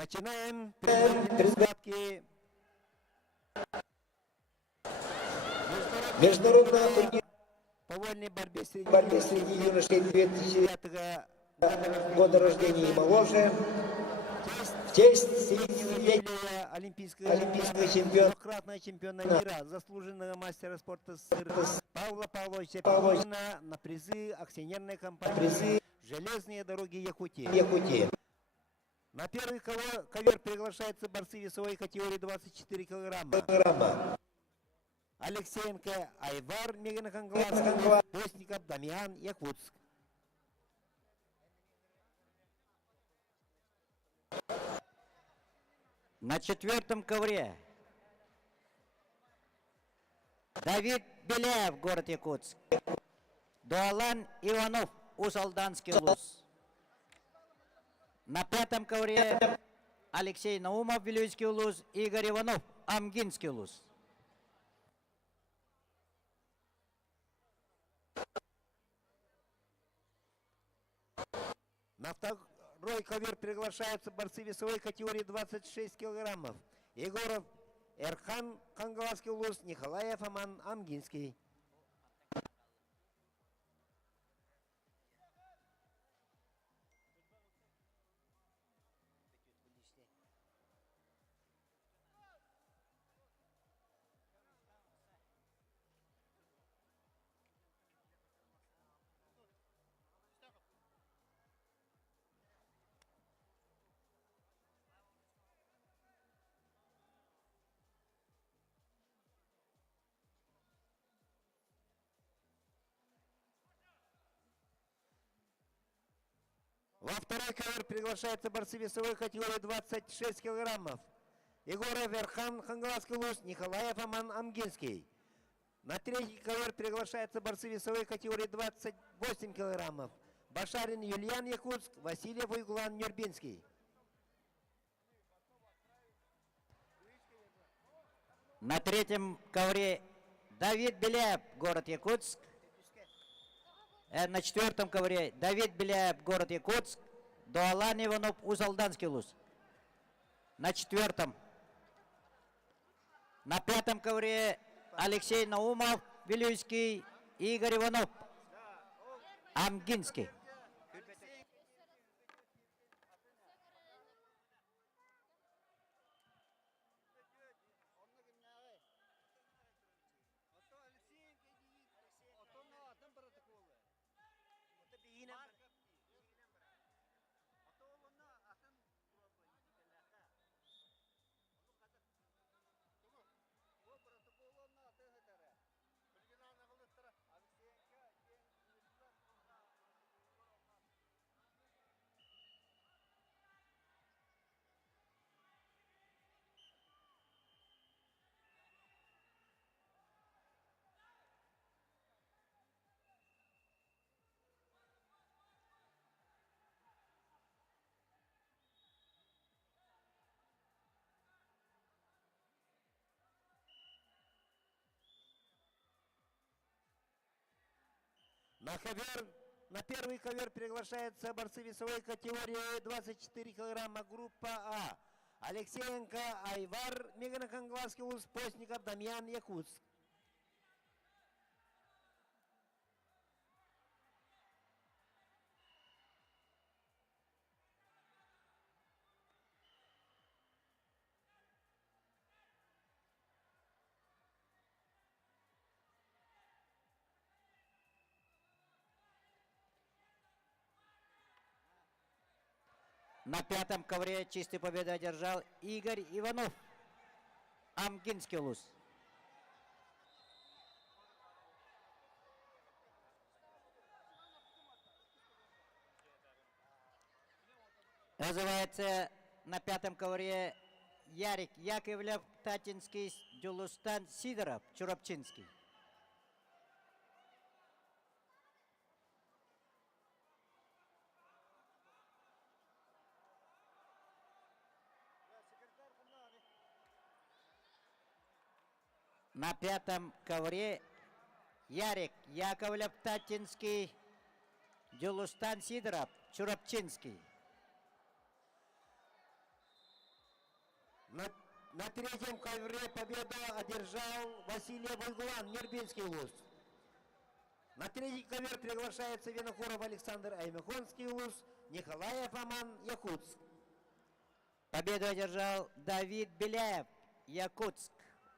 Начинаем предварительные схватки Международного турнира по вольной борьбе среди юношей 2009 года рождения и моложе в честь юбилея олимпийского чемпиона двукратного чемпиона мира, заслуженного мастера спорта СССР Павла Павловича Павловича на призы акционерной компании «Железные дороги Якутии». На первый ковер приглашаются борцы весовой категории 24 килограмма. Алексеенко Айвар, Меганаханглас, Постников Дамиан, Якутск. На четвертом ковре Давид Беляев, город Якутск. Дуалан Иванов, Усалданский улус. На пятом ковре Алексей Наумов, Вилюйский улус. Игорь Иванов, Амгинский улус. На второй ковер приглашаются борцы весовой категории 26 килограммов. Егоров Эрхан, Кангаласский улус, Николаев Аман, Амгинский. Во второй ковер приглашаются борцы весовой категории 26 килограммов. Егоров Верхан, Хангаласский улус, Николаев Аман, Амгинский. На третий ковер приглашаются борцы весовой категории 28 килограммов. Башарин Юлиан, Якутск, Васильев Уйгулан, Нюрбинский. На третьем ковре Давид Беляев, город Якутск. На четвертом ковре Давид Беляев, город Якутск. Дуалан Иванов, Усалданский улус. На четвертом. На пятом ковре Алексей Наумов, Вилюйский. Игорь Иванов, Амгинский. На первый ковер приглашаются борцы весовой категории 24 килограмма, группа А. Алексеенко Айвар, Меганахангласский улус, Постников Дамьян, Якутск. На пятом ковре чистой победы одержал Игорь Иванов, Амгинский улус. Называется на пятом ковре Ярик Яковлев, Татинский, Дюлустан Сидоров, Чурапчинский. На пятом ковре Ярик Яковлев, Татинский, Дюлустан Сидоров, Чурапчинский. На третьем ковре победу одержал Василий Вольгулан, Нербинский улус. На третий ковер приглашается Винокуров Александр Аймехонский улус, Николаев Аман, Якутск. Победу одержал Давид Беляев, Якутск,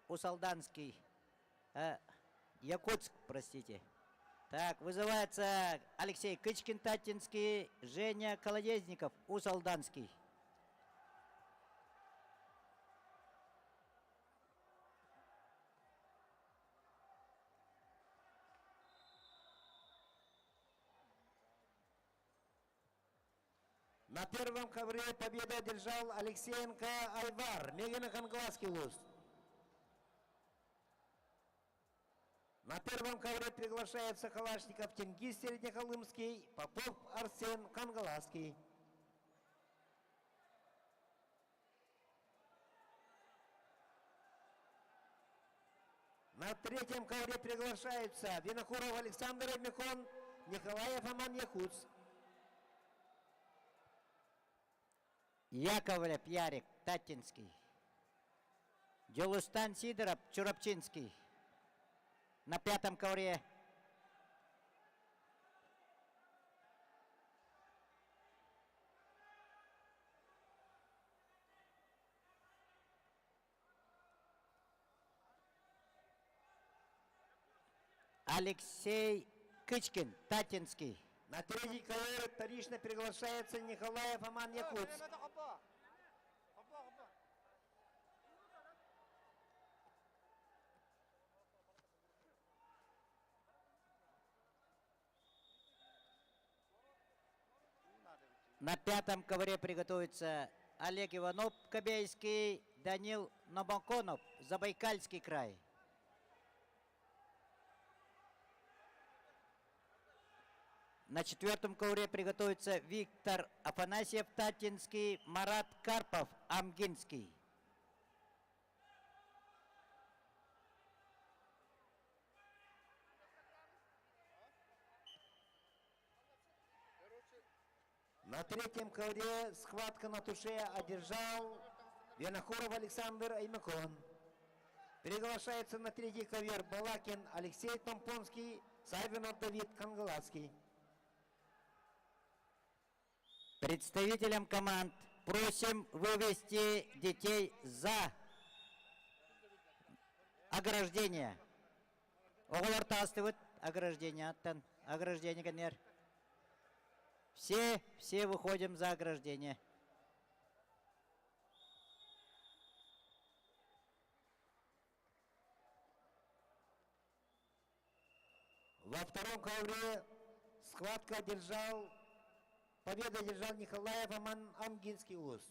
Усалданский. Якутск, простите. Так, вызывается Алексей Кычкин, Татинский, Женя Колодезников, Усалданский. На первом ковре победу одержал Алексеенко Айвар, Мегино-Хангаласский улус. На первом ковре приглашается Калашников Тенгиз Среднеколымский, Попов Арсен Хангаласский. На третьем ковре приглашаются Винокуров Александр Аймехон, Николаев Аман, Якутск. Яковлев Ярик, Татинский. Дюлустан Сидоров, Чурапчинский. На пятом ковре. Алексей Кычкин, Татинский. На третий ковер вторично приглашается Николаев Аман, Якутск. На пятом ковре приготовится Олег Иванов, Кобейский, Данил Набоконов, Забайкальский край. На четвертом ковре приготовится Виктор Афанасьев, Татинский, Марат Карпов, Амгинский. На третьем ковре схватка на туше одержал Винокуров Александр Аймекон. Приглашается на третий ковер Балакин Алексей Томпонский, Савинов Давид Кангаласский. Представителям команд просим вывести детей за ограждение. Оғылар тастывыт ограждение, аттан ограждение гонер. Все выходим за ограждение. Во втором ковре схватка одержал, победу одержал Николаев Аман, Амгинский улус.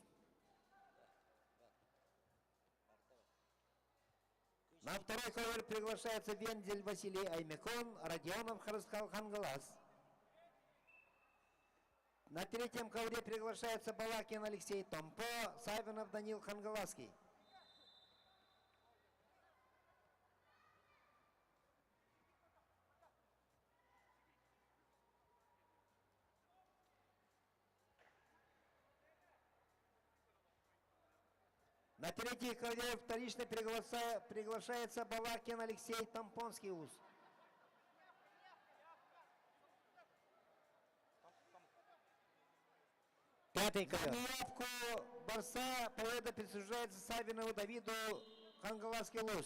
На второй ковер приглашается Вензель Василий Аймекон, Родионов Харыскал Хангалас. На третьем ковре приглашается Балакин Алексей Томпо, Савинов Данил Хангаласский. На третий ковре вторично приглашается Балакин Алексей Тампонский ус. Пятый За ковер. неявку борца победа присуждается Савинову Давиду Хангаласский лус.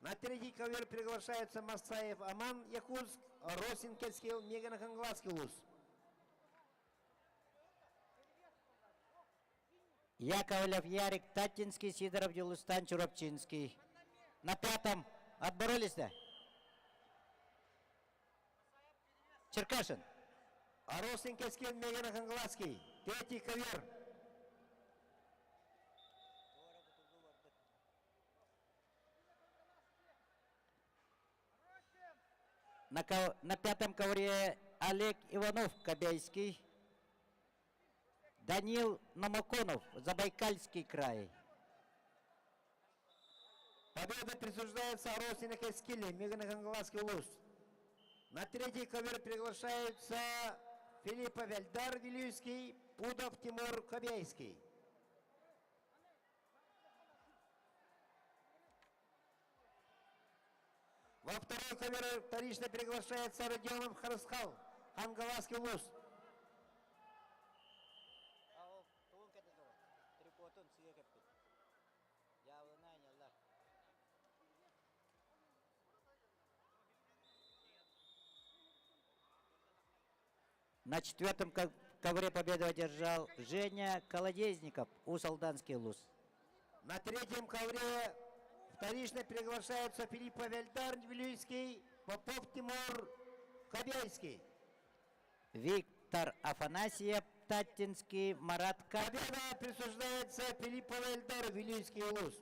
На третий ковер приглашается Масаев Аман Якутск, Росинкельский Меган Хангаласский лус. Яковлев Ярик, Татинский, Сидоров, Дюлустан, Чурапчинский. На пятом отборолись, да? Черкашин. А Росинкельский Меган Хангаласский. Третий ковер. На пятом ковре Олег Иванов, Кобейский. Данил Намаконов, Забайкальский край. Победа присуждается Росинкельский Меган Хангаласский лус. На третий ковер приглашаются Филиппов Эльдар Вилюйский, Пудов Тимур Кобейский. Во второй ковер вторично приглашается Родионов Харысхал, Хангаласский Лус. На четвертом ковре победу одержал Женя Колодезников, Усалданский Лус. На третьем ковре вторично приглашаются Филипп Павельдар, Вилюйский, Попов Тимур, Кобяйский. Виктор Афанасьев, Татинский, Марат Карпов. Победа присуждается Филипп Павельдар, Вилюйский Лус.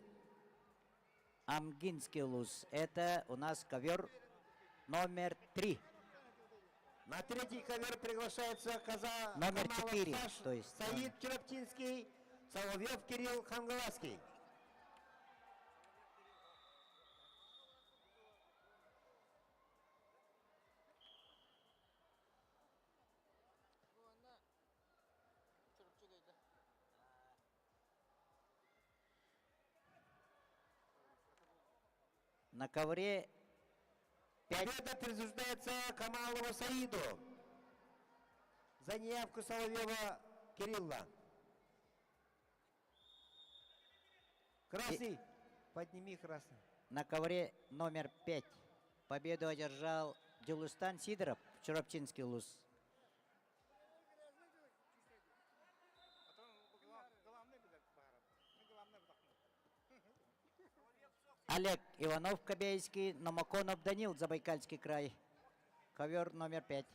Амгинский Лус. Это у нас ковер номер 3. На третий ковер приглашается Номер Камалов 4, Саш, то есть, Саид Чероптинский, Соловьев Кирилл, Хангаласский. На ковре 5. Победа присуждается Камалову Саиду за неявку Соловьева Кирилла. Красный, подними красный. На ковре номер 5 победу одержал Дилустан Сидоров, Чураптинский Лус. Олег Иванов, Кобяйский, Номаконов Данил, Забайкальский край. Ковер номер 5.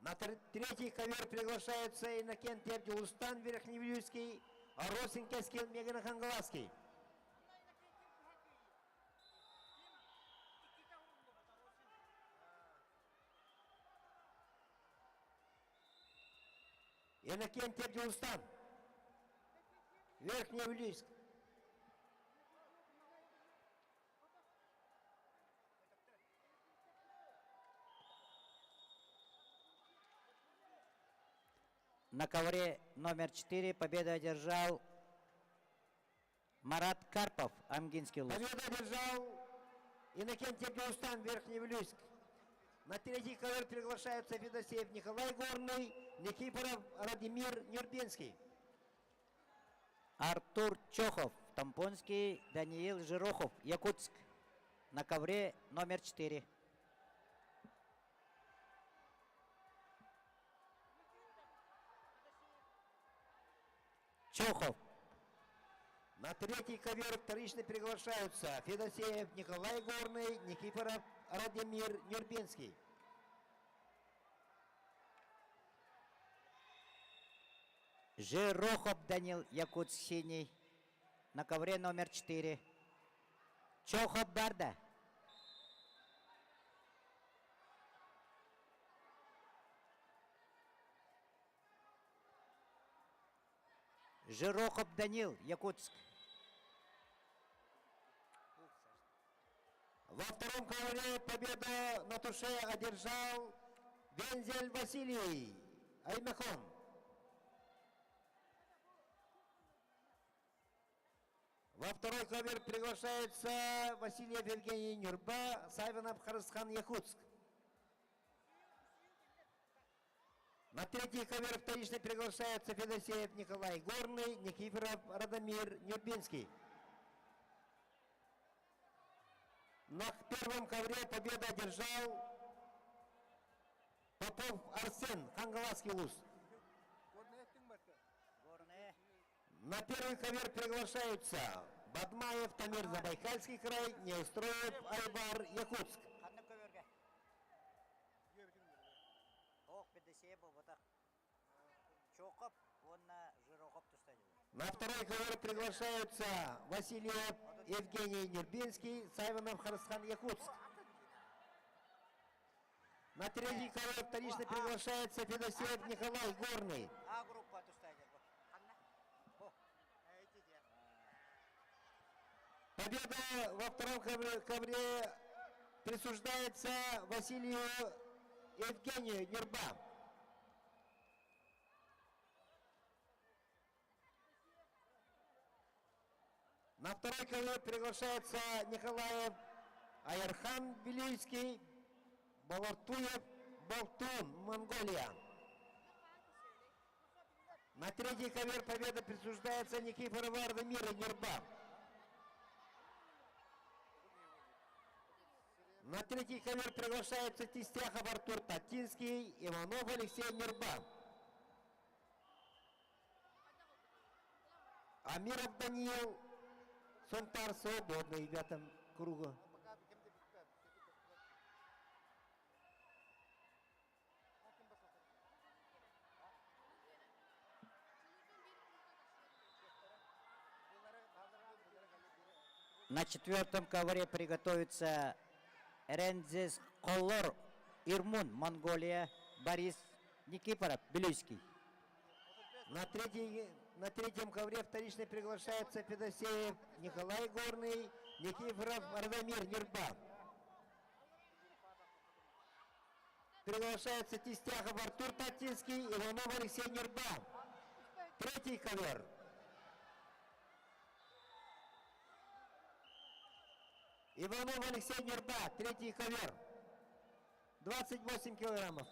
На третий ковер приглашаются Иннокентий Абдилустан, Верхневилюйский, Росин Кескин, Меган Хангаласский. Иннокентий Абдилустан, Верхневилюйск. На ковре номер 4 победу одержал Марат Карпов, Амгинский Лус. Победу одержал Иннокентий Абдилустан, Верхневилюйск. На третий ковер приглашаются Федосеев Николай Горный, Никифоров Радимир Нюрбинский. Артур Чохов, Тампонский, Даниил Жирохов, Якутск. На ковре номер 4. Чохов. На третий ковер вторично приглашаются Федосеев Николай Горный, Никифоров Радимир Нюрбинский. Жирохов Данил, Якутск, синий. На ковре номер 4. Чохов Дарда. Жирохов Данил, Якутск. Во втором ковре победу на туше одержал Вензель Василий Аймехон. Во второй ковер приглашается Васильев Евгений Нюрба, Савинов Харысхан, Якутск. На третий ковер вторично приглашается Федосеев Николай Горный, Никифоров Радомир Нюрбинский. На первом ковре победу одержал Попов Арсен, Хангаласский Лус. На первый ковер приглашаются Бадмаев Тамир, Забайкальский край, Неустроев Айбар, Якутск. На второй ковер приглашаются Васильев Евгений Нербинский, Савинов Харысхан, Якутск. На третий ковер вторично приглашается Федосеев Николай Горный. Победа во втором ковре присуждается Василию Евгению Нерба. На второй ковер приглашается Николаев Айрхан Белюйский, Балартуев Болтун, Монголия. На третий ковер победа присуждается Никифорову Ардамиру, Нерба. На третий ковер приглашается Тистяхов Артур Татинский, Иванов Алексей, Нерба. Амиров Даниил, Сонтар свободный в этом кругу. На четвертом ковре приготовится Рензес Колор Ирмун, Монголия, Борис Никифоров, Белюйский. На третьем ковре вторично приглашается Федосеев Николай Горный, Никифоров Ардамир, Нерба. Приглашается Тистяхов Артур Татинский, Иванов Алексей, Нерба. Третий ковер. Иванов Алексей, Нерба, третий ковер. 28 килограммов.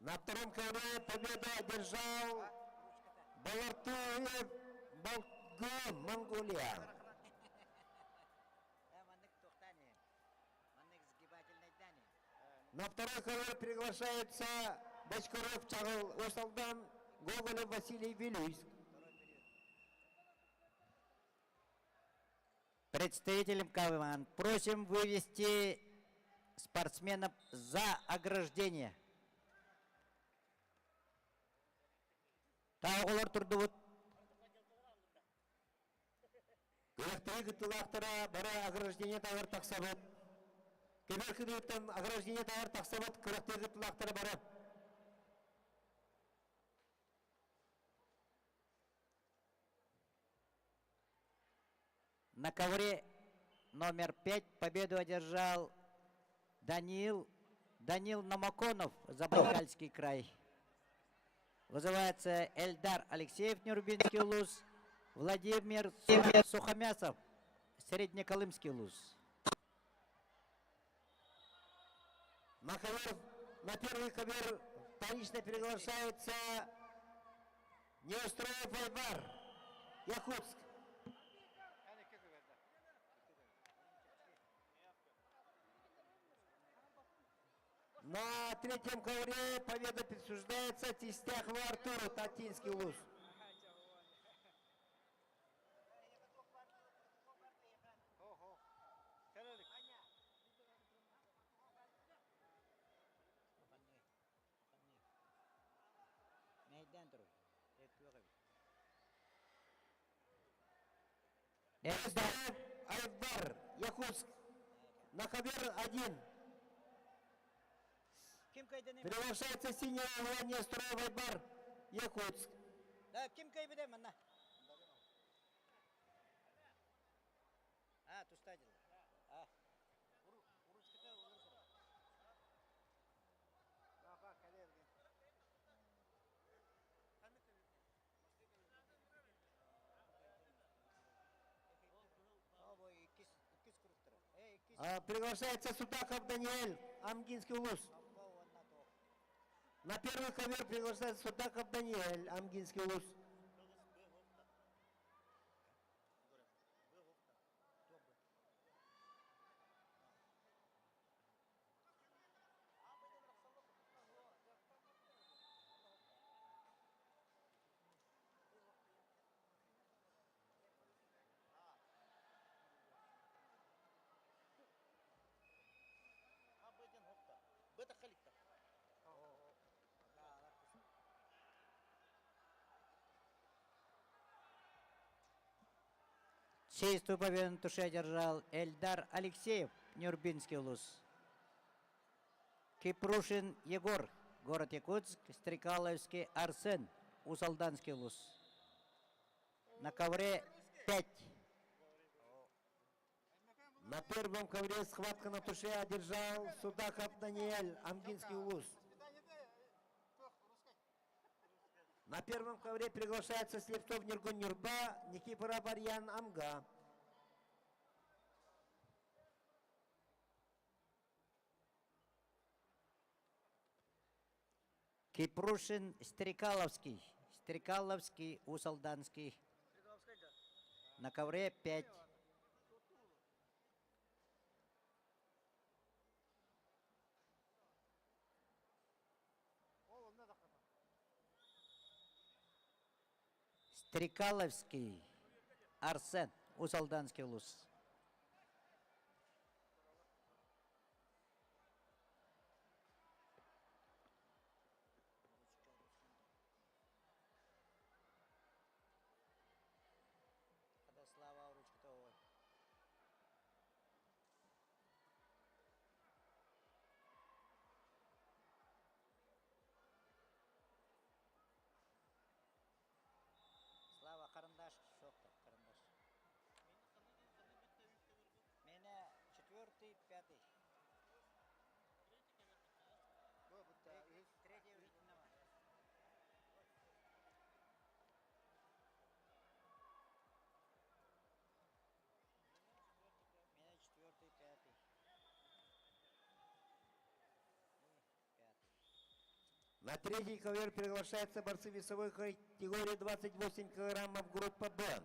На втором ковре победу одержал Балартуев Болгун, Монголия. На второй ковер приглашается Бочкарев Чагыл Осалдан, Гоголев Василий, Вилюйск. Представителям КВН просим вывести спортсменов за ограждение. Тағылар тұрды бұд. Көліктегі күттілақтыра бара ограждение тағыр тақса бұд. Кемер күдіктен ограждение тағыр тақса бұд, көліктегі күттілақтыра бара. На ковре номер 5 победу одержал Даниил Намаконов, Забайкальский край. Вызывается Эльдар Алексеев, Нюрбинский луз, Владимир Сухомясов, Среднеколымский луз. На первый ковер вторично приглашается Неустроев Айбар, Якутск. На третьем ковре победа присуждается Тистяхову Артуру, Татинский луз. Айбар, Якутск. На ковер 1. Приглашается синяя Ваня Строевый бар, Якутск. Да, ким кайбеде мана? А, тустадил. А. Приглашается Судаков Даниэль, Амгинский луз. На первый ковер приглашается Судаков Даниэль, Амгинский луз. Честь победу на туше одержал Эльдар Алексеев, Нюрбинский луз. Кипрушин Егор, город Якутск, Стрекаловский Арсен, Узалданский улус. На ковре 5. На первом ковре схватка на туше одержал Судаков Даниэль, Амгинский улус. На первом ковре приглашается Слепцов Ниргун Нюрба, Никифоров Арьян Амга. Кипрушин Стрекаловский. Стрекаловский, Усалданский. На ковре 5. Стрекаловский. Арсен, Усалданский улус. Слава, ручка того. Слава, карандаш, шокта, карандаш. Меня 4-й, 5-й. Третий уже не надо. Меня 4-й, 5-й. И 5-й. На третий ковер приглашаются борцы весовой категории 28 килограммов группа Б.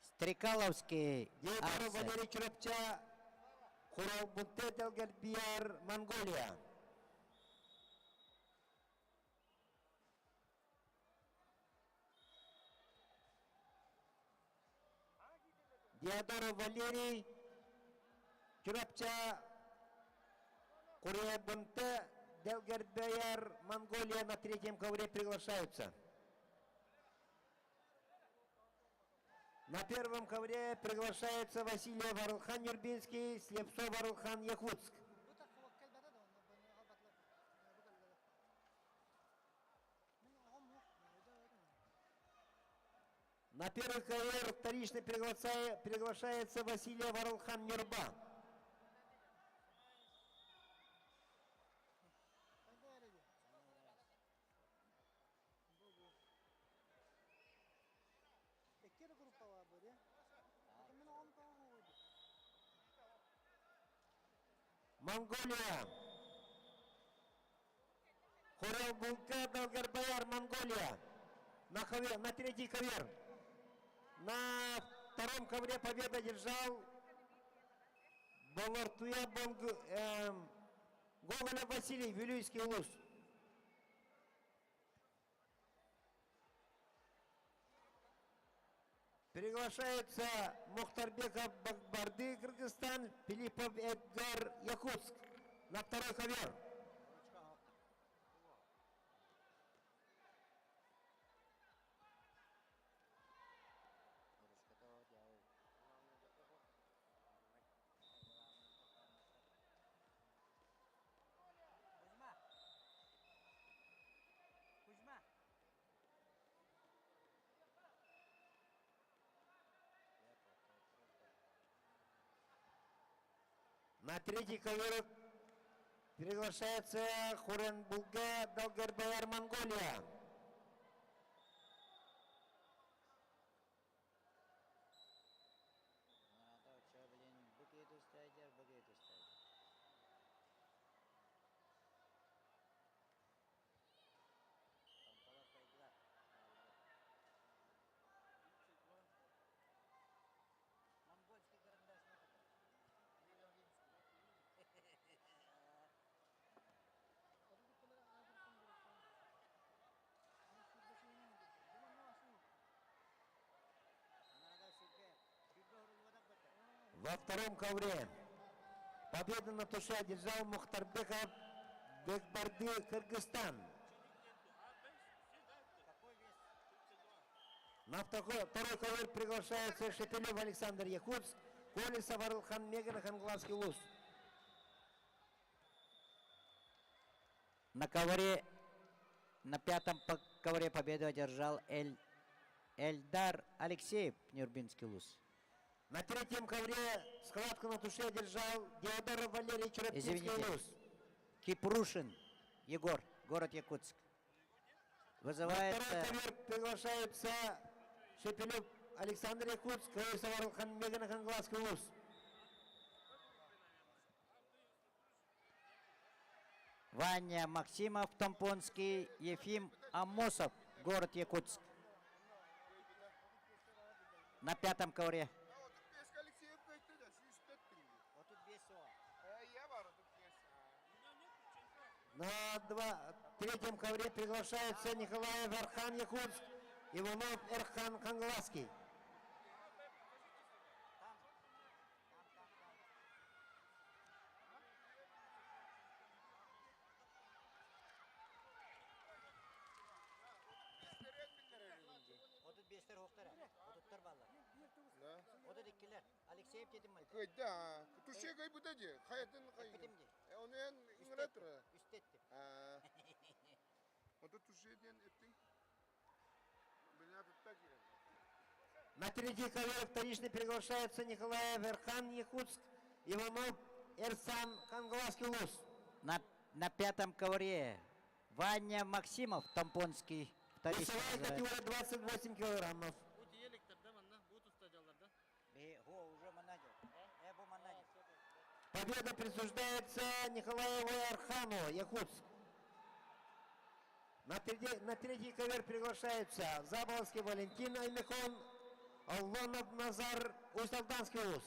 Стрекаловский. Директор Арсен. Валерий Чурапча, Хуралбунте Делгальбияр, Монголия. Диадоров Валерий Чурапча, Хуралбунте Делгальбияр, Монголия на третьем ковре приглашаются. На первом ковре приглашается Васильев Варлхан Юрбинский, Слепцов Варлхан Якутск. На первый ковер вторично приглашается Васильев Варлхан Нюрба. Монголия. Хуралбулка Далгарбаяр, Монголия. На третий ковер. На втором ковре победа держал Балартуя Гоголев Василий, Вилюйский улус. Приглашается Мухтарбеков Бакбарды, Кыргызстан, Филиппов Эдгар, Якутск. На второй ковер. Кузьма. На третий ковер приглашается Хуренбулга Далгарбаяр, Монголия. Монгольский карандаш Во втором ковре победу на туше одержал Мухтарбеков Бекбарды, Кыргызстан. На второй ковер приглашается Шепелев Александр, Якутск, Колесов Арлхан Меган, Хангласский улус. На ковре На пятом ковре победу одержал Эльдар Алексеев, Нюрбинский луз. На третьем ковре схватку на туше одержал Диодоров Валерий Черепкинский Извините. луз. Кипрушин Егор, город Якутск. На Вызывается второй ковер приглашается Шепелев Александр Якутск, Каисовар Ханмеган Хангласский луз. Ваня Максимов, Тампонский, Ефим Амосов, город Якутск. На пятом ковре. На третьем ковре приглашается Николаев Эрхан Якутск, Иванов Эрхан Хангласский. Алексеев dedim ben. Kıyda, tuşe kay bu dedi. Hayatın kay. Ekmedim de. Onu en İngiltere. Üstettim. Ha. O da tuşe diyen ettin. Beni tuttak yani. На третий ковер вторично приглашается Николаев Эрхан Якутск, Иванов Эрсан Хангласский луз. На пятом ковре Ваня Максимов, Тампонский. Вторично Весовая вызывает. категория 28 килограммов. Уже манадил. Bu manadil. Победа присуждается Николаеву Эрхану Якутск. На третий ковер приглашаются Заболский Валентин Аймехон, Аллонов Назар Усть-Алданский луз.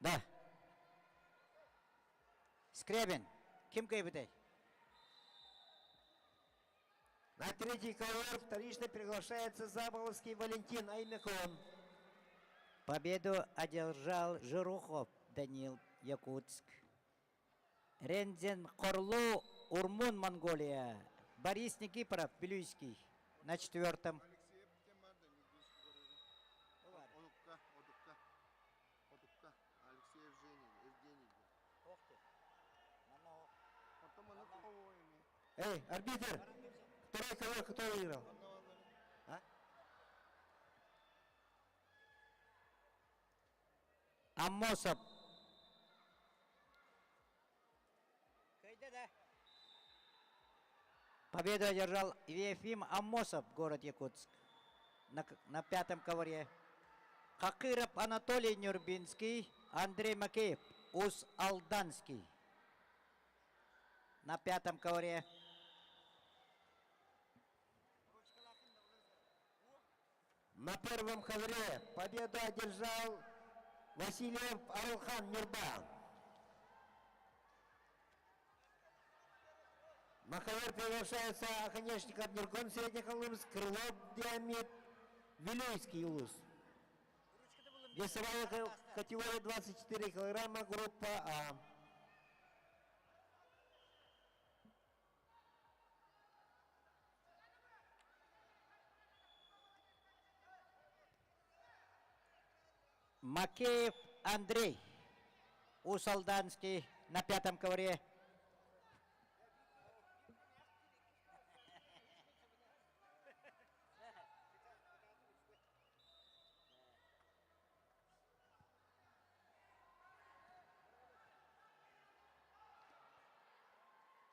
Да. Скребин. Ким кайбытай? На третий ковер вторично приглашается Заболский Валентин Аймехон. Победу одержал Жирухов Данил, Якутск. Рензен Корлу, Урмун, Монголия. Борис Никипоров, Белюйский. На четвертом. Alexey Temada Nigulski город. Odukka. Alexey Evgeniy. Потом она кого имеет? Эй, арбитр! Второй ковер кто выиграл? А? Амосов. Победу одержал Ефим Амосов, город Якутск. На пятом ковре. Хакыров Анатолий Нюрбинский, Андрей Макеев, Усть-Алданский. На пятом ковре. На первом ковре победу одержал Васильев Аралхан Мирба. На ковер приглашается оконечник Адмиркон Среднеколымск, Крылов Диамид, Вилюйский луз. Весовая категория 24 килограмма, группа А. Макеев Андрей, Усть-Алданский, на пятом ковре.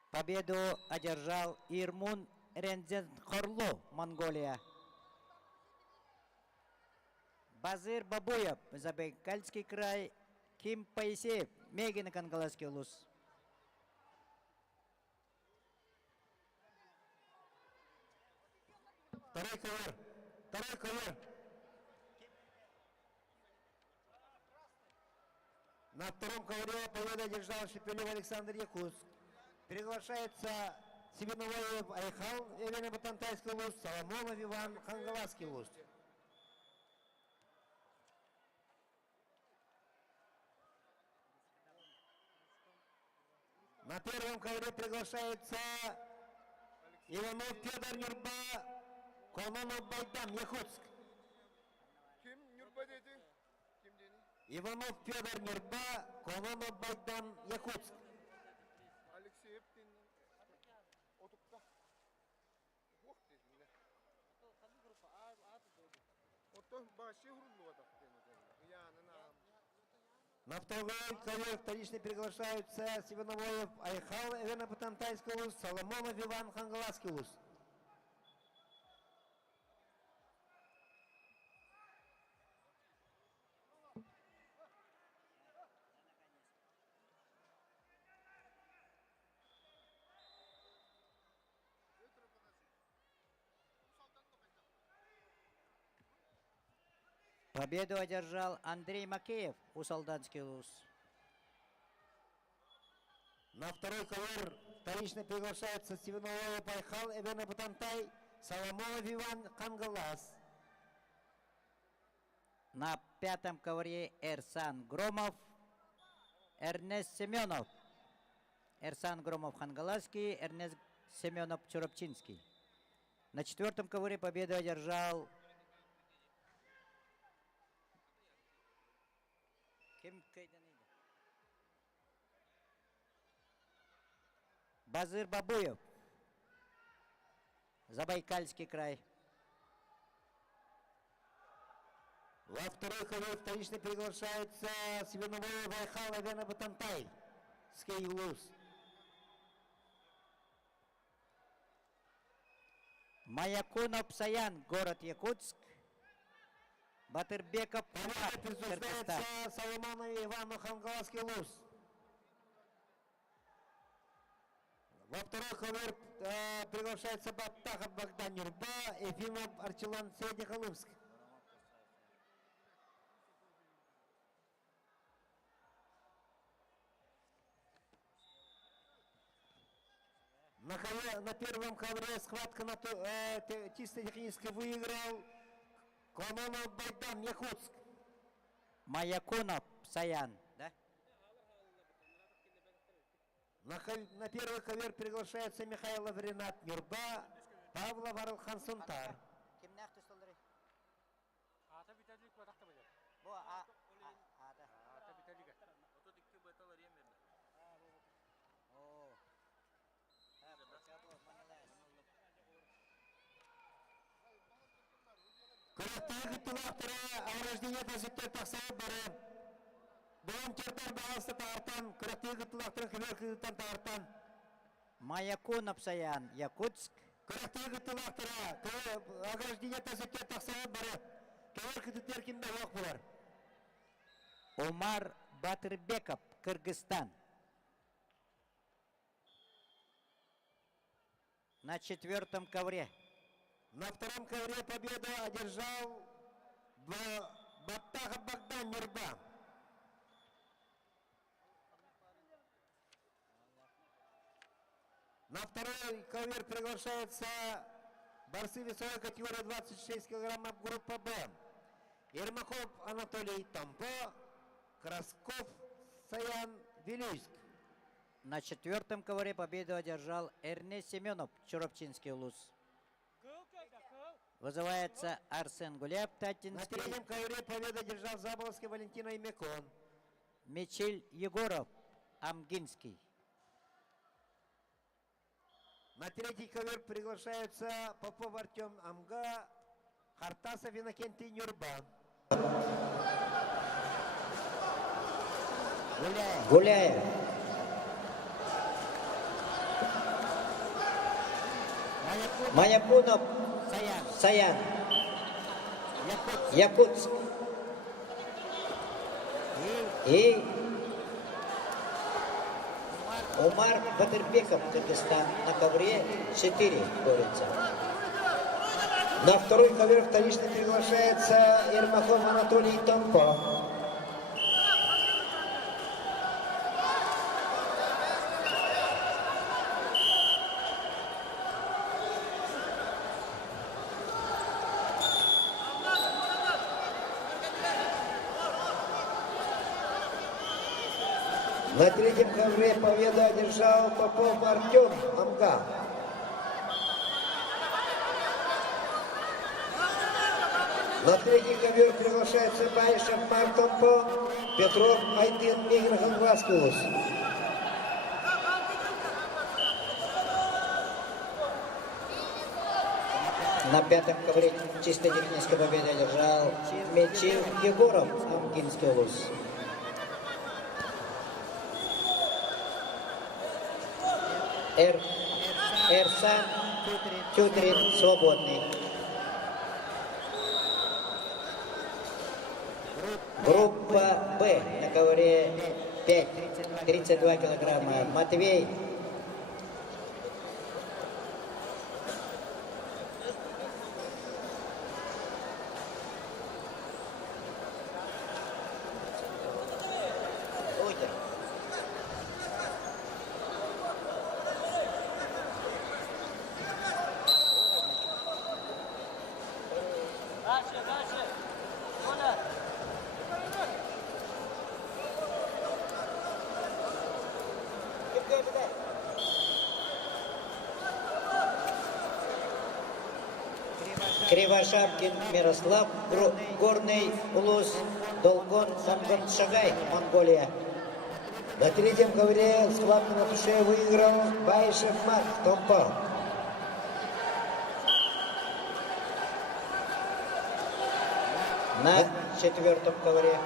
Победу одержал Ирмун Рензенхорлу, Монголия. Базыр Бабуев, Забайкальский край, Ким Паисеев, Мегин Кангаласский луз. Второй ковер. На втором ковре победу одержал Шепелев Александр Якутск. Приглашается Семеновоев Айхал, Елена Батантайский луз, Соломонов Иван, Хангаласский луз. На первом ковре приглашается Иванов Федор Нюрба, Кононов Байдан, Якутск. Kim? Nurba dedi. Kim dedi? Иванов Федор Нюрба, Кононов Байдан, Якутск. Alexeyev dedi. Otukta. Ох dedi. Ото başı hurullu adak dedi. Yanına. На второй ковер вторично приглашаются Сивановоев Айхал, Эвена Батантайский лус, Соломонов Иван Хангаласский лус. Победу одержал Андрей Макеев, Усалданский лус. На второй ковер вторично приглашаются Сивановоев Айхал, Эвена Батантай, Соломонов Иван Хангалас. На пятом ковре Эрсан Громов, Эрнест Семенов. Эрсан Громов Хангаласский, Эрнест Семенов Чуропчинский. На четвертом ковре победу одержал Базыр Бабуев, Забайкальский край. Во второй ковер вторично приглашается Сивановоев Айхал, Эвена Батантай, Скейулус. Маякунов Саян, город Якутск. Батырбеков Умар, Кыргызстан. Присуждается Соломонову Ивану Хангаласский лус. Во второй ковер приглашается Баттахов Богдан Нюрба, Ефимов Арчелан Среднехолымск. На первом ковре схватка чисто технически выиграл Кононов Байдан, Якутск. Маякунов Саян, да? На первый ковер приглашается Михайлов Ренат Нюрба, Павлов Аралхан Сунтар. Көректегі тұлақтыра аураждене тәсіктер тақсауы бары. Бұлым кертар бағасы тағыртан, көректегі тұлақтыра кіберкігітен тағыртан. Маякунов Саян, Якутск. Көректегі тұлақтыра аураждене тәсіктер тақсауы бары. Кіберкігітер кімді оқ бұлар. Умар Батырбеков, Кыргызстан. На четвертом ковре. На втором ковре победу одержал Баттахов Богдан Нюрба. На второй ковер приглашается борцы весовой категории 26 килограммов группа Б. Ермаков Анатолий Тампо, Красков Саян Вилюйск. На четвертом ковре победу одержал Эрнест Семенов, Чуропчинский лус. Вызывается Арсен Гуляб, На Татинский. третьем ковре победу одержал Заболский Валентина Имекон. Мечель Егоров, Амгинский. На третий ковер приглашаются Попов Артем Амга, Хартасов Иннокентий Нюрба. Гуляев. Гуляев. Маякунов Саян. Саян. Якутск. Якутск. И Умар Батырбеков, Кыргызстан. На ковре 4 борются. На второй ковер вторично приглашается Ермаков Анатолий Тампо. На третьем ковре победу одержал Попов Артем Амга. На третий ковер приглашается Баишев Мартомпо, Петров Айдин Мигр Хангласкулус. На пятом ковре чисто технической победы одержал Мечил Егоров Амкинский луз. Эрсан Тютрин свободный. Группа Б на ковре 5, 32 килограмма. Матвей Кривошапкин Мирослав, Горный Улус, Долгон Самгоншагай, Монголия. На третьем ковре схватку на душе выиграл Баишев Марк Томпо. На четвертом ковре.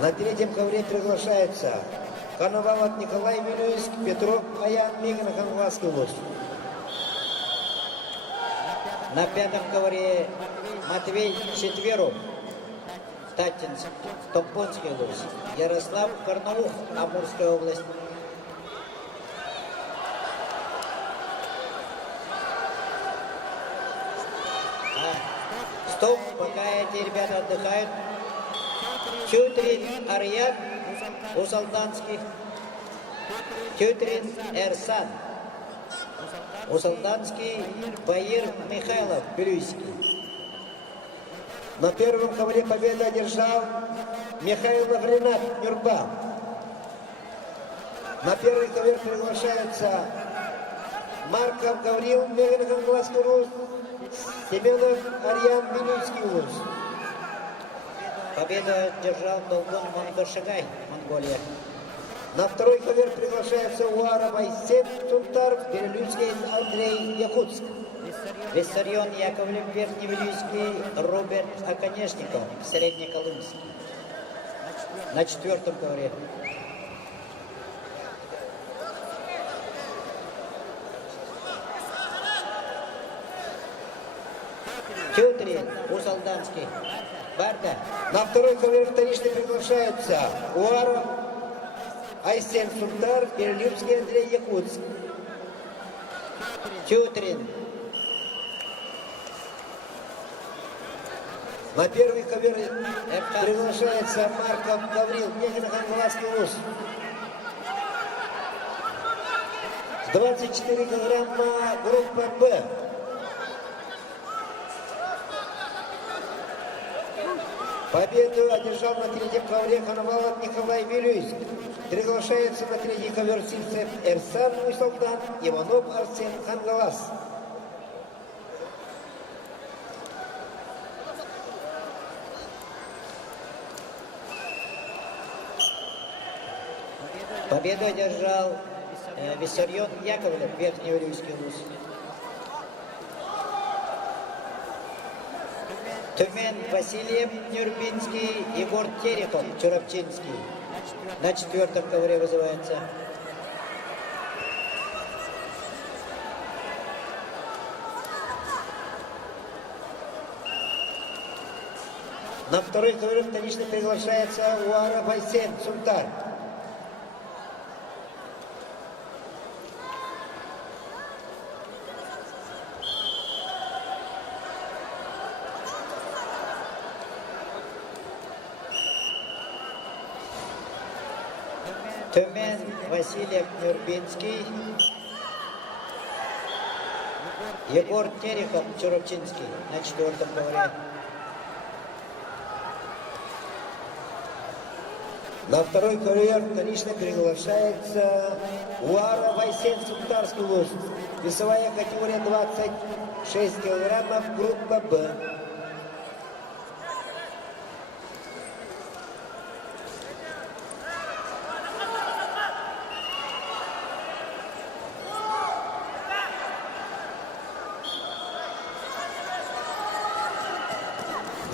На третьем ковре приглашается Коновалов Николай Вилюйск, Петров Аян Мигр Ханглаский луз. На пятом ковре Матвей Четверов, Татинск, Томпонский луз. Ярослав Корнаух, Амурская область. Стоп, пока эти ребята отдыхают. Тютрин Арьян, Усалданский. Тютрин Эрсан. Усалданский Баир Михайлов, Бирюйский. На первом ковре победу одержал Михайлов Ренат Нюрба. На первый ковер приглашается Марков Гаврил Меган Глазский луз, Семенов Арьян Бирюйский луз. Победу одержал Долгон Монгошагай, Монголия. На второй ковер приглашается Уаров Айсен Сунтар, Перелюйский Андрей Якутск. Виссарион Яковлев, Верхневилюйский, Роберт Оконечников, Среднеколымский. На четвертом ковре. Тютрин, Усалданский, Барда. На второй ковер вторичный приглашается Уаров Айсен Сунтар, Перелюбский Андрей Якутск. Тютрин. На первый ковер приглашается Марков Гаврил, Меган Ханглаский луз. 24 килограмма, группа Б. Победу одержал на третьем ковре Коновалов Николай Вилюйск. Приглашается на третий ковер Сильцев Эрсан Усалдан, Иванов Арсен Хангалас. Победу одержал Виссарион Яковлев, Верхневилюйский луз. Тюмень Васильев, Нюрбинский, Егор Терехов, Чурапчинский. На четвертом ковре вызывается. На второй ковер вторично приглашается Уаров Айсен Сунтар. Тюмень Васильев Нюрбинский, Егор Терехов, Чурапчинский на четвертом ковре. На второй ковер вторично приглашается Уара Вайсен, Сунтарский луз. Весовая категория 26 килограммов, группа Б.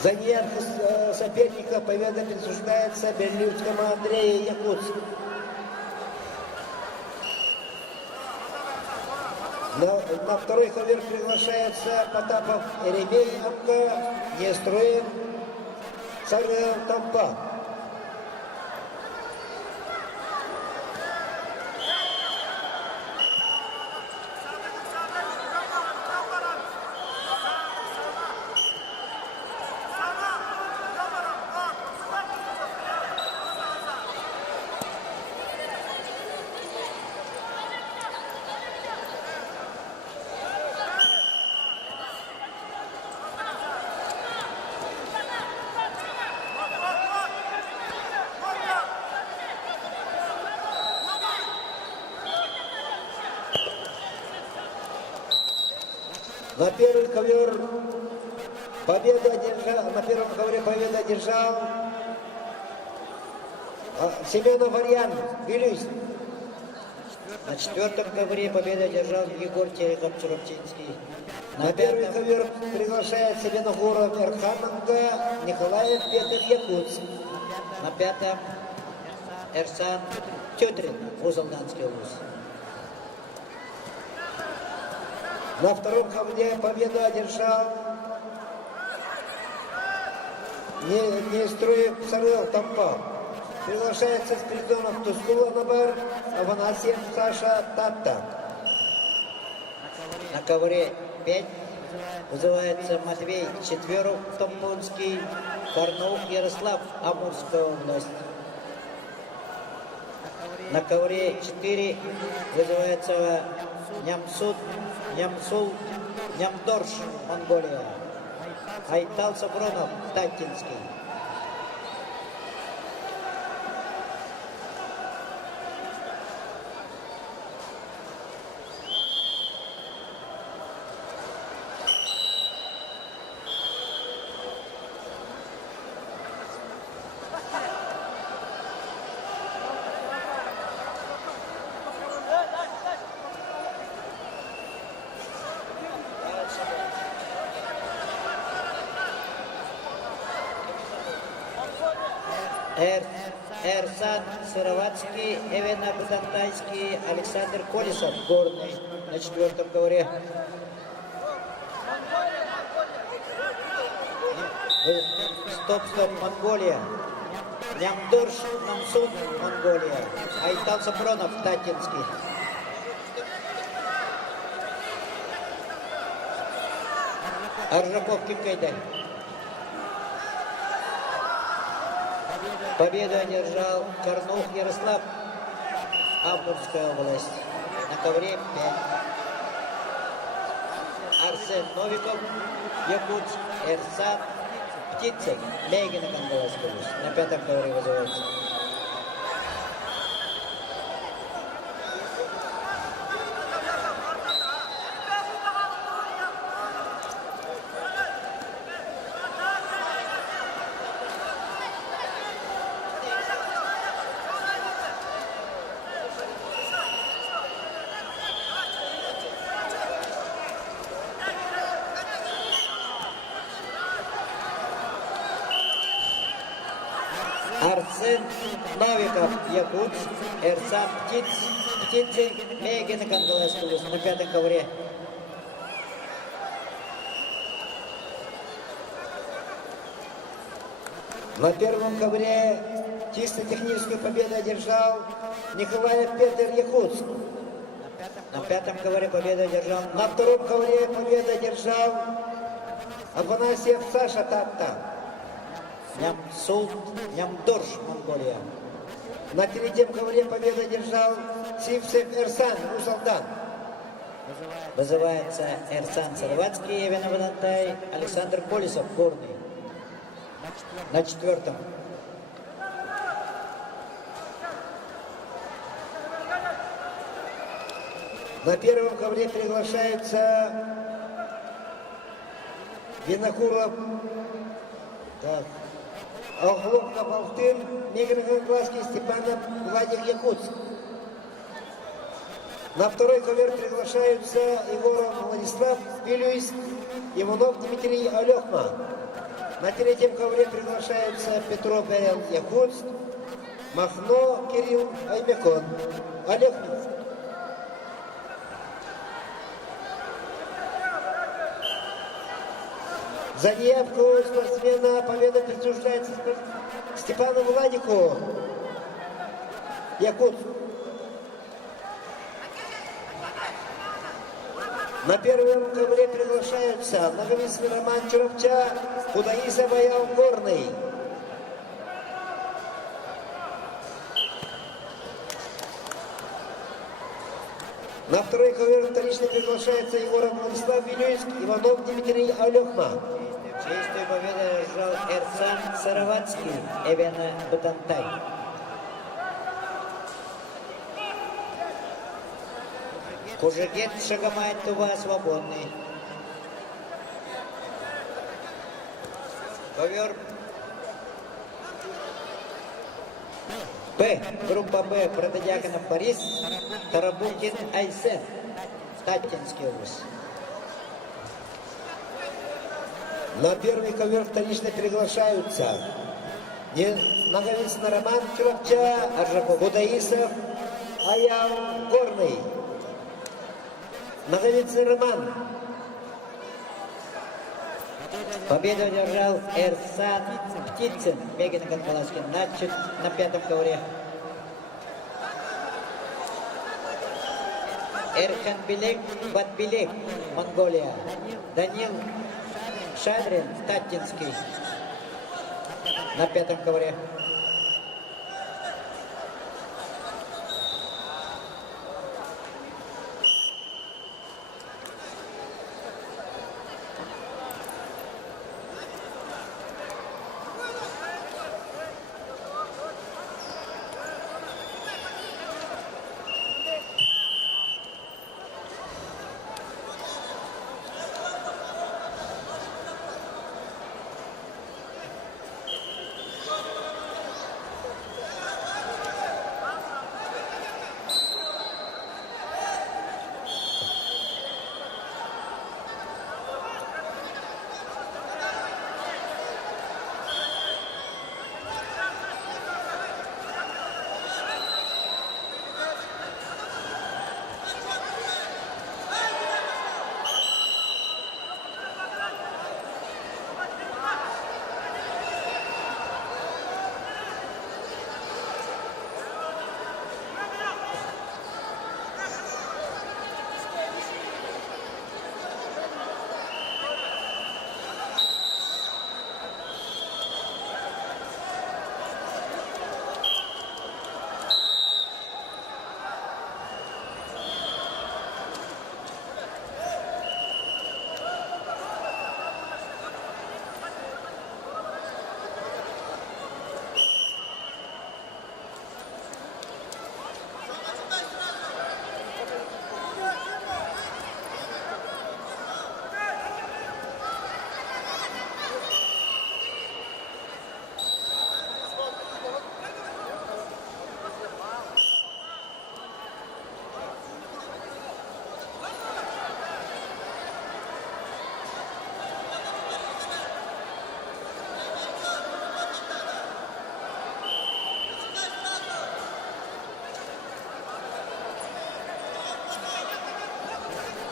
За неяркость соперника победа присуждается берлинскому Андрею Якутску. На второй ковер приглашается Потапов Еремей Амка, Неструев Сарел Тампа. На первый ковер победа одержал, на первом ковре победа одержал Семенов Варьян, Вилюсь. На четвертом ковре победа одержал Егор Терехов-Чурапчинский. На первый ковер приглашает Семенов Гуров Эрханенко, Николаев Петр Якутск. На пятом Эрсан Тютрин, Узалданский луз. На втором ковре победу одержал Неструев Сарел Тампа. Приглашается Спиридонов Тускула Набар, Афанасьев Саша Татта. На ковре 5 вызывается Матвей Четверов Томпунский, Карнаух Ярослав, Амурская область. На ковре 4 вызывается Нямсул, Нямдорш, Монголия. Айтал Сапронов, Татинский. Эрсан Сыроватский, Эвена Бутантайский, Александр Колесов, горный, на четвертом ковре. Стоп, Монголия. Нямдорш, Намсун, Монголия. Айтал Сапронов, Татинский. Аржаков, Кимкайдай. Победу одержал Карнаух Ярослав, Амурская область. На ковре 5. Арсен Новиков, Якутск, Эрсан Птицей, Легина, Кангаласская область. На пятом ковре вызывается. Арсен Новиков, Якутск, Эрсан Птицей, Легина, Кангаласская область. На пятом ковре. На первом ковре чисто техническую победу одержал Николаев Петр Якутск. На пятом ковре победу одержал. На втором ковре победу одержал Афанасьев Саша Татта. Нямдорш, Монголия. На третьем ковре победу одержал Сивцев Эрсан, Русалдан. Вызывается Эрсан Сыроватский, Евена Вадантай, Александр Колесов, горный. На четвертом На первом ковре приглашаются Винокуров, так, Алхлопка Балтын, Мигроханглаский Степанов, Владик Якутск. На второй ковер приглашаются Егоров Владислав, Вилюйск, Иванов Дмитрий, Алехма. На третьем ковре приглашаются Петров Берел, Якутск, Махно Кирилл, Аймекон, Алехмин. За неявку спортсмена победа присуждается Степану Владику, Якутск. На первом ковре приглашаются Наговицкий Роман Чуровча, Удаиса Баял Горный. На второй ковер вторично приглашается Егоров Владислав Вилюйск, Иванов Дмитрий Алехма. Чистую победу одержал Эрсан Сараватский, Эвена Батантай. Кужегет Шагомай Тува свободный. Ковер Б. Группа Б. Протодиаконов Борис, Тарабункин Айсен, Таттинский область. На первый ковер вторично приглашаются Наговицкий Роман Чуровча, Удаисов Аял Горный. Наговицкий Роман. Победу одержал Эрсан Птицын, Мегин Конколаскин, на пятом ковре. Эрхан Билек, Батбилек, Монголия. Данил Шадрин, Таттинский, на пятом ковре.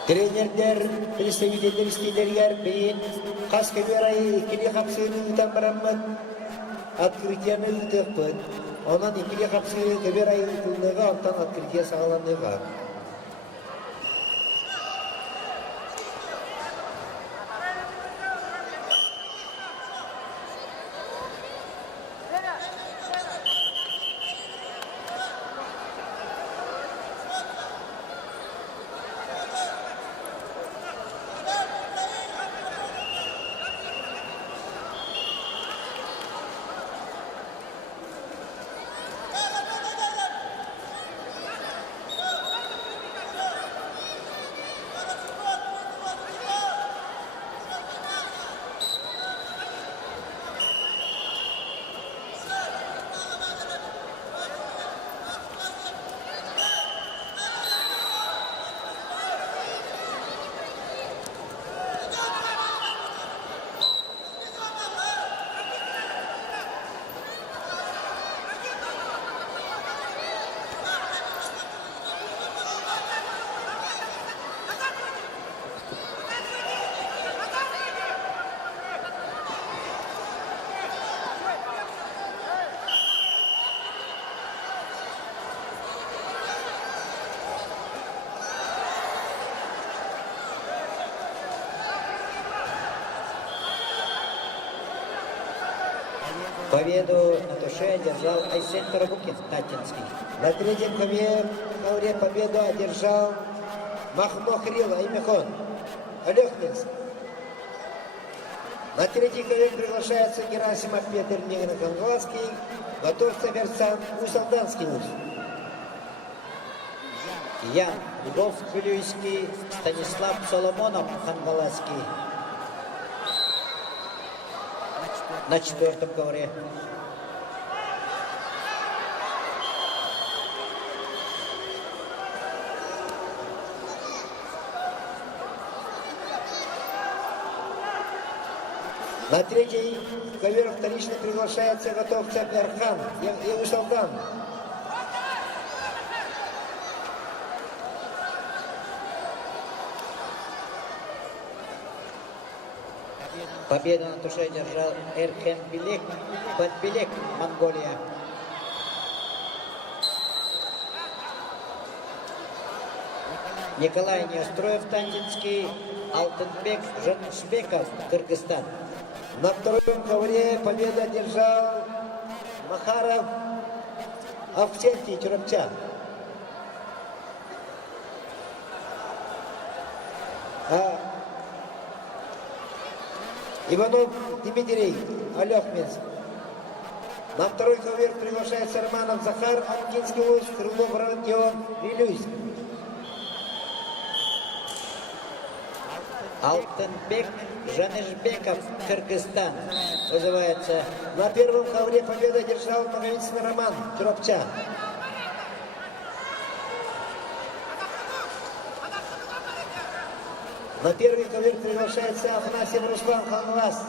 Тренерлер, представитель стилергер, бейін, қас көберайы, ikili қапсыны ұтан бараммат, открытияны ұтық бұд. Онан ikili қапсыны көберайы ұтылныға, онтан открытия сағаланыға. Победу на туше одержал Айсен Тарабукин, Татинский. На третьем ковре победу одержал Махмохрил Аймехон, Алехминск. На третий ковер приглашается Герасимов Петр Негрин-Конгласский, готовится Версан Усалданский УЗ. Ян Львов Квилюйский, Станислав Соломонов Хангаласский. На четвертом ковре. На третий ковер вторично приглашается готовца Эрхан Евусалдан. Победу на туше держал Эркен Билек, Бадбилек, Монголия. Николай Неустроев, Тандинский, Алтынбек Жаншбеков, Кыргызстан. На втором ковре победу одержал Махаров Авксентий, Чурапчан. Иванов Дмитрий, Алехминск. На второй ковер приглашается Романов Захар, Аргинский УЗ, Крылов Родион, Вилюйск. Алтынбек Жанышбеков, Кыргызстан. Вызывается. На первом ковре победу одержал Наговицын Роман, Чурапчан. На первый ковер приглашается Афанасьев Руслан, Ханглас.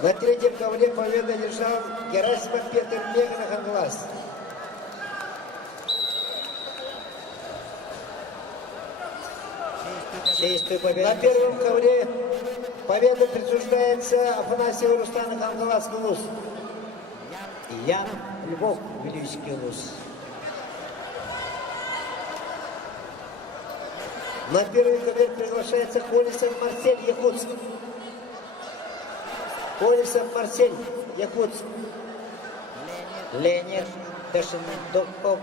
На третьем ковре победу одержал Герасимов Петр Негрин, Ханглас. На первом ковре победа присуждается Афанасьеву Руслану, Хангаласский УЗ. Ян Львов, Вилюйский УЗ. На первый ковер приглашается Колесов Марсель, Якутск. Колесов Марсель, Якутск. Леонид Дашиндоков,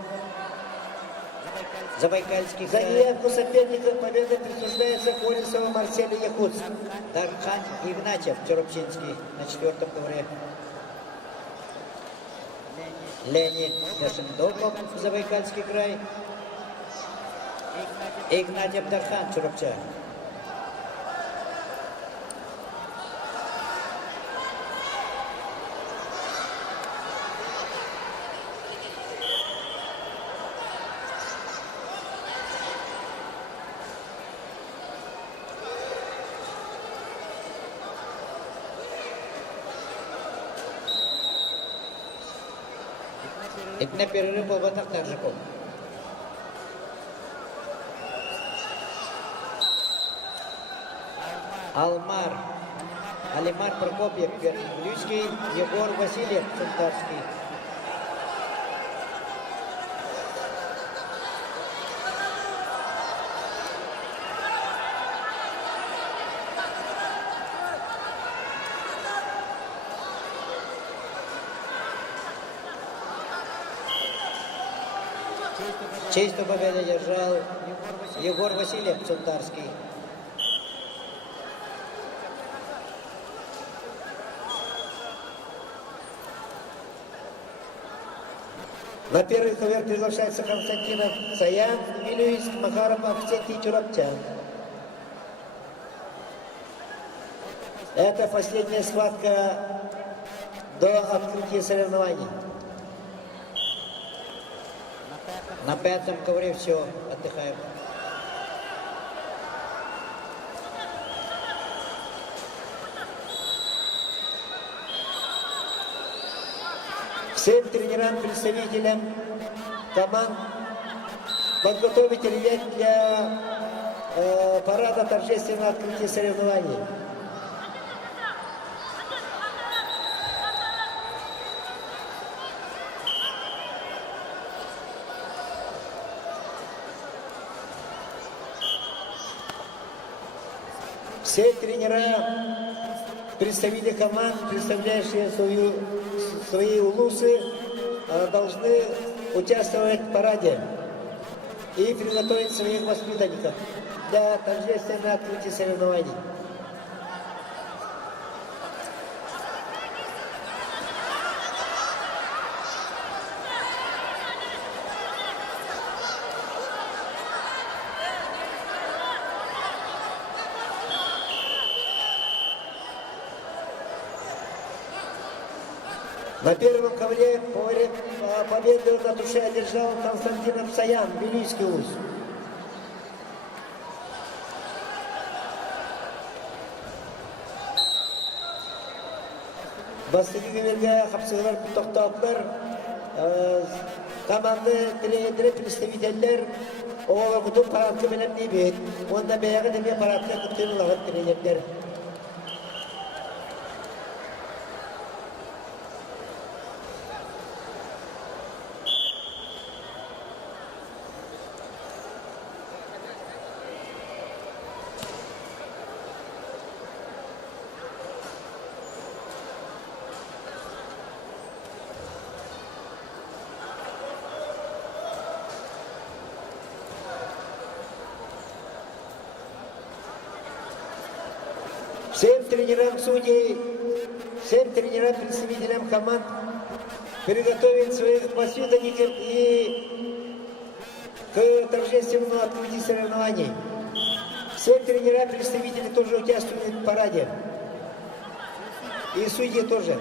Забайкальский край. За неявку соперника победа присуждается Колесову Марселю, Якутск. Тархан Игнатьев, Чурапчинский, на четвертом ковре. Леонид Дашиндоков, Забайкальский край. Игнатьев Дархан, Чурапча. И на перерыв был Батар Таржиков. Алмар, Алимар Прокопьев, Верхнеглюйский, Егор Васильев, Центарский. Честь победы держал Егор Васильев, Центарский. На первый ковер приглашается Константинов Саян, Вилюйск, Махаров, Авксентий, Чурапчан. Это последняя схватка до открытия соревнований. На пятом ковре все, отдыхаем. Всем тренерам, представителям команд подготовить ребят для парада торжественного открытия соревнований. Все тренера представители команд, представляющие свои улусы, должны участвовать в параде и приготовить своих воспитанников для торжественного открытия соревнований. На первом ковре победу на душе одержал Константин Апсаян, Белийский улус. Бастығы кемерге қапсығылар тоқталдылар. Команды тренерлер, представителер оғалар құтын парадқы білім дейбет. Онда бәяғы деме парадқы құтын ұлағын тренерлер. Всем тренерам судей, всем тренерам, представителям команд приготовить своих воспитанников и к торжественному открытию соревнований. Все тренера, представители тоже участвуют в параде. И судьи тоже.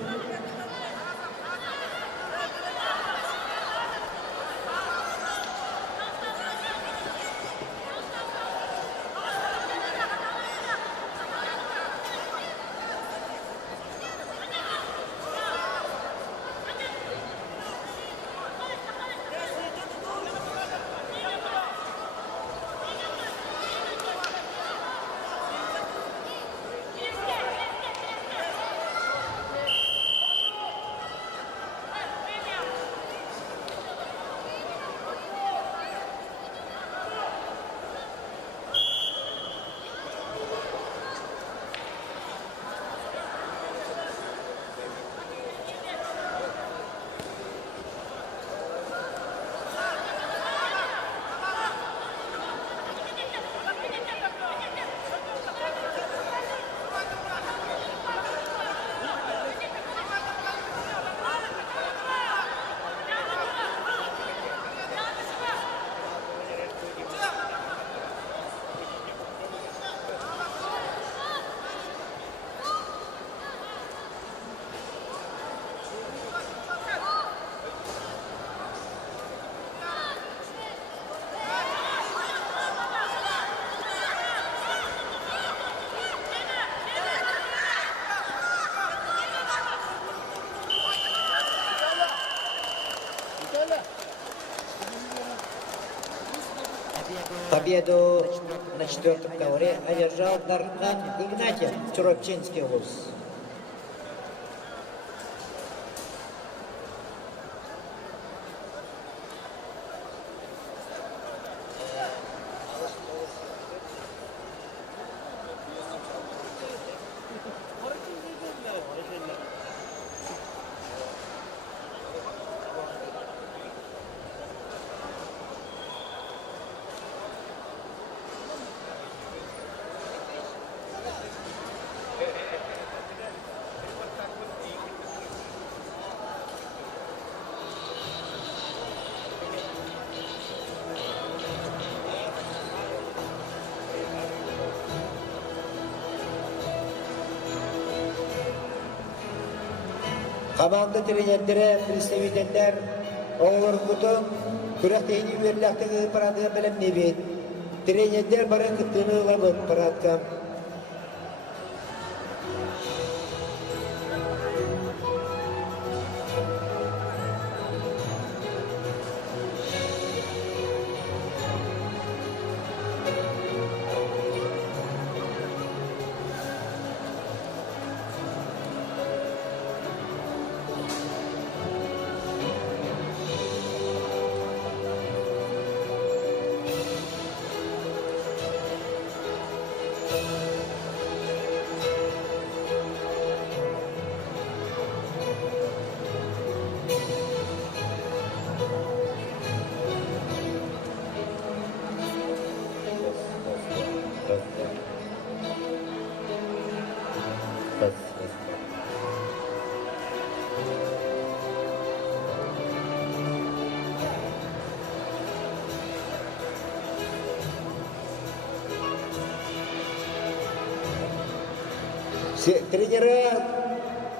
Победу на четвертом ковре одержал Дархан Игнатьев, Туропчинский улус. Команда тренерлері, представителер, оғылар күтін, күрек дейіне өрліқтігі парадыға білім небет. Тренерлер барын күттіні ұламын парадқа. Тренера,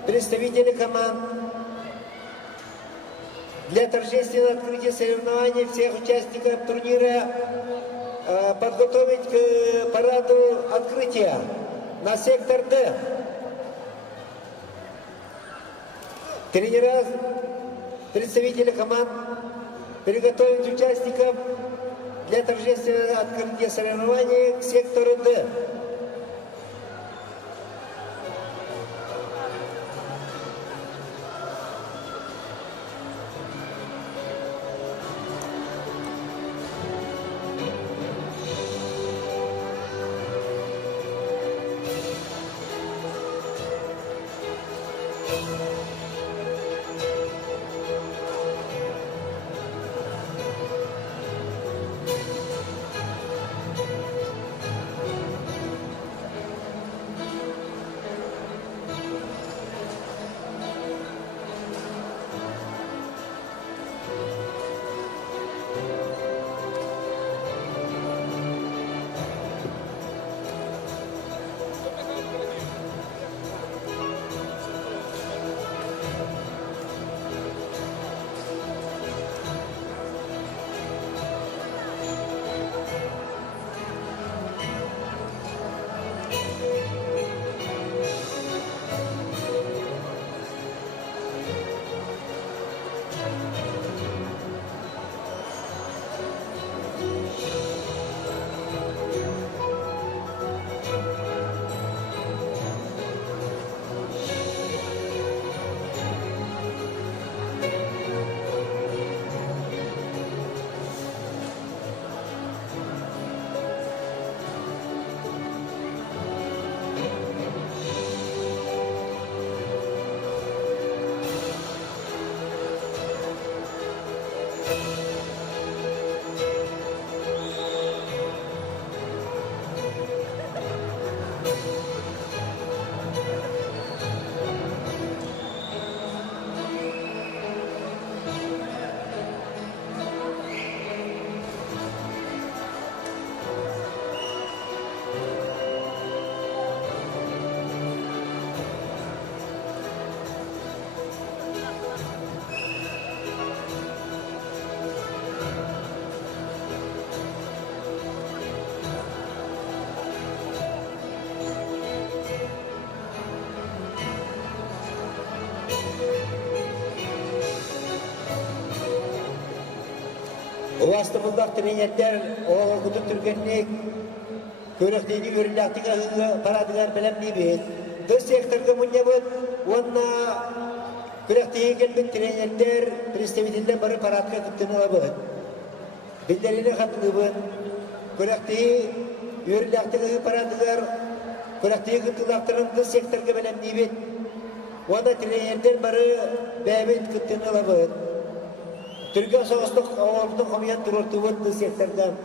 представители команд. Для торжественного открытия соревнований всех участников турнира подготовить к параду открытия на сектор Д. Тренера, представители команд, приготовить участников для торжественного открытия соревнований к сектору Д. Уастымылдақ тренерлер оғыл күтіп түргеннек көріқтейді өріліқтігі парадығар білім дейбет. Ды секторғы мұнне бұд, онна көріқтейі келбет тренерлер представителден бары парадға күттіні бұд. Білдеріне қатығы бұд, көріқтейі өріліқтігі парадығар көріқтейі күттілақтырын ды секторғы білім дейбет. Онда тренерлер бары бәбет күттіні бұд. Түрген соғыстық ауылдың қомиян тұрырты өтті сектордан.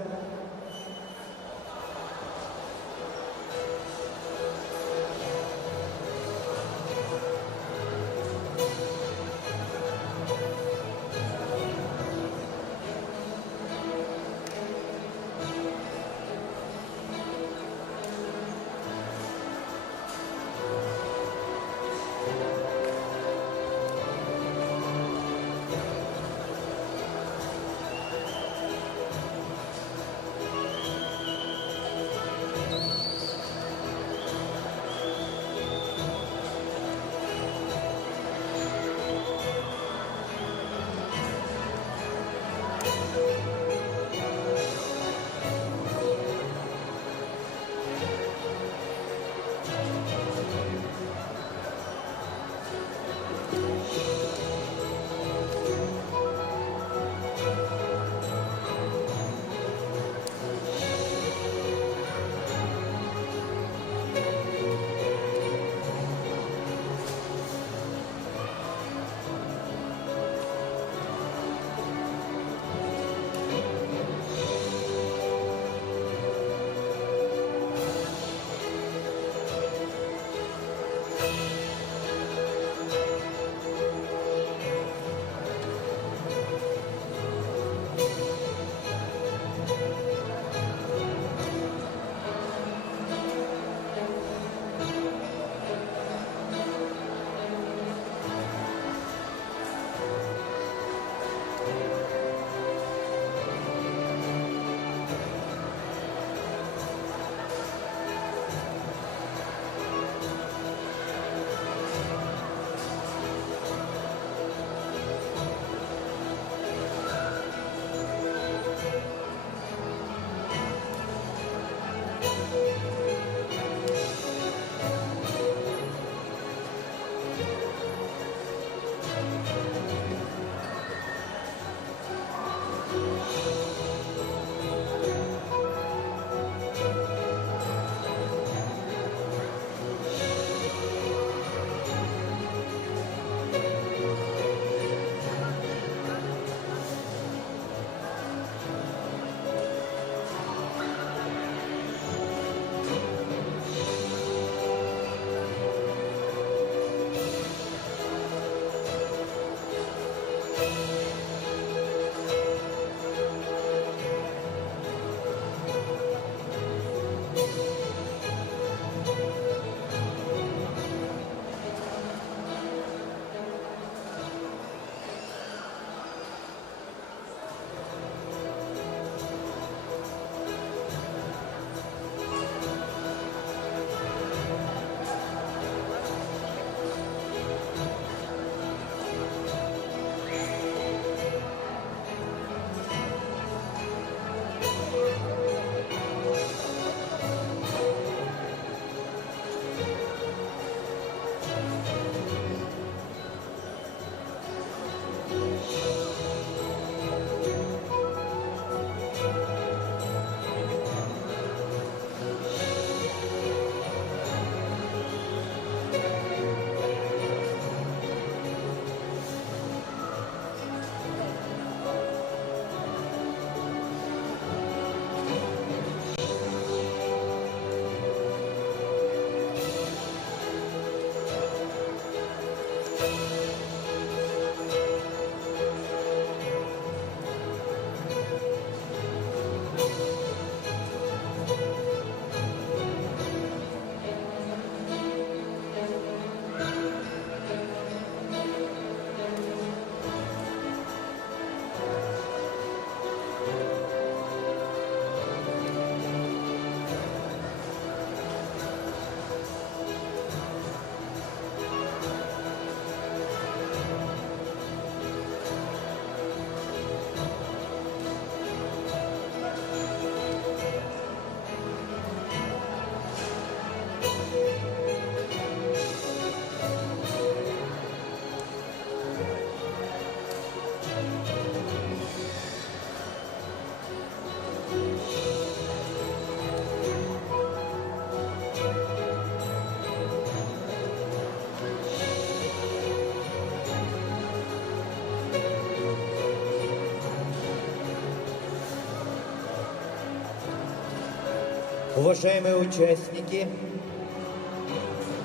Уважаемые участники,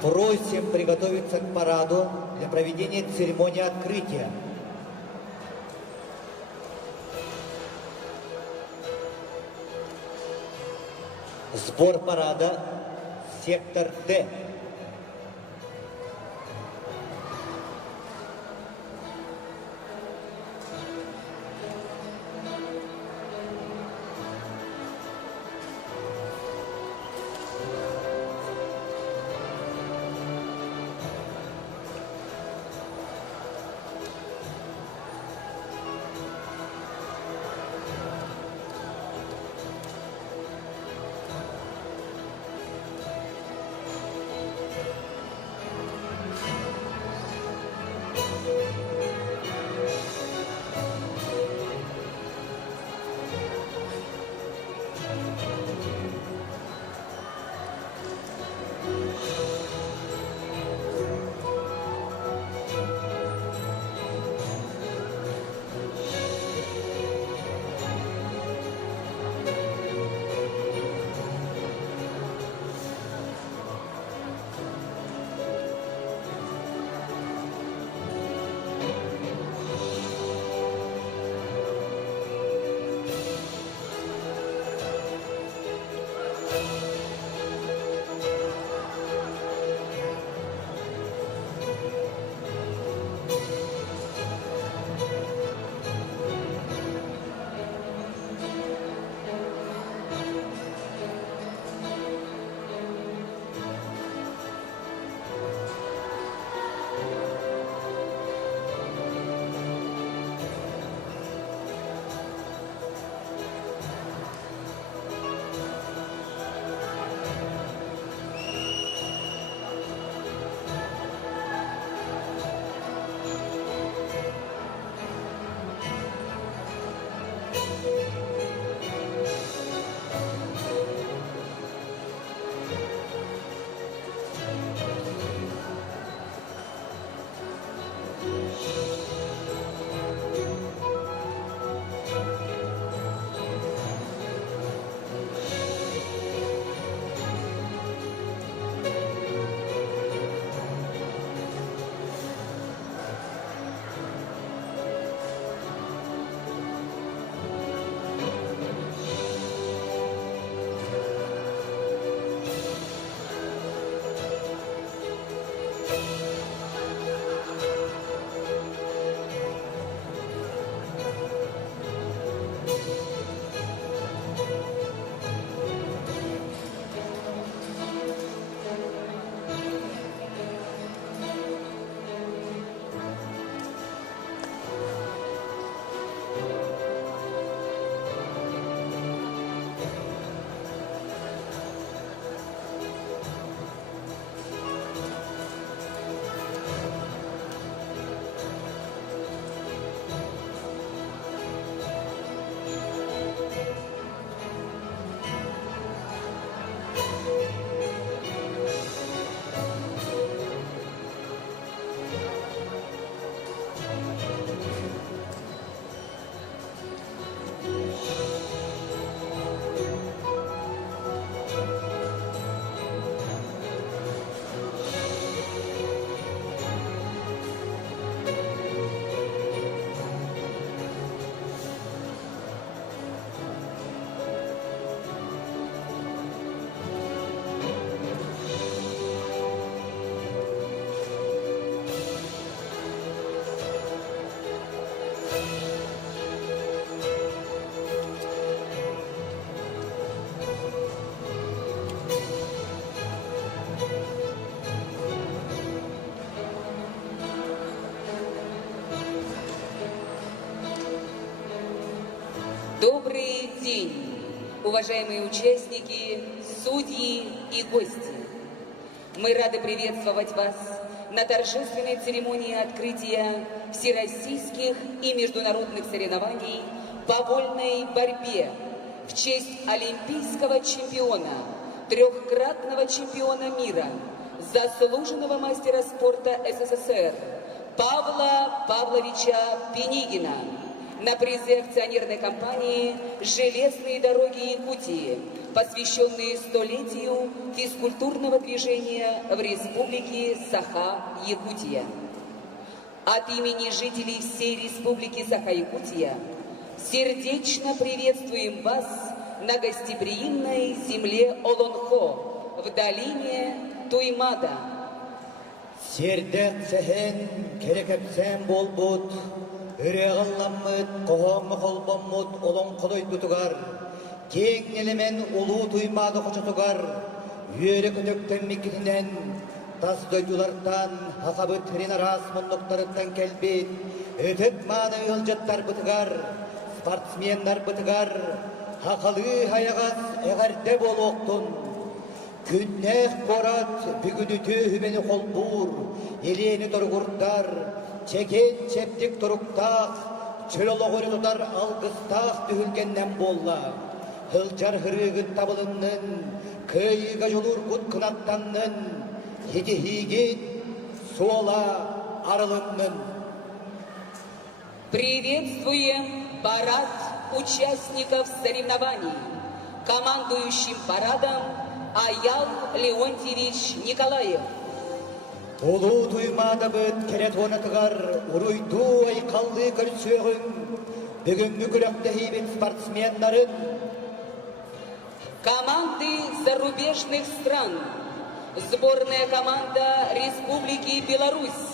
просим приготовиться к параду для проведения церемонии открытия. Сбор парада, сектор Д. Добрый день, уважаемые участники, судьи и гости. Мы рады приветствовать вас на торжественной церемонии открытия всероссийских и международных соревнований по вольной борьбе в честь олимпийского чемпиона, трехкратного чемпиона мира, заслуженного мастера спорта СССР Павла Павловича Пенигина. на призы акционерной компании «Железные дороги Якутии», посвященные столетию физкультурного движения в Республике Саха-Якутия. От имени жителей всей Республики Саха-Якутия сердечно приветствуем вас на гостеприимной земле Олонхо в долине Туймада. Сердек сехен керекепсен болбут, үреғылламыт, қоғамы қолбаммыт, олон қылой бұтығар, кең елемен ұлу Туймады құчытығар, үйері көтөктен мекетінен, тас дөйдулардан, хақабы трен арас мұндықтарыттан кәлбет, өтіп маны ұлжаттар бұтығар, спортсмендар бұтығар, хақалы хаяғас әғәрде бол оқтын. Күннәк борат, бүгүнүтү хүбені қолбур, елені тұрғырдар, чекен чептік тұрықтақ, чөлолоғыры тұтар алғыстақ түгілгеннен болла. Хылжар хырығын табылынның, көйіға жолур құт қынаттанның, хеті-хиген суала арылынның. Приветствуем парад участников соревнований. Командующим парадом Аял Леонтьевич Николаев. Улу Туймада бұд керет онатығар, ұруйду айқалды көрсөғін, бүгінгі күректі хейбен спортсмендарын. Команды зарубежных стран. Сборная команда Республики Беларусь.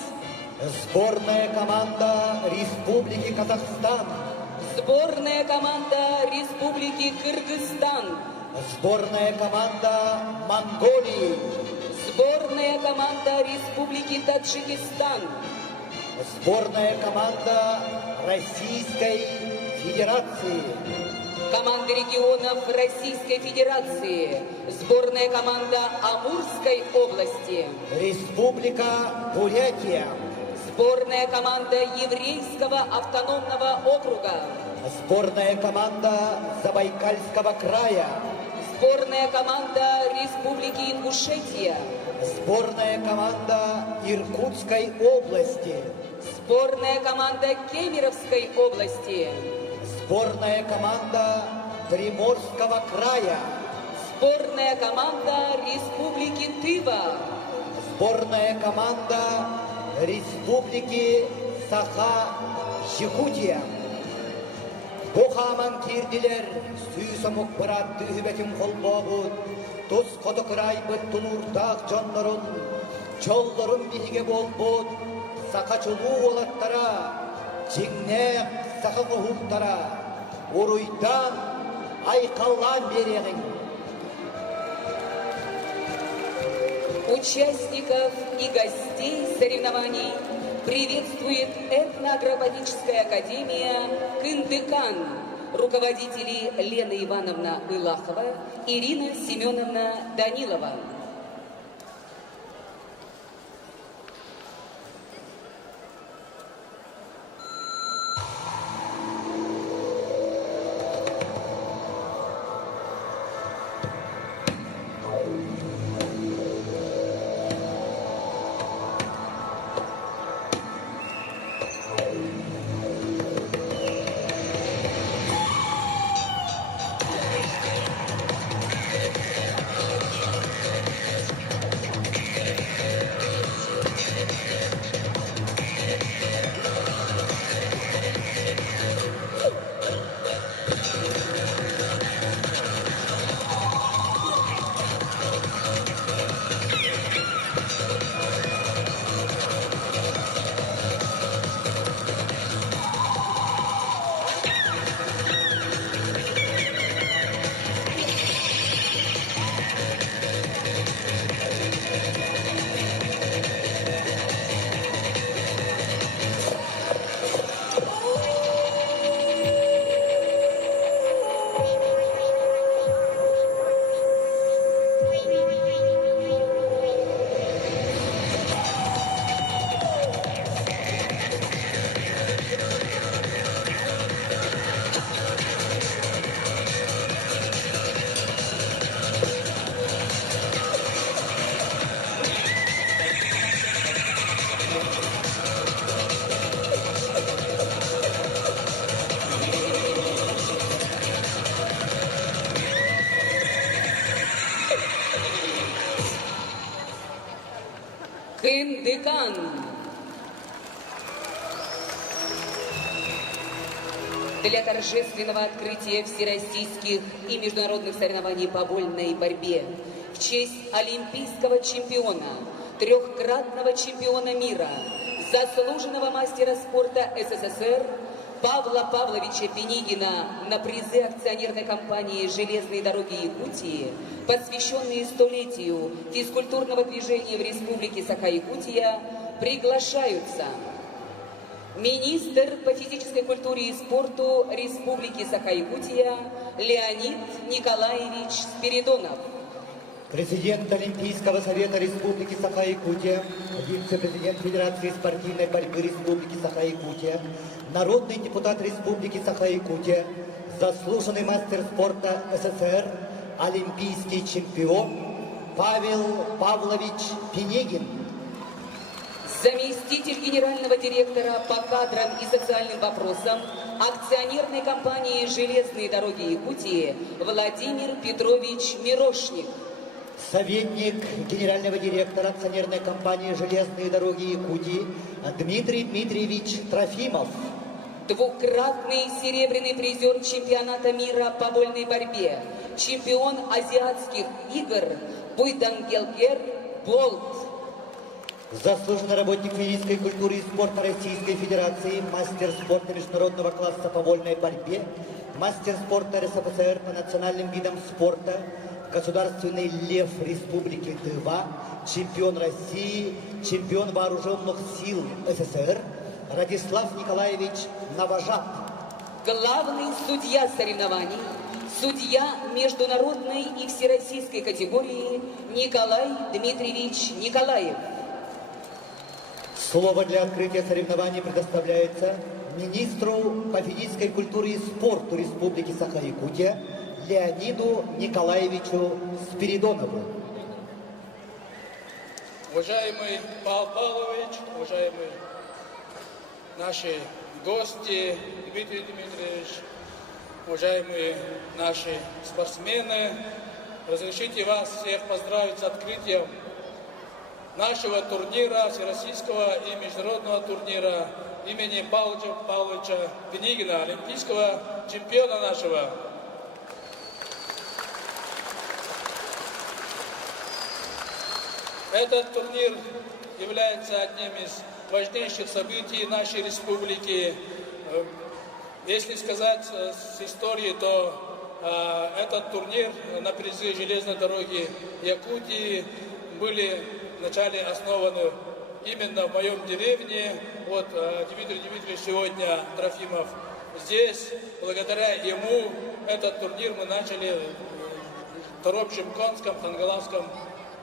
Сборная команда Республики Казахстан. Сборная команда Республики Кыргызстан. Сборная команда Монголии. Сборная команда Республики Таджикистан. Сборная команда Российской Федерации. Команды регионов Российской Федерации. Сборная команда Амурской области. Республика Бурятия. Сборная команда Еврейского автономного округа. Сборная команда Забайкальского края. Сборная команда Республики Ингушетия. Сборная команда Иркутской области. Сборная команда Кемеровской области. Сборная команда Приморского края. Сборная команда Республики Тыва. Сборная команда Республики Саха-Якутия. Бухаман кирдилер, сүйсамық бұратты хүбәтім қолбағыд, тұз қоты қырайбыт тұнурдақ жанларын, чолларын биге болбыд, сақачылу олаттара, жеңнәк сақы құхуқтара, ұруйдан айқаллан береғін. Участников и гостей соревнований приветствует этноакробатическая академия «Кындыкан», руководители Лена Ивановна Илахова, Ирина Семеновна Данилова. Кындыкан. Для торжественного открытия всероссийских и международных соревнований по вольной борьбе в честь олимпийского чемпиона, трехкратного чемпиона мира, заслуженного мастера спорта СССР Павла Павловича Пенигина на призы акционерной компании «Железные дороги Якутии», посвященные столетию физкультурного движения в Республике Саха-Якутия, приглашаются министр по физической культуре и спорту Республики Саха-Якутия Леонид Николаевич Спиридонов, Президент Олимпийского совета Республики Саха-Якутия, вице-президент Федерации спортивной борьбы Республики Саха-Якутия, народный депутат Республики Саха-Якутия, заслуженный мастер спорта СССР, олимпийский чемпион Павел Павлович Пенигин, заместитель генерального директора по кадрам и социальным вопросам акционерной компании «Железные дороги Якутии» Владимир Петрович Мирошник, советник генерального директора акционерной компании «Железные дороги Якутии» Дмитрий Дмитриевич Трофимов, двукратный серебряный призер чемпионата мира по вольной борьбе, чемпион азиатских игр Буйдангелгер Болт, заслуженный работник физической культуры и спорта Российской Федерации, мастер спорта международного класса по вольной борьбе, мастер спорта РСФСР по национальным видам спорта, государственный лев Республики Тыва, чемпион России, чемпион вооруженных сил СССР Радислав Николаевич Новожат, главный судья соревнований, судья международной и всероссийской категории Николай Дмитриевич Николаев. Слово для открытия соревнований предоставляется министру по физической культуре и спорту Республики Саха-Якутия Леониду Николаевичу Спиридонову. Уважаемый Павел Павлович, уважаемые наши гости, Дмитрий Дмитриевич, уважаемые наши спортсмены, разрешите вас всех поздравить с открытием нашего турнира, всероссийского и международного турнира имени Павла Павловича Пенигина, олимпийского чемпиона нашего. Этот турнир является одним из важнейших событий нашей республики. Если сказать с истории, то этот турнир на призы железной дороги Якутии были вначале основаны именно в моем деревне. Вот Дмитрий Дмитриевич сегодня Трофимов здесь. Благодаря ему этот турнир мы начали в Торопчем-Конском, Хангалавском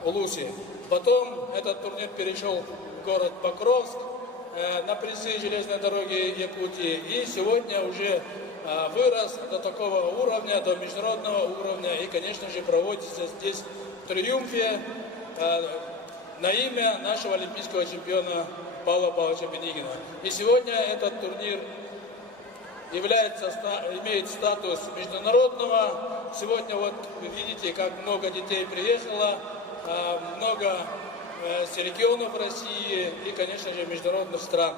улусе. Потом этот турнир перешел в город Покровск на призы железной дороги Якутии. И сегодня уже вырос до такого уровня, до международного уровня. И, конечно же, проводится здесь в Триумфе на имя нашего олимпийского чемпиона Павла Павловича Пенигина. И сегодня этот турнир имеет статус международного. Сегодня вот вы видите, как много детей приехало, много с регионов России и, конечно же, международных стран.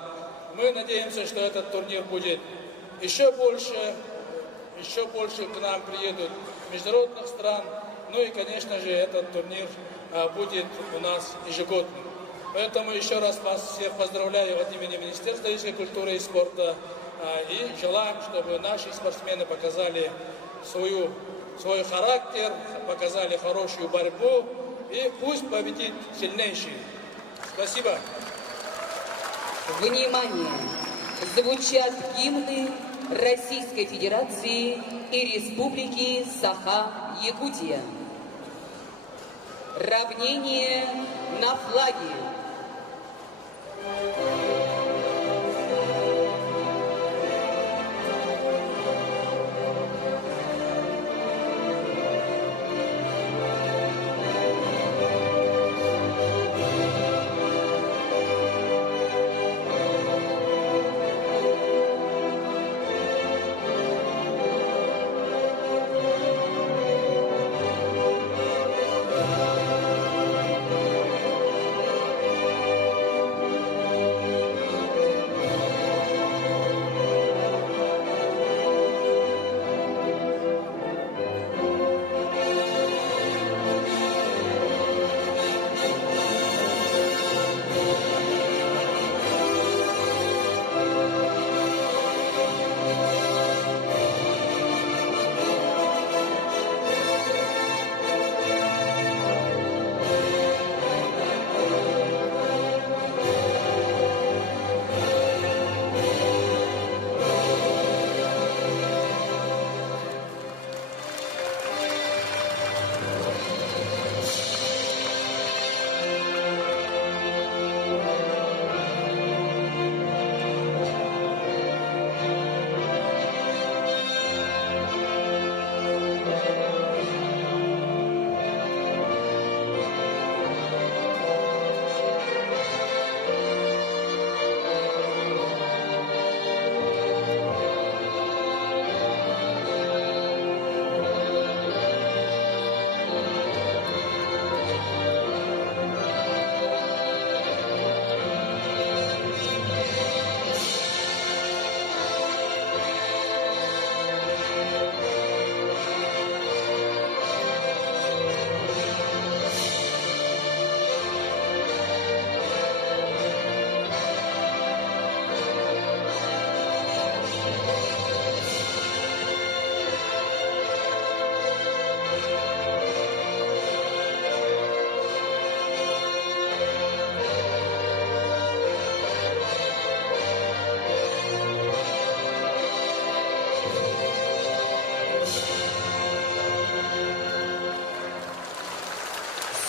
Мы надеемся, что этот турнир будет еще больше к нам приедут международных стран. Ну и, конечно же, этот турнир будет у нас ежегодным. Поэтому еще раз вас всех поздравляю от имени Министерства физической культуры и спорта и желаем, чтобы наши спортсмены показали свой характер, показали хорошую борьбу, и пусть победит сильнейший. Спасибо. Внимание! Звучат гимны Российской Федерации и Республики Саха-Якутия. Равнение на флаге.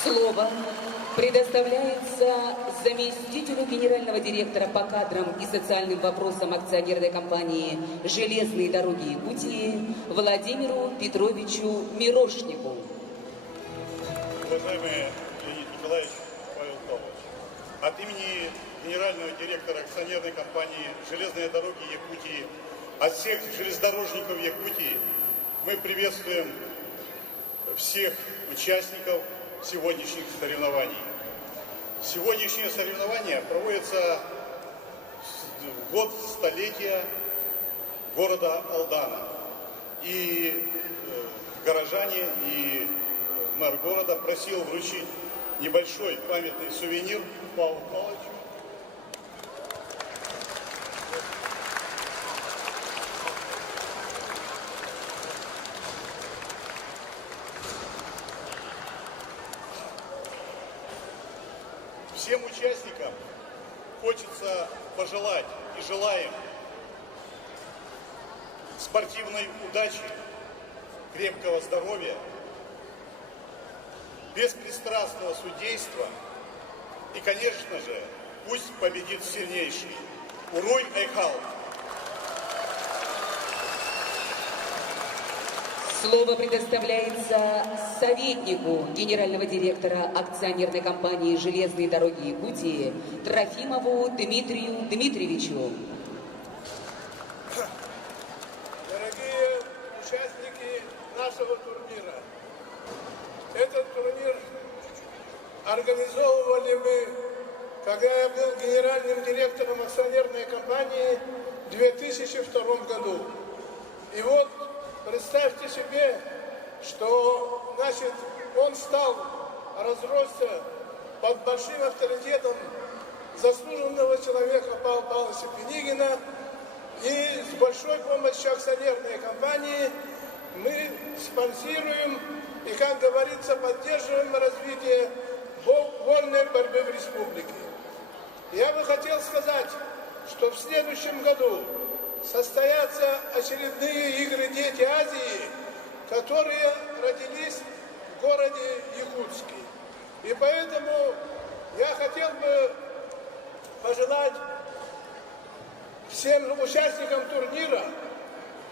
Слово предоставляется заместителю генерального директора по кадрам и социальным вопросам акционерной компании «Железные дороги Якутии» Владимиру Петровичу Мирошнику. Уважаемый Леонид Николаевич, Павел Павлович, от имени генерального директора акционерной компании «Железные дороги Якутии», от всех железнодорожников Якутии мы приветствуем всех участников сегодняшних соревнований. Сегодняшние соревнования проводятся в год столетия города Алдана. И горожане, и мэр города просил вручить небольшой памятный сувенир Павлу Павловичу. Всем участникам хочется пожелать и желаем спортивной удачи, крепкого здоровья, беспристрастного судейства и, конечно же, пусть победит сильнейший. Уруй Айхал! Слово предоставляется советнику генерального директора акционерной компании «Железные дороги Якутии» Трофимову Дмитрию Дмитриевичу. Дорогие участники нашего турнира, этот турнир организовывали мы, когда я был генеральным директором акционерной компании в 2002 году. И вот представьте себе, что, значит, он разросся под большим авторитетом заслуженного человека Павла Павловича Пенигина, и с большой помощью акционерной компании мы спонсируем и, как говорится, поддерживаем развитие вольной борьбы в республике. Я бы хотел сказать, что в следующем году состоятся очередные игры «Дети Азии», которые родились в городе Якутске. И поэтому я хотел бы пожелать всем участникам турнира,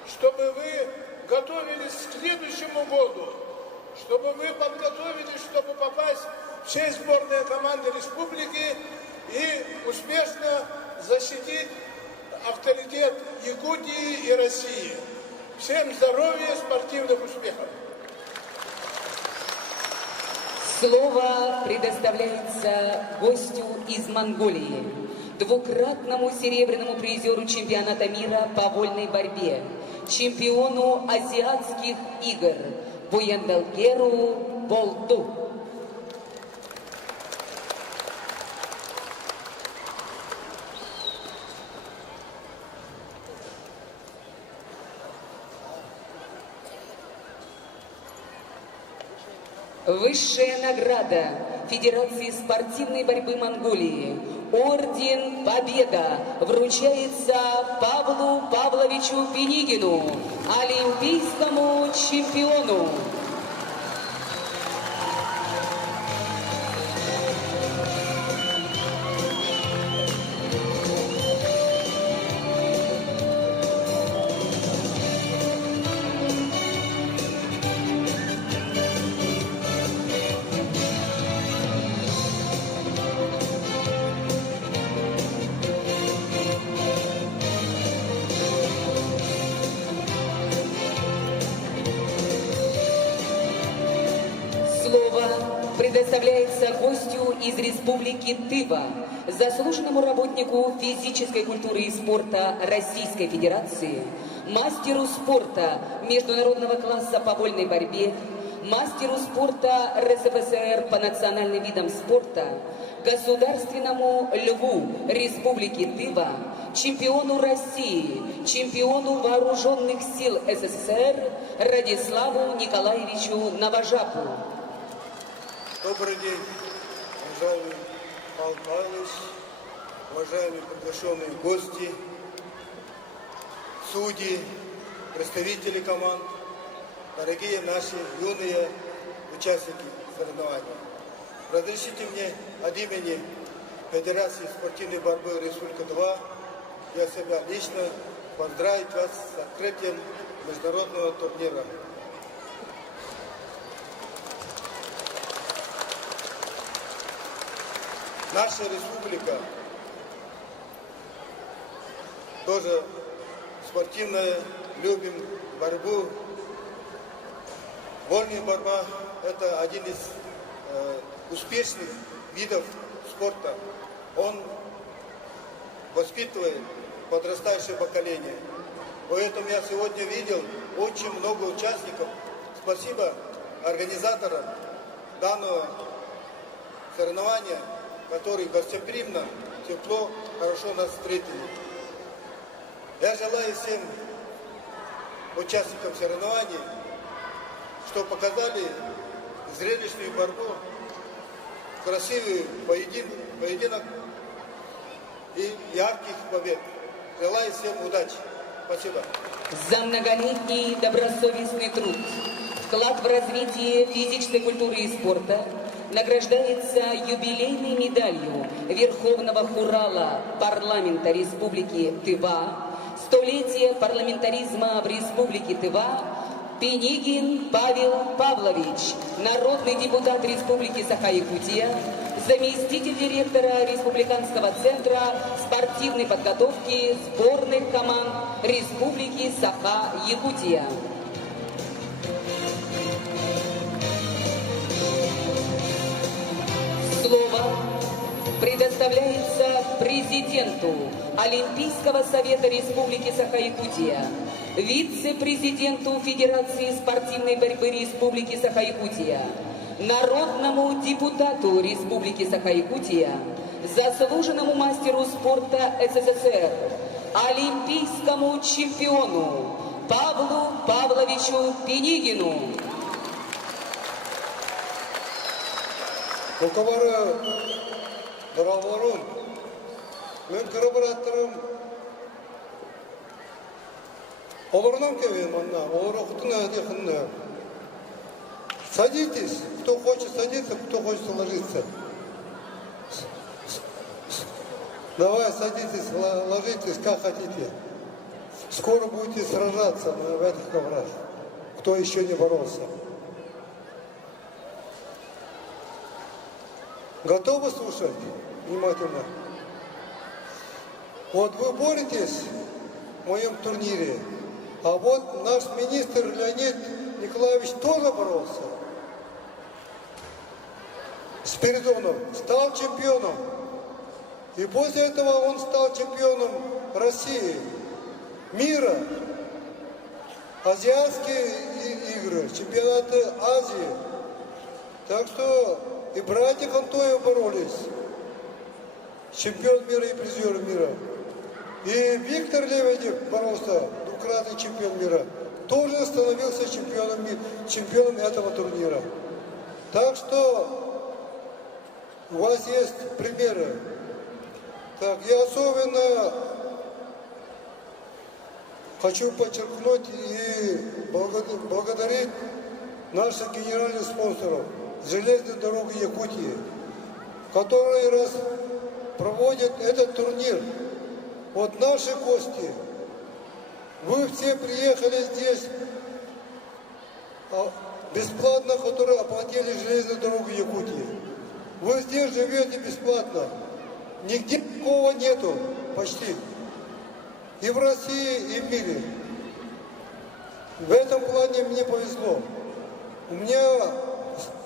чтобы вы готовились к следующему году, чтобы вы подготовились, чтобы попасть в честь сборной команды республики и успешно защитить авторитет Якутии и России. Всем здоровья, спортивных успехов! Слово предоставляется гостю из Монголии, двукратному серебряному призеру чемпионата мира по вольной борьбе, чемпиону азиатских игр Буяндалгеру Болду. Высшая награда Федерации спортивной борьбы Монголии Орден Победа вручается Павлу Павловичу Пенигину, олимпийскому чемпиону. Предоставляется гостю из Республики Тыва, заслуженному работнику физической культуры и спорта Российской Федерации, мастеру спорта международного класса по вольной борьбе, мастеру спорта РСФСР по национальным видам спорта, государственному льву Республики Тыва, чемпиону России, чемпиону вооруженных сил СССР Радиславу Николаевичу Новожапу. Добрый день, уважаемый Павел Павлович, уважаемые приглашенные гости, судьи, представители команд, дорогие наши юные участники соревнований. Разрешите мне от имени Федерации спортивной борьбы Республика-2 я себя лично поздравить вас с открытием международного турнира. Наша республика тоже спортивная, любим борьбу. Вольная борьба – это один из успешных видов спорта. Он воспитывает подрастающее поколение. Поэтому я сегодня видел очень много участников. Спасибо организаторам данного соревнования, которые гостеприимно, тепло, хорошо нас встретили. Я желаю всем участникам соревнований, что показали зрелищную борьбу, красивый поединок и ярких побед. Желаю всем удачи. Спасибо. За многолетний добросовестный труд, вклад в развитие физической культуры и спорта награждается юбилейной медалью Верховного Хурала парламента Республики Тыва, столетие парламентаризма в Республике Тыва, Пенигин Павел Павлович, народный депутат Республики Саха-Якутия, заместитель директора Республиканского центра спортивной подготовки сборных команд Республики Саха-Якутия. Слово предоставляется президенту Олимпийского совета Республики Саха-Якутия, вице-президенту Федерации спортивной борьбы Республики Саха-Якутия, народному депутату Республики Саха-Якутия, заслуженному мастеру спорта СССР, олимпийскому чемпиону Павлу Павловичу Пенигину. Mukabarı bravolarım. Ben kırabırattırım. Олорнам кевин манна, олорохтuna деханна. Садитесь, кто хочет садиться, кто хочет ложиться. Давай, садитесь, ложитесь, как хотите. Скоро будете сражаться в этих коврах, кто еще не боролся. Готовы слушать внимательно? Вот вы боретесь в моем турнире, а вот наш министр Леонид Николаевич тоже боролся. Спиридонов стал чемпионом. И после этого он стал чемпионом России, мира, азиатские игры, чемпионаты Азии. Так что и братья Хантоев боролись, чемпион мира и призер мира. И Виктор Лебедев боролся, двукратный чемпион мира, тоже становился чемпионом этого турнира. Так что у вас есть примеры. Так, я особенно хочу подчеркнуть и благодарить наших генеральных спонсоров железной дороги Якутии, которые раз проводят этот турнир. Вот наши гости, вы все приехали здесь бесплатно, которые оплатили железную дорогу Якутии. Вы здесь живете бесплатно. Нигде такого нету почти. И в России, и в мире. В этом плане мне повезло. У меня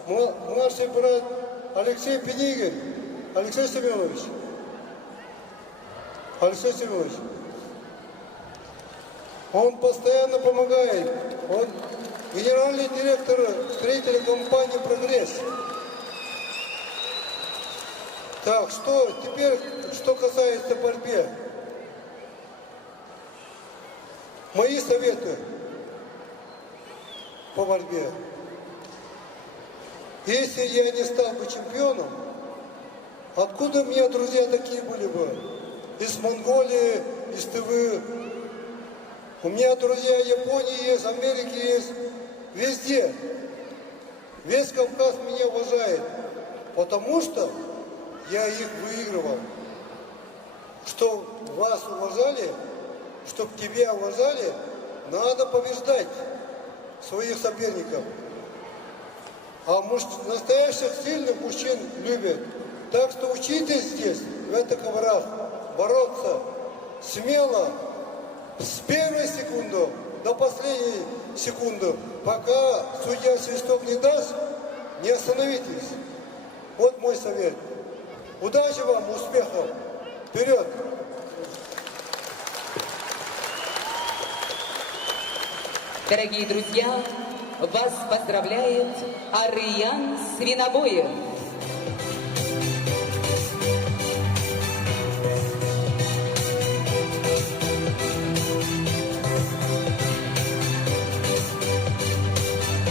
младший брат Алексей Пенигин, Алексей Семенович, он постоянно помогает. Он генеральный директор строительной компании «Прогресс». Так, что касается борьбы. Мои советы по борьбе. Если я не стал бы чемпионом, откуда у меня друзья такие были бы? Из Монголии, из Тывы. У меня друзья в Японии есть, Америке есть, везде. Весь Кавказ меня уважает, потому что я их выигрывал. Что вас уважали, чтоб тебя уважали, надо побеждать своих соперников. А настоящих сильных мужчин любят. Так что учитесь здесь, в этих коврах, бороться смело, с первой секунды до последней секунды. Пока судья свисток не даст, не остановитесь. Вот мой совет. Удачи вам, успехов. Вперед! Дорогие друзья, вас поздравляет Ариян Свинобоев.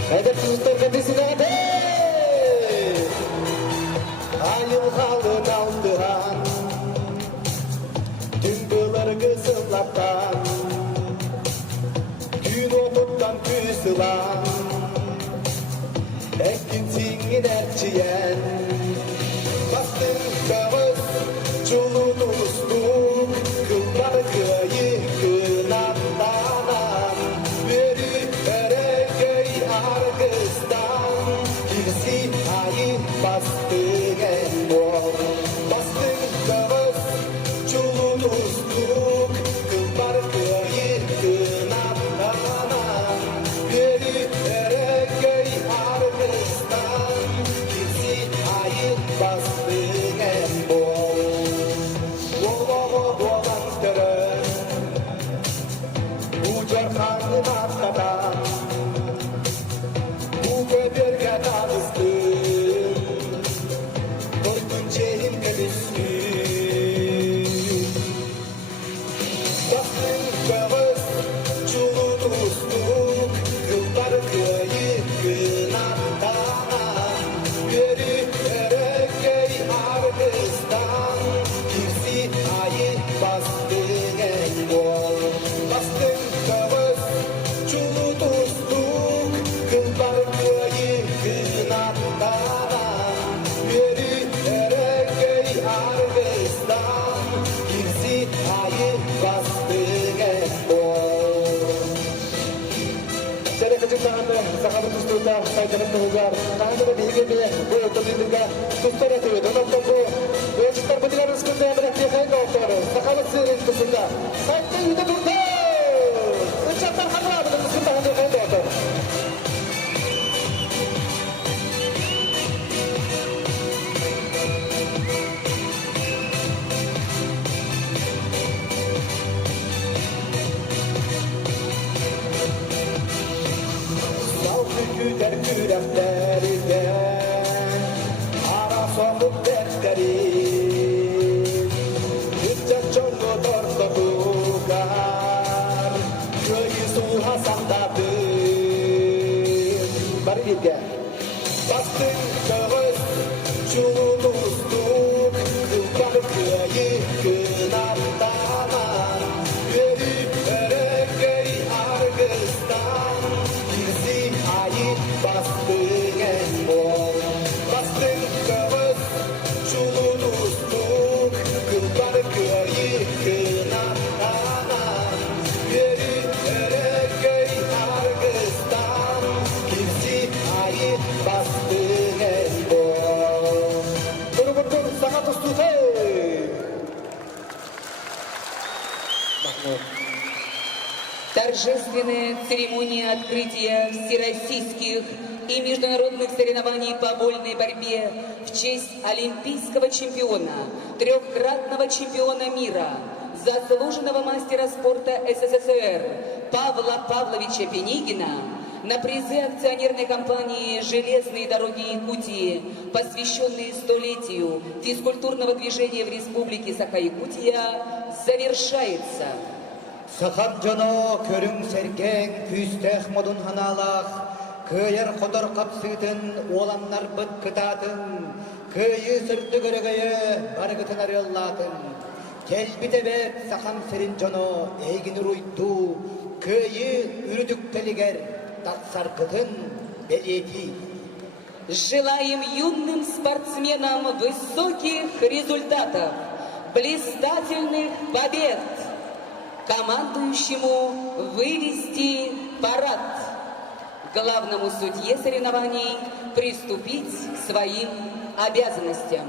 Қайда туыстарға бесінады айылғалын алдыған түнбілер кызылаттан күн отыттан күсілан әккен сеңін әрчиен бастың қағыз жолын ұстық кылдар күйі кынаттанан бері әрекей арғыстан кирси айы бастыген бол бастың қағыз жолын ұстық кылдар күйі кынаттанан бері әрекей арғыстан кирси айы бастыген бол Ujarkanın arkadan Bu göberge tanıştım Koydun cehim geliştim Bastın kağız çulun ustuk Kıllar köyü kınattan Geri erekey argıstan Kirsi ayı bastın en bol Bastın kağız çulun ustuk Kıllar köyü kınattan Geri erekey argıstan Kirsi ayı bastın en bol Saya kecintaannya sahabat Tustuta, saya jangan mengugar. Tangan kita dihidupi, gue terlindungi. Tustuta itu, dalam tunggu. Gue sekitar petikan sekitar berarti saya dokter. Sahabat sering Tustuta. Saya hidup untuk. Ucapan hamla dengan Tustuta hanya saya dokter. Güder küreklerinde ara sokup dertlerim Hüccet çollu dorsa bugar Köyü sul hasandadır Bari birge Bastın kağız çulun ustuk Kıllar köyü kınattan Yürü erekey argıstan Kirsi ayı bastın en bol Bastın kağız çulun ustuk Kıllar köyü kınattan Yürü erekey argıstan Kirsi ayı bastın en bol Durun sangat Tustuta Mahmud Торжественная церемония открытия всероссийских и международных соревнований по вольной борьбе в честь олимпийского чемпиона, трехкратного чемпиона мира, заслуженного мастера спорта СССР Павла Павловича Пенигина на призы акционерной компании «Железные дороги Якутии», посвященные столетию физкультурного движения в Республике Саха-Якутия, завершается. Сахар жоно көрің серкен күстех модун ханалах Кöyер қодар қапсытын оламнар бұт кытатын Кöyі сырты көрігейі барғытын ареллатын Келбіте бет сахам серин жоно егін ұруйтту күйі үрдіктілігер татсаркытын белети. Желаем юным спортсменам высоких результатов, блистательных побед, командующему вывести парад, главному судье соревнований приступить к своим обязанностям.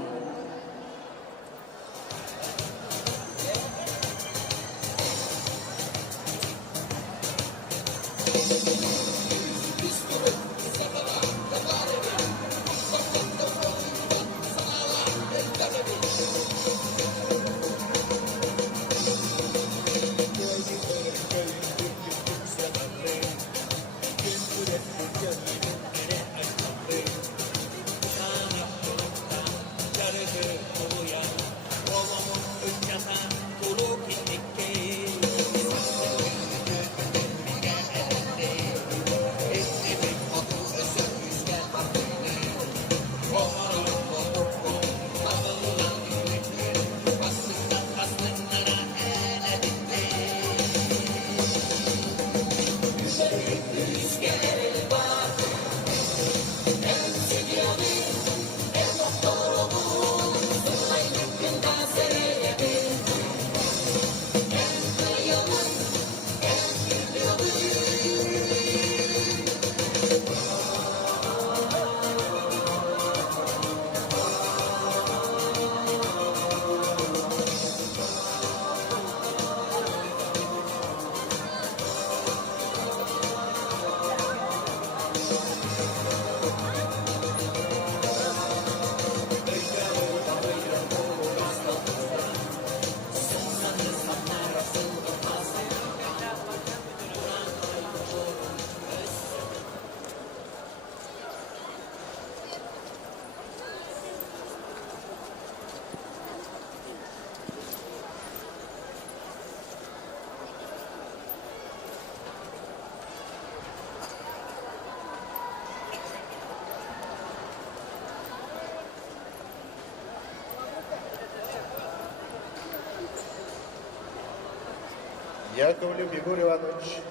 Яковлев Егор Иванович.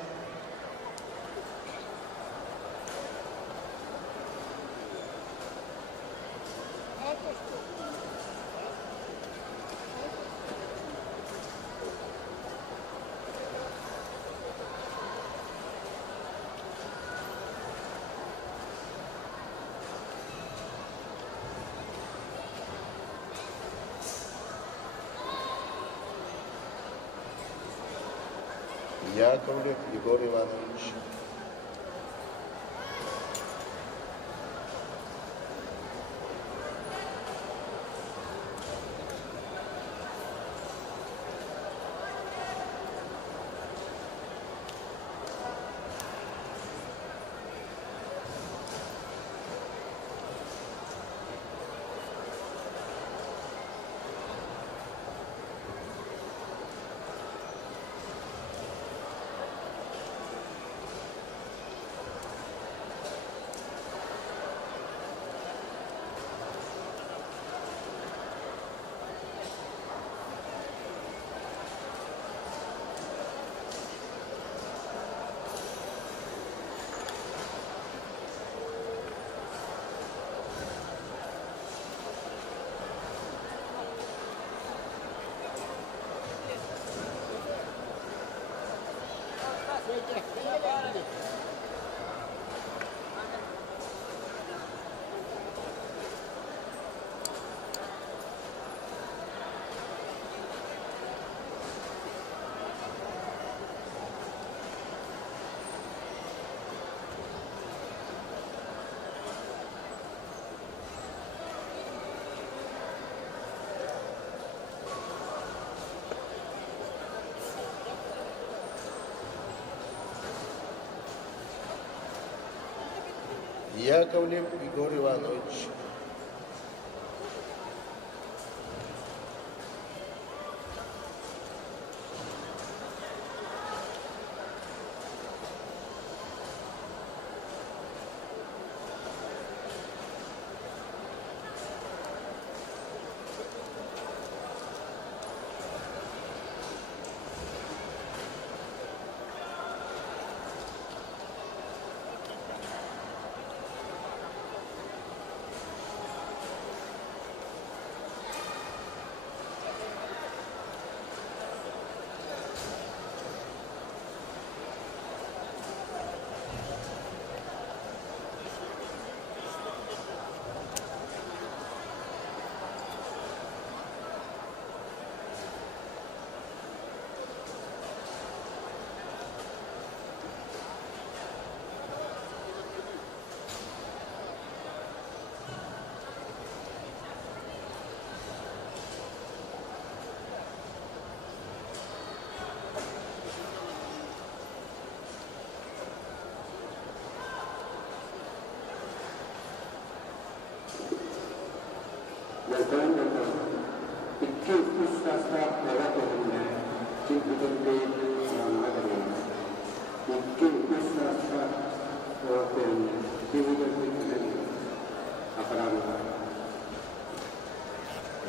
Яковлев Егор Иванович. Яковлев Егор Иванович.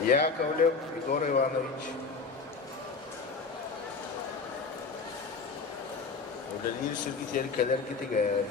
Яковлев Егор Иванович. Дальнейший секретарь Кадар Китигаев.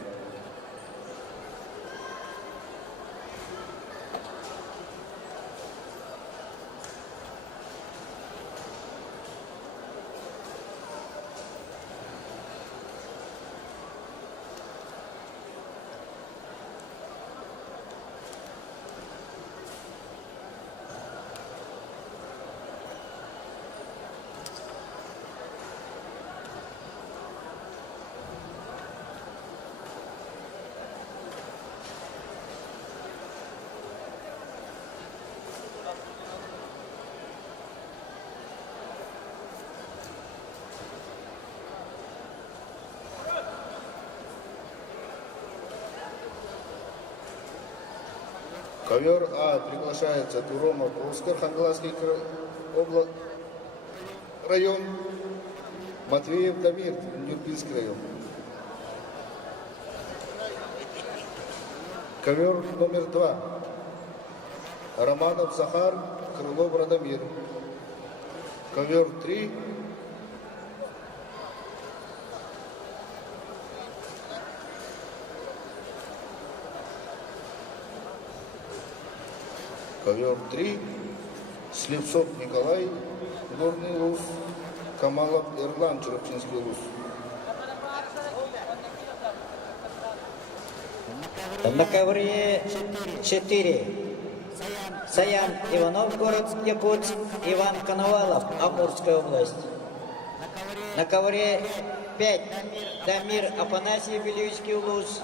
Ковер А приглашается Туромов Оскар, Хангаласский район, Матвеев Дамир, Нюрбинский район. Ковер номер 2. Романов Захар, Крылов Радомир. Ковер 3. Ковер 3, Слепцов Николай, Горный Луз, Камалов Ирлан, Черепчинский Луз. На ковре 4. Саян Иванов, город Якутск, Иван Коновалов, Амурская область. На ковре 5. Дамир Афанасьев, Вильюйский Луз,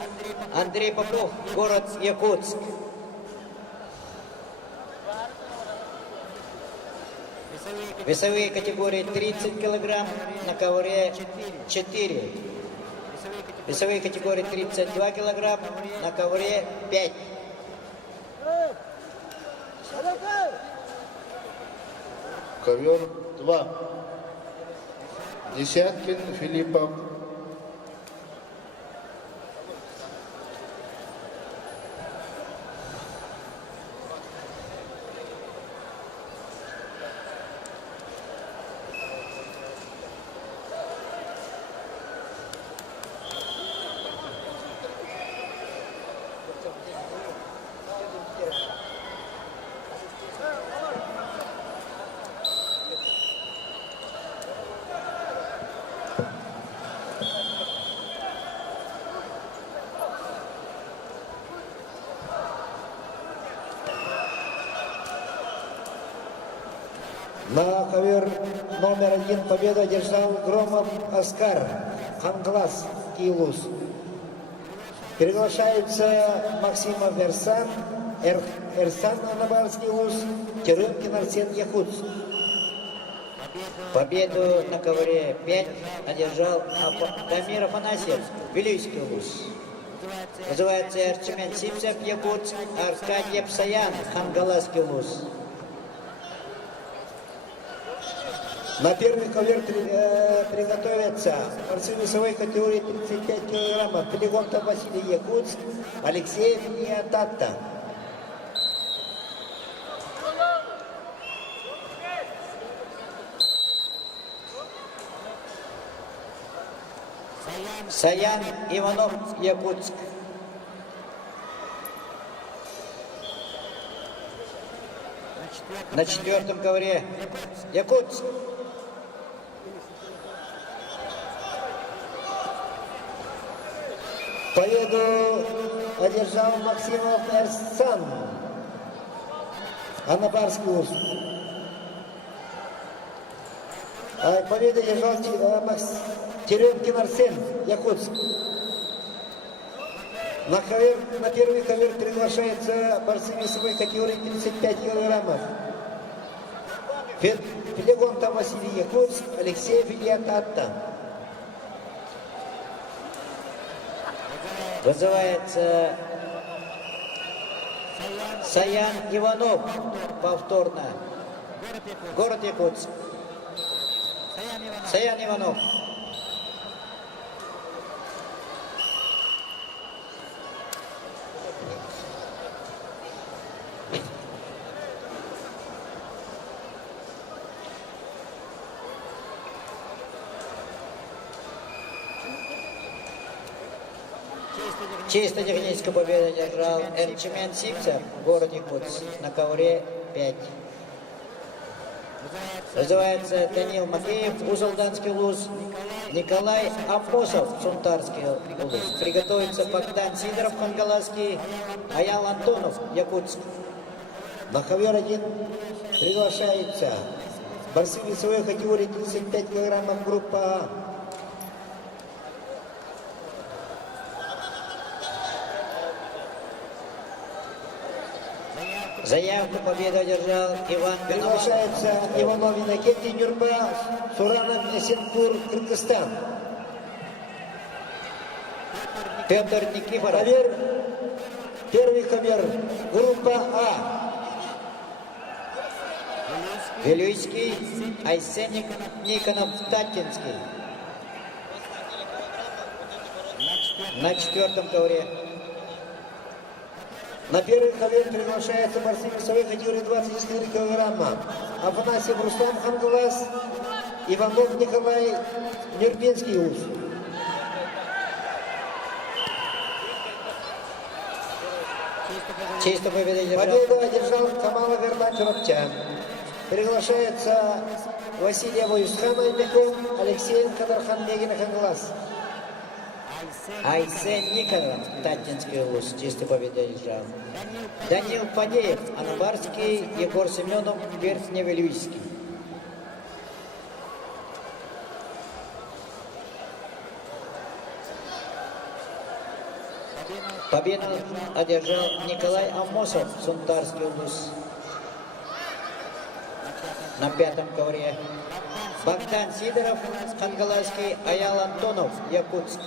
Андрей Попов, город Якутск. Весовые категории 30 килограмм, на ковре 4. Весовые категории 32 килограмм, на ковре 5. Ковер 2. Десяткин Филиппов. На ковер номер 1 победу одержал Громов Оскар, Ханглас, Киелус. Приглашается Максимов Эрсан, Эрсан Анабарский Луз, Теремкин Арсен Якутск. Победу на ковре 5 одержал Дамир Афанасьев, Вилюйский Луз. Называется Арчимен Симсев, Якутск, Аркадий Псаян, Хангаласский Луз. На первый ковер приготовятся борцы весовой категории 35 килограммов. Пелегонтов Василий Якутск, Алексеев Ниататта. Саян Иванов, Якутск. На четвертом ковре Якутск. Победу одержал Максимов Эрсан, Анабарский Луз. Победу одержал Теремкин Арсен, Якутск. На первый ковер приглашается борцы весовой категории 35 килограммов. Пелегонтов Василий Якутск, Алексеев Илья Татта. Вызывается Саян Иванов повторно. Город Якутск. Город Якутск. Саян Иванов. Саян Иванов. Чисто техническую победу одержал Эрчимен Симцев, город Якутск, на ковре 5. Вызывается Данил Макеев, Узалданский луз, Николай Амосов, Сунтарский луз. Приготовится Богдан Сидоров, Хангаласский, Аял Антонов, Якутск. На ковер 1 приглашается борцы весовой категории 35 килограммов группа А. Заявку победу одержал Иван Коновалов. Приглашается Иванов Иннокентий Нюрба, Суранов Есенпур, Кыргызстан. Петр Никифоров. Ковер, первый ковер, группа А. Вилюйский, Айсеник, Никонов, Татинский. На 4-м ковре. На первый ковер приглашается борцы весовой категории 24 килограмма. Афанасьев Рустам Хангалас, Иванов Николай, Нюрбинский УЗ. Чисто победу одержал. Победу одержал Камала Вердан Чурапчан. Приглашается Василий Воюсхан Аймеков, Алексей Кадархан Мегин Хангалас. Айсен Никонов, Татинский луз, чисто победу одержал. Данил Фадеев, Анварский, Егор Семенов, Верхневилюйский. Победу одержал Николай Амосов, Сунтарский луз. На 5-м ковре. Богдан Сидоров, Хангаласский, Аял Антонов, Якутск.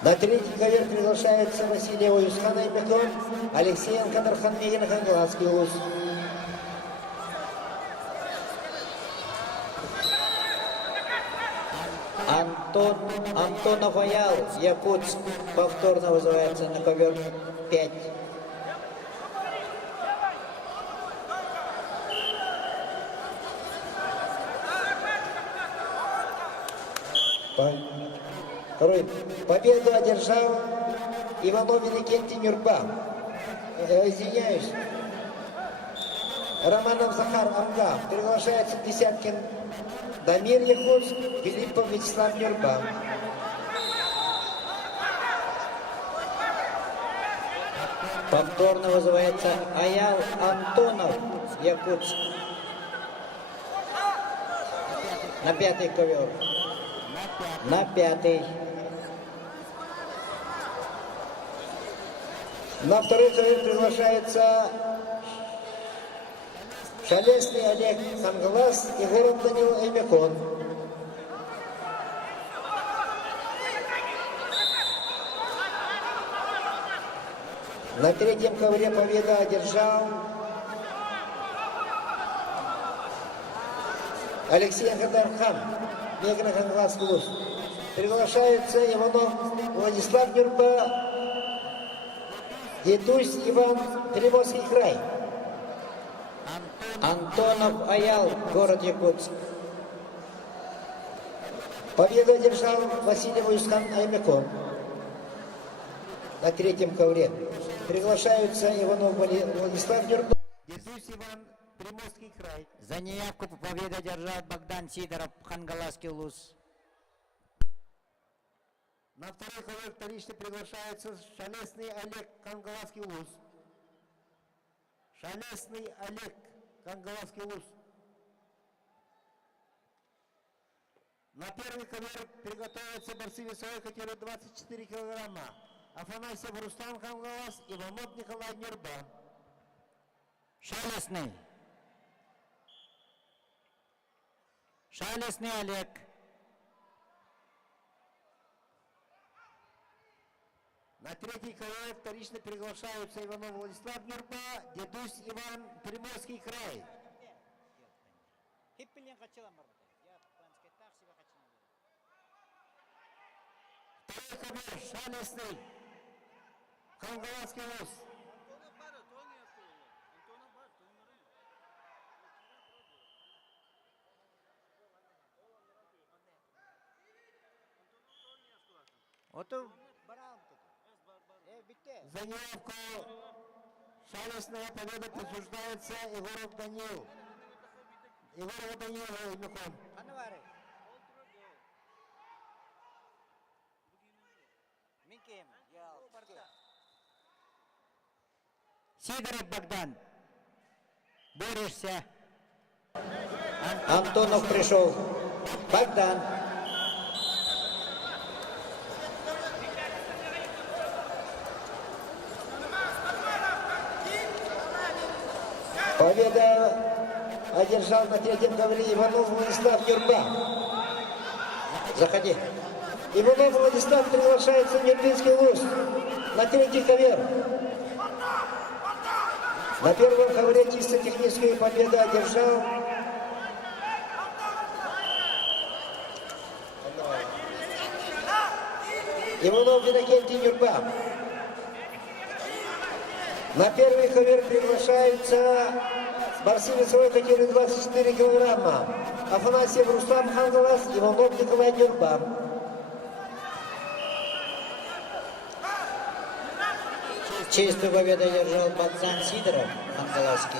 На третий ковер приглашается Василий Воюсхан Аймеков, Алексей Кадархан Мегин Хангаласский УЗ. Антонов Аял, Якутск, повторно вызывается на ковер 5. Второй. Победу одержал Иванов Иннокентий Нюрба. Извиняюсь. Романов Захар Амга. Приглашается Десяткин Дамир Якутск, Филиппов Вячеслав Нюрба. Повторно вызывается Аял Антонов, Якутск. На 5-й ковер. На 5-й. На второй ковер приглашается Шалесный Олег Хангалас и Город Данил Аймекон. На третьем ковре победу одержал Алексей Хадархан, Мегин Хангаласский УЗ. Приглашается Иванов Владислав Нюрба, Дедусь Иван, Приморский край. Антонов Аял, город Якутск. Победу одержал Василий Воюсхан Аймеков. На третьем ковре приглашаются Иванов Владислав Нюрба. Дедусь Иван, Приморский край. За неявку победу одержал Богдан Сидоров, Хангаласский луз. На второй ковер вторично приглашается Шалесный Олег, Хангаласский УЗ. Шалесный Олег, Хангаласский УЗ. На первый ковер приготовятся борцы весовой категории 24 килограмма. Афанасьев Рустам Хангалас, Иванов Николай Нюрба. Шалестный. Шалестный Олег. На третий ковер вторично приглашаются Иванов Владислав Нюрба, Дедусь Иван, Приморский край. Второй ковер Шалестный, Хангаласский лос. Вот он. Заявку Шалестная победа присуждается Егоров Данил. Егорова Данила Мюхон. Сидоров Богдан. Борешься. Антонов пришел. Богдан. Победа одержал на третьем ковре Иванов Владислав Нюрба. Заходи. Иванов Владислав приглашается в Нюрбинский луз на третий ковер. На первом ковре чисто техническую победу одержал Иванов Иннокентий Нюрба. На первый ковер приглашаются борцы весовой категории 24 килограмма. Афанасьев Рустам Хангалас, Иванов Николай Нюрба. Честную победу одержал Богдан Сидоров, Хангаласский.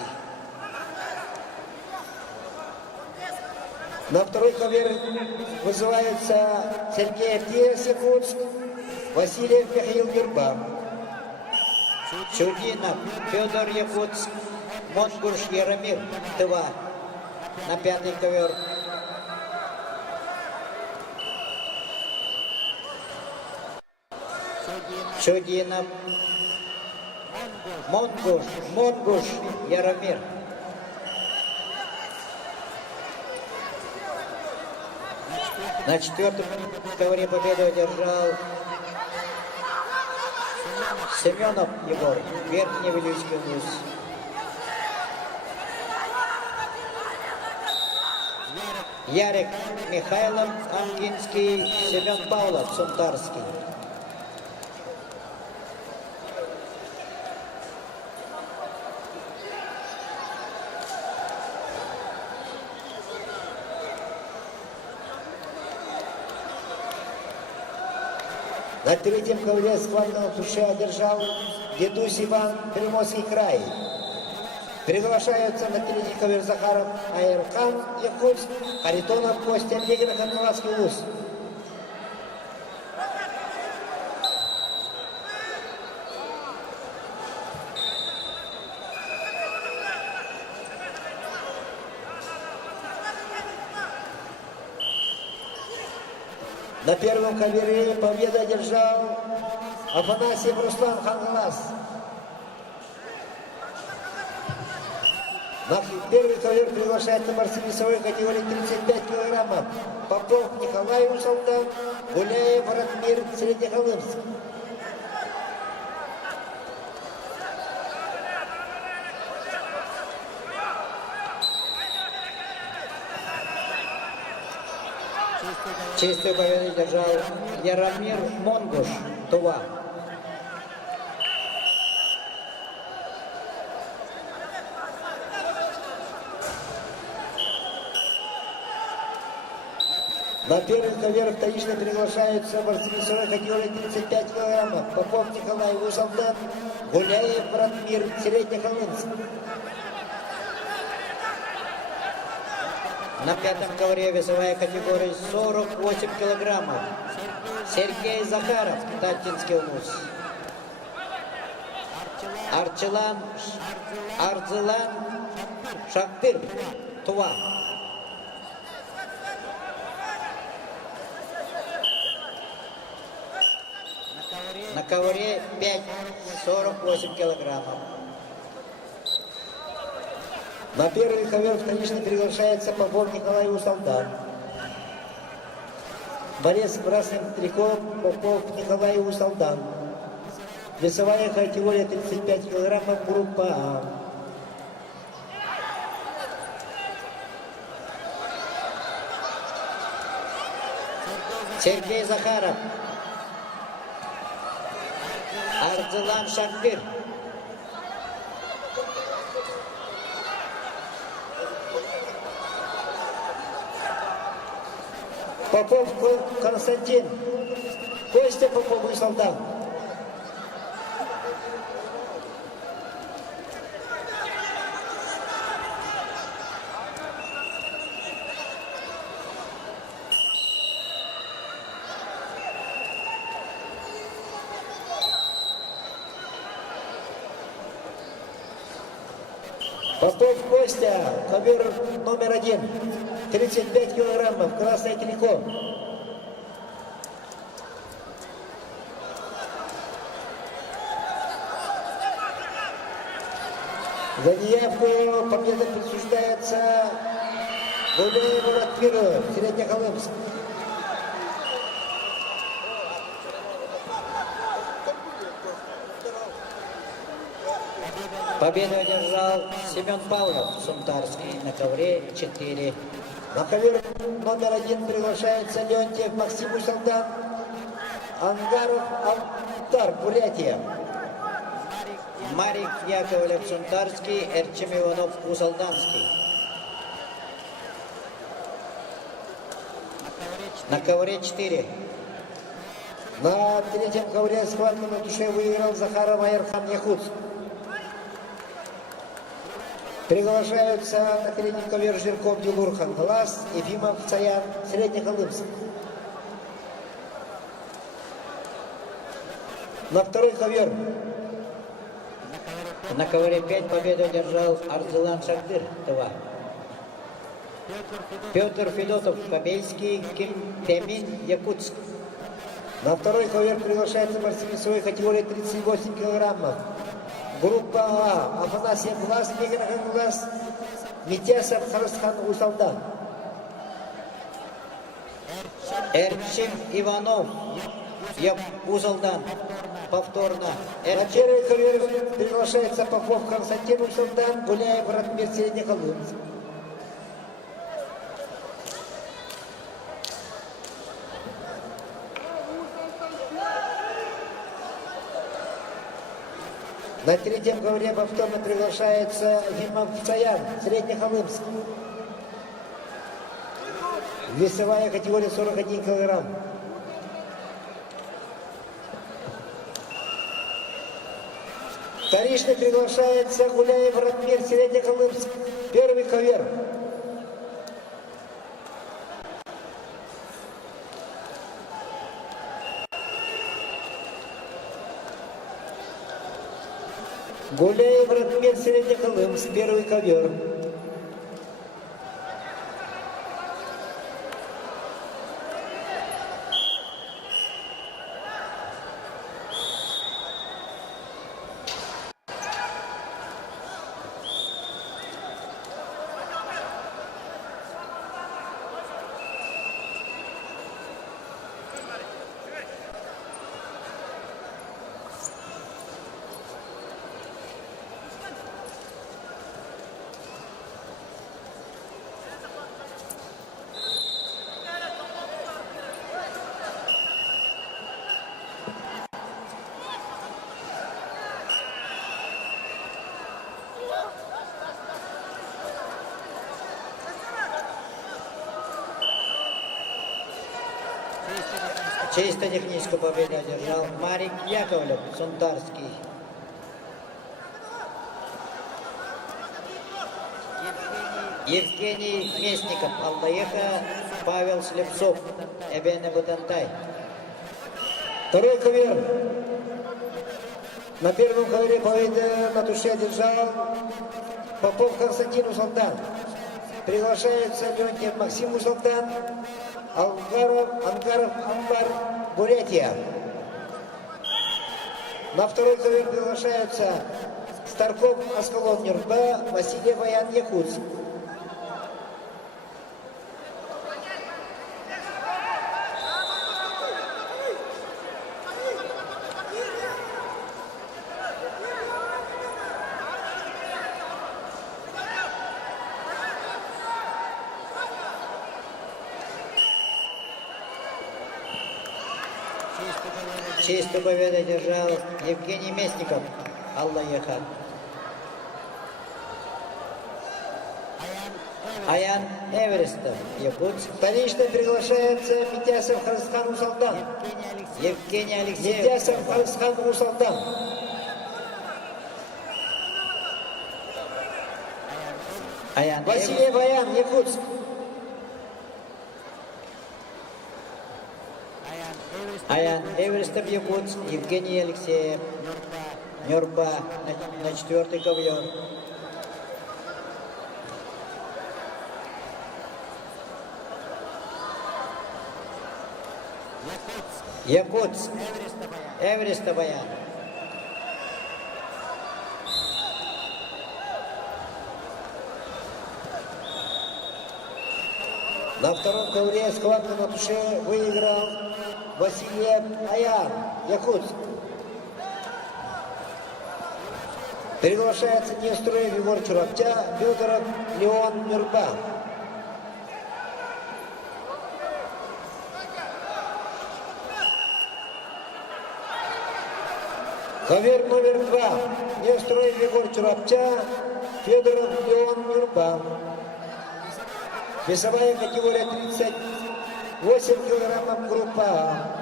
На второй ковер вызываются Сергей Авдеев, Якутск, Васильев Михаил Нюрба. Чудинов Федор, Якутск, Монгуш Яромир, Тыва. На пятый ковер. Чудинов, Монгуш Яромир. На четвертом ковре победу одержал Семенов Егор, Верхний Вилюйский луз. Ярик Михайлов, Ангинский, Семен Павлов, Сунтарский. На третьем ковре складного туше одержал Дедусь Иван, Приморский край. Приглашаются на третий ковер Захаров Айрхан, Якутск, Харитонов Костя, Легер, Хангаласский луз. На первом ковре победу одержал Афанасьев Руслан Хангалас. На первый ковер приглашается борцы весовой категории 35 килограммов. Попов Николай Усолдан, Гуляев Ратмир, Среднехолымск. Честную победу держал Яромир Монгуш, Тува. На первый ковер вторично приглашаются борцы весовой категории 35 килограммов. Попов Николай Усолдан, Гуляев Ратмир, Среднехолымск. На пятом ковре весовая категория 48 килограммов. Сергей Захаров, Татинский луз. Арцелан Шактыр, Тува. На ковре 5,48 килограммов. На первый ковер вторично приглашается Попов Николай Усалдан. Борец в красном трико Попов Николай Усалдан. Весовая категория 35 килограммов, группа А. Сергей Захаров. Арзылан Шакир. Попов Константин. Костя Попов Усалдан. Попов Костя, ковер номер 1, 35 килограммов, красное трико. За неявку победа присуждается Гулееву Ратмиру, Среднеколымск. Победу одержал Семен Павлов, Сунтарский, на ковре 4. На ковер номер 1 приглашается Леонтьев Максим Усалдан, Ангаров Алтар, Бурятия. Марик Яковлев, Сунтарский, Эрчим Иванов, Усалданский. На ковре 4. На третьем ковре схватку на душе выиграл Захаров Айрхан Якутск. Приглашаются на третий ковер Жирков Дилур Хангалас, Ефимов Цаян, Среднеколымск. На второй ковер. На ковре 5 победу одержал Арзылан Шакир, 2. Петр Федотов, Кобейский, Кемин, Якутск. На второй ковер приглашается борцы весовой категории 38 килограммов. Группа А. Афанасьев Глаз, Миграхан Глаз, Митясов Харасхан Усалдан. Эрчим Иванов, Усалдан. Повторно. На первый ковер приглашается Попов Константин Усалдан, Гуляев Ратмир, Среднеколымск. На третьем ковре повторно приглашается Ефимов Цаян, Среднеколымск. Весовая категория 41 килограмм. Вторично приглашается Гуляев Ратмир, Среднеколымск. Первый ковер. Гуляев Ратмир, Среднеколымск. Первый ковер. Чисто техническую победу одержал Марик Яковлев, Сунтарский. Евгений Местников, Алдаеха, Павел Слепцов, Эбене Бутантай. Второй ковер. На первом ковре победу на душе одержал Попов Константин Усалдан. Приглашается Леонтьев Максим Усалдан, Ангаров Амбар, Бурятия. На второй ковер приглашаются Старков Аскалон Нюрба, Василий Ваян Якутск. Честь победы держал Евгений Местников, Алла Еха. Аян Эверестов, Якутск. Вторично приглашается Митясов Харсхан Усалдан. Евгений Алексеев. Митясов Харсхан Усалдан. Аян Василий Ваян, Якутск. Аян Эверестов, Якутск, Евгений Алексеев, Нюрба на четвертый ковер. Якутск, Эверестов, Аян. На втором ковре схватку на туше выиграл Василий Аян, Якутск. Приглашается Нестроев Егор Чурапча, Федоров Леон Нюрба. Ковер номер 2. Нестроев Егор Чурапча, Федоров Леон Нюрба. Весовая категория 38 килограммов, группа А.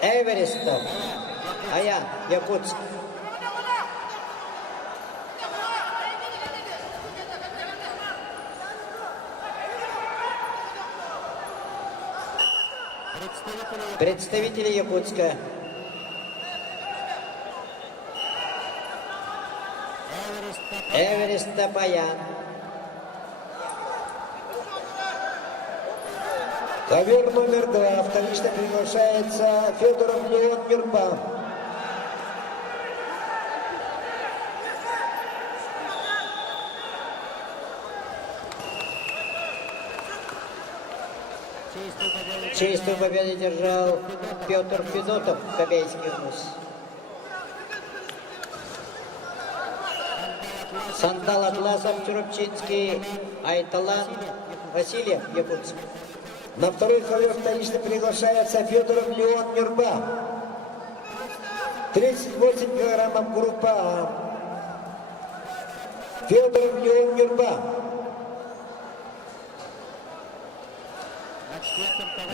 Эверестов, Аян, Якутск. Представители Якутска. Эверестов, Аян. Ковер номер 2. Вторично приглашается Федоров Леон Нюрба. Честь победы держал Петр Федотов, Кобейский ВУЗ. Сандал Атласов, Чурупчинский, Айталан Васильев, Якутск. На второй ковер вторично приглашается Федоров Леон Нюрба. 38 килограммов, группа А. Федоров Леон Нюрба.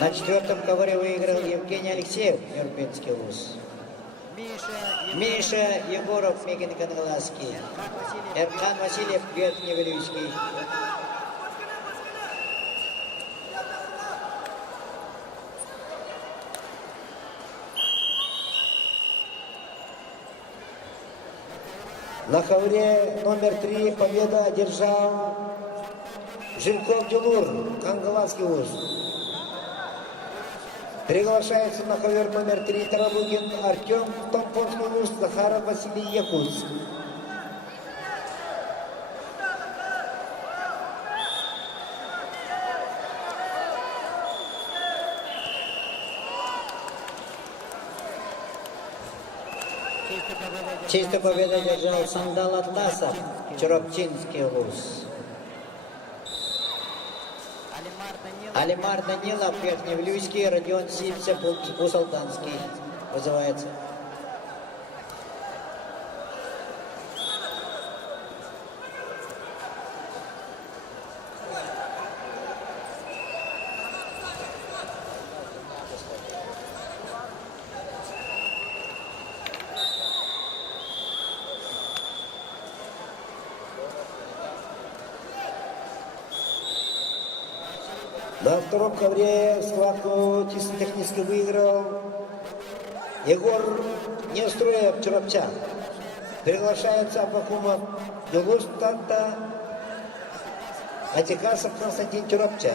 На четвертом ковре выиграл Евгений Алексеев, Нюрбинский ВУЗ. Миша Егоров, Мегин Кангаласский. Эрхан Васильев, Верхний Вилюйский. На ковре номер 3 победа одержал Жильков Дюлур, Кангаласский ВУЗ. Приглашается на ковер номер 3 Тарабугин Артем, Томпонский ВУЗ, Захаров Василий, Якутск. Честь победы одержал Сандал Атласов, Чурупчинский ВУЗ. Алимар Данилов, Верхневлюйский, Родион Сильцев, Усалданский вызывается. На втором ковре схватку чисто технически выиграл Егор Нестроев, Чурапча. Приглашается Абакумов Делустата, Атикасов Константин, Чурапча.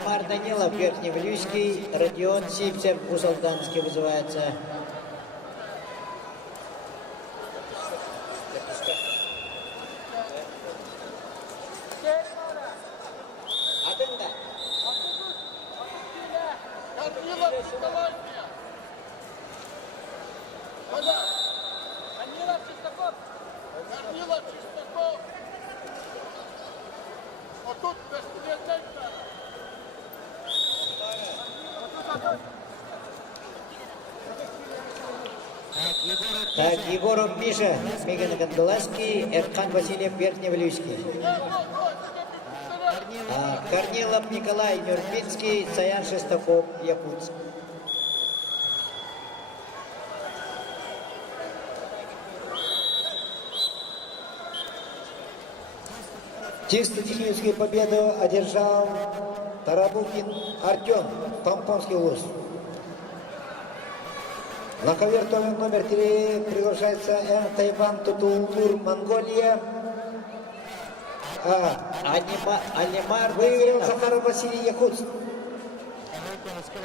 Алимар Данилов, Верхневилюйский, Родион Сивцев, Усолданский вызывается. Так, Егоров Миша, Миган Кандалаский, Эрхан Васильев, Верхневилюйский. Корнилов Николай, Нюрбинский, Саян Шестаков, Якутск. Чисто техническую победу одержал Тарабукин Артем, Тампонский УЛУС. На ковер номер 3 приглашается Тайван Тутулур, Монголия. Алимар выиграл Захаров Василий, Якутск.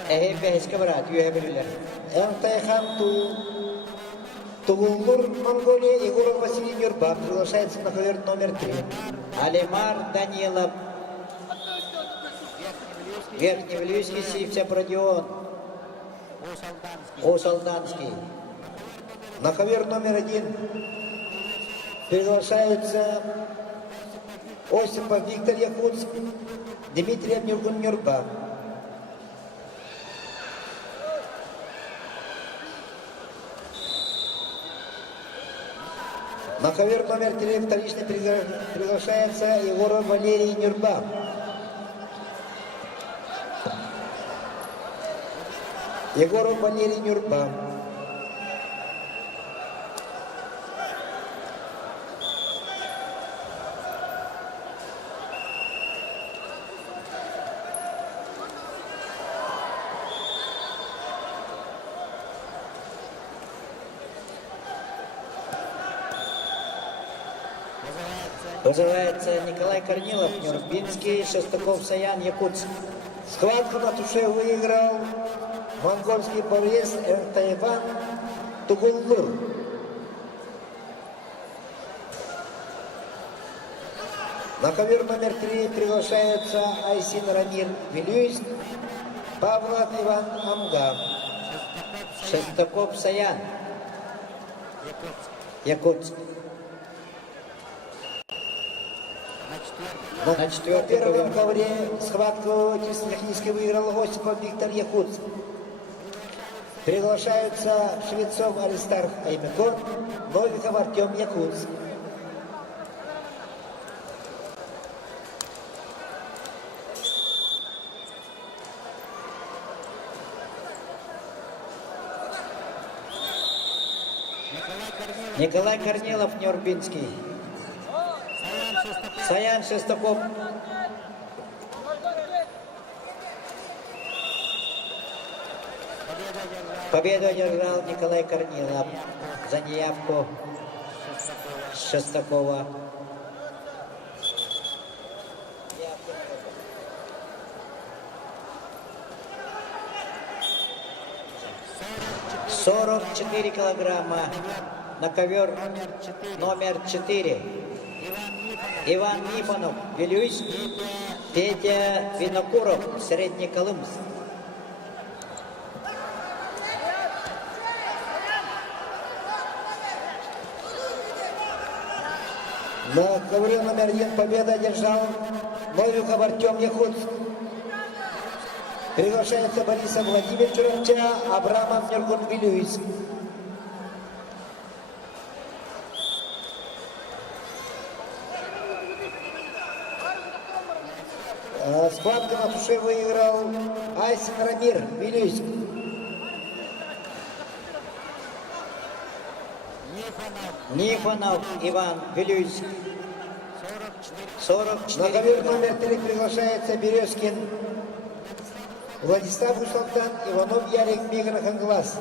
Эгебехискаврат, Юэбелюлер. Тайхан Тулур, Монголия, Егоров Василий Нюрба приглашается на ковер номер 3. Алимар Данилов, Верхневилюйский, Сивцев Родион, Усолданский. На ковер номер 1 приглашаются Осипов Виктор, Якутск, Дмитриев Нюргун Нюрба. На ковер номер 3 вторично приглашается Егоров Валерий Нюрба. Егоров Валерий Нюрба. Вызывается Николай Корнилов, Нюрбинский, Шестаков Саян, Якутск. Схватку на туше выиграл монгольский борец Тайван Тугуллур. На ковер номер 3 приглашается Айсин Рамир Вилюйск, Павлов Иван Амга, Шестаков Саян, Якутск. На четвертом ковре схватку технически выиграл Осипов Виктор, Якутск. Приглашаются Швецов Аристарх Аймекон, Новиков Артем, Якутск. Николай Корнилов, Нюрбинский. Саян Шестаков. Победу одержал Николай Корнилов за неявку Шестакова. «44 килограмма на ковер номер 4. Иван Нифонов, Вилюйск, Петя Винокуров, Среднеколымск. На ковре номер 1 победу одержал Новиков Артем, Якутск. Приглашается Бориса Владимировича, Абрамов, Нюргун, Вилюйск. Схватку на туше выиграл Айсин Рамир, Вилюйск. Нифонов Иван, Вилюйск. 44. На ковер номер 3 приглашается Березкин Владислав Усолдан, Иванов Ярик, Мигран Ханглас.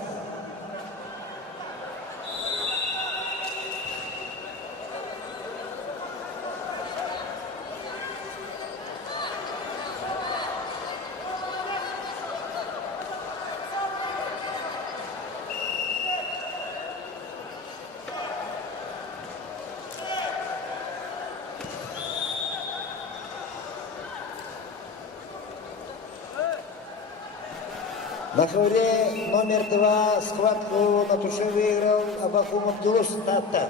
На ковре номер 2 схватку на туше выиграл Абахум Абдулус Тата.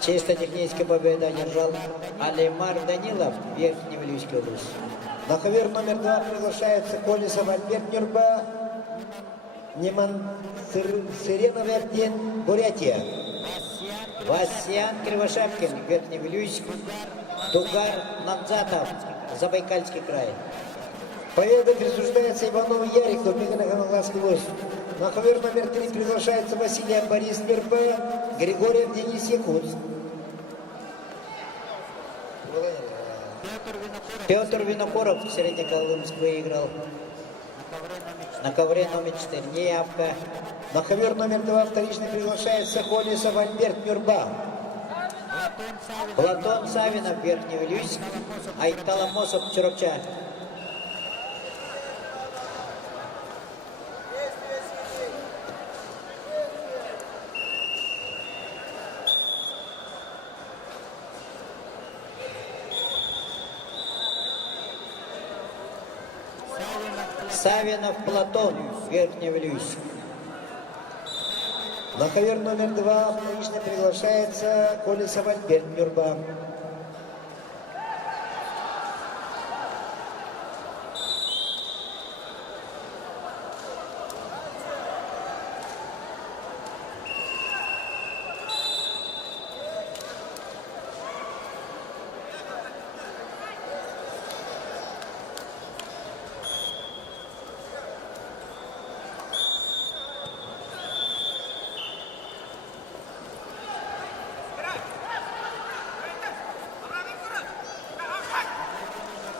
Чисто техническая победа одержал Алимар Данилов, Верхневилюйский область. На ковер номер 2 приглашается Колесов Альберт Нюрба, Неман Сиренов Эртен, Бурятия. Васян Кривошапкин, Верхневилюйск, Тугар Намзатов, Забайкальский край. Победа присуждается Иванову Ярику, Меганогласский лось. На ковер номер 3 приглашается Василий Борис Нюрба, Григорьев Денис Якутск. Петр Винокуров Среднеколымск выиграл. На ковре номер 4 неявка. На ковер номер 2 вторично приглашается Холесов Альберт Нюрба. Платон Савинов Верхневилюйск, Айталамосов Чуровча. Савинов Платон, Верхневилюйск. На ковер номер 2 вторично приглашается Колесов Альберт Нюрба.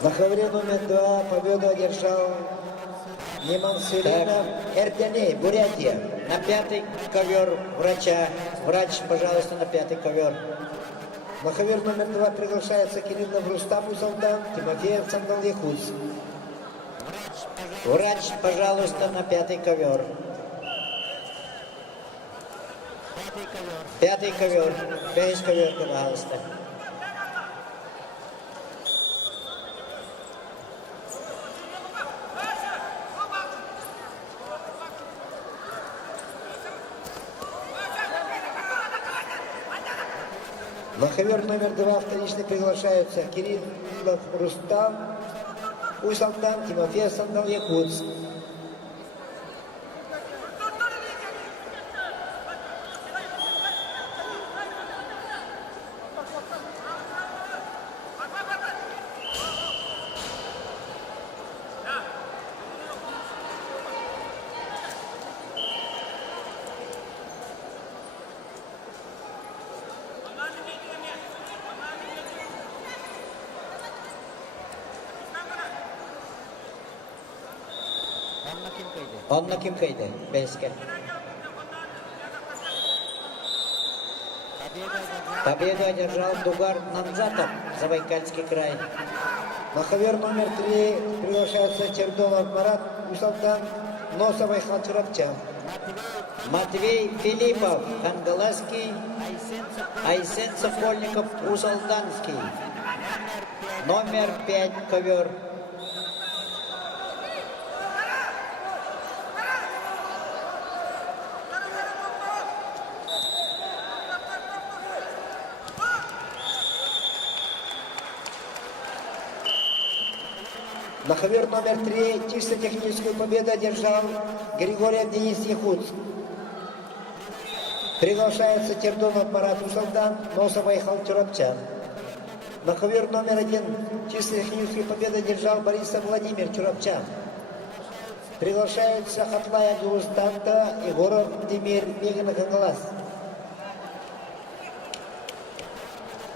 На ковре номер 2 победу одержал Неман Сиренов Эртяне, Бурятия. На 5-й ковер врача. Врач, пожалуйста, на 5-й ковер. На ковер номер 2 приглашается Кириллов Рустам Усалдан, Тимофеев Сандал Якутск. Врач, пожалуйста, на 5-й ковер. 5-й ковер. 5-й ковер, пожалуйста. На ковер номер 2 вторично приглашаются Кириллов Рустам, Усалдан, Тимофеев Сандал Якутск. Онна ким кайда? Беске. Победу одержал Дугар Намзатов, Забайкальский край. На ковер номер 3 приглашается Чердонов Марат Усалдан, Носовой Ханчуровча. Матвей Филиппов, Хангаласский, Айсен Сокольников, Усалданский. Номер 5 ковер. На ковер номер 3 чисто техническую победу одержал Григорьев Денис Якутск. Приглашается Тердонов Марат Усалдан, Носовой Халтюрапчан. На ковер номер 1 чисто техническую победу одержал Борисов Владимир Чурапчан. Приглашаются Хатлая Густанта и Горов Демир Меганоглас.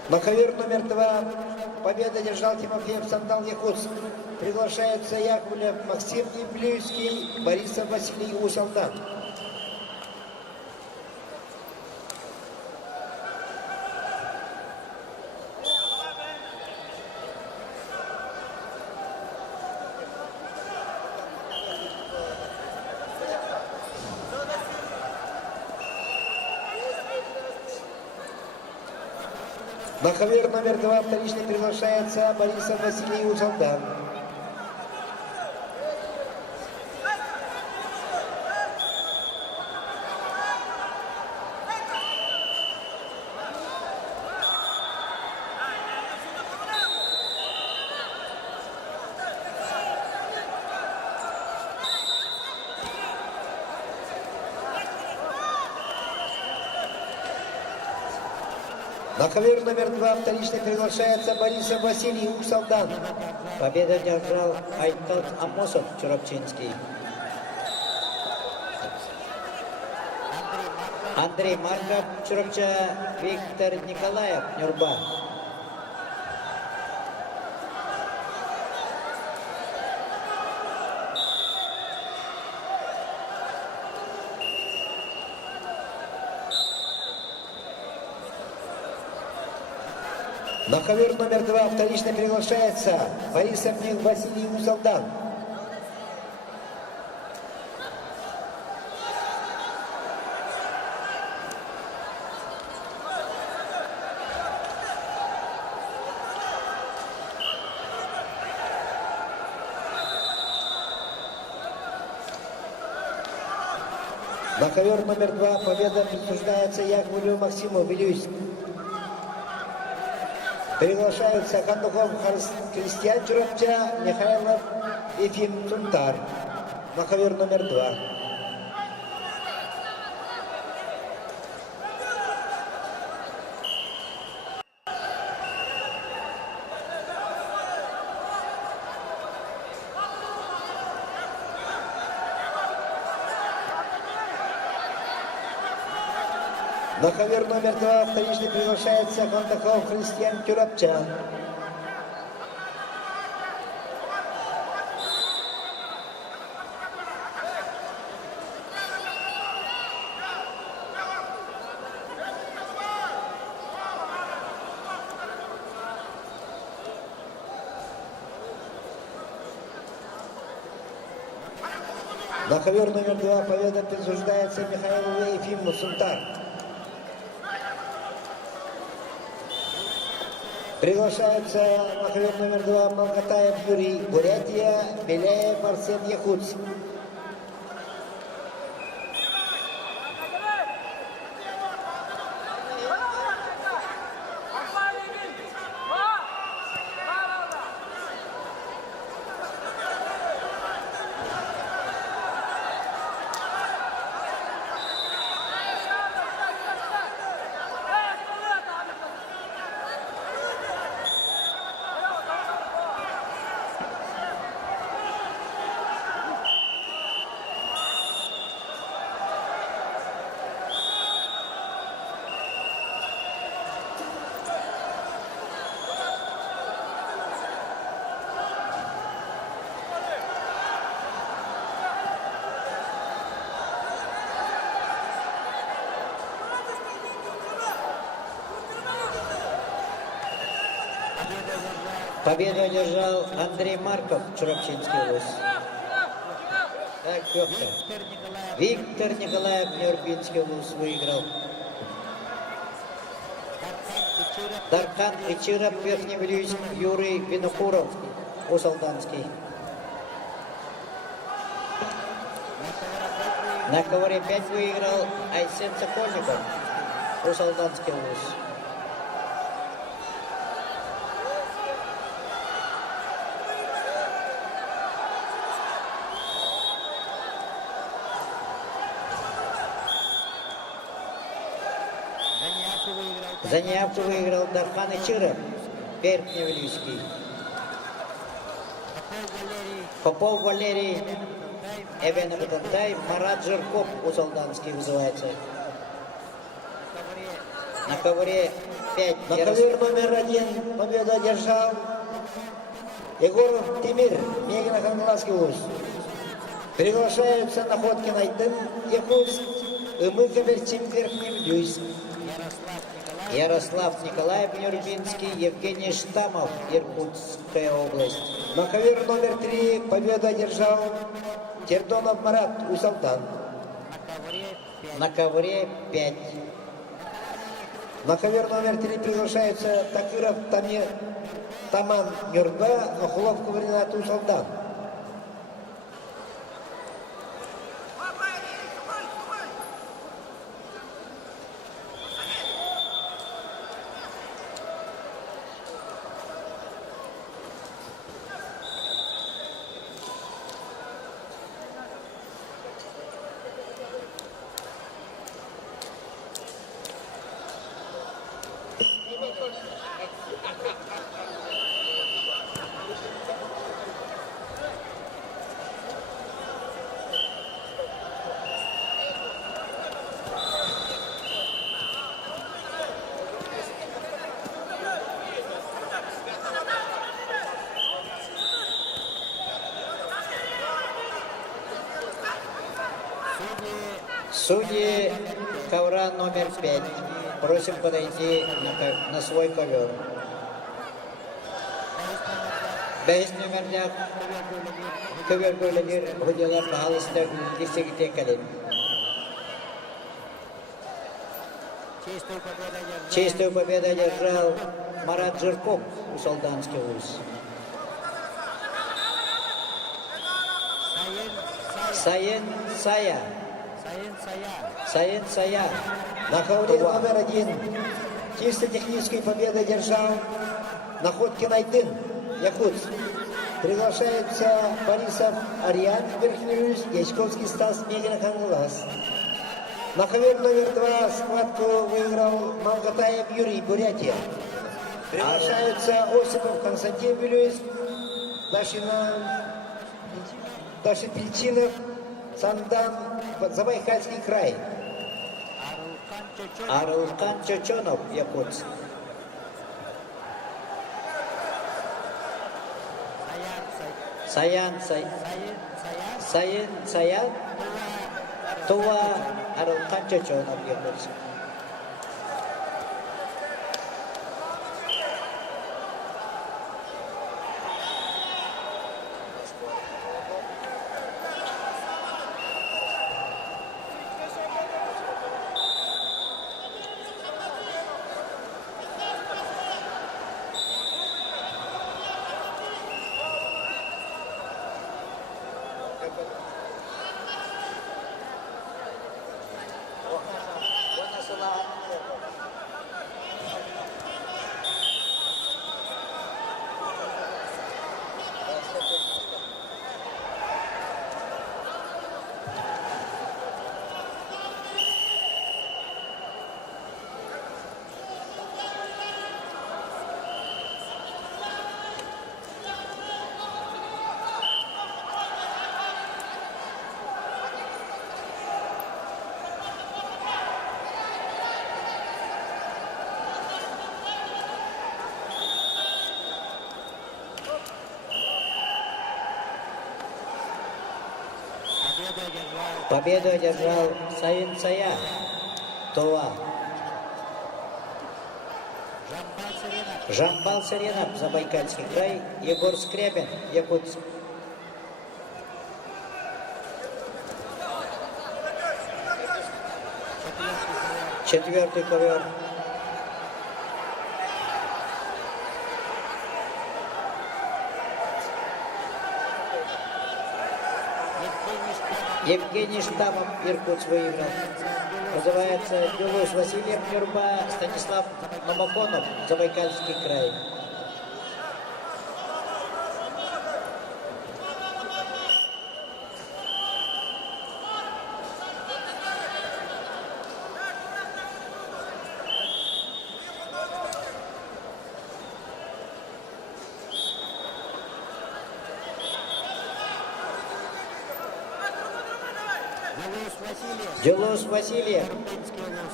На ковер номер 2 победу одержал Тимофеев Сандал Якутск. Приглашается Яковлев Максим Неплюйский, Борисов Василий Усалдан. На ковер номер 2 вторично приглашается Борисов Василий Усалдан. На ковер номер 2 вторично приглашается Борисов Василий Усалдан. Победу одержал Айтот Амосов, Чурапчинский. Андрей Марков, Чурапча, Виктор Николаев, Нюрба. На ковер номер 2 вторично приглашается Борисов Василий Усалдан. На ковер номер 2 победа присуждается Яковлеву Максиму Вилюйск. Приглашаются Хандухов Кристиан Чурапча, Михайлов Ефим Тунтар. На ковер номер 2. На ковер номер 2 вторично приглашается Хандухов Кристиан Чурапча. На ковер номер 2 победа присуждается Михаилу Ефиму Сунтар. Приглашаются на ковер номер 2 Малкатаев Юрий, Бурятия, Беляев Арсен Якутск. Победу одержал Андрей Марков, Чурапчинский лось. Так, Петр. Виктор Николаев, Нюрбинский лось выиграл. Дархан Ичиров, Верхний Вилюйск, Юрий Винокуров, Усалданский. На ковре 5 выиграл Айсен Сокольников, Усалданский лось. Заявку выиграл Дархан Ичиров, Верхневилюйский. Попов Валерий, Эвен Абатантай, Марат Жирков, Усалданский вызывается. На ковре 5. На ковер номер 1 победу одержал Егоров Тимир, Мегина Хангаласский лось. Приглашаются Находкин Айтын, Якутск, Мыковертим, Верхневилюйск. Ярослав Николаев, Нюрбинский, Евгений Штамов, Иркутская область. На ковер номер 3 победу одержал Тердонов Марат, Усалдан. На ковре 5. На ковер номер 3 приглашается Такыров Таман Нюрба, Ахулов Ренат, Усалдан. Судьи ковра номер 5. Просим подойти на свой ковер. Бәйіс нөмірдәк ковер көйлелер ғудилар бағалысында кестегіте кәлем. Чистую победу одержал Марат Жирков, Усолданский вуз. Саен Сая. На ковре номер 1 чисто технической победы одержал Находкин Айдын, якутск. Приглашаются Борисов Ариан, Верхний Люсь, Ячковский Стас, Мегин Ханглас. На ковер номер 2 схватку выиграл Малгатаев Юрий, Бурятия. Приглашаются Осипов Константин Вилюис, Дашин Пельчинов, Сандан, Забайкальский край. Арулкан Чочонов, якутск. Саян Туа Арулкан Чочонов, якутск. Победу одержал Саин Сая, Туа. Жамбал Саренов, Забайкальский край, Егор Скрябин, Якутск. Четвертый ковер. Евгений Штамов, Иркутск выиграл. Называется Белуш Васильев Нюрба, Станислав Номоконов, Забайкальский край. Делус Васильев,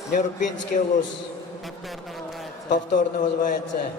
Нюрбинский улус, повторно вызывается.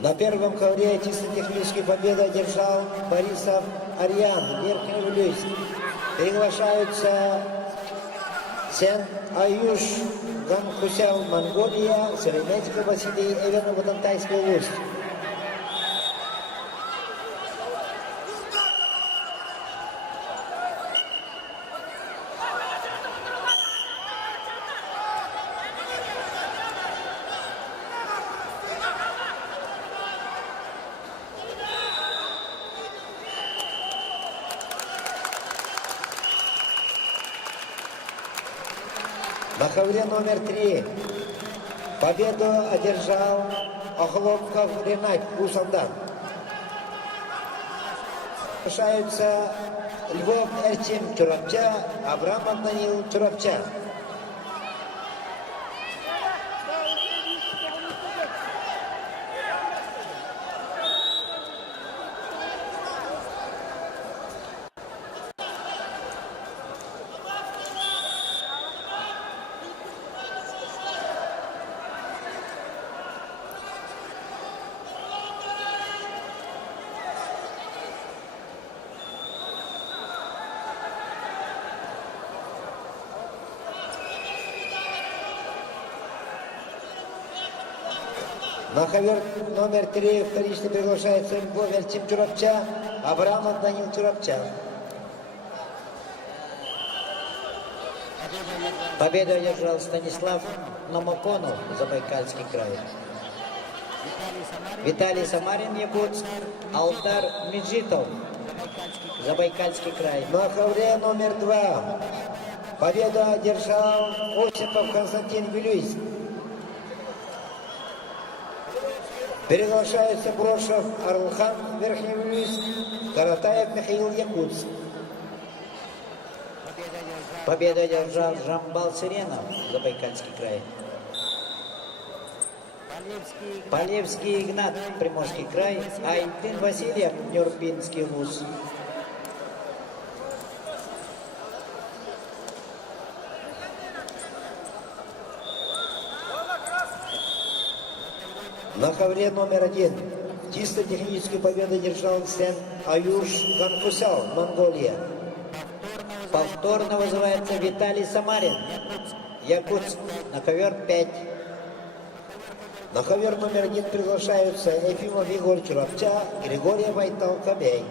На первом ковре чисто технической победы одержал Борисов Ариан, Верхний Люсь. Приглашаются Сен Аюш Ганхусял, Монголия, Шереметьево Василий, Эверна Бутантайский улус. На ковре номер 3 победу одержал Охлопков Ренат Усалдан. Решаются Львов Эртим Чурапча, Абрамов Данил Чурапча. На ковер номер 3 вторично приглашается Львов Эртим Чурапча, Абрамов Данил Чурапча. Победу одержал Станислав Номоконов, Забайкальский край. Виталий Самарин, Якутск, Алдар Меджитов, Забайкальский край. На ковре номер 2 победу одержал Осипов Константин Вилюйск. Приглашаются Брошев Орлхан, Верхний Вилюйск, Каратаев Михаил, Якутск. Победу одержал Жамбал Сиренов, Забайкальский край. Полевский Игнат, Приморский край. Айтын Васильев, Нюрбинский вуз. На ковре номер 1 чисто техническую победу одержал Сен Аюш Ганкусял, Монголия. Повторно вызывается Виталий Самарин, Якутск, на ковер 5. На ковер номер 1 приглашаются Ефимов Егор Чурапча, Григорий Вайтал Кобей.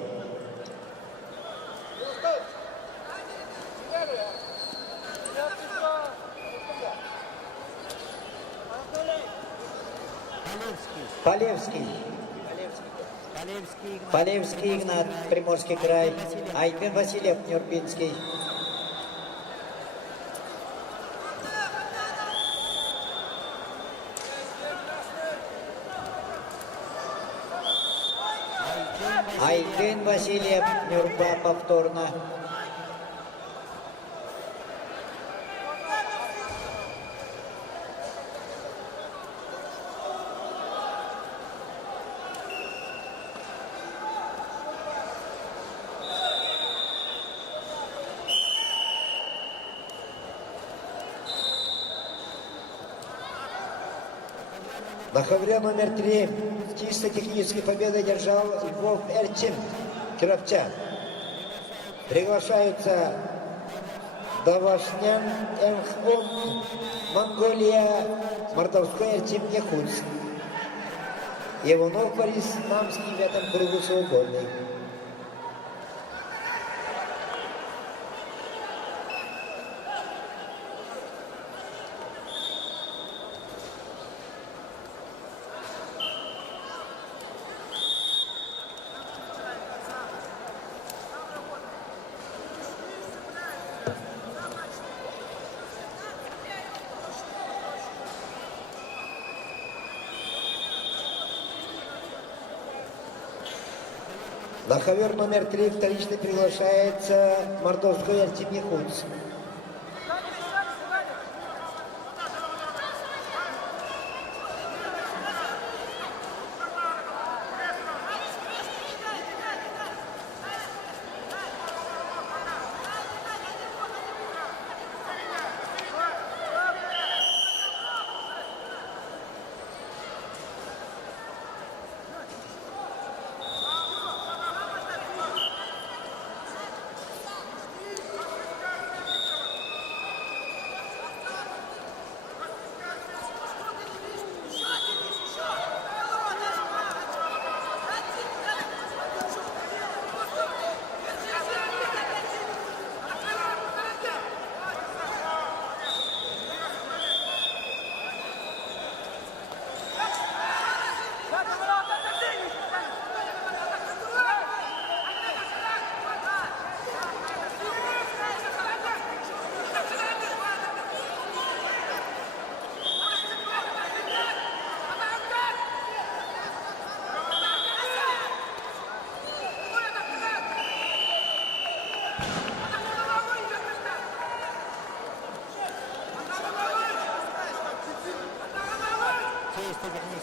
Полевский Игнат, Приморский край. Айтын Васильев, Нюрбинский. Айтын Васильев, Нюрба повторно. На ковре номер 3 чисто технической победы одержал Львов Эртим Чурапча. Приглашаются Давашнян Энхун, Монголия, Мордовской Эртим Якутск. Иванов Борис Намский в этом кругу свободный. На ковер номер 3 вторично приглашается Мордовской Эртим Якутск.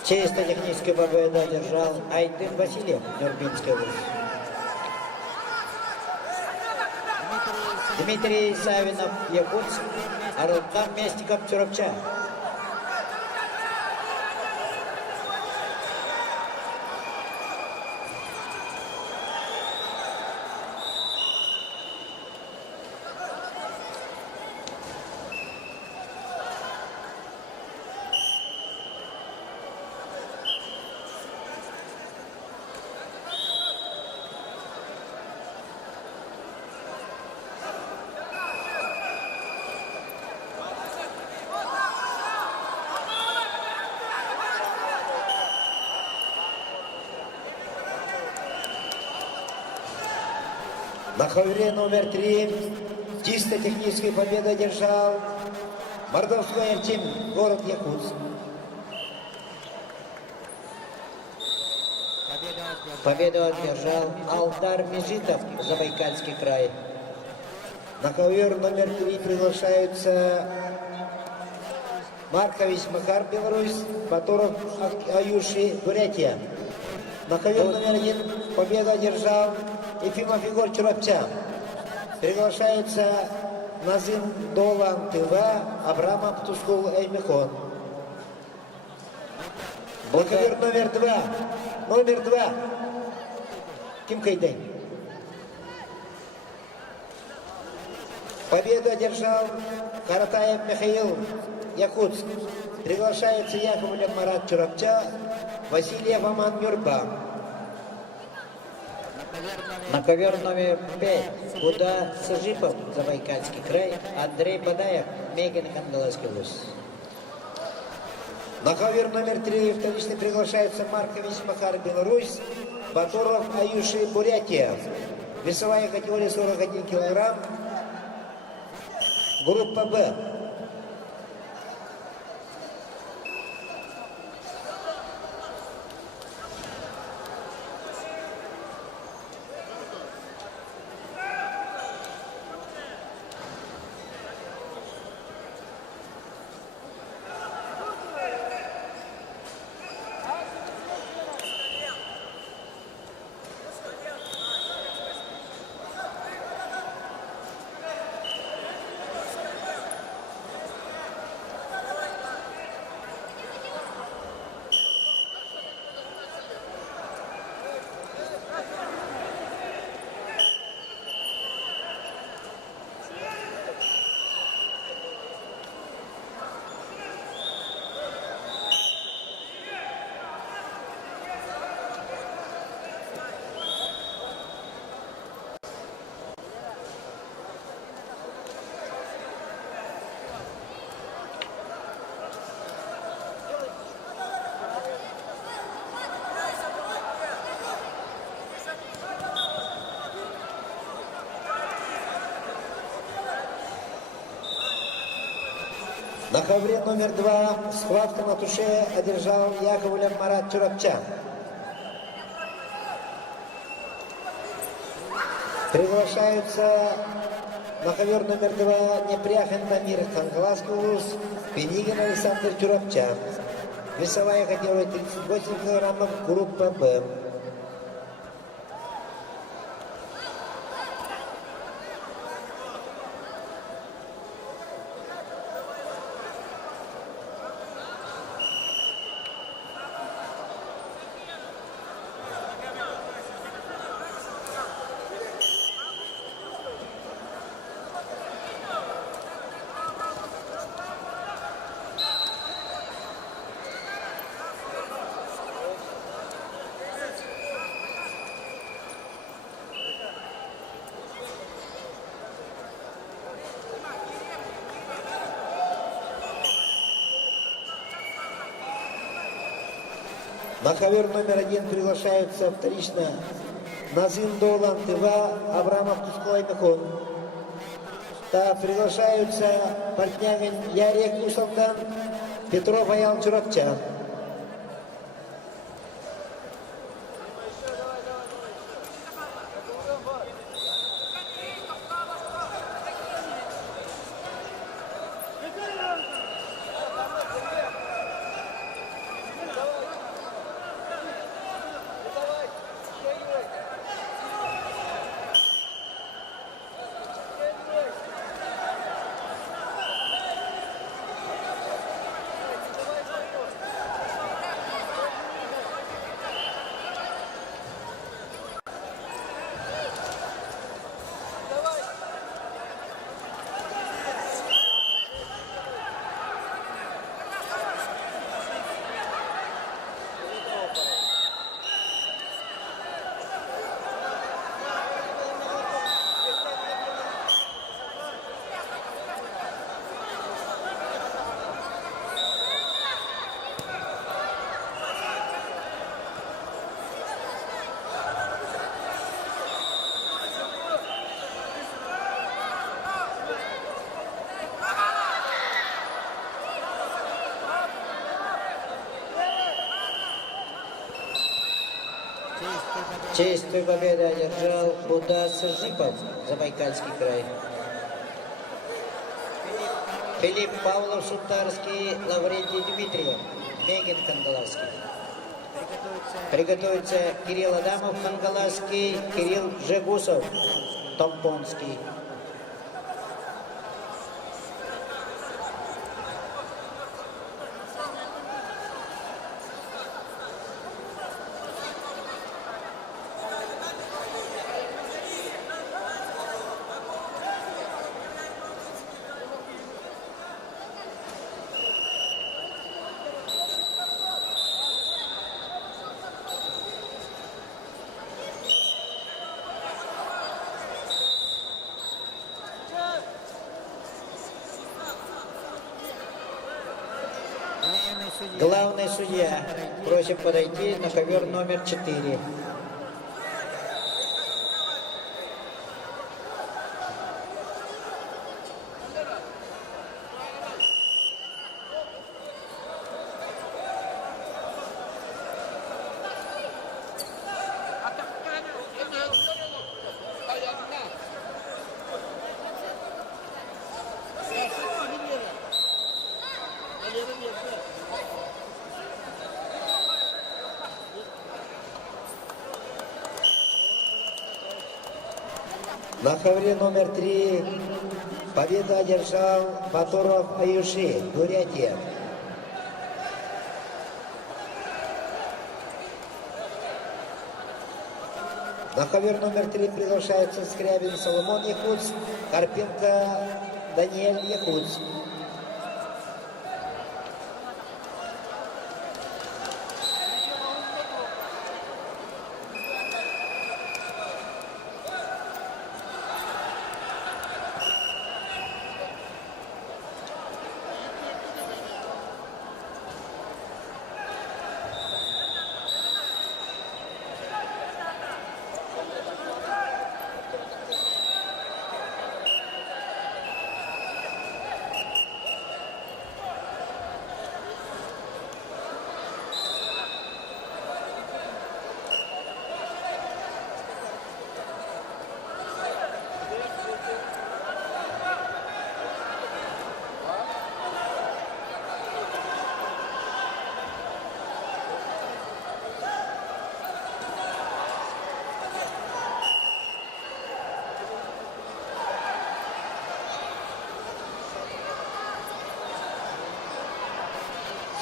Чисто техническую победу одержал Айдын Васильев, Нюрбинская область. Дмитрий Савинов, Якутск, Арутан Местиков, Чурапча. На ковре номер 3 чисто техническую победу одержал Мордовской Артем, город Якутск. Победу одержал Алдар Межитов, Забайкальский край. На ковер номер 3 приглашаются Маркович Макар, Беларусь, Батуров Аюши, Бурятия. На ковер номер 1 победу одержал Ефимов Егор, Чурапча. Приглашается Назим Долан Тыва, Абрамов Тускул Эймихон. Ковер номер 2. Номер 2. Ким Кайдень. Победу одержал Каратаев Михаил, Якутск. Приглашается Яковлев Марат, Чурапча, Васильев Аман, Нюрба. На ковер номер 5 Куда Сажипов, Забайкальский край, Андрей Бадаев, Мегин, Хангаласский область. На ковер номер 3 вторично приглашается Маркович Макар, Беларусь, Батуров Аюши, Бурятия. Весовая категория 41 килограмм. Группа Б. На ковре номер 2 схватка на туше одержал Яковлев Марат, Чурапча. Приглашаются на ковер номер 2 Непряхин Дамир, Хангаласский улус, Пенигин Александр, Чурапча. Весовая категория 38 килограммов, группа Б. На ковер номер 1 приглашаются вторично Назим Долан Тыва, Абрамов Тускулай Михон. Да, приглашаются Портнягин Ярек Мусалдан, Петров Аял, Чурапча. Честь победы одержал Будас Жипов, Забайкальский край. Филипп Павлов Шутарский, Лаврентий Дмитриев, Мегин Хангаласский. Приготовится Кирилл Адамов Хангаласский, Кирилл Жегусов Томпонский. Главный судья просим подойти на ковер номер 4. На ковре номер 3 победу одержал Батуров Аюши, Бурятия. На ковер номер 3 приглашается Скрябин Соломон Якутск, Карпенко Даниэль Якутск.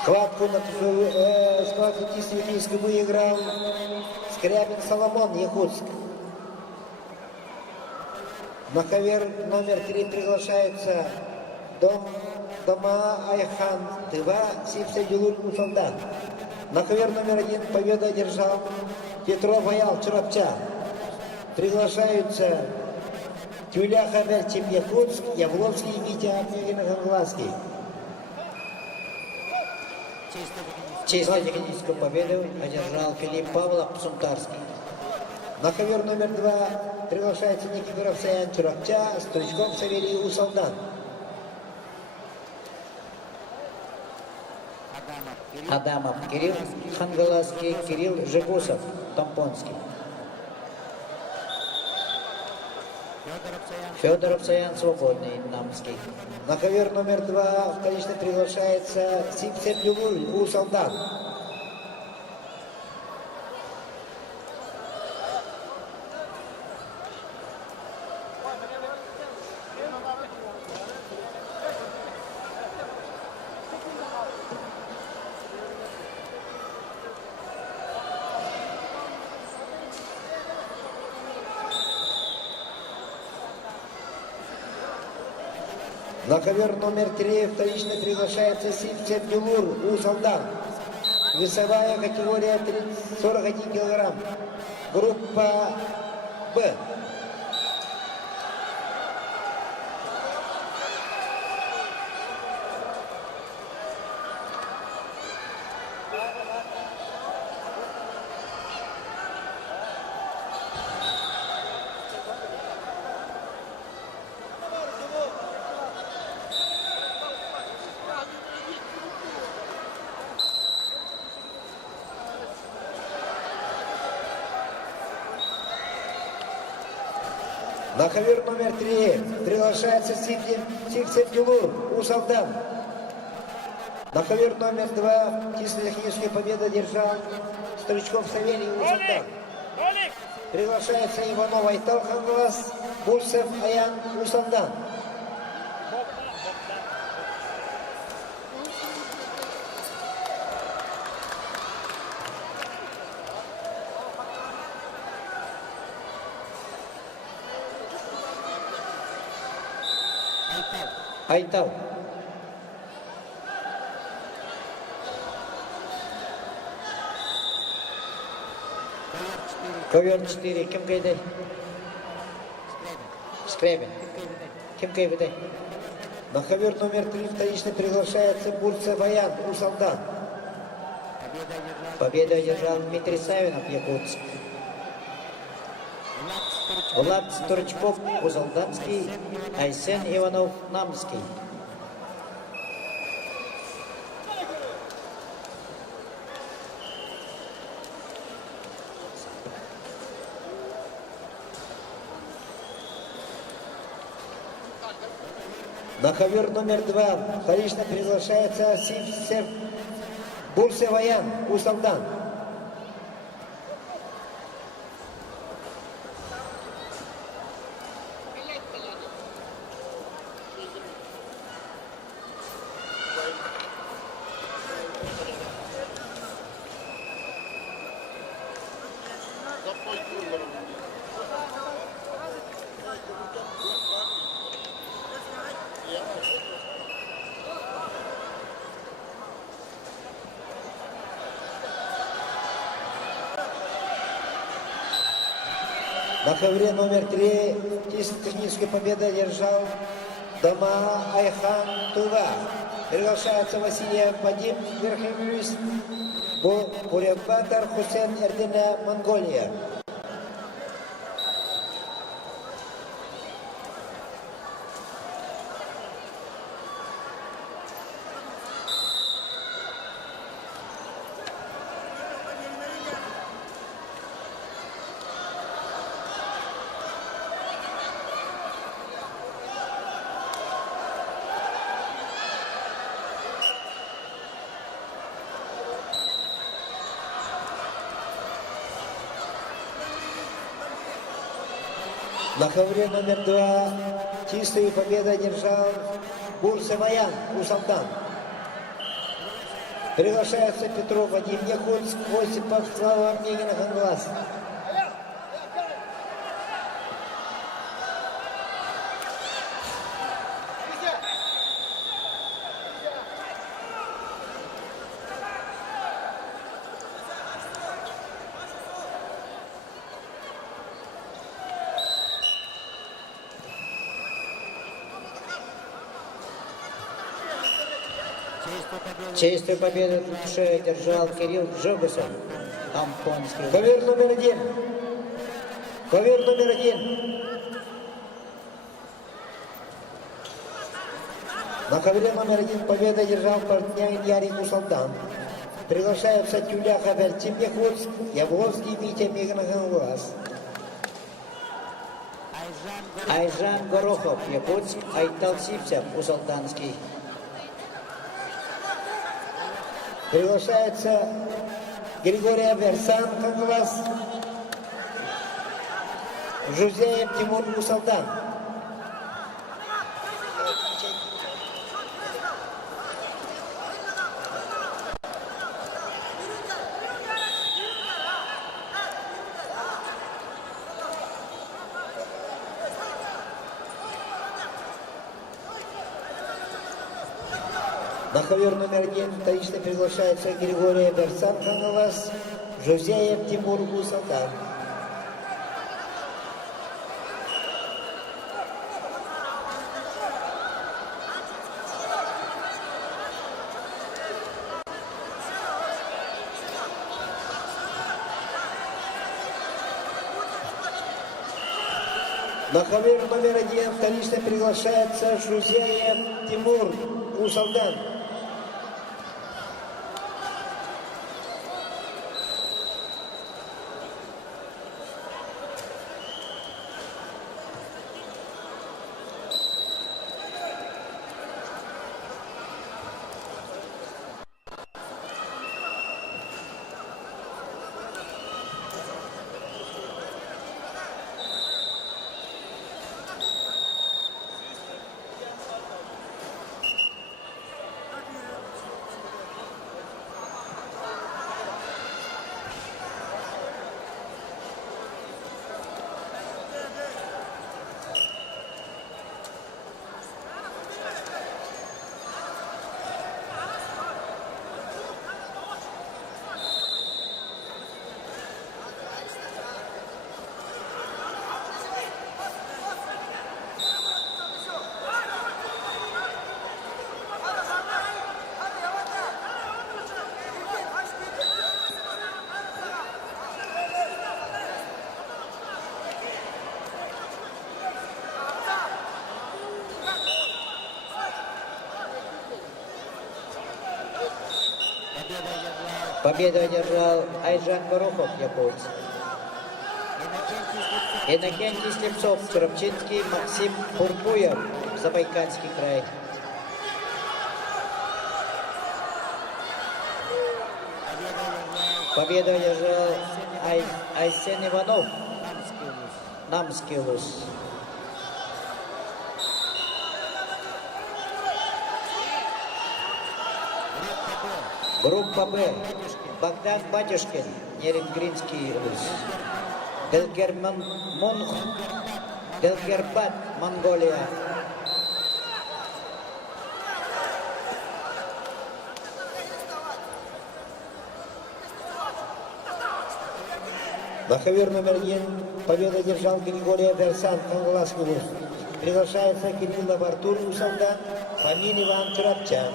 Схватку действительно выиграл Скрябин Соломон Якутск. На ковер номер 3 приглашается Дома Айхан Тыва Сипсадилуль Мусалдан. На ковер номер 1 победу одержал Петров Аял Чурапча. Приглашаются Тюля Хабертим Якутск, Явловский Витя Амнегин Хангаласский. Чисто техническую победу одержал Филипп Павлов Сунтарский. На ковер номер 2 приглашается Никифоров Саян Чурапча, Стручков Савелий Усалдан. Адамов Кирилл Хангаласский, Кирилл Жегусов Томпонский. Федоров Саян Свободный Намский. На ковер номер 2 вторично приглашается Сипсепюлуль Усалдан. На ковер номер 3 вторично приглашается Сипцев Юлур Усалдан. Весовая категория 41 килограмм. Группа Б. На ковер номер 3 приглашается Сиксептилур Усалдан. На ковер номер 2 чисто-техническую победу держал Стручков Савелий Усалдан. Приглашается Иванов Айтал Хангалас, Бульцев Аян Усалдан. Айтал. Ковер 4. Кем кайдай? Скребин. Кем кайдай? На ковер номер 3 вторично приглашается Бурцев Аян Усалдан. Победу одержал Дмитрий Савинов, Якутск. Влад Сторчков, Усалданский, Айсен Иванов, Намский. На ковер номер 2 вторично приглашается Бурцев Аян Усалдан. На ковре номер 3 техническую победу одержал Дома Айхан Тува. Приглашается Василий Вадим Верховюс, Бурятбатар Хусен Эрдена, Монголия. На ковре номер 2 чистую победу одержал Бурцев Аян Усалдан. Приглашается Петров Вадим Якутск, Осипов Слава Армегина Ханглас. Честную победу в душе одержал Кирилл Джобусов, Ампонский. Ковер номер 1. Ковер номер 1. На ковре номер 1 победу одержал партнер Ярик Усалдан. Приглашаются Тюля Хабер Якутск, Яблонский Митя Меганаганглас. Айжан Горохов, Якутск, Айтал Сипцев, Усалданский. Приглашается Григорий Версан, Ханглас, Жузеев Тимур Усалдан. На ковер номер 1 вторично приглашается Григорий Версан, Ханглас, Жузеев Тимур Усалдан. На ковер номер 1 вторично приглашается Жузеев Тимур Усалдан. Победу одержал Айжан Горохов, якутск. Иннокентий Слепцов, Черепчинский, Максим Пурпуев, Забайкальский край. Победу одержал Айсен Иванов, Намский улус. Группа Б. Богдан Батюшкин, Неренгринский улус. Делгербат, Монголия. На ковер номер 1 победу одержал Григорий Версан, Хангаласский улус. Приглашается Кириллов Артур Усалдан, фамилия Иван Чурапчан.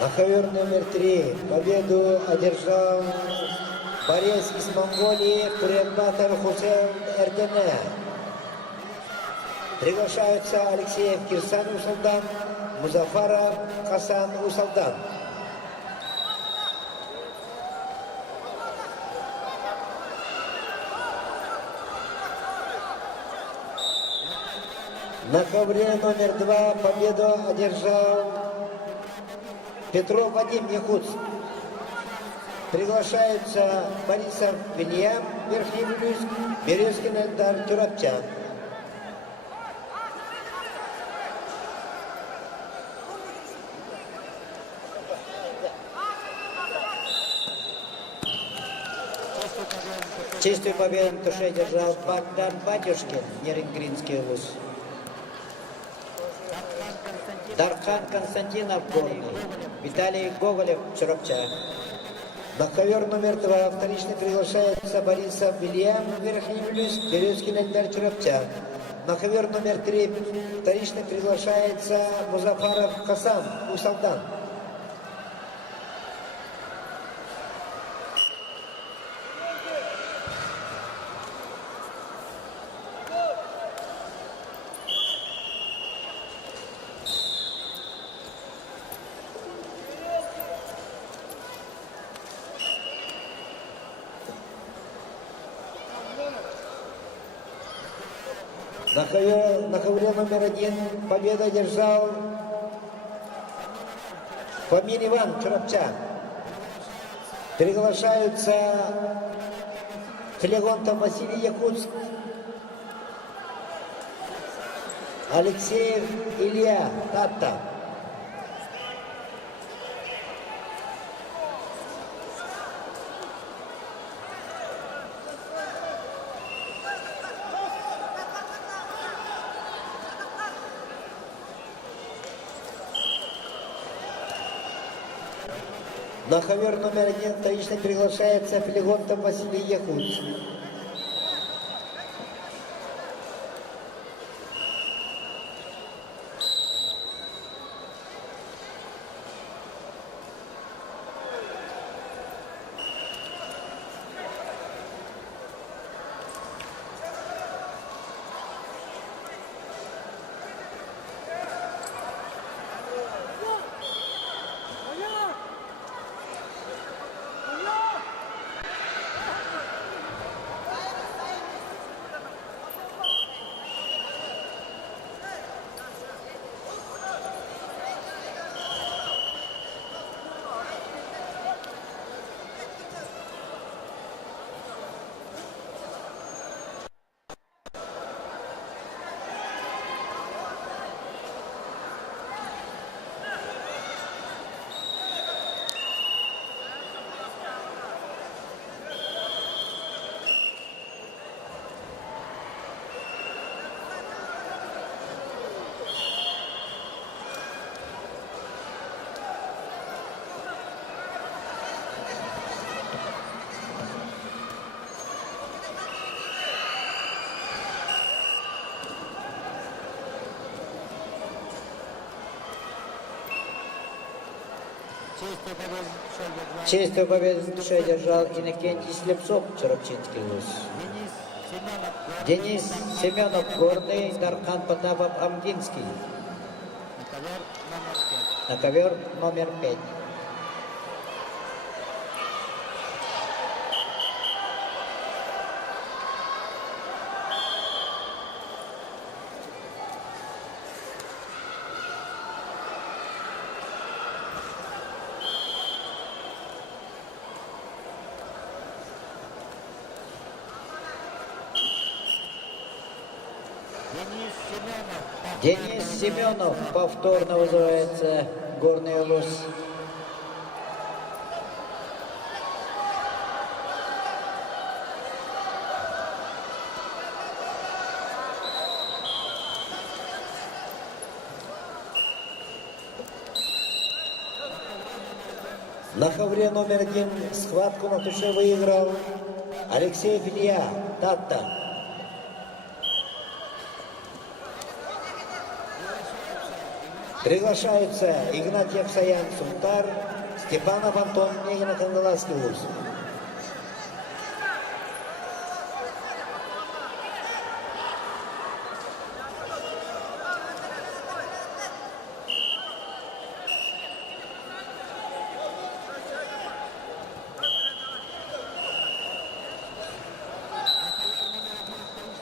На ковер номер 3 победу одержал борец из Монголии Куренбатор Хусейн Эрдене. Приглашаются Алексеев Кирсан Усалдан, Музафаров Хасан Усалдан. На ковре номер 2 победу одержал Петров Вадим, якутск. Приглашаются Борисов Вильям, Верхний Вилюйск, Березкин Эльдар, Чурапчан. Чистую победу на туше держал Богдан Батюшкин, Неренгринский улус. Дархан Константинов, Горный. Виталий Гоголев, Чурапчан. На ковер номер 2 вторично приглашается Борисов Вильям, Верхний Вилюйск, Березкин Эльдар, Чурапчан. На ковер номер 3 вторично приглашается Музафаров Хасан, Усалдан. На ковре номер 1 победу одержал Фомин Иван, Чурапчан. Приглашаются Флегонтов Василий, якутск. Алексеев Илья, Тата. На ковер номер 1 вторично приглашается Флегонтов Василий, якутск. Честью победу в душе держал Иннокентий Слепцов, Чарапчинский луз. Денис Семенов, Горный, Дархан Потапов, Амгинский. На ковер номер 5. Денис Семенов повторно вызывается горный луз. На ковре номер 1 схватку на туше выиграл Алексей Илья Татта. Приглашаются Игнатьев Саян Сунтар, Степанов Антон Мегина Кангаласский луз.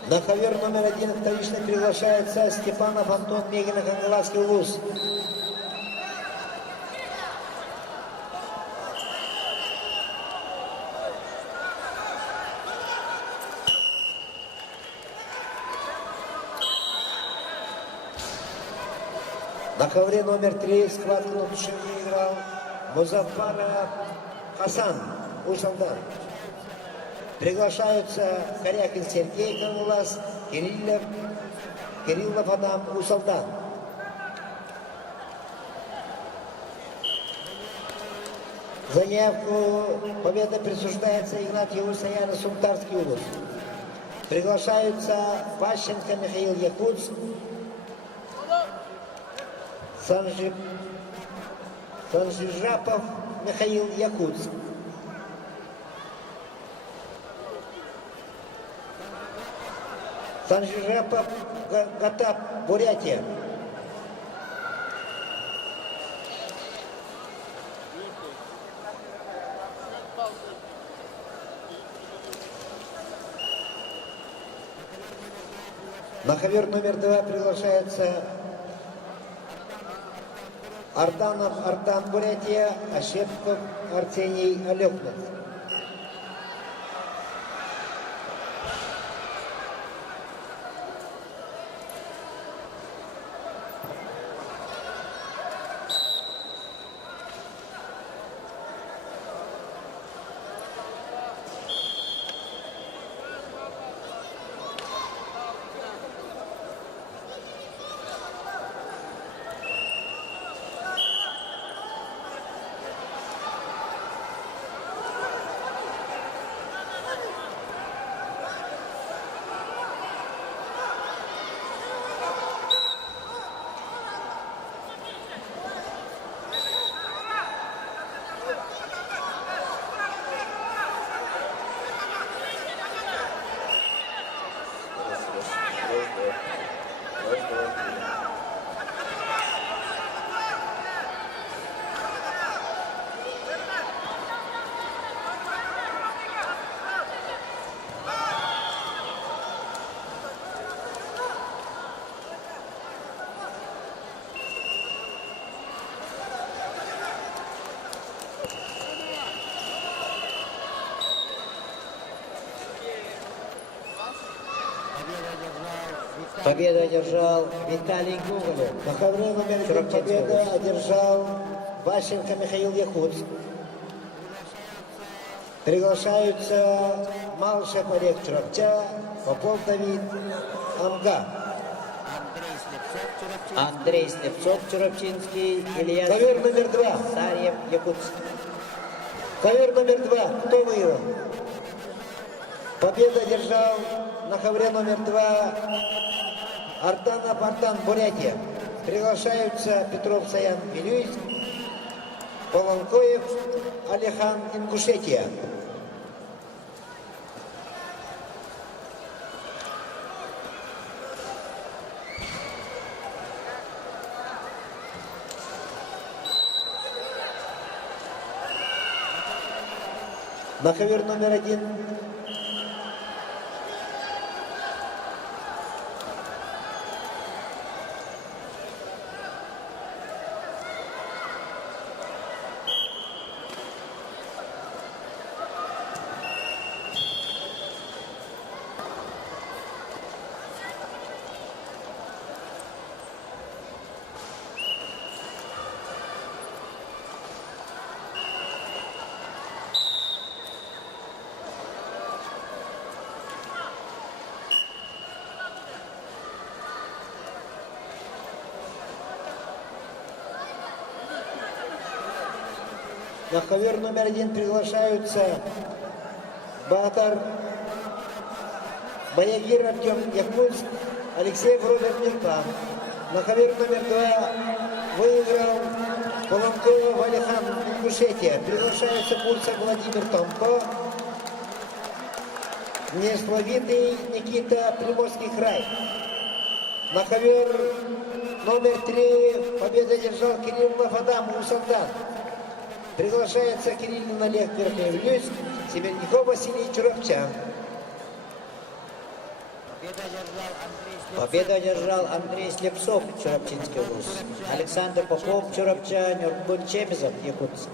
На ковер номер 1 вторично приглашается Степанов Антон Мегина Кангаласский луз. На ковре номер 3 схватку на душе выиграл Музафаров Хасан Усалдан. Приглашаются Корякин Сергей Кангалас, Кириллов Адам Усалдан. Заявку победы присуждается Игнатьеву Саяну Сунтарский луз. Приглашаются Ващенко Михаил Якутск, Санжижапов Михаил Якутск. Санжижапов Гатап Бурятия. На ковер номер 2 приглашается Артанов Артан Бурятия, Ощепков Арсений Алёкнов. Победу одержал Виталий Гоголев. На ковре номер 1 победу одержал Ващенко Михаил Якутск. Приглашаются Малышев Олег Чурапча, Попов Давид Амга. Андрей Слепцов, Чурапчинский, Илья Ковер номер 2. Сарьев, Якутск. Ковер номер 2. Кто выиграл? Победу одержал на ковре номер 2 Артанов Артан Бурятия. Приглашаются Петров Саян Вилюйск, Полонкоев Алихан, Ингушетия. На ковер номер 1 на ковер номер 1 приглашаются Батар, Баягир Артем Якутск, Алексей Роберт Миртан. На ковер номер 2 выиграл Полонкоев Алихан, Ингушетия. Приглашается Курцев Владимир Томко, Несловитый Никита, Приморский край. На ковер номер 3 победу одержал Кириллов Адам, Усалдан. Приглашается Кириллин Олег, Верхнеуфлюйск, Семерников Василий, Чурапчан. Победу одержал Андрей Слепцов, Чурапчинский вуз. Александр Попов, Чурапча, Нюрбун Чемизов, Якутск.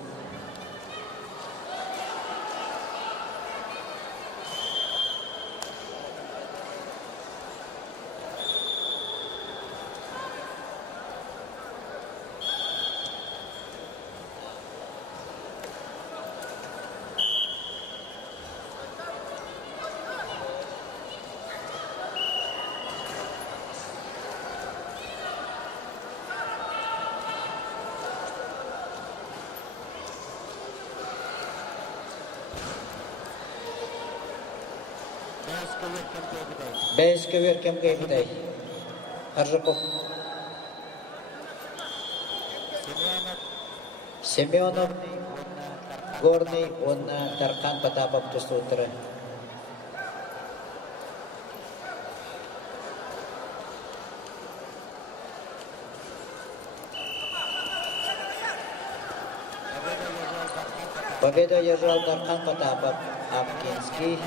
Без ковер кемгей Китай. Аржаков. Семенов. Горный, он Таркан Потапов Тусутра. Победу одержал Таркан Потапов, Амкинский.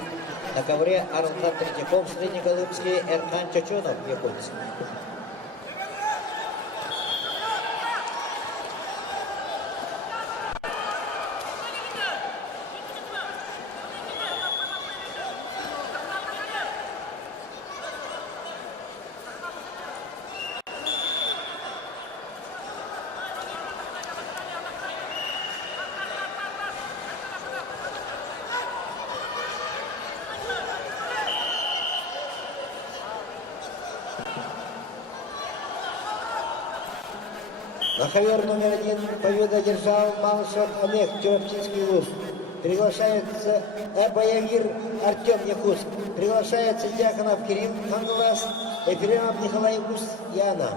На ковре Арлхан Третьяков, Среднеголыбский, Эрхан Чачунов, Якутск. На ковер номер 1 победу одержал Малышев Олег, Чурапчинский вуз. Приглашается Баягир Артем Якутск. Приглашается Дьяконов Кирилл Ханглас, Ефремов Николай Гус Яна.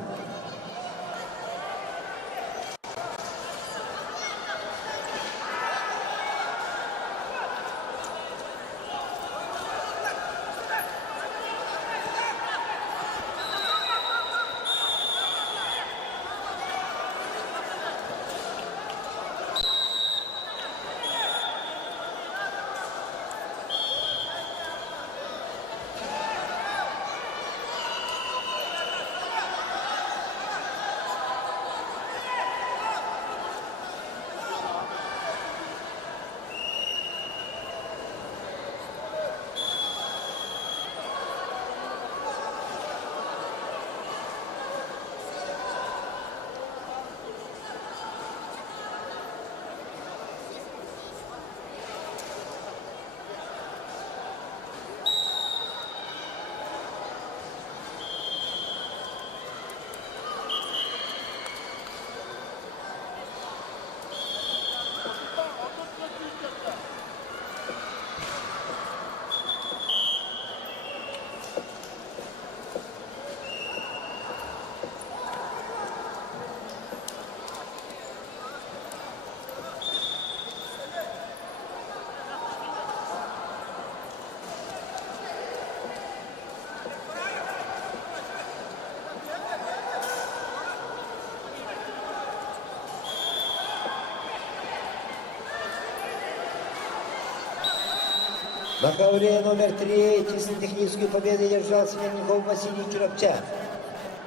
На ковре номер 3 чисто-техническую победу одержал Смирников Василий Чурапча.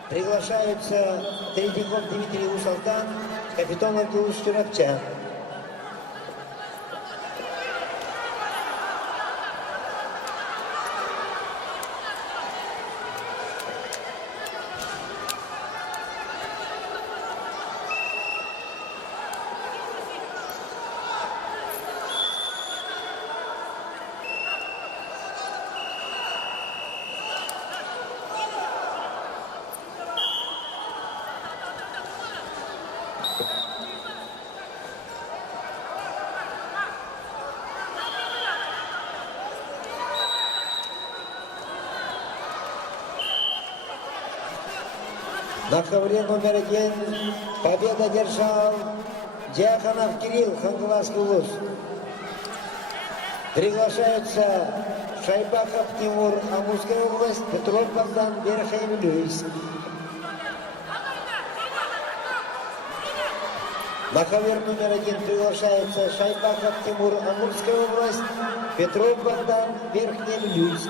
Приглашаются Третьяков Дмитрий Усалдан, Капитонов Гилус Чурапча. На ковре номер 1 победу одержал Дьяконов Кирилл, Хангаласский улус. Приглашаются Шайбаков Тимур, Амурская область, Петров Богдан, Берхайм Люис. На ковер номер 1 приглашаются Шайбаков Тимур, Амурская область, Петров Богдан, Верхний Люис.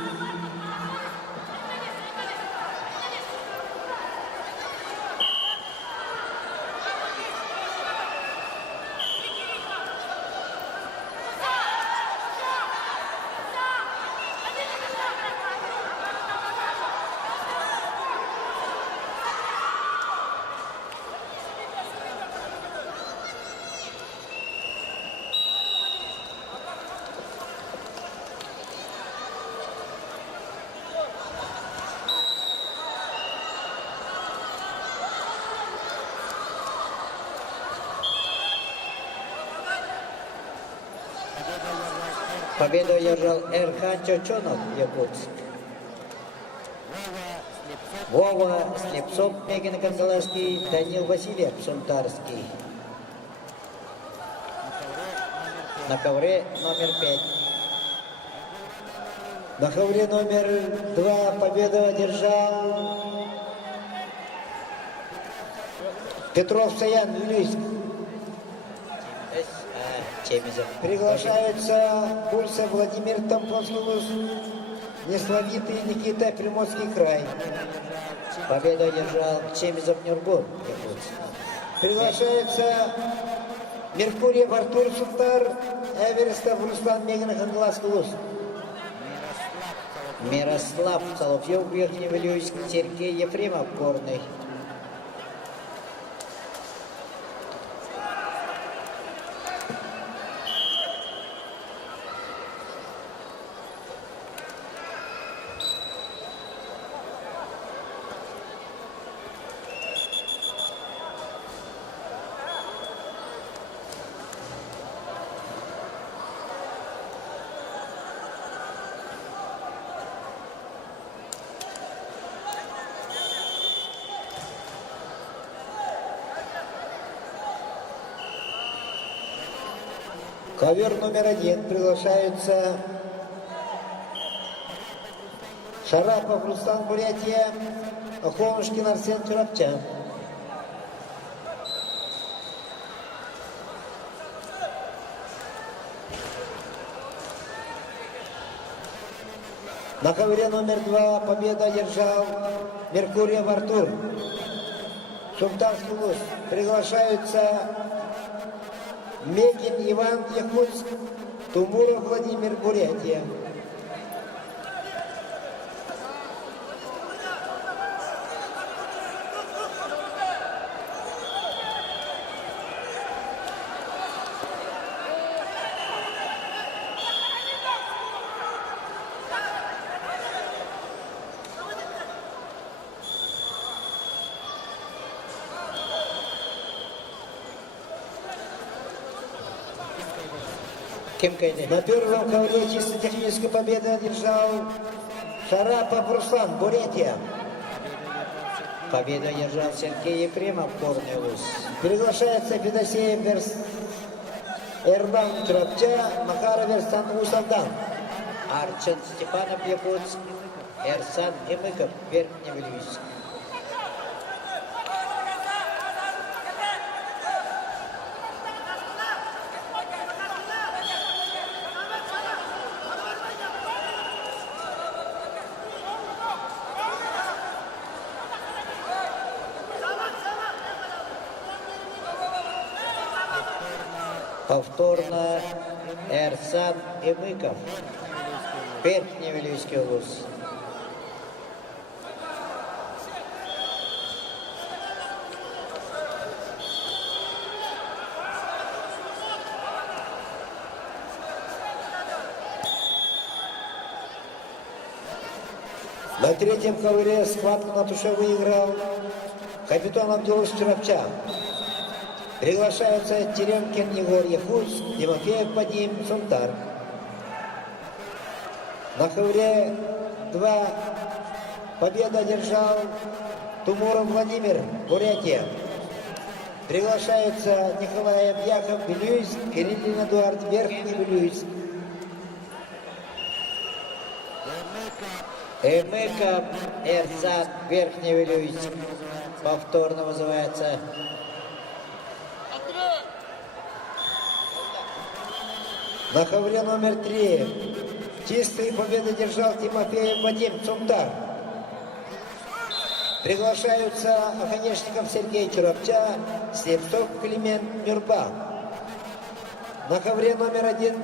Победу одержал Эрхан Чочонов, Якутск. Вова Слепцов, Мегин Канцеларский, Данил Васильев, Сунтарский. На ковре номер 5. На ковре номер 2 победу одержал Петров Саян, Вилюйск. Приглашаются Пульса Владимир Тампонский, Несловитый Никита, Приморский край. Победу одержал Чемизов Нюрбур. Приглашаются Меркурьев Артур Султар, Эверестов Руслан Мегин Хангаласский улус. Мирослав Соловьев, Верхний Вилюйск, Сергей Ефремов, Горный. Ковер номер 1 приглашаются Шарапов Рустам, Бурятия, Охлонушкин Арсен, Чурапча. На ковре номер 2 победу одержал Меркурьев Артур, Сунтарский улус. Приглашаются Мегин Иван, Якутск, Тумуров Владимир, Бурятия. На первом ковре чисто технической победы одержал Шарапов Руслан, Бурятия. Победу одержал Сергей Ефремов, Горный улус. Приглашается Федосеев Эрбан Чурапча, Макаров Эрсан Усалдан. Арчен Степанов, Якутск, Эрсан Емыков, Верхний Вилюйск. Повторно Эрсан Эмыков. Верхневилюйский улус. На третьем ковре схватку на туше выиграл капитан Абдулуш Чарапча. Приглашаются Теремкин Егор Яхуц, Тимофеев Вадим Сунтар. На ковре 2 победа одержал Тумуров Владимир, Бурятия. Приглашаются Николаев Яков, Вилюйск, Кириллин Эдуард, Верхний Вилюйск. Эмыков Эрсан, Верхний Вилюйск. Повторно вызывается. На ковре номер 3 чистые победы держал Тимофеев Вадим Цумтар. Приглашаются Оконечников Сергей Чурапча, Слепцов Климент Нюрба. На ковре номер 1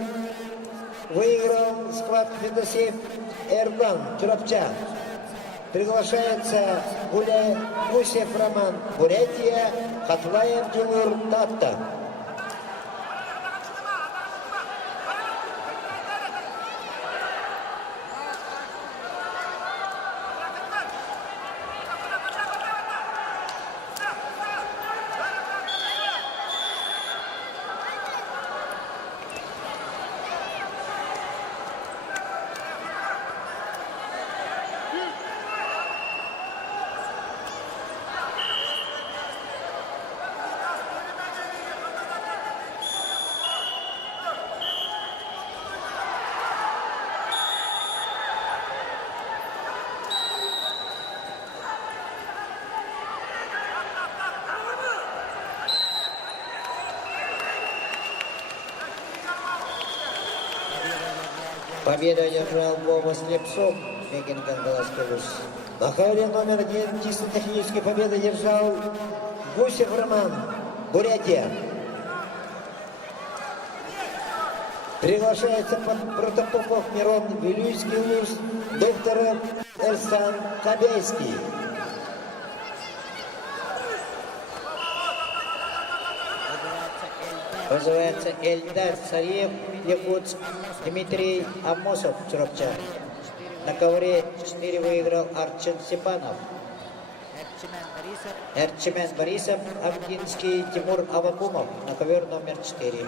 выиграл схватку Федосеев Эрбан Чурапча. Приглашается Гусев Роман, Бурятия, Хатлаев Тимур Татта. Победу одержал Боба Слепцов, Пекин Кангаласский улус. На ковре номер 1 чисто технической победы держал Гусев Роман, Бурятия. Приглашается Протопопов Мирон, Вилюйский улус, доктор Эрсан Кабейский. Вызывается Эльдар Цариев, Якутск, Дмитрий Амосов, Чурапча. На ковре 4 выиграл Арчен Степанов. Эрчемен Борисов, Авдинский, Тимур Авакумов. На ковер номер 4.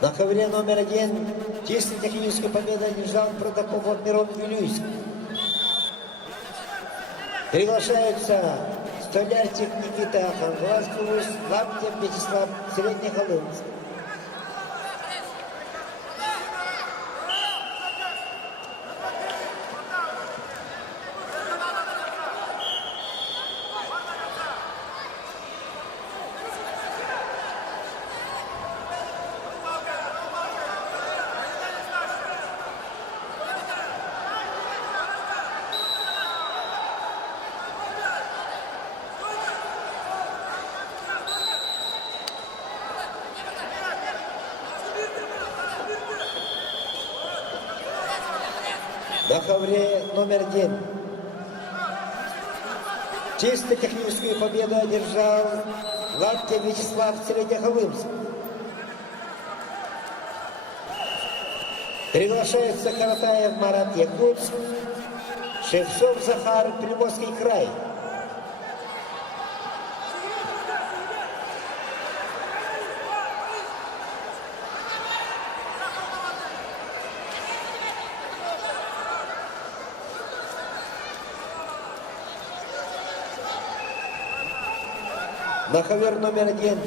На ковре номер 1 чисто техническая победа одержал Протопопов Мирон, Вилюйск. Приглашаются Столярчик Никита, Хангаласский улус, Лаптев Вячеслав, Среднехолынск. На ковре номер 1. Чисто техническую победу одержал Лаптев Вячеслав Среднехолымск. Приглашается Каратаев Марат Якутск, Шевцов Захар Приморский край. На ковер номер 1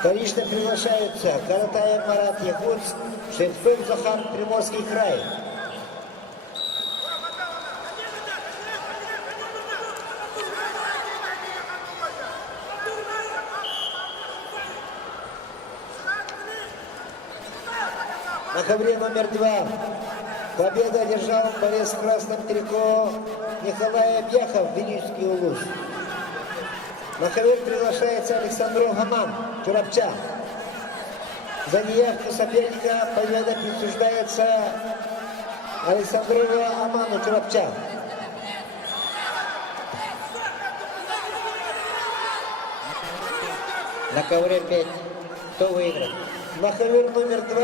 вторично приглашаются Каратаев Марат Якутск, Шевцов Захар Приморский край. На ковре номер 2 победу одержал борец в красном трико Николай Абьяхов, Венический Улус. На ковер приглашается Александров Гаман, Чурапча. За неявку соперника победа присуждается Александрову Аману, Чурапча. На ковре 5. Кто выиграл? На ковер номер 2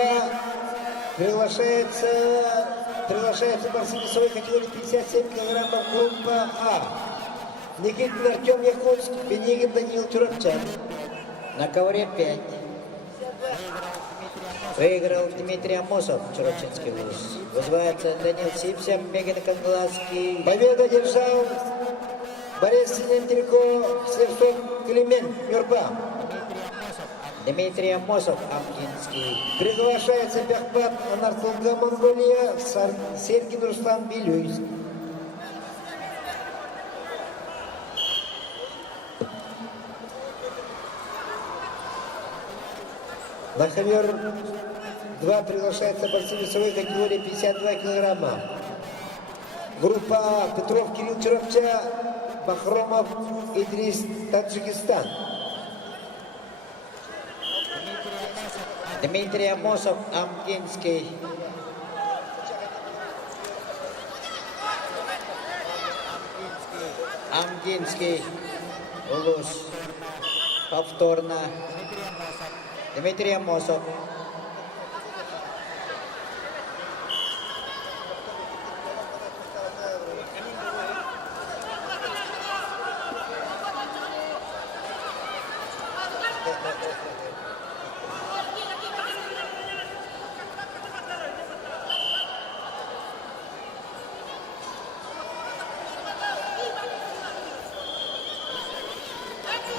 приглашается борцы весовой категории 57 килограммов группа А. Никитин Артем Якутск, Бенигин Даниил Чурапчан. На ковре 5. Выиграл Дмитрий Амосов, Чурапчинский вуз. Вызывается Данил Сипся, Мегин Конгласский. Победу одержал борец Синентелько, Севцов Климент, Нюрба. Дмитрий Амосов, Амкинский. Приглашается Бяхпат Анартулга, Монголия, Сергин Руслан Белюйск. На ковер 2 приглашается борцы весовой категории 52 килограмма. Группа А. Петров Кирилл Чурапча, Бахромов Идрис, Таджикистан. Дмитрий Амосов, Амкинский. Амкинский, Улус. Повторно. Дмитрий Амосов.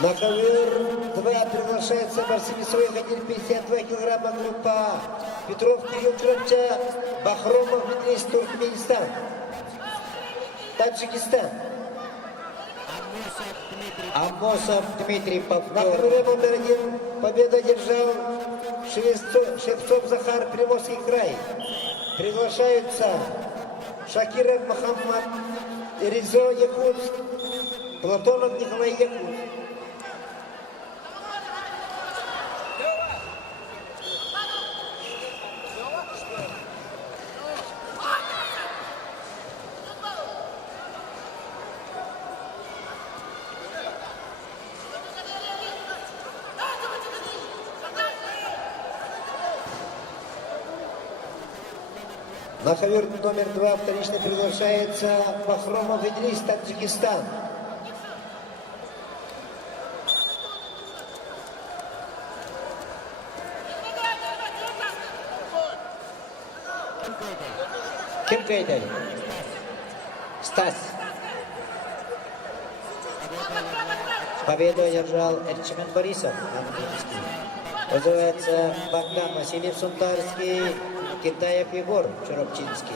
На ковер 2 приглашается борцы весовой категории 52 килограмма группа А. Петров Кирилл Чурапча, Бахромов Идрис, Туркменистан. Таджикистан. Амосов Дмитрий, повтор. На ковре номер 1 победу одержал Шевцов Захар, Приморский край. Приглашаются Шакиров Махаммад, Ризо Якутск, Платонов Николай Якутск. На ковер номер 2 вторично приглашается Бахромов Идрис, Таджикистан. Ким Гайдай? Стас. Победу одержал Эрчимен Борисов, английский. Вызывается Богдан Васильев Сунтарский, Китаев Егор Чурапчинский.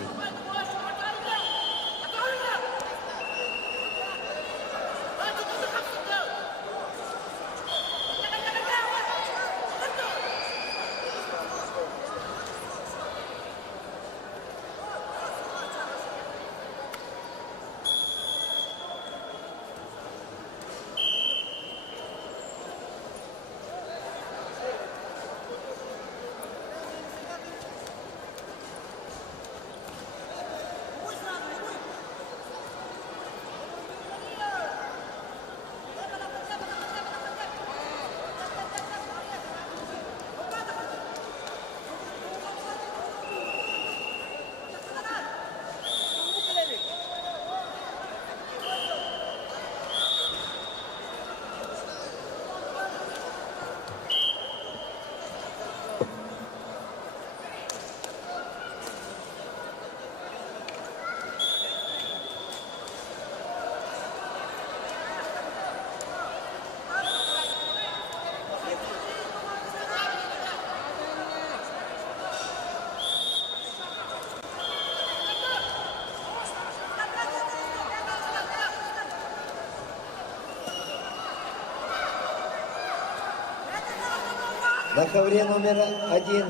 На ковре номер 1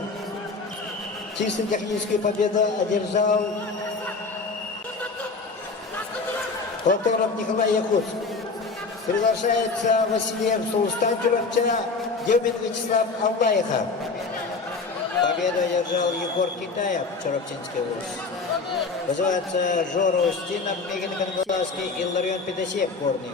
чисто техническую победу одержал Полторов Николай Якутск. Приглашается Василиев Сулстан Чурапча, Демин Вячеслав Аллаиха. Победу одержал Егор Китаев, Чурапчинский вуз. Вызывается Жора Устинов, Мегин Конголаский и Ларион Педосеев, Горный.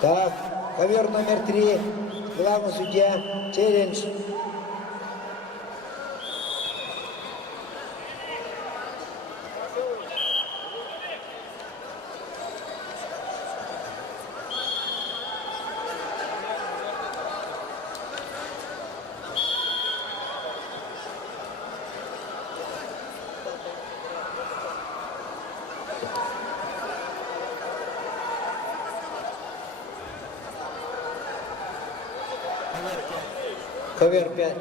Так, ковер номер 3, главный судья, челлендж. Ковер 5.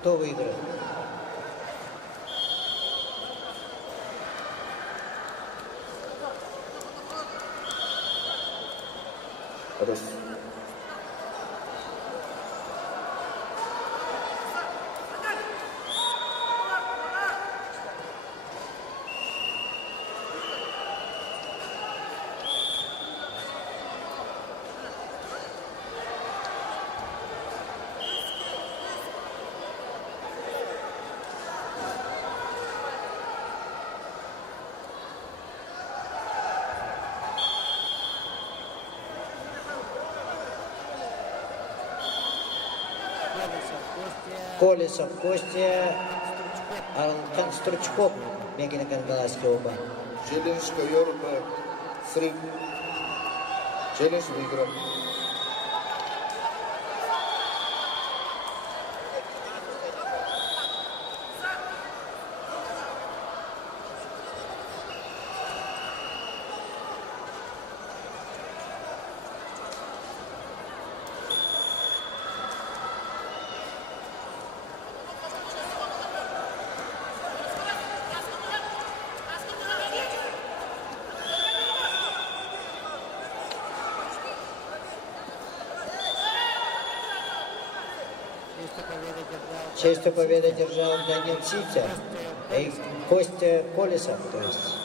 Кто выиграет? Раз. Колесов Костя, Арлкан Стручков, Мегин Конголаский оба. Челлендж ковер 3. Челлендж выиграл. Честь победы держал Данил Ситя и Костя Колесов, то есть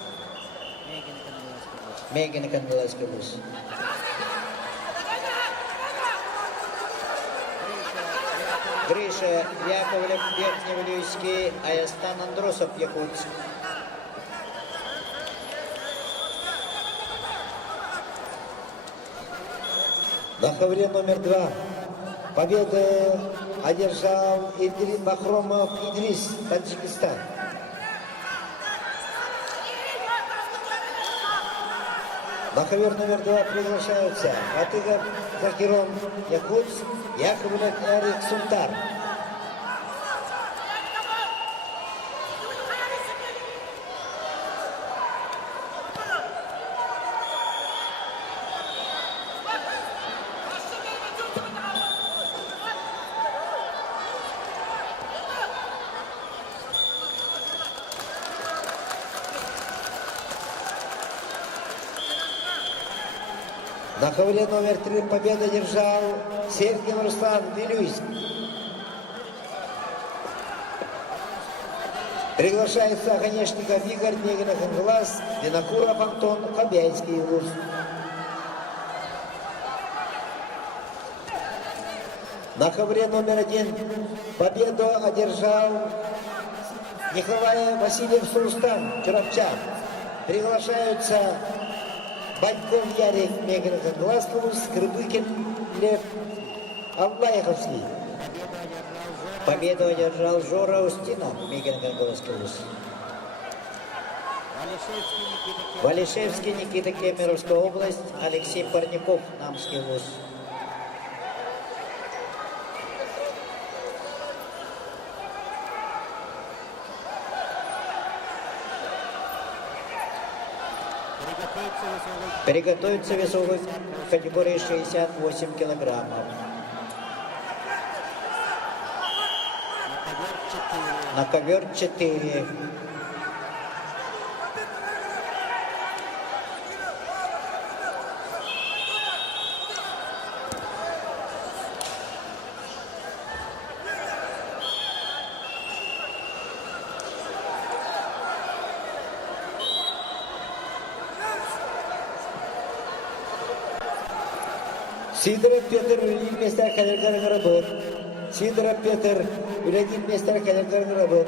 Мегин Конголаский вуз. Гриша Яковлев, Верхневлюйский, Аястан Андросов, Якутск. На ковре номер 2 победу одержал Бахромов Идрис, Таджикистан. На ковер номер 2 приглашаются Атыгов Закирон, Якутск, Яковлев Эрик Сунтар. На ковре номер 3 победу держал Сергин Руслан Вилюйск. Приглашается Огонечников Игорь, Мегин Конголас, Винокуров Антон, Хабяйский вуз. На ковре номер 1 победу одержал Николай Васильев Сулстан, Чурапча. Приглашаются Баньков Ярик, Мегин Конголаский вуз, Крыбыкин Лев Аллаиховский. Победу одержал Жора Устинов, Мигин Гонголовский вуз. Валишевский Никита Кемеровский. Валишевский Никита, Кемеровская область, Алексей Парников, Намский вуз. Приготовиться весовой Приготовиться в весовой категории 68 килограммов. на ковер 4. На ковер 4. Сидоров Петр, Великмейстер Халергарный работ. Сидоров Петр, Великмейстер Халергарный работ.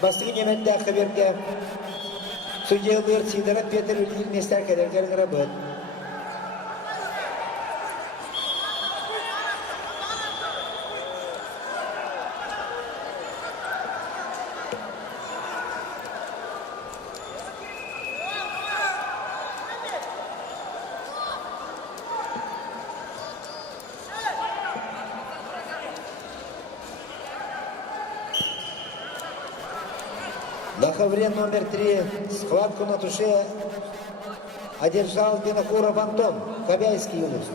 Басыне мәттә хәбәргә. Судьялар Сидоров Петр, Великмейстер Халергарный работ. На ковре номер 3 схватку на туше одержал Винокуров Антон, Кобяйский юность.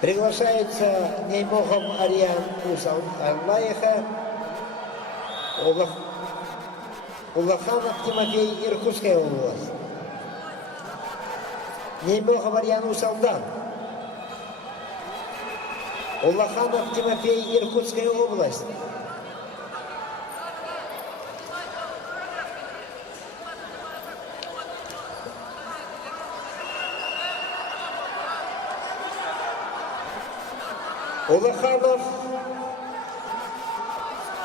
Приглашается Неймохов Ариан Аллаеха, Улаханов Тимофей, Иркутская область. Неймохов Ариан Усалдан. Улаханов Тимофей, Иркутская область. Улаханов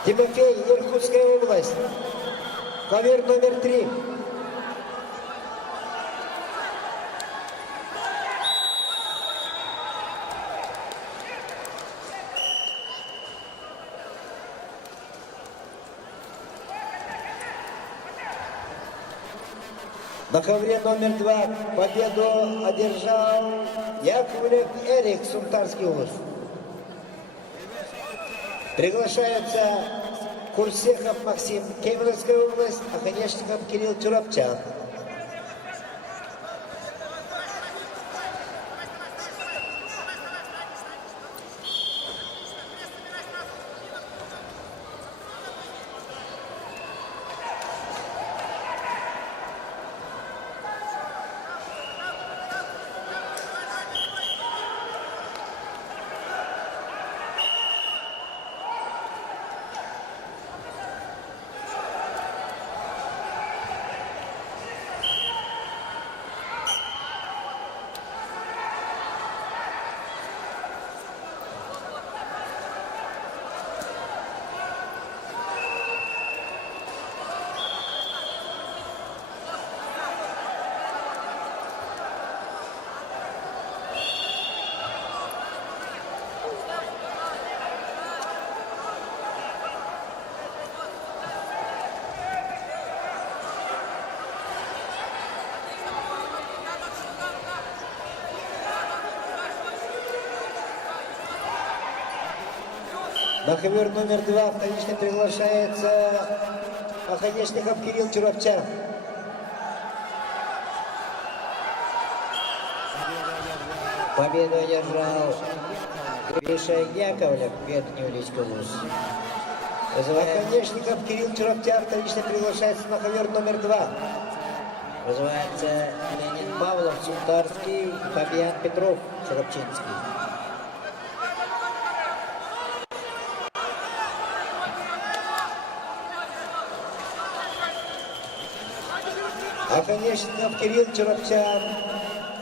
Тимофей, Иркутская область. Ковер номер 3. На ковре номер 2 победу одержал Яковлев Эрик, Сунтарский улус. Приглашается Курсехов Максим, Кемеровская область, Оконечников Кирилл Тюрапчан. На ковер номер 2 конечно приглашается Оконечников Кирилл Тюрапчан. Победу одержал Гриша Яковлев, Верхний Улицкий улус. Оконечников Кирилл Тюрапчан конечно приглашается на ковер номер 2. Вызывается Ленин Павлов, Сунтарский, Фабиан Петров, Шарапчинский. Оконечников Кирилл Чурапчан,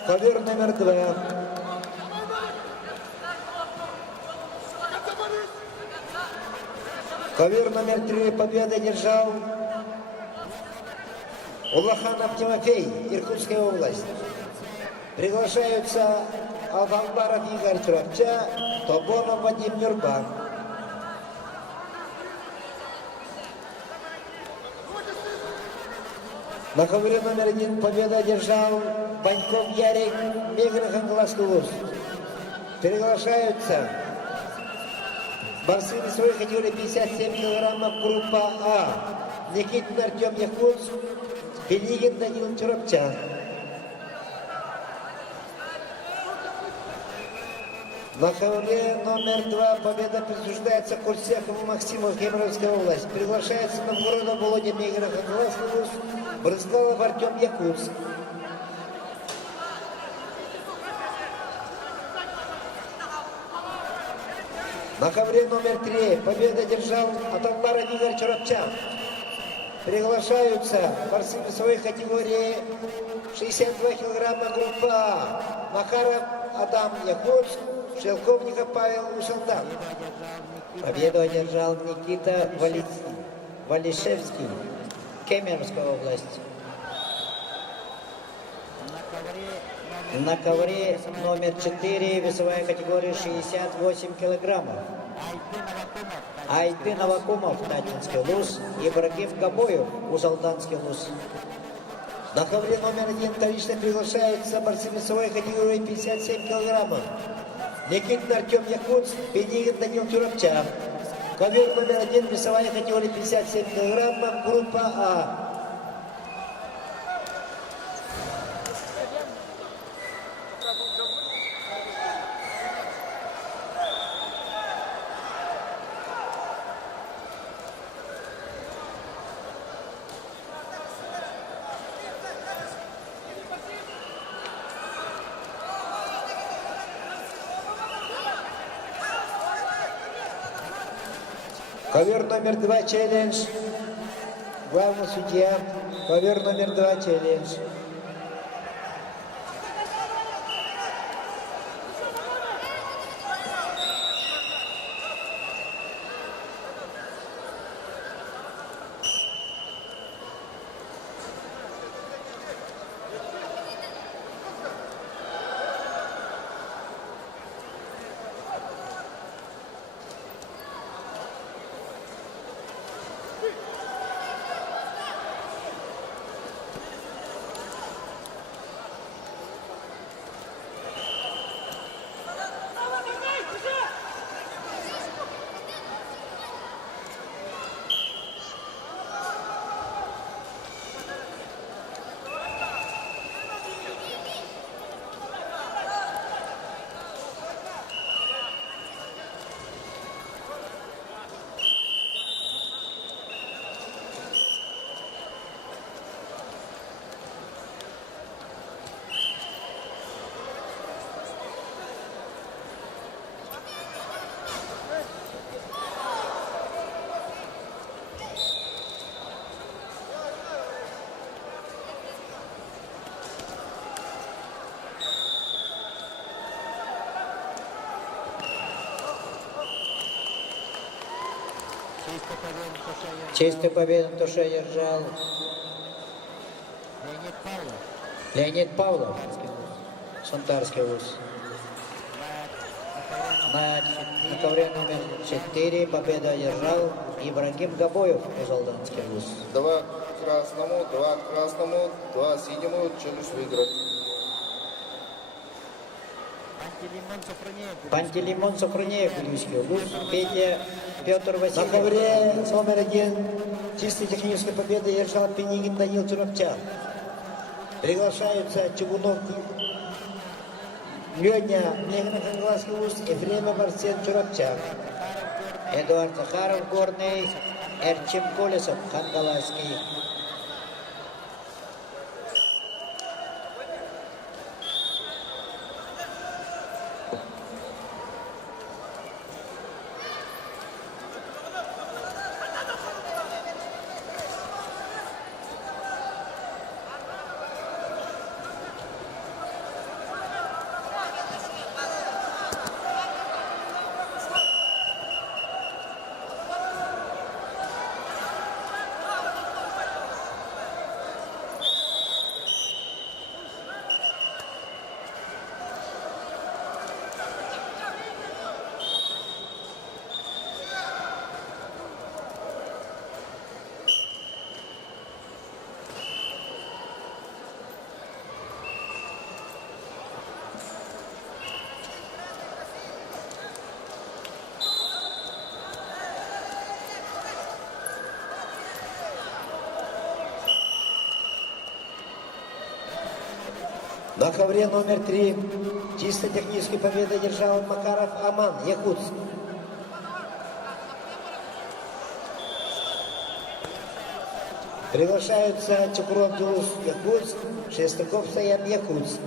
ковер номер 2. Ковер номер 3 победу одержал Улаханов Тимофей, Иркутская область. Приглашаются Албанбаров Игорь Чурапчан, Тобонов Вадим Нюрбан. На ковре номер 1 победу одержал Баньков Ярик, Мегры Хангаласский ВУЗ. Приглашаются борцы весовой категории 57 килограммов группа А. Никитин Артем Якутск, Пенигин Данил Чурапчан. На ковре номер 2 победа присуждается Курсехову Максиму, Кемеровская область. Приглашается Новгородов Володя Мегры Хангаласский ВУЗ, Брызгалов Артем Якутск. На ковре номер 3 победа держал Аталмаров Игорь Чурапчан. Приглашаются борцы весовой категории 62 килограмма группа А. Макаров Адам Якутск, Шелковников Павел Усалдан. Победу одержал Никита Валишевский, Кемеровская область. На ковре номер 4 весовая категория 68 килограммов. Айдын Авакумов, Татинский ЛУЗ, Ибрагим Габоев, Узалданский ЛУЗ. На ковре номер 1 вторично приглашаются борцы весовой категории 57 килограммов. Никитин Артем Якутск, Пенигин Данил Чурапчан. Ковер номер 1 весовая категория 57 килограммов, группа А. Ковер номер 2 челлендж. Главный судья. Ковер номер 2 челлендж. Честь победы Туше держал Леонид Павлов, Шантарский ВУЗ. На ковре номер 4 победу одержал Ибрагим Габоев, Узалданский ВУЗ. 2 красному, 2 синему, челюсть выиграть. Пантелеймон Сафронеев, Ильичский ВУЗ. Петя Петр Васильев. На ковре номер 1 чистой технической победы держал Пенигин Данил Чурапчан. Приглашаются Чугунов Лёня Мегрохангаласский ВУЗ и Ефремов Арсен Чурапчан. Эдуард Захаров Горный, Эрчим Колесов Хангаласский. На ковре номер 3 чисто техническую победу одержал Макаров Аман, Якутск. Приглашаются Чукров Дулус, Якутск, Шестаков Саян, Якутск.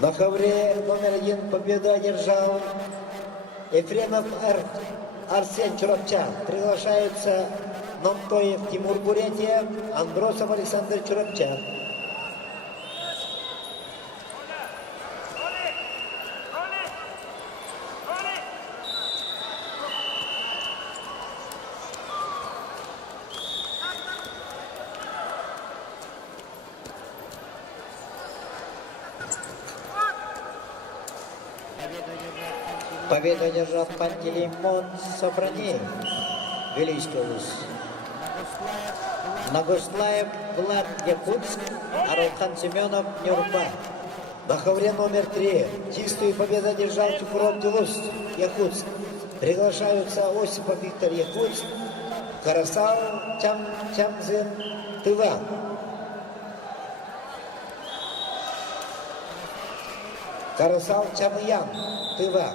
На ковре номер 1 победу одержал Ефремов Арсен Чурапчан. Приглашаются Номтоев Тимур Бурятия, Андросов Александр Чурапчан. Победу одержал Пантелеймон Сафронеев, Вилийский улус. Нагуслаев Влад, Якутск, Аралхан Семенов, Нюрба. На ковре номер 3 чистую победу одержал Чукров Дулус, Якутск. Приглашаются Осипов Виктор, Якутск, Карасал Чамзин, Тыва. Карасал Чамыян, Тыва.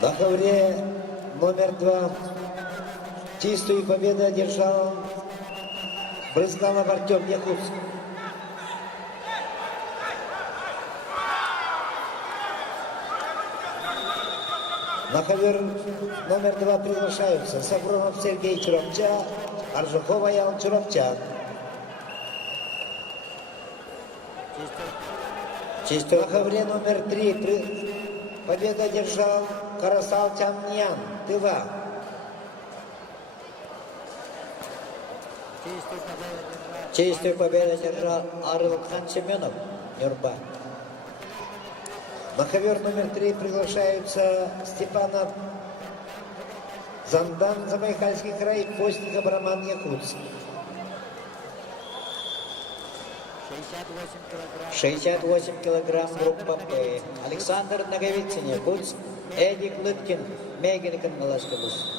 На ковре номер 2 чистую победу одержал Брызгалов Артем, Якутск. На ковер номер 2 приглашаются Сафронов Сергей Чурапчан, Аржухова Ян Чурапчан. На ковре номер 3 победу одержал Карасал Чамнян, Тыва. Чистую победу одержал Арылхан Семенов, Нюрба. На ковер номер 3 приглашаются Степанов Зандан, Забайкальский край, Постников Роман, Якутск. 68 килограмм, группа Б. Александр Наговицын, Якутск. Эдик Лыткин, Мегиникин, Малашкалус.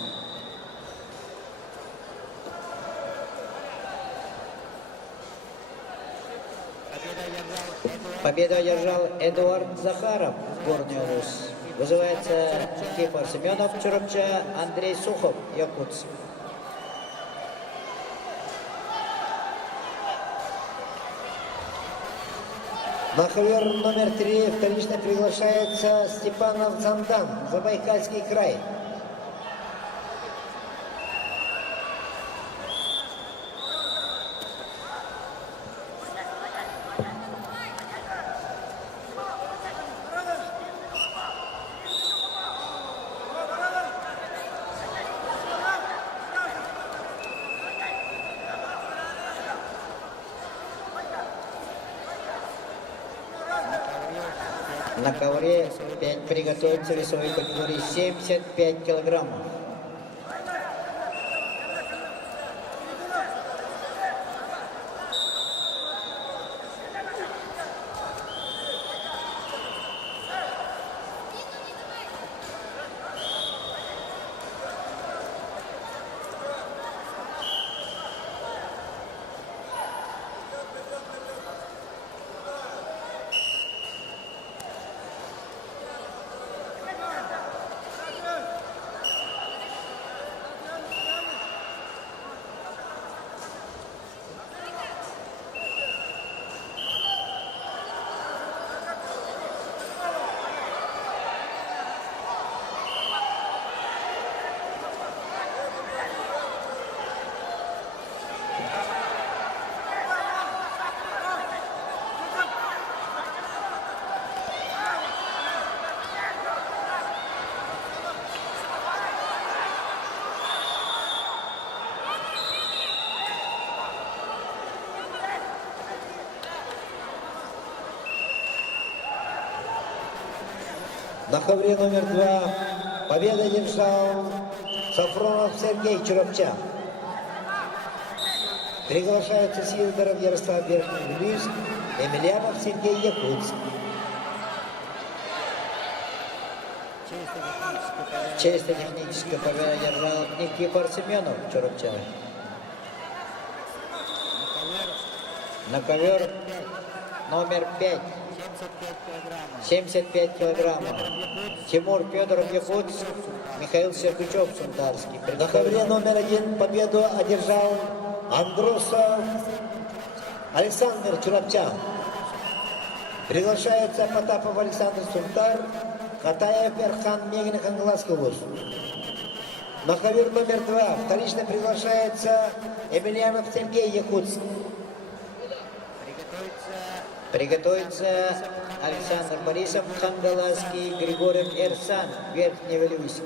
Победу одержал Эдуард Захаров, Горный улус. Вызывается Никифор Семенов, Чурапча, Андрей Сухов, Якутск. На ковер номер 3 вторично приглашается Степанов Зандан, Забайкальский край. На ковре 5 приготовиться весовой категории 75 килограммов. На ковре номер 2 победу одержал Сафронов Сергей Чуровча. Приглашается Сидоров Ярослав Верхний-Львивск, Емельянов Сергей Якутск. Чисто техническая победа одержал Никифор Семенов Чуровча. На ковер номер 5. 75 килограммов. Тимур Федоров Якутск, Михаил Сердючев Сундарский. На ковре номер 1 победу одержал Андросов Александр Чуровча. Приглашается Потапов Александр Сунтар, Катаев Верхан Мегин Хангаласский улус. На ковер номер 2 вторично приглашается Емельянов Сергей Якутск. Приготовится Александр Борисов Хангаласский, Григорьев Эрсан Верхневилюйский.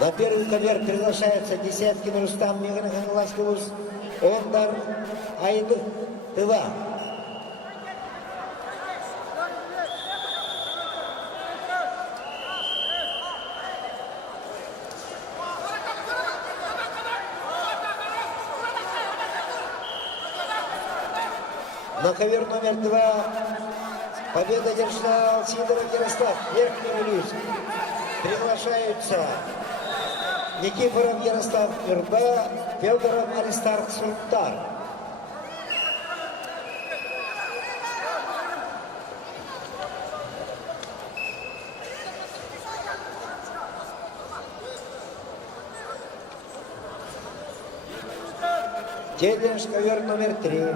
На первый ковер приглашается десятки Рустам Мегин Хангаласский улус, Ондар Айды Тыва. На ковер номер 2 победа одержал Сидоров Ярослав Верхневилюйск. Приглашаются Никифоров Ярослав Юрба, Федоров Аристарх Сунтар. Челлендж ковер номер 3.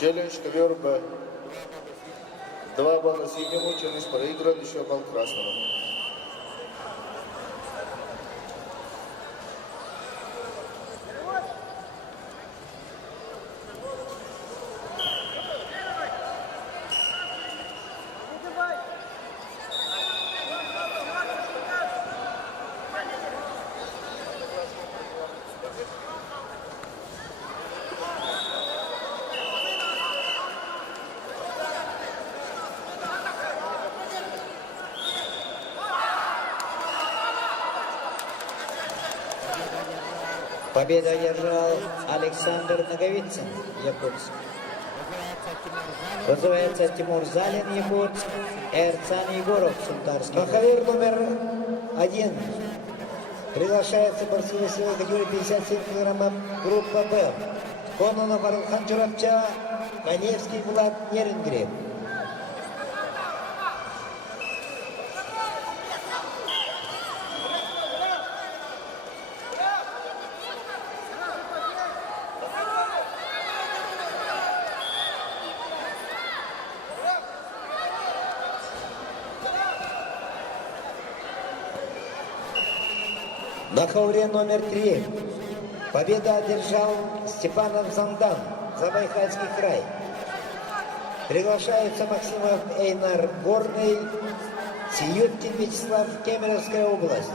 Челлендж ковер Б. 2 балла синему, челлендж проигран, еще балл красному. Победу одержал Александр Наговицын, Якутск. Вызывается Тимур Залин, Якутск, Эрцан Егоров, Сунтарский. На ковер номер 1 приглашается борцы весовой категории 57 килограммов группа Б. Кононов Архан Чуровча, Каневский Влад Нерингрев. На ковре номер 3 победа одержал Степанов Зандан, Забайкальский край. Приглашаются Максимов Эйнар Горный, Сиюткин Вячеслав, Кемеровская область.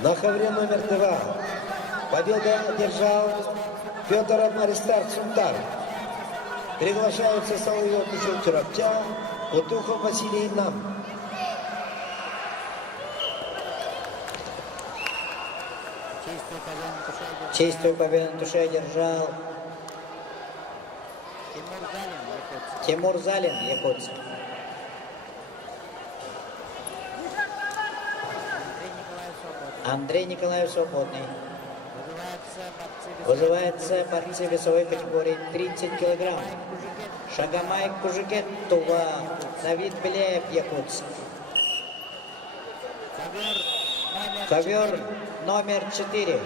На ковре номер 2 победу одержал Федор Аристарх Сунтар. Приглашаются Соловьев Михаил Чурапча, Кутухов Василий Нам. Чистую победу на туше одержал Тимур Залин, Якутск. Андрей Николаев свободный. Вызывается борцы весовой категории 30 килограмм. Шагомай Кужикетова, Давид Беляев, Якутск. Ковер номер 4.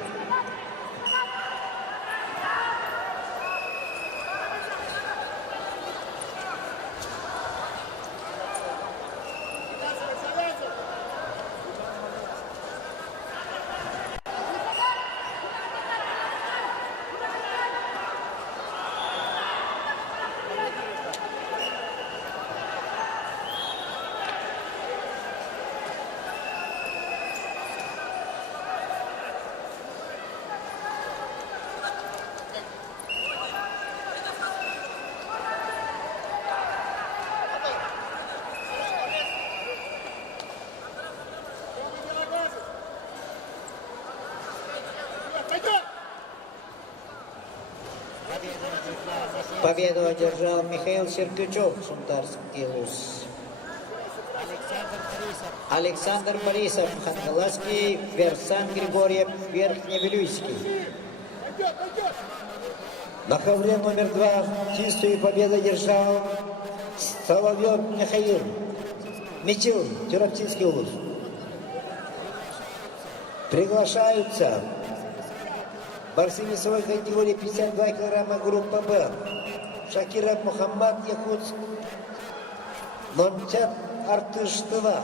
Победу одержал Михаил Сердючев, Сунтарский луз. Александр Борисов, Хангаласский, Версан Григорьев, Верхневилюйский. На ковре номер 2 чистую победу одержал Соловьев Михаил. Мичил, Тюрапчинский луз. Приглашаются борцы весовой категории 52 килограмма группа Б. Шакиров Мухаммад, Якутск. Нончат Артыштыва.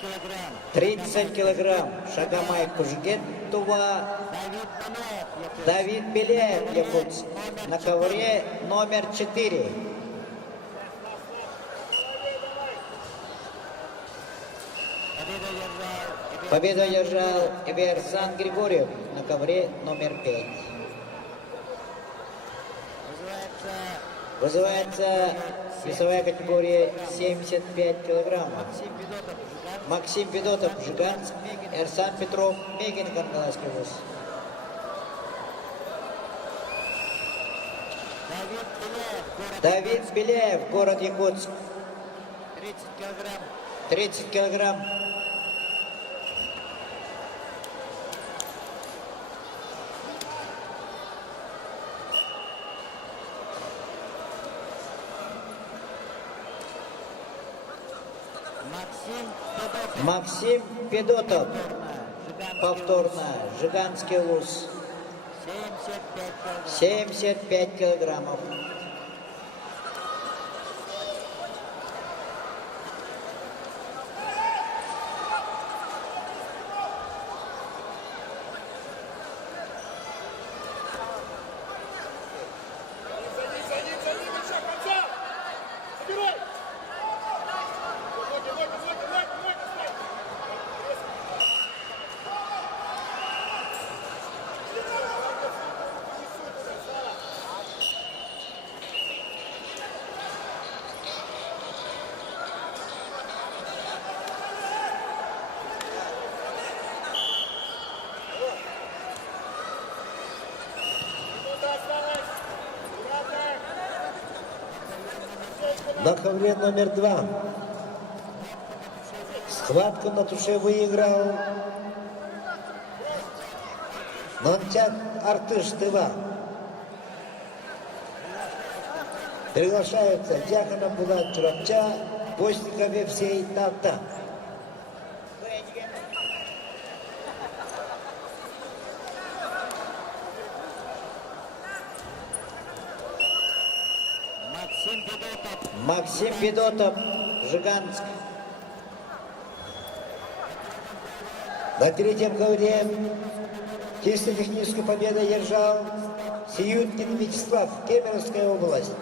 килограмм. 30 килограмм. Шагомай Кужгетова, Давид Беляев, Якутск. На ковре номер 4. Победу одержал Версан Григорьев на ковре номер 5. Вызывается весовая категория 75 килограммов. Максим Федотов, Жиганск, Эрсан Петров, Мегин, Кангаласский вуз. Давид Беляев, город Якутск. 30 килограмм. Максим Федотов. Повторно. Жиганский луз. 75 килограммов. На ковре номер 2. Схватку на туше выиграл Нончат Артыштыва. Приглашаются Дьяконов Булат Чурапча, Постников Евсей Тата. Максим Федотов, Жиганск. На третьем ковре чисто техническую победу одержал Сиюткин Вячеслав, Кемеровская область.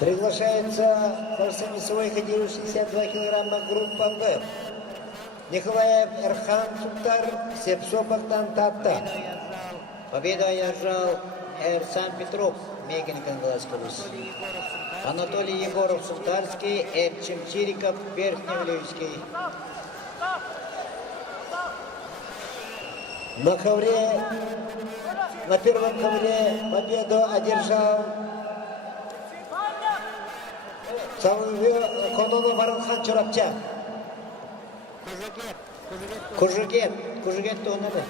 Приглашается в весовой категории 62 килограмма группа Б. Николаев Эрхан Сунтар, Сепсо Богдан Татта. Победу одержал Эрсан Петров, Мегин Кангаласкалус. Анатолий Егоров Сунтарский, Эрчим Чириков, Верхневлюйский. На первом ковре победу одержал Кононов Баранхан Чурапча. Кужугет Тонады.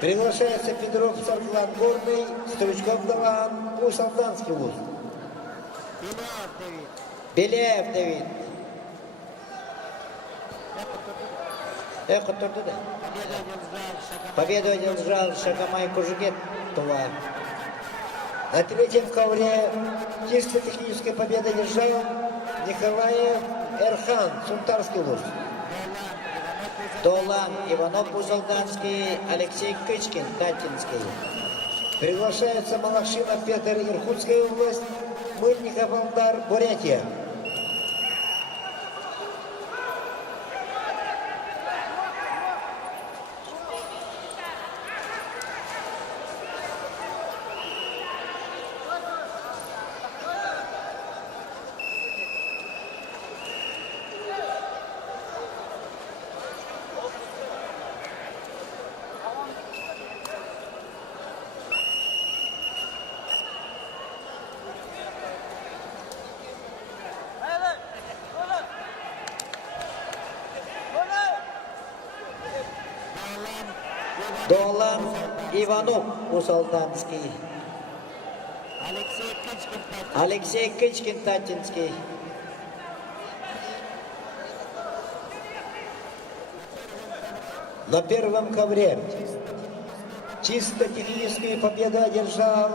Приглашается Петров Сарклан Горный, Стручков Далан, Усалданский вуз. Беляев Давид. Эхо Турдуда. Победу одержал Шакамай Кужугет Това. На третьем ковре чисто технической победы одержал Николаев Эрхан, Сунтарский вуз. Долан Иванов Узалданский, Алексей Кычкин, Татинский. Приглашается Малашинов Петр, Иркутская область, Мыльников Алдар, Бурятия. Долан Иванов Усалданский. Алексей Кычкин Татинский. На первом ковре чисто техническую победу одержал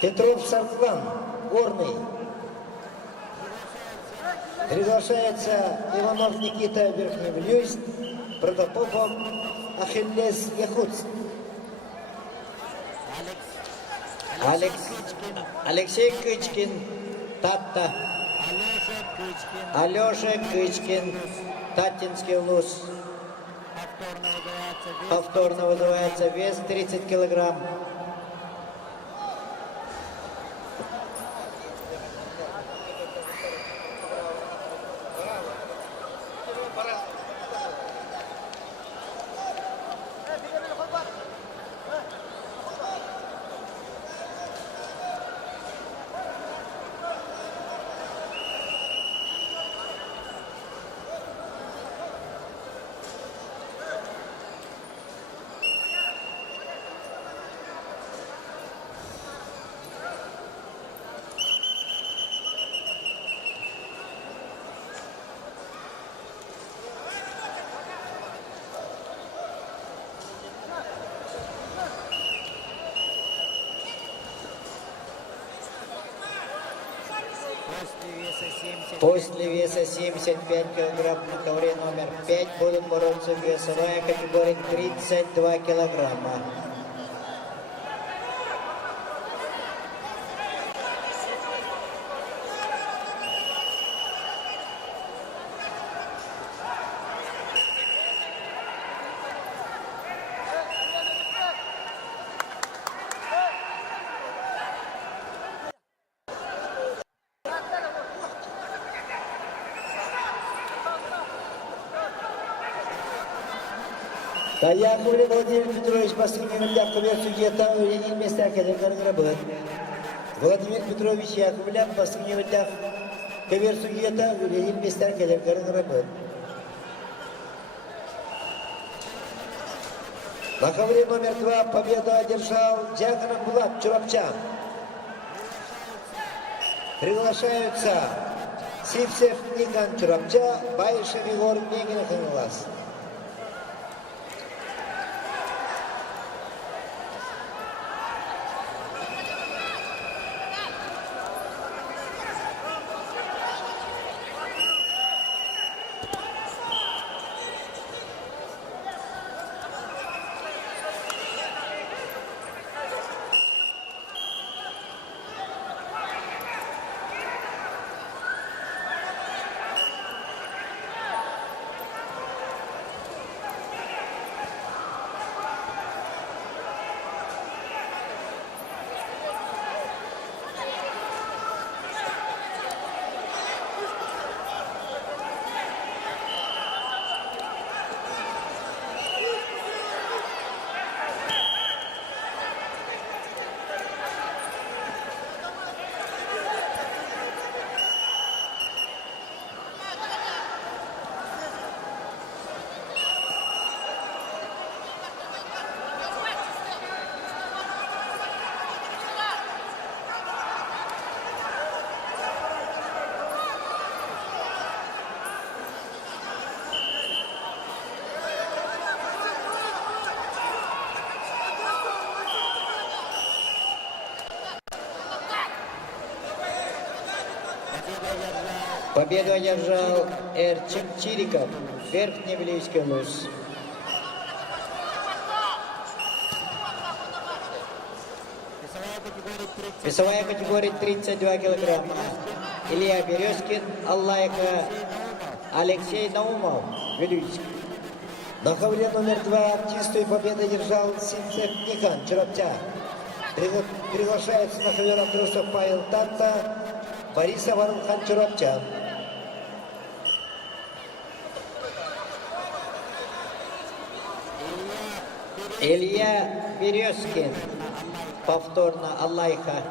Петров Сарклан, Горный. Приглашается Иванов Никита Верхневлюйск, Протопопов Ахиллес Якутск. Алексей Кычкин, Татта. Алеша Кычкин, Татинский луз. Повторно вызывается вес 30 килограмм. После веса 75 килограмм на ковре номер 5 будут бороться весовая категория 32 килограмма. Яковлев Владимир Петрович, последний нуля, коммерцию Гета, Ленин Местакель, Карграбет. Владимир Петрович Яковлев, последний нуля, коммерцию Гета, Ленин Местакель, Карграбет. На ковре номер 2 победу одержал Дьяконов Булат Чурапчан. Приглашаются Сипсев Никан Чурапча, Баишев Егор Мегин Ханглас. Победу одержал Эрчик Чириков, Верхневилюйский луз. Весовая категория 32 килограмма. Илья Березкин, Аллайка, Алексей Наумов, Вилюйск. На ковре номер 2 чистую победу одержал Синцев Никан, Чероптя. Приглашается на ковер Андрусов Павел Танта, Борисов Арунхан, Чероптя. Илья Березкин, повторно Аллайха.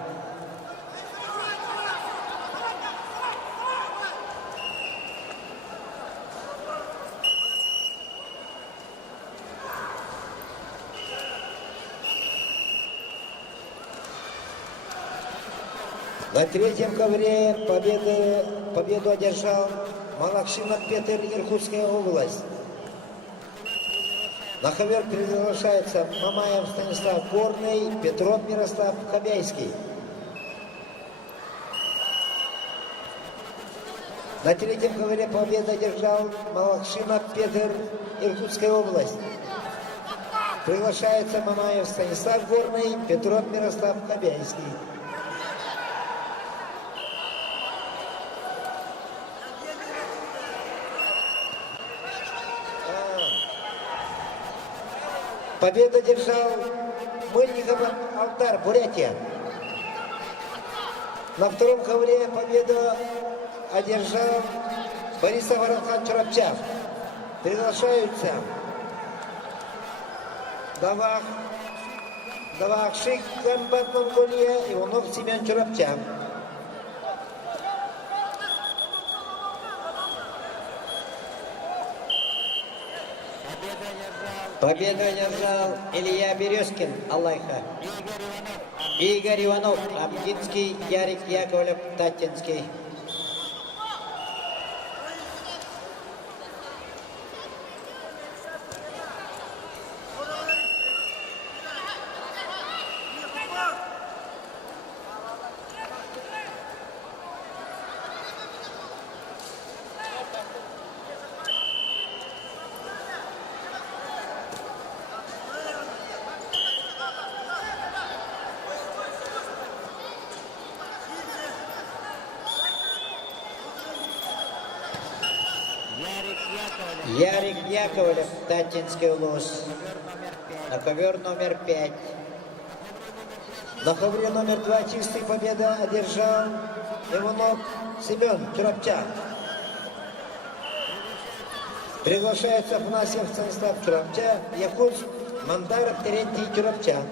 На третьем ковре победу одержал Малакшинов Петр, Иркутская область. На ковер приглашается Мамаев Станислав Горный, Петров Мирослав Хабяйский. На третьем ковре победу одержал Малакшинов Петр, Иркутская область. Приглашается Мамаев Станислав Горный, Петров Мирослав Хабяйский. Победу одержал Мыльников Алтар, Бурятия. На втором ковре победу одержал Борисов Арунхан, Чероптя. Приглашаются Давах Шик, Комбат Монголия, Иванов Семен, Чероптя. Победу одержал Илья Березкин, Аллайха. Игорь Иванов, Амгинский, Ярик Яковлев, Татинский. Ярик Яковлев, Татинский луз. На ковер номер 5. На ковре номер 2 чистый победа одержал Иванов Семен, Чероптя. Приглашается Афанасьев Станислав, Чероптя, Якутск, Мандаров Терентий, Чероптя.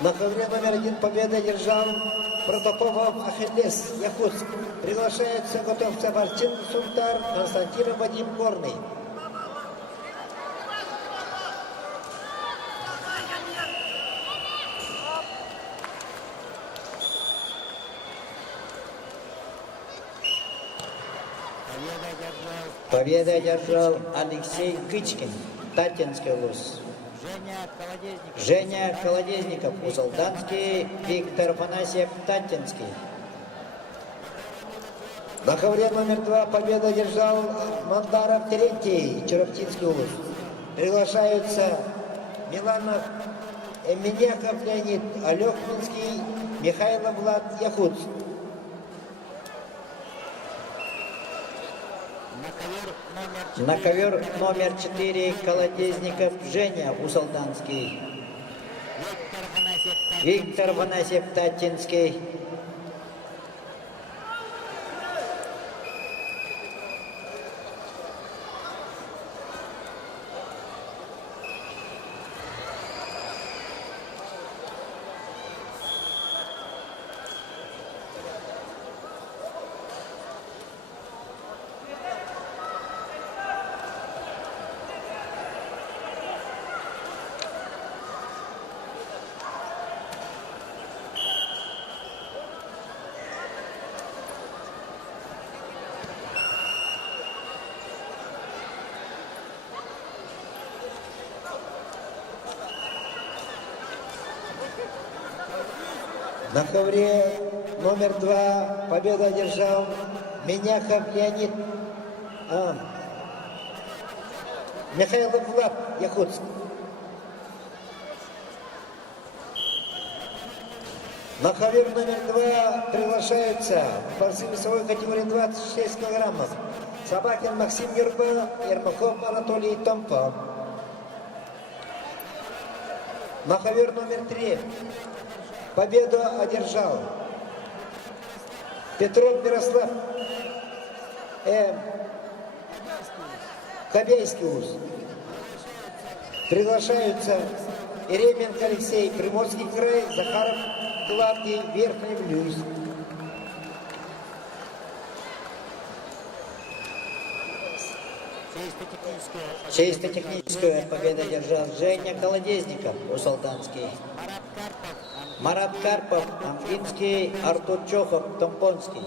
На ковре номер 1 победа одержал Протопопов Ахиллес, Якутск. Приглашается готовца Мартин Сунтар, Константин Вадим Горный. Победу одержал Алексей Кычкин, Татинский луз. Женя Колодезников, Узалданский, Виктор Афанасьев, Татинский. На ковре номер 2 победу одержал Мандаров Терентий, Чероптинский луз. Приглашаются Миланов, Миняков Леонид, Олег Минский, Михайлов Влад, Якутск. На ковер номер 4 Колодезников Женя, Усалданский. Виктор Афанасьев, Татинский. На ковре номер 2 победу одержал Меняхов Леонид. Михаил Влад, Якутск. На ковер номер 2 приглашаются борцы весовой категории 26 килограммов Собакин Максим Юрба, Ермаков Анатолий Томпо. На ковер номер 3 победу одержал Петров Мирослав, Кобейский УЗ. Приглашаются Еременко Алексей, Приморский край, Захаров Клавдий, Верхний Блюз. Чисто техническую победу одержал Женя Колодезников, Усалданский. Марат Карпов, Амгинский, Артур Чохов, Томпонский.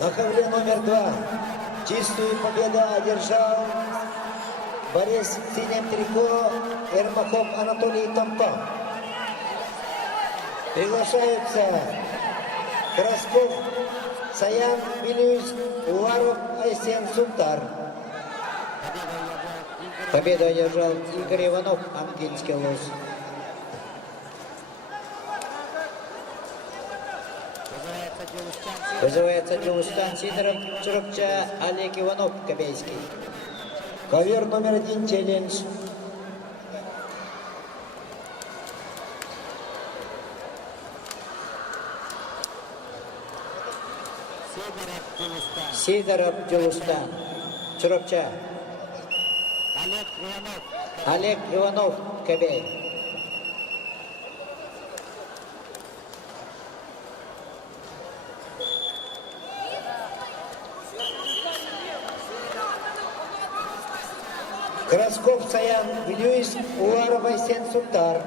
На ковре номер 2 чистую победу одержал борец в синем трико Ермаков Анатолий Томпо. Приглашаются Красков Саян Вилюс, Уваров Айсен Сунтар. Победу одержал Игорь Иванов, Амгинский ЛОЗ. Вызывается Джилустан Сидоров, Чурупча, Олег Иванов, Кобейский. Ковер номер 1 челлендж. Сидоров, Джилустан, Чурупча. Олег Иванов, Кобей. Красков Саян Вилюис, Уваров Айсен Сунтар.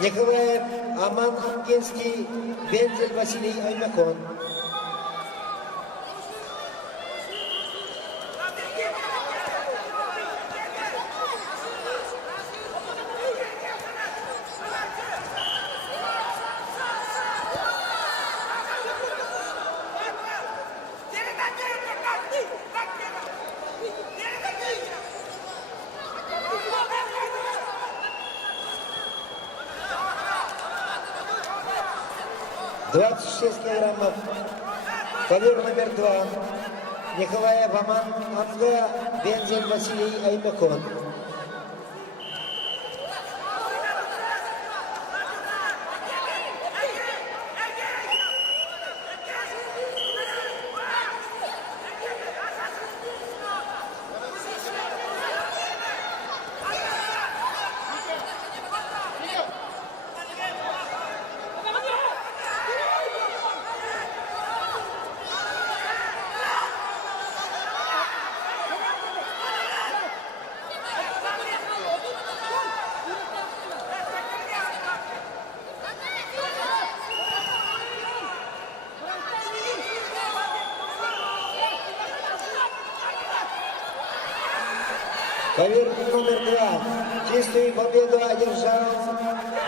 Николаев Аман Амгинский, Вензель Василий Аймакон. Двадцать 6 килограммов. Ковер номер 2. Николаев Аман Амга, Вензель Василий Аймакон. Ковер номер 2. Чистую победу одержал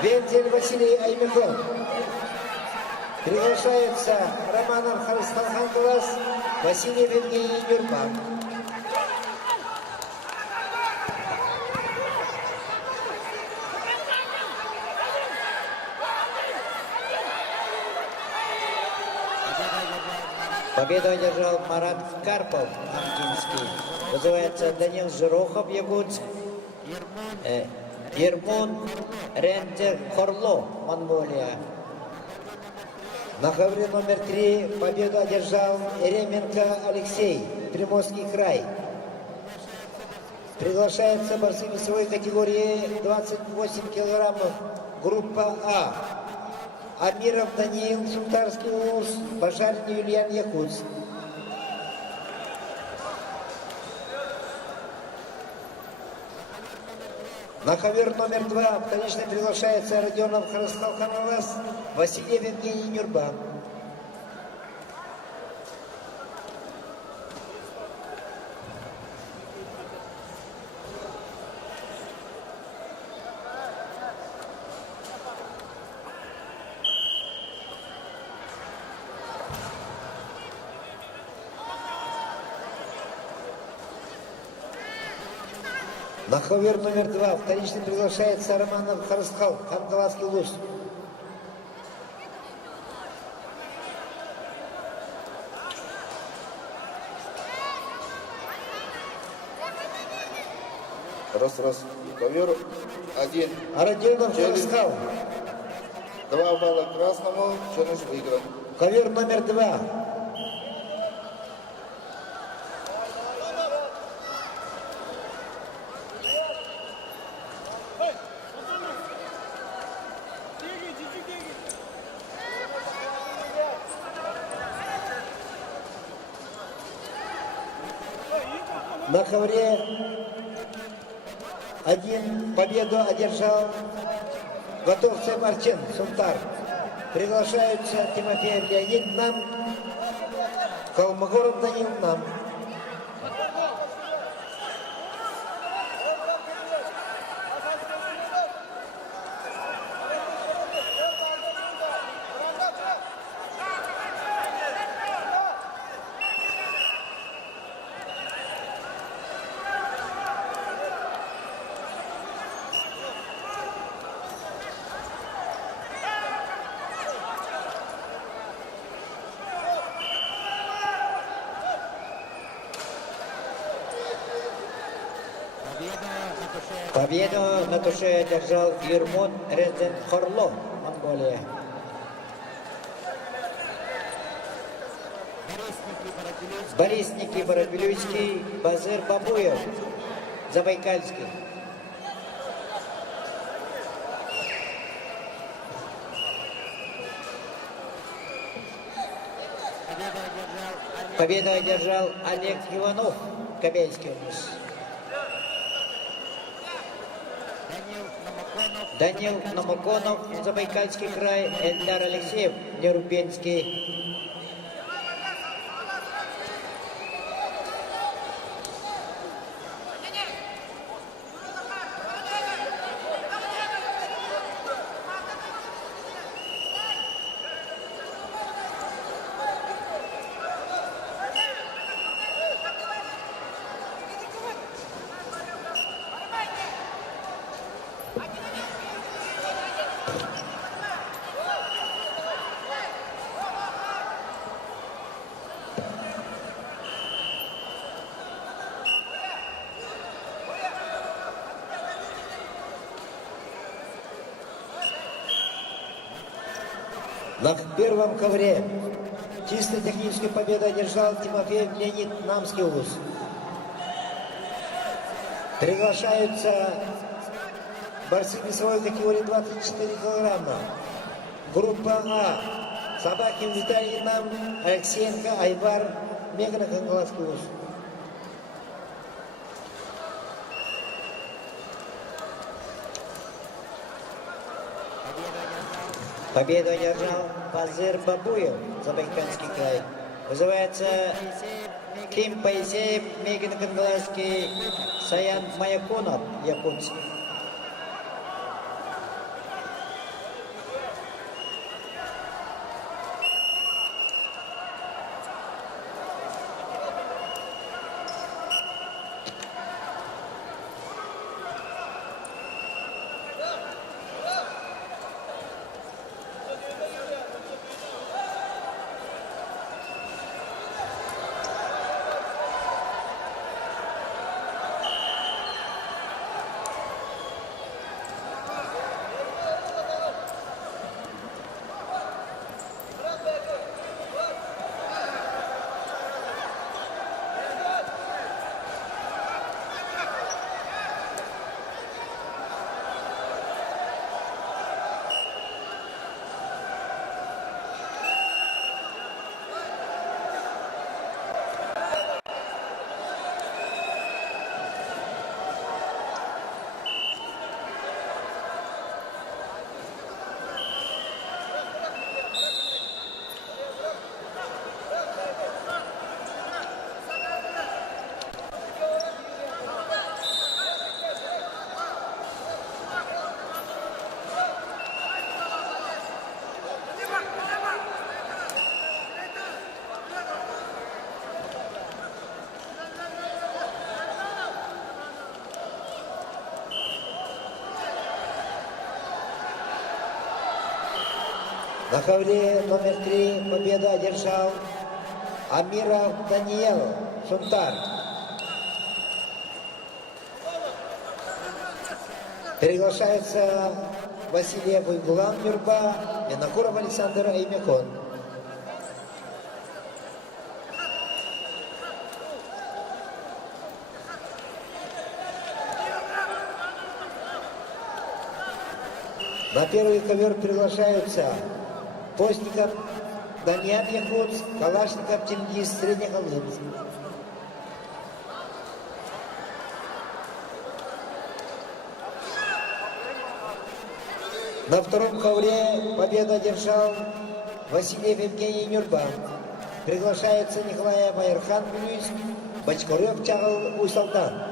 Вензель Василий Аймакон. Приглашается Романов Харсталхан Глаз, Василий Евгений Нюрбан. Победу одержал Марат Карпов, Амгинский. Вызывается Данил Жирохов, Якутск. Ермун Рентер Хорло, Монголия. На ковре номер 3 победу одержал Еременко Алексей, Приморский край. Приглашается борцы весовой категории 28 килограммов, группа А. Амиров Даниил, Сунтарский улус, Пожарный Юлиан, Якутск. На ковер номер 2 конечно приглашается Родионов Харасталханалас, Василий Евгений Нюрбан. На ковер номер 2 вторично приглашается Романов Харскал, Хангаласский луз. Раз. Ковер 1. Родионов Харскал. 2 балла красному, челлендж выигран. Ковер номер 2. На ковре 1 победу одержал Готовцев Арчен, Сунтар. Приглашаются Тимофеев Леонид Нам, Холмогоров Данил Нам. Победу на туше одержал Ермун Резен Хорло, Монголия. Борис Никифоров-Вилюйский, Базыр Бабуев, Забайкальский. Победу одержал Олег Иванов, Кобельский область. Данил Намаконов, Забайкальский край, Эльдар Алексеев, Нерубенский. На первом ковре чисто техническую победу одержал Тимофеев Леонид, Намский УЗ. Приглашаются борцы весовой категории 24 килограмма. Группа А. Собакин Виталий Нам, Алексеенко, Айвар, Мегана Хангаласский УЗ. Победу одержал Пазыр Бабуев, Забайкальский край. Вызывается Ким Паисеев, Меган Кангаласский, Саян Маяконов, Якутск. На ковре номер 3 победу одержал Амиров Даниил, Шунтар. Приглашается Васильев Игулан Нюрба, Винокуров Александр Аймякон. На первый ковер приглашаются Постников Дамьян Якутск, Калашников Тенгиз, Среднеколымск. На втором ковре победу одержал Васильев Евгений Нюрба. Приглашается Николай Майерхан Плюс, Бочкарев Чагал Усалдан.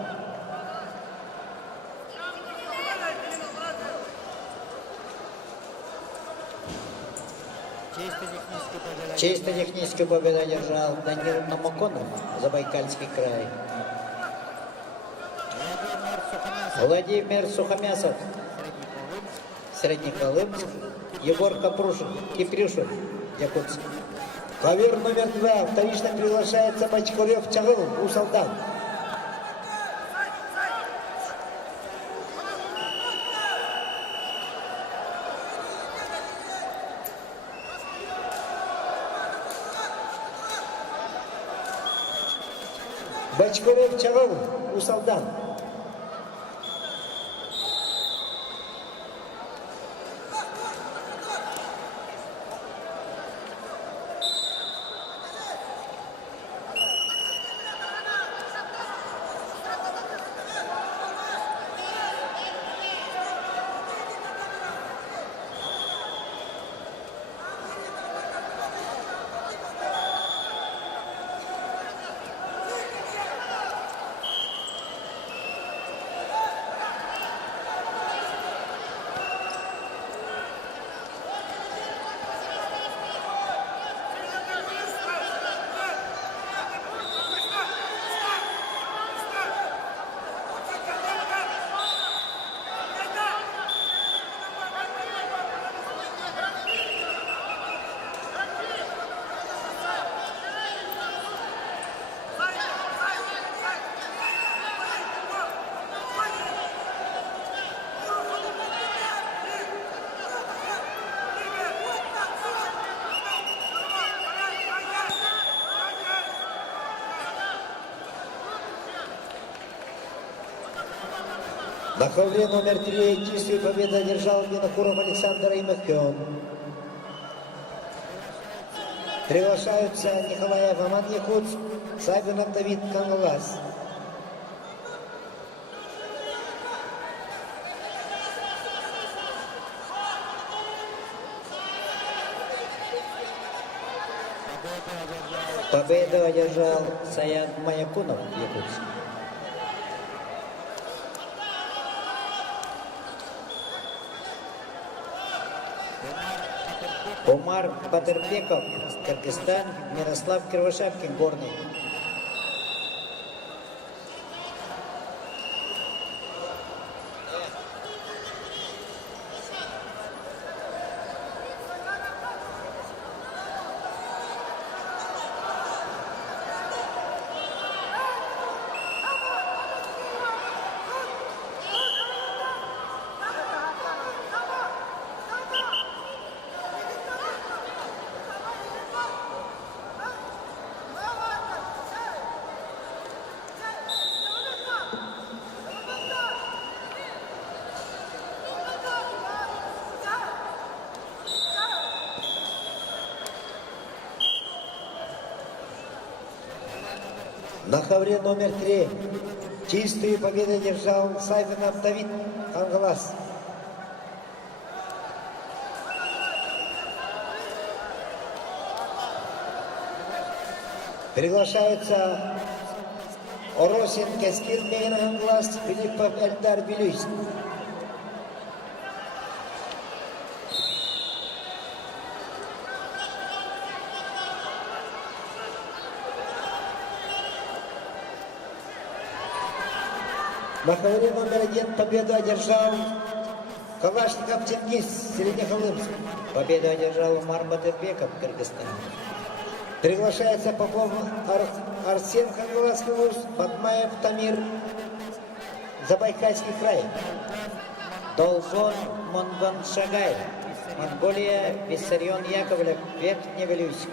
Чисто техническую победу одержал Данил Намаконов, Забайкальский край. Владимир Сухомясов, Среднеколымск. Егор Кипрюшин, Якутск. Ковер номер 2. Вторично приглашается Бочкарев Чагыл, Усалдан. Бочкарев Чагыл, Усалдан. На ковре номер 3 чистую победу одержал Винокуров Александр Имахен. Приглашаются Николаев Аман Якутс, Сабинов Давид Кангалас. Победу одержал Саяд Маякунов, Якутск. Умар Батырбеков, Кыргызстан, Мирослав Кривошапкин, Горный. На ковре номер 3 чистую победу держал Сайфинов Давид Кангалас. Приглашаются Оросин Кескир Мейн Кангалас, Филиппов Эльдар Белюйск. На ковре номер 1 победу одержал Калашников Тенгиз, Среднехолымск. Победу одержал Умар Батырбеков, Кыргызстан. Приглашается Попов Арсен Хангаласский вуз, Батмаев Тамир, Забайкальский край. Долгон Монгоншагай, Монголия, Виссарион Яковлев, Верхневилюйск.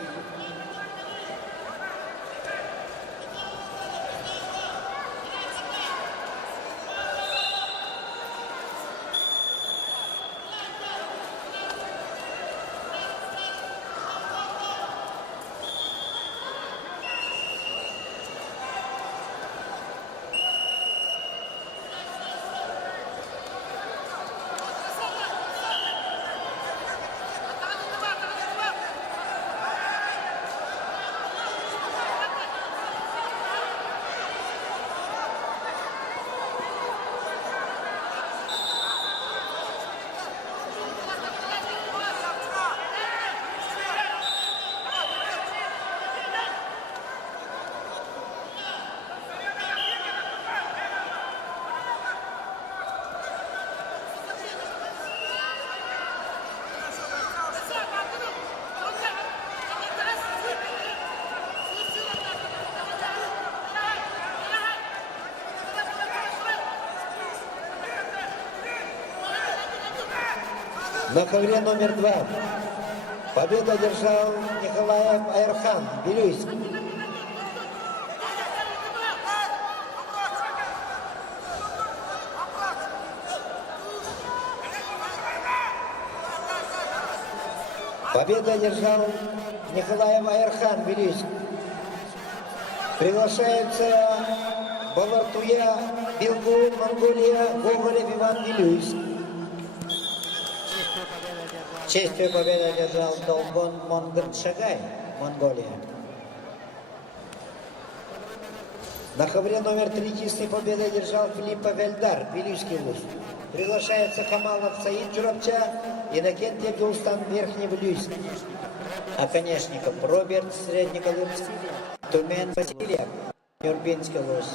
На ковре номер 2 победу одержал Николаев Айрхан, Белюйск. Победу одержал Николаев Айрхан, Белюйск. Приглашаются Балартуя, Билгу, Монголия, Гоголев Иван, Белюйск. Честью победу одержал Долгон Монгоншагай, Монголия. На ковре номер 3 чистой победы одержал Филиппов Эльдар, Белюйский вуз. Приглашается Камалов Саид Джурабча, Иннокентий Гулстан, Верхний Белюйск. Оконечников Роберт, Среднеколымск, Тумен Васильев, Нюрбинский вуз.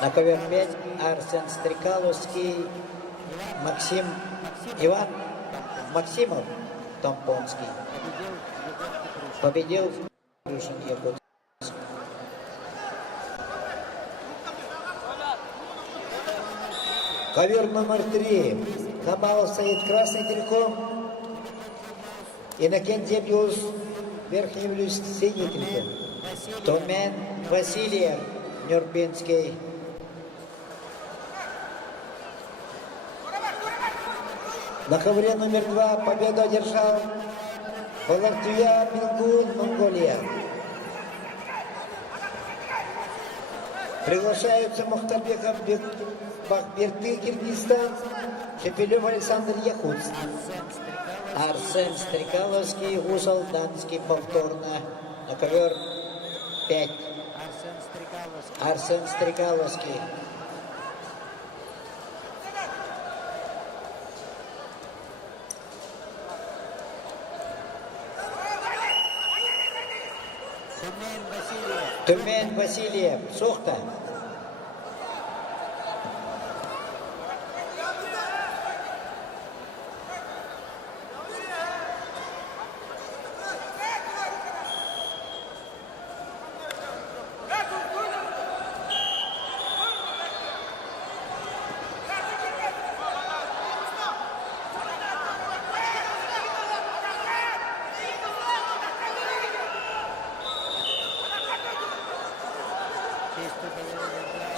На ковер 5 Арсен Стрекаловский, Иван Максимов, Томпонский. Победил Южин Якутск. Ковер номер 3. Камалов Саид, Красный Триком. Иннокентий Бьюз, Верхний Блюз, Синий Триком. Тумен Васильев, Нюрбинский. На ковре номер 2 победу одержал Балартуя Билгун, Монголия. Приглашаются Мухтарбеков Бахберты, Киргизстан, Шепелев Александр Якутс. Арсен Стрекаловский, Узалданский повторно на ковер 5. Арсен Стрекаловский. Тюмень Васильев, Сухта.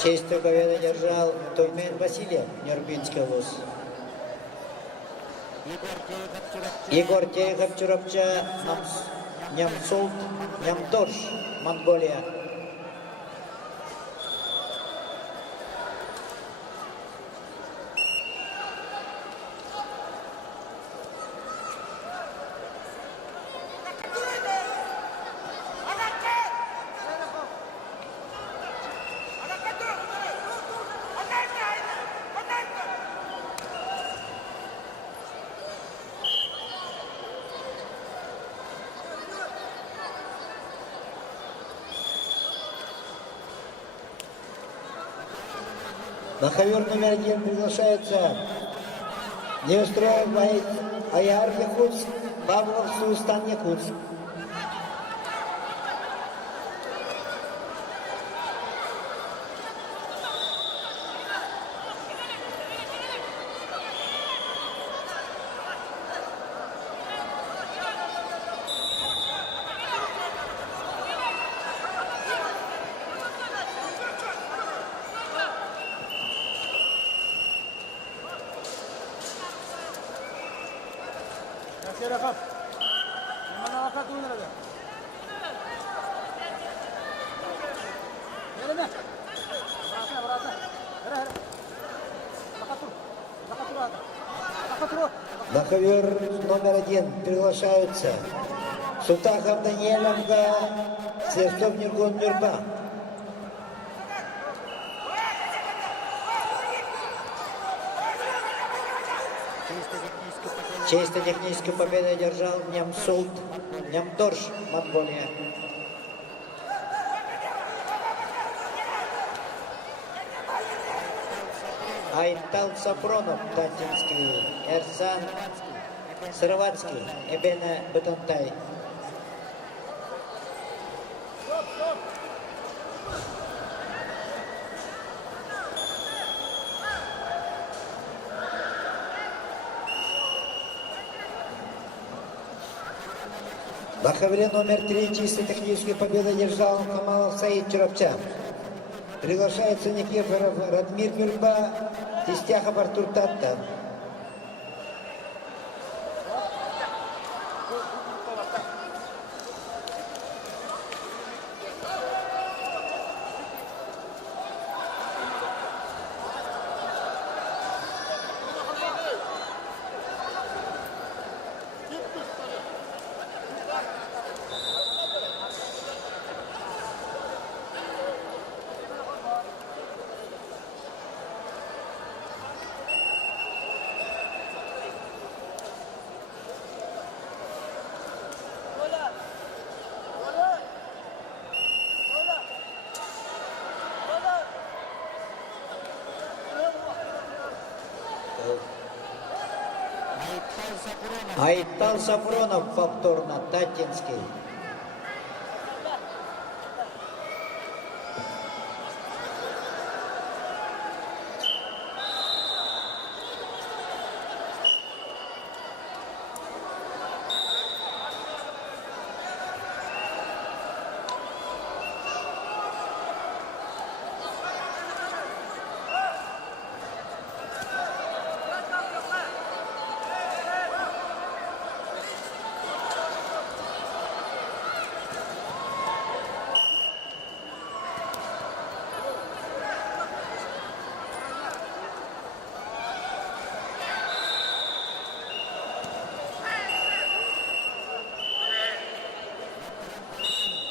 Честь победы держал Тюмень Васильев, Нербинский луз. Егор Терехов Чурапча, Нямсулт, Нямдорж, Монголия. На ковер номер 1 приглашается Неустроев Аяр Якутск, Павлов Сустан Якутск. На ковер номер 1 приглашаются Сутахов Даниэлемга, Севцов Нергун Нюрба. Чисто техническую победу одержал Нямсулт, Нямдорж, Монголия. Айтал Сапронов, Татинский, Эрсан Сыроватский, Эбена Бетонтай. На ковре номер 3 чисто техническую победу одержал Камалов Саид Чурапча. Приглашается Никифоров Радмир Мюрба, Тестяхов Артур Татта. Айтал Сафронов повторно, Татинский.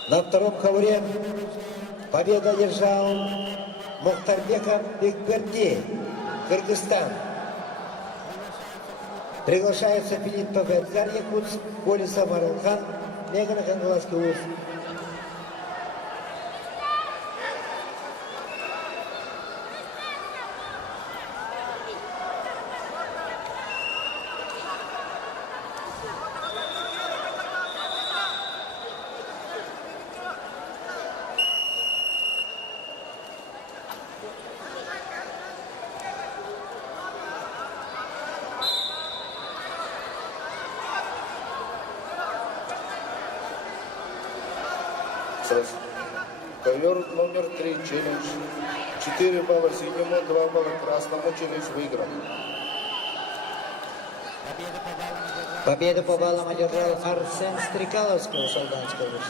На втором ковре победу одержал Мухтарбеков Бекберди, Кыргызстан. Приглашается Филипп Паведзар, Якутск, Колесов Аралхан, Мегана Хангаласский улус. Ковер номер 3, челлендж. 4 балла синему, 2 балла красному, челлендж выигран. Победу по баллам одержал Арсен Стрекаловский, Солданская область.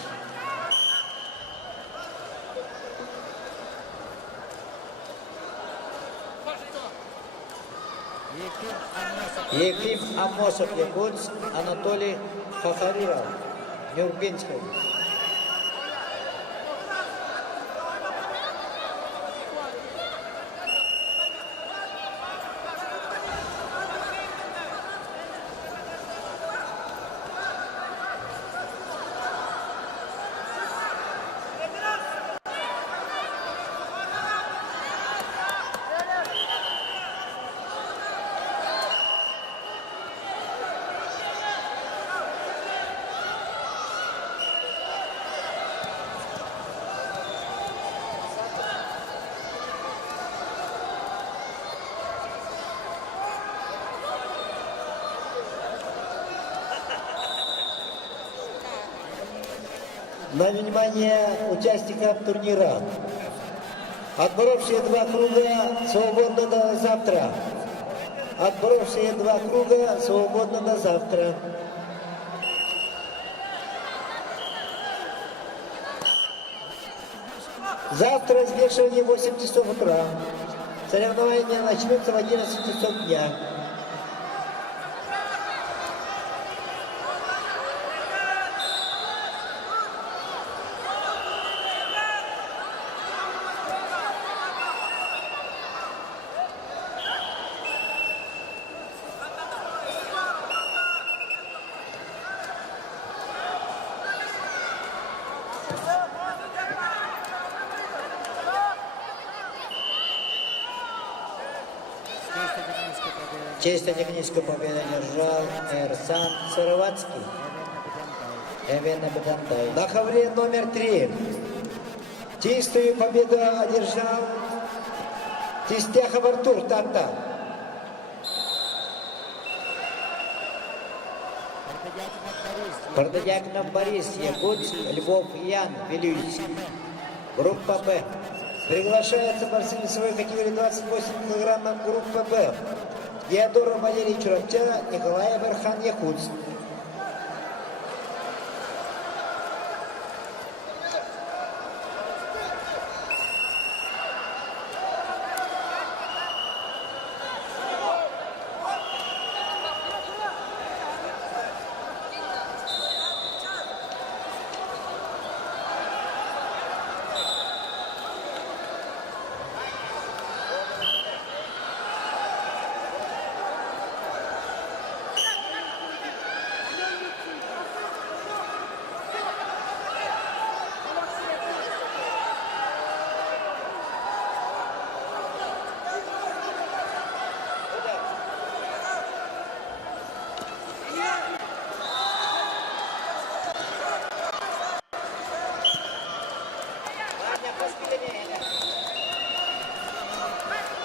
Ефим Амосов, Якутск, Анатолий Хахариров, Нюрбинская область. На внимание участников турнира. Отборовшие 2 круга свободно до завтра. Отборовшие 2 круга свободно до завтра. Завтра взвешивание в 8 часов утра. Соревнования начнутся в 11 часов дня. Честь технической победы одержал Эрсан Сыроватский. Эвена Бедантай. На ковре номер 3. Чистую победу одержал Тистяхов Артур, Тарта. Бардадякнов Борис, Якутск, Львов Ян, Вилюйск. Группа Б. Приглашается борцы весовой категории 28 килограммов группы Б. Диадора Валерий Чуровтя, Николай Верхан, Якутск.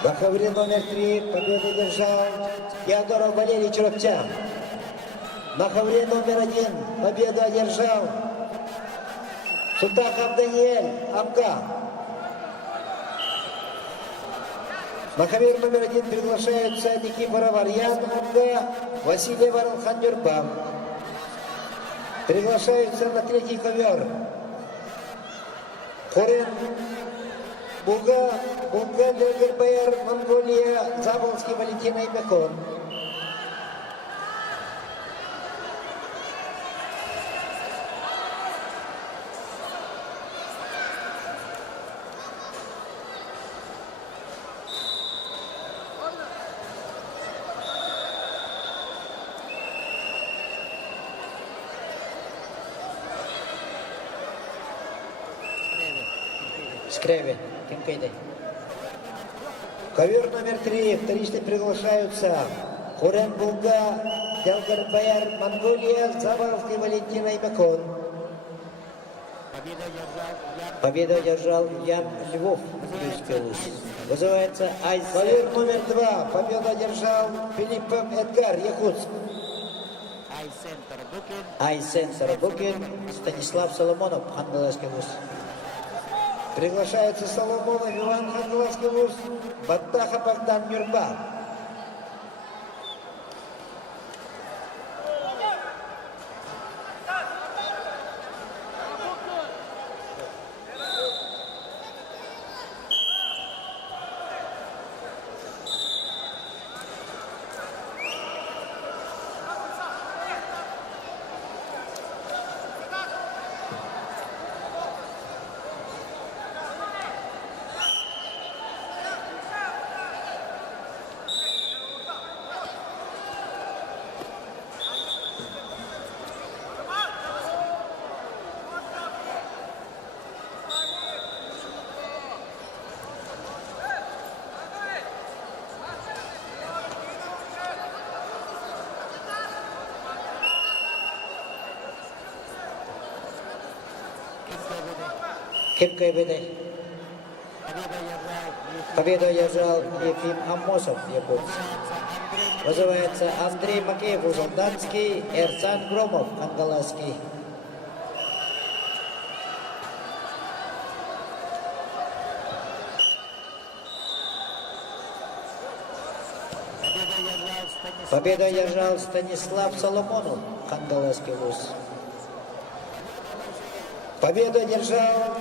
На ковре номер 3 победу держал Диадоров Валерий Чуровтя. На ковре номер 1 победу одержал Сутахов Даниэль Амга. На ковер номер 1 приглашаются Никифоров Арьян Амга, Василий Варалхан Нюрбам. Приглашаются на 3-й ковер Хорен Буга, ГРБР, Монголия, Заболский, Валентина Имякон. Скреве, Кимкейде. Ковер номер 3. Вторично приглашаются Хурен Булга, Делгарбаяр, Монголия, Забаровский Валентина и Бекон. Победу одержал Ян Львов. Вызывается Айс. Ковер номер 2. Победу одержал Филипп Эдгар, Якутск. Айсентер Букин, Станислав Соломонов, Хангаласский вуз. Приглашается Соломонов Иван, Хангаласский вуз, Баттаха Богдан Мирба. Кимкейде. Победу одержал Ефим Амосов, Якутск. Вызывается Андрей Макеев, Узалданский, Эрсан Громов, Хангаласский. Победу одержал Станислав Соломонов, Хангаласский вуз. Победу одержал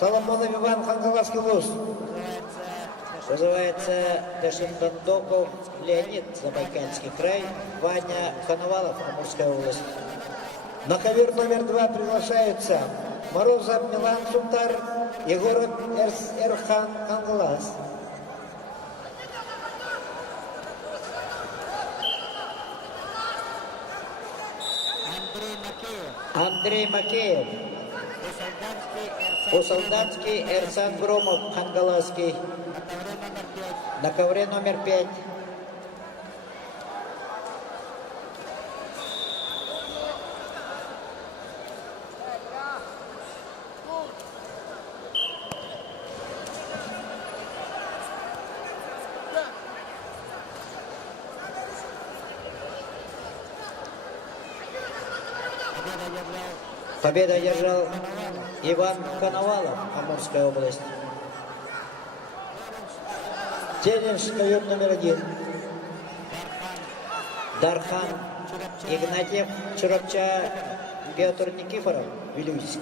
Соломонов Иван, Хангаласский вуз. Вызывается Дашимбандоков Леонид, Забайкальский край, Ваня Коновалов, Амурская область. На ковер номер 2 приглашаются Морозов Милан Сунтар, Егоров Эрхан, Хангалас. Андрей Макеев, Усалданский, Эрсан Громов, Хангаласский. На ковре номер 5. Победу одержал Иван Коновалов, Амурская область. Челлендж ковер номер 1. Дархан Игнатьев, Чурапча, Петр Никифоров, Вилюйск.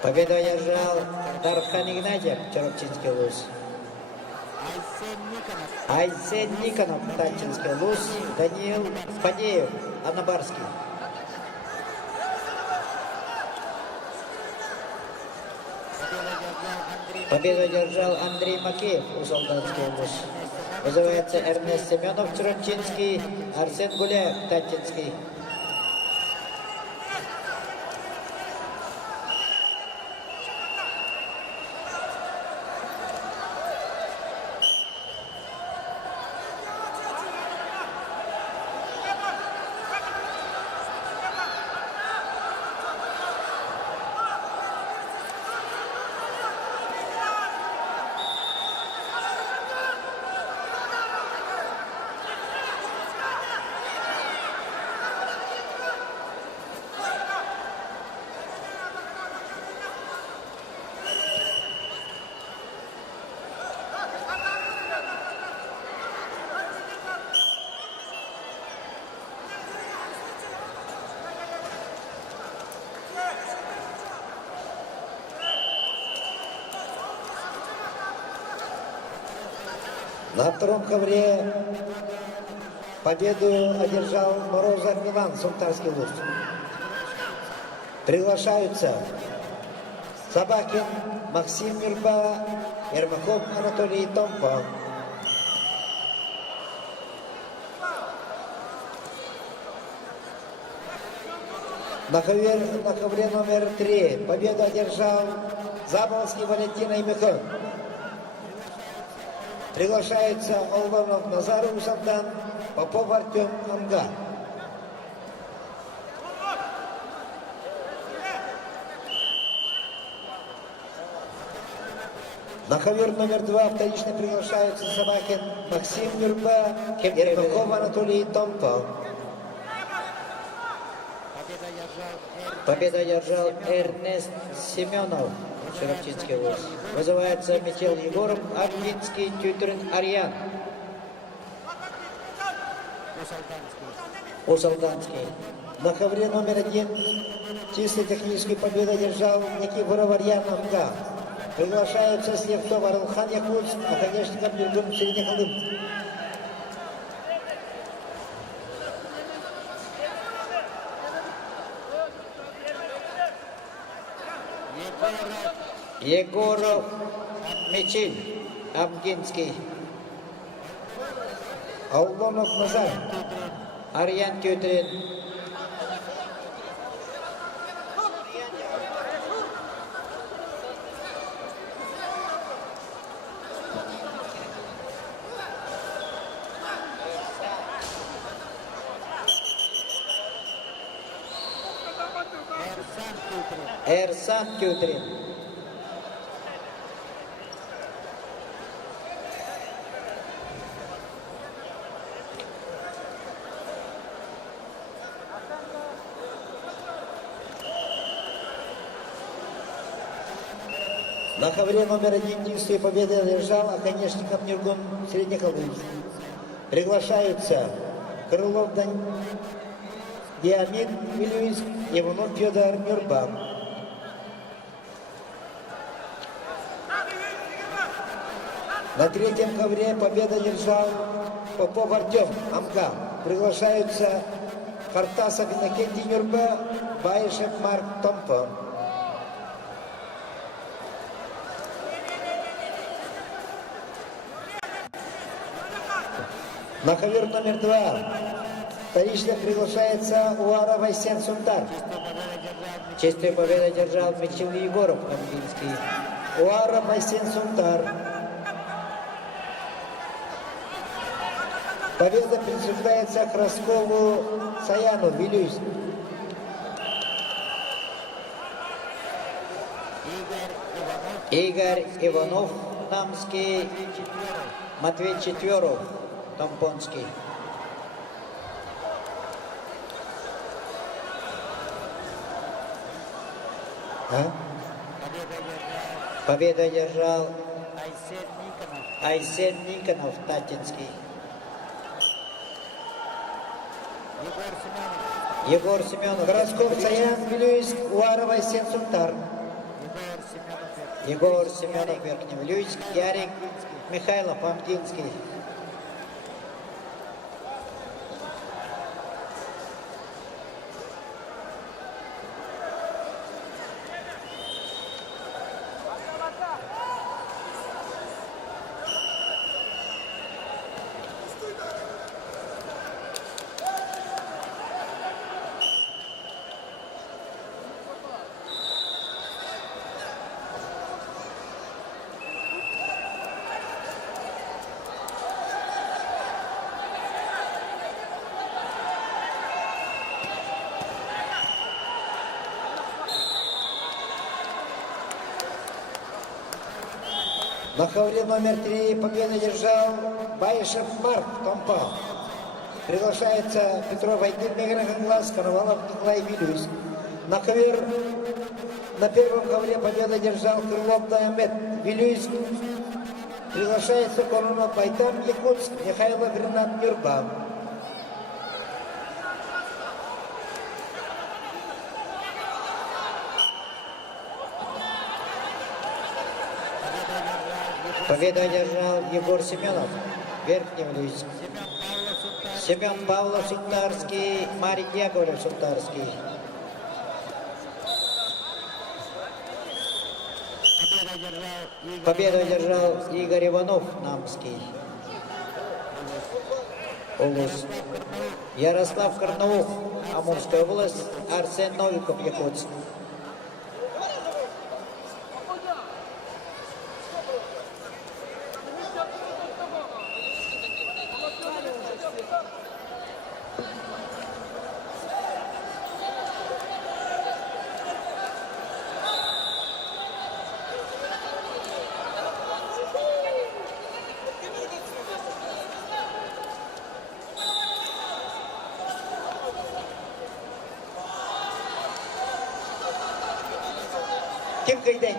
Победу одержал Дархан Игнатьев, Чарапчинский вуз. Айсен Никонов, Танчинский вуз. Даниил Фадеев, Анабарский. Победу одержал Андрей Макеев, Узалданский область. Вызывается Эрнест Семенов, Чурантинский, Арсен Гуляев, Татинский. На втором ковре победу одержал Морозов Милан, Султанский луз. Приглашаются Собакин, Максим Юрба, Ермаков Анатолий Томпо. На ковре номер 3 победу одержал Заболский Валентин Аймихон. Приглашается Олванов Назаров Усандан, Попов Артем Амга. На ковер номер 2 вторично приглашаются Собакин Максим Юрба, Ермаков Анатолий Томпо. Победу одержал Эрнест Семенов, Широптинский луз. Вызывается Метел Егоров, Авдинский, Тютерин Арьян. Усалданский. На ковре номер 1 чистой технической победу одержал Никифоров Арьян Амга. Приглашаются Слевцов Арлхан Якутск, а конечно Камбергун Чернихалым. Егоров Мечин, Абгинский. Аулонов Назар, Арьян Тютрин. Эрсан Тютрин. На ковре номер 1 единственной победы одержал Оконечников Нергун Среднеколымск. Приглашаются Крылов Диамид Вильюиск, Иванов Федор Мюрбан. На третьем ковре победу одержал Попов Артем Амга. Приглашаются Картасов Иннокентий Мюрба, Баишев Марк Томпо. На ковер номер 2 вторично приглашается Уара Вайсен Сунтар. Честную победу одержал Михаил Егоров, Амгинский. Уара Вайсен Сунтар. Победа присуждается Краскову Саяну, Вилюйск. Игорь Иванов, Намский, Матвей Четверов, Тампонский. Победу одержал Айсен Никонов, Татинский. Егор Семенов, Городсков Саян, Вилюйск, Уарова Айсен Сунтар. Егор Семенов, Верхневилюйск, Ярик Михайлов, Амгинский. На ковре номер 3 победу держал Баишев Марк, Томпал. Приглашается Петров Айдин, Меграханглас, Коновалов Николай Вилюйск. На ковер на первом ковре победу держал Крылов Диамет, Вилюйск. Приглашается Коронов Байтам, Якутск, Михайлов Ренат Мирбан. Победу одержал Егор Семенов, Верхний Вилюйск. Семен Павлов Сунтарский, Марик Яковлев Сунтарский. Победу одержал Игорь Иванов, Намский. Область. Ярослав Карнаух, Амурская область. Арсен Новиков, Якутск. Ким Кайдень.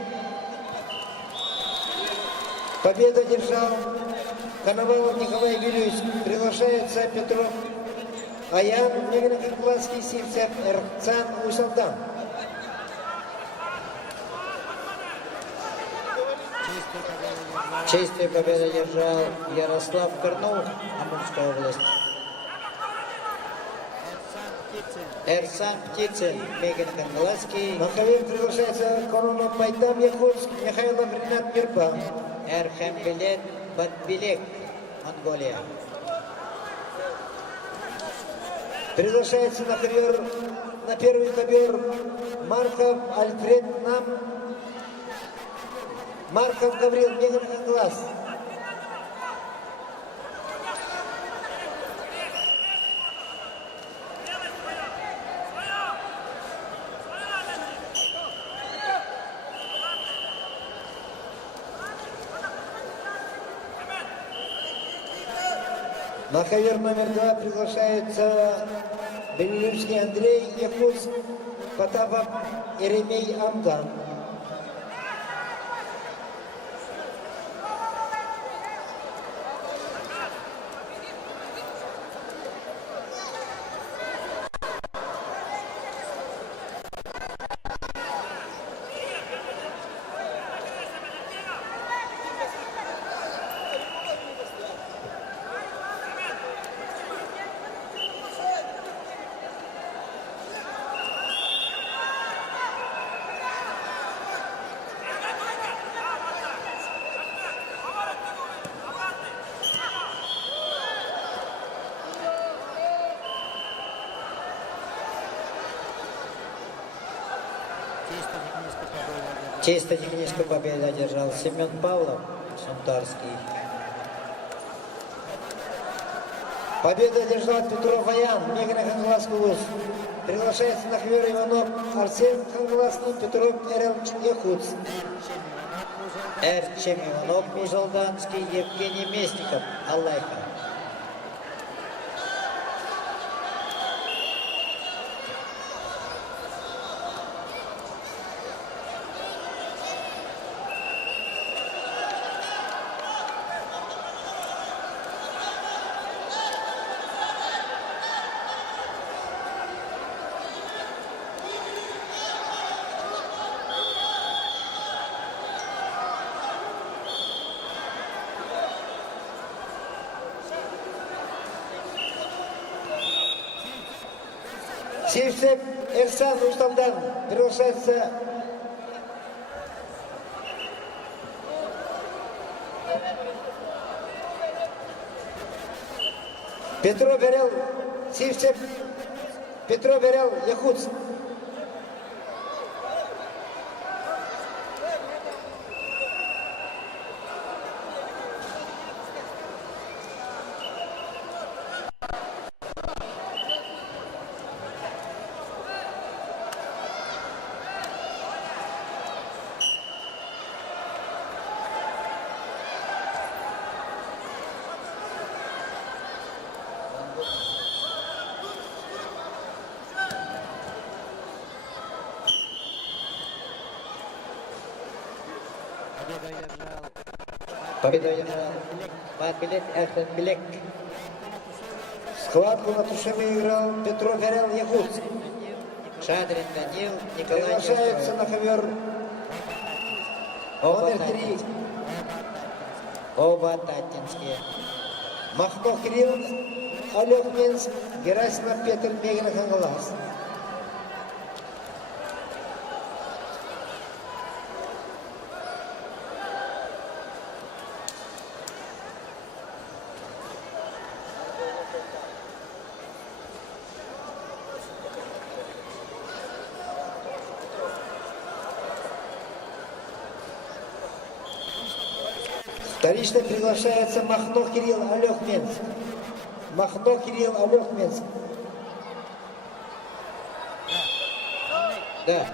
Победу держал Коновалов Николай Вилюйск. Приглашается Петров Аян, Меграхангласский, Сивцев, Эрцан, Усалдан. Честную победу держал Ярослав Карнаух, Амурская область. Эрсан Птицын, Меграхангласский. На ковер приглашается Коронов Байтам, Якутск, Михайлов Ренат Мирбан. Эрхембилет Батбилек, Монголия. Приглашается на ковер, на первый ковер Марков Альфред Нам. Марков Гаврил, Меграханглас. На ковер номер 2 приглашается Белилюбский Андрей, Якутск, Потапов Иеремей Амган. Чисто техническую победу одержал Семен Павлов, Сунтарский. Победу одержал Петров Аян, Меграхангласский УЗ. Приглашается на ковер Иванов Арсен Хангласный, Петров Эрелч, Якутск. Эрчем Иванов, Мужалданский, Евгений Местников, Алайха. Сивцев Эрсан Рустамдан. Приглашается Петров Берел, Сивцев, Петров Берел, Якутск. Победу одержал Победу одержал Батбилет Эрхенбилек. Схватку на туше выиграл Петров Ярел Якутск. Шадрин Данил, Николай Приглашается на ковер Оба номер 3. Татинские. Оба Татинские. Махно Кирилл, Олег Минск, Герасимов Петр Мегин Хангалас. Вторично приглашается Махно Кирилл, Олег Минск. Махно Кирилл, Олег Минск. Да.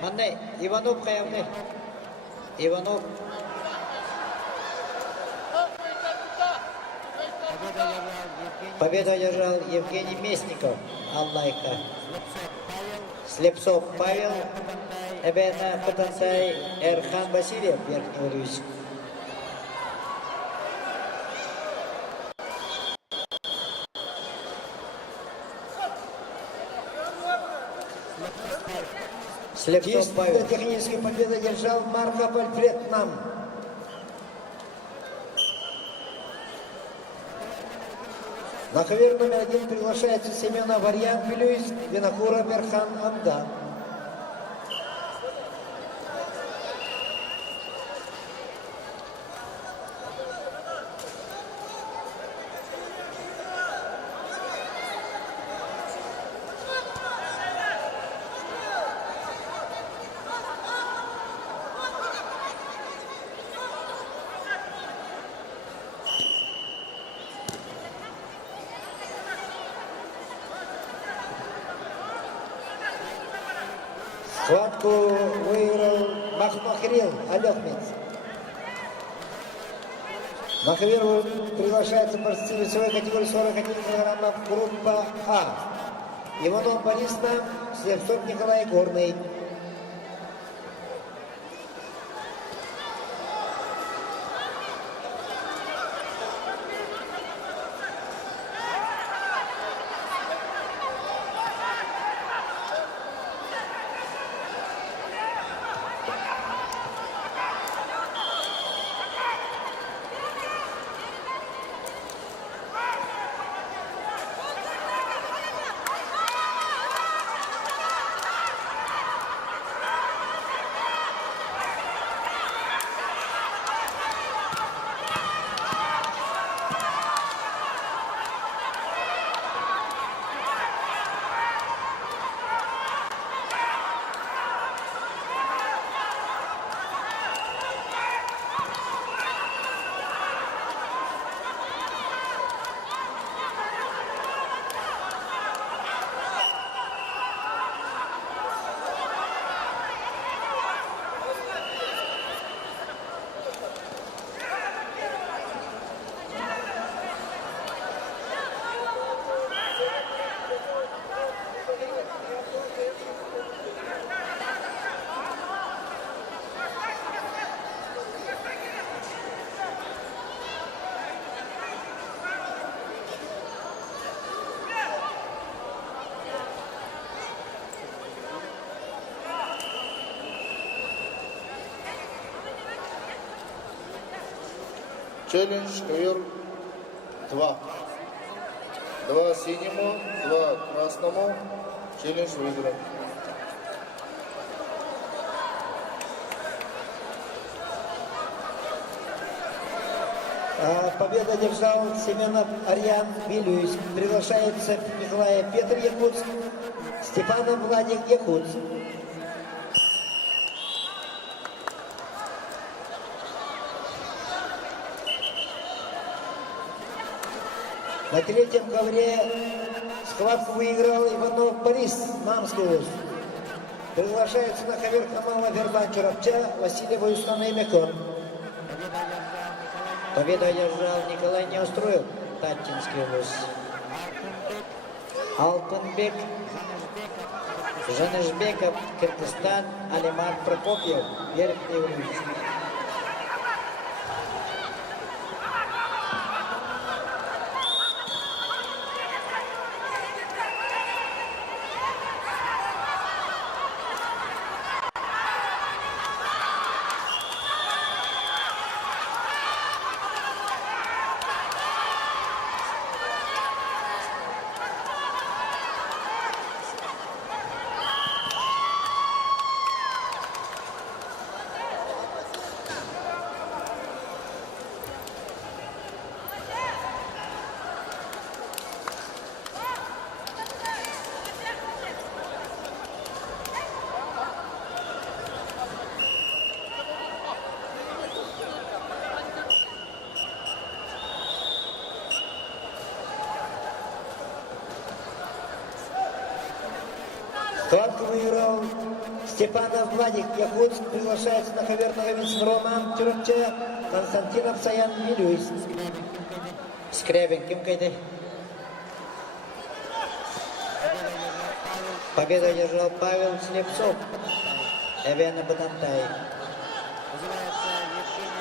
Манней, Иванов Хаявны. Иванов. Победу одержал Евгений Местников. Аллайка. Слепцов Павел. Эбена Потентай Эрхан Васильев. Верхний Урюск. Слепцов Павел. Техническую победу одержал Марко Альфред Нам. На ковер номер 1 приглашается Семена Варьян Белюйс, Винокура Берхан Амда. Схватку выиграл Махно Кирилл, Олег Минск. На ковер приглашается борцы весовой категории 41 килограммов группа А. Иванов Борис Нам, Слепцов Николай Горный. Челлендж ковер 2. 2 синему, 2 красному. Челлендж выигран. Победа одержал Семенов Арьян Вилюйск. Приглашается Николай Петр Якутск, Степанов Владик Якутск. На третьем ковре схватку выиграл Иванов Борис, Намский УЗ. Приглашается на ковер Камала Вербан Чурапча, Василий Воюстан и Мекон. Победу одержал Николай Неустроев. Татинский ВУЗ. Алтынбек. Жанышбеков, Кыргызстан, Алимар Прокопьев, Верхний Урюск. Схватку выиграл Степанов Владик. Якутск приглашается на ковер ноговиц Роман Тюркче, Константинов Саян Вилюйс. Скрябин, кем кайды? Победу одержал Павел Слепцов. Эвена Батантай.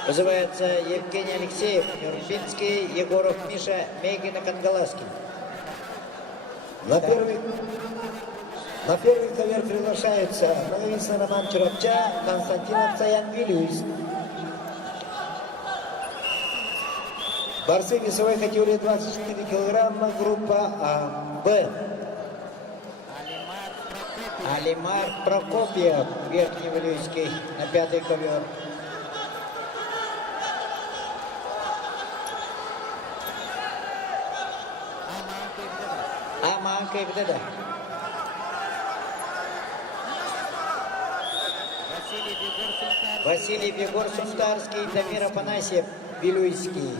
Вызывается Евгений Алексеев, Нюрбинский, Егоров Миша, Мегина Кангаласки. На первый ковер приглашаются ноговица Роман Чурапча, Константинов Саян Вилюйс. Борцы весовой категории 24 килограмма, группа А, Б. Алимар Прокопьев, Верхневилюйский, на 5-й ковер. Аманка Ибдеда. Василий Егор Сунтарский, Дамир Афанасьев, Вилюйский.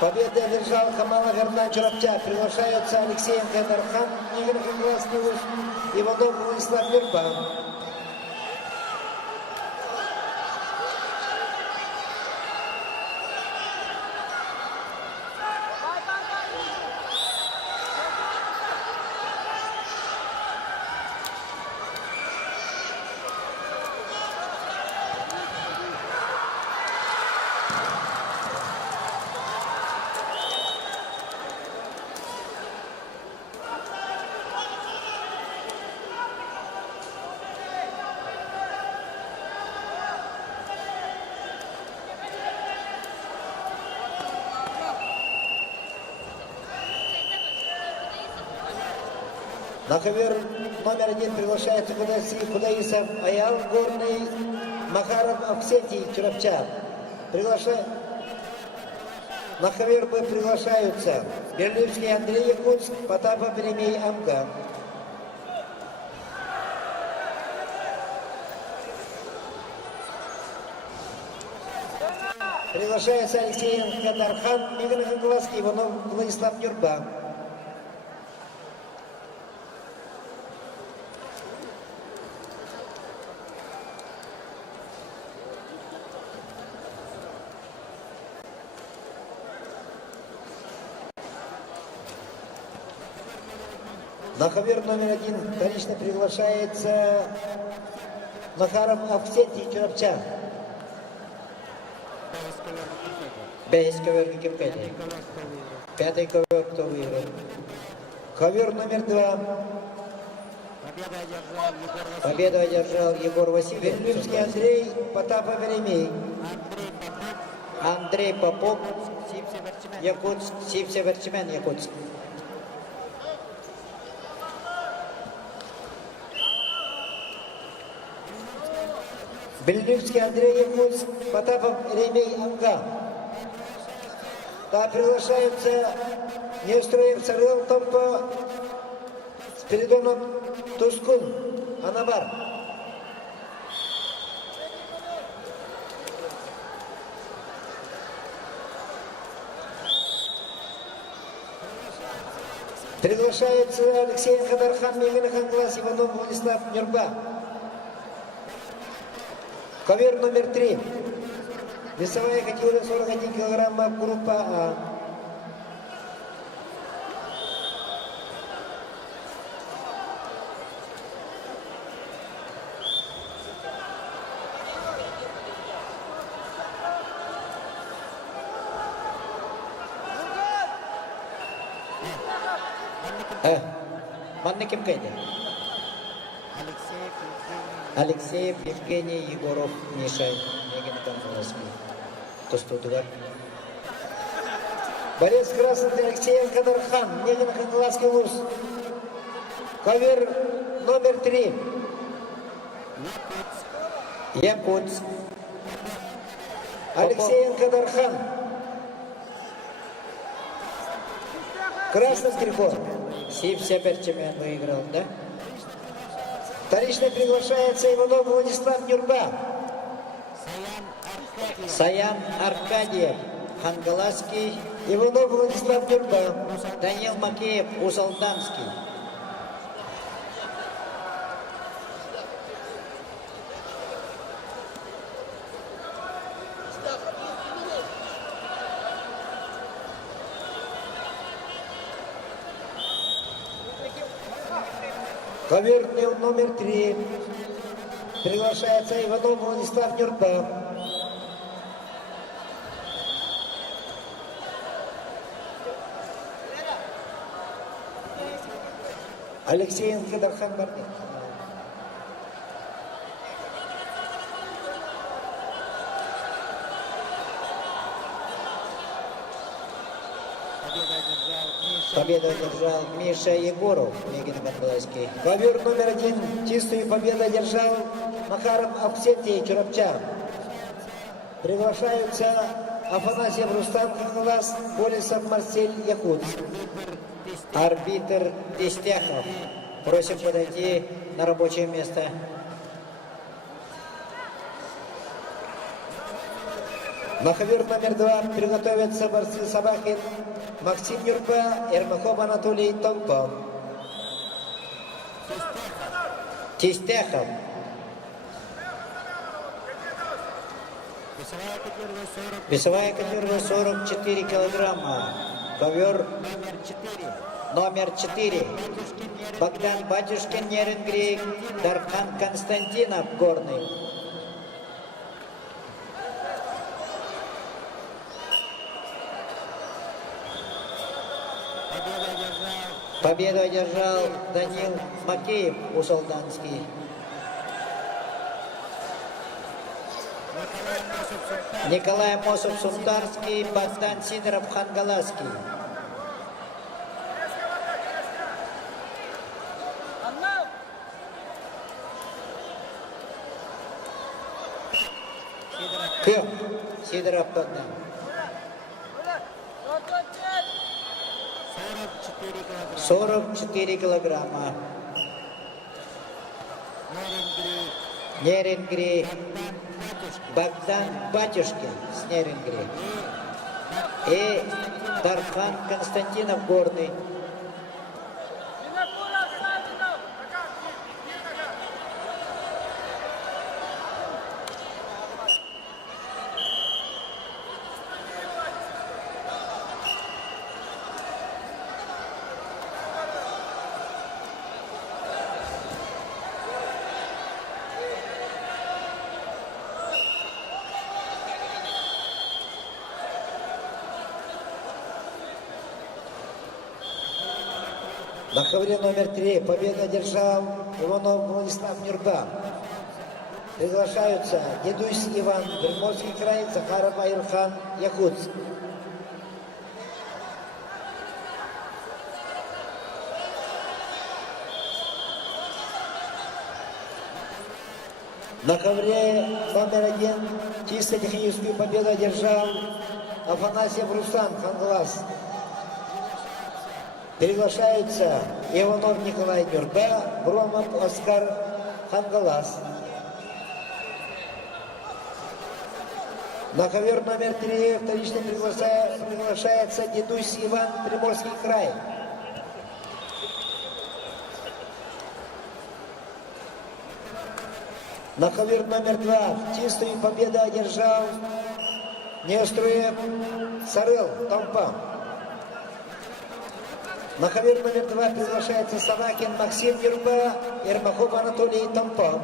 Победа одержал Камала Вердан Чурапча. Приглашаются Алексеенко Дархан, Игорь Кангаласки, Иванов Владислав Верба. На ковер номер 1 приглашается Кудаисов Аял, Горный, Махаров Аксентий Чурапча. На ковер Б приглашаются Берлинский Андрей Якутск, Потапов Еремей Амга. Приглашается Алексей Кадархан, Игорь Кангаласки, Иванов Владислав Нюрба. На ковер номер 1 вторично приглашается Махаров Аксентий Чурапча. Без ковер Кипкати. 5-й ковер кто выиграл? Ковер номер 2. Победу одержал Егор Васильев. Берлинский Андрей, Потапов Еремей. Андрей Попов, Якутск, Сипсеверчмен, Якутск. Бельнюкский Андрей Якутск, Потапов Еремей Амга. Да, приглашается Нестроев Царел Томпо, Спиридонов Тускун, Анабар. Приглашается Алексей Хадархан, Мигин Ханглас, Иванов Владислав Нюрба. Ковер номер 3. Весовая категория 41 килограмма, группа А. Манны Кимкене. Алексеев, Евгений, Егоров, Миша, Мегин Конфоловский. Тустудугар. Борец красный Алексеенко Дархан, Мегин Конфоловский Луз. Ковер номер 3. Якутск. Алексеенко Дархан. Красный трикот. Сеперчемен выиграл, да? Вторично приглашается Иванов Владислав Нюрба. Саян Аркадьев, Хангаласский, Иванов Владислав Нюрба, Данил Макеев, Узалданский. Ковер номер 3. Приглашается Иванов Владислав Нюрба. Алексеенко Дархан Барник. Победу одержал Миша Егоров, Мегин Конфоловский. Ковер номер 1. Чистую победу одержал Макаров Авксентий Чурапчан. Приглашаются Афанасьев Рустам Хахалас, Болесов Марсель Якутск. Арбитр Дистяхов. Просим подойти на рабочее место. На ковер номер 2 приготовятся борцы Собакин, Максим Нюрба, Ермаков Анатолий Томпо. Тистяхов. Весовая категория 44 килограмма. Ковер номер 4. Богдан Батюшкин, Неренгри, Дархан Константинов, Горный. Победу одержал Данил Макеев, Усалданский. Николай Мосов, Сундарский, Богдан Сидоров, Хангаласский. Сидоров Богдан. 44 килограмма. Неренгри. Богдан Батюшкин с Неренгри. И Дархан Константинов, Горный. На ковре номер 3 победу одержал Иванов Владислав Нюрба. Приглашаются Дедусь Иван, Приморский край, Захаров Айрхан, Якутск. На ковре номер 1 чисто техническую победу одержал Афанасьев Рустам, Хангалас. Приглашаются Иванов Николай Нюрба, Громов Оскар, Хангалас. На ковер номер 3 вторично приглашается Дедусь Иван, Приморский край. На ковер номер 2 чистую победу одержал Неоструев Сарел, Томпа. На ковер номер 2 приглашается Савакин Максим Нюрба, Ермаков Анатолий Томпа.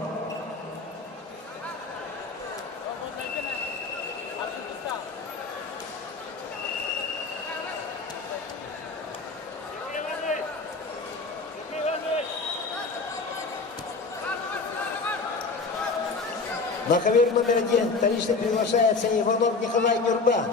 На ковер номер 1 вторично приглашается Иванов Николай Нюрба.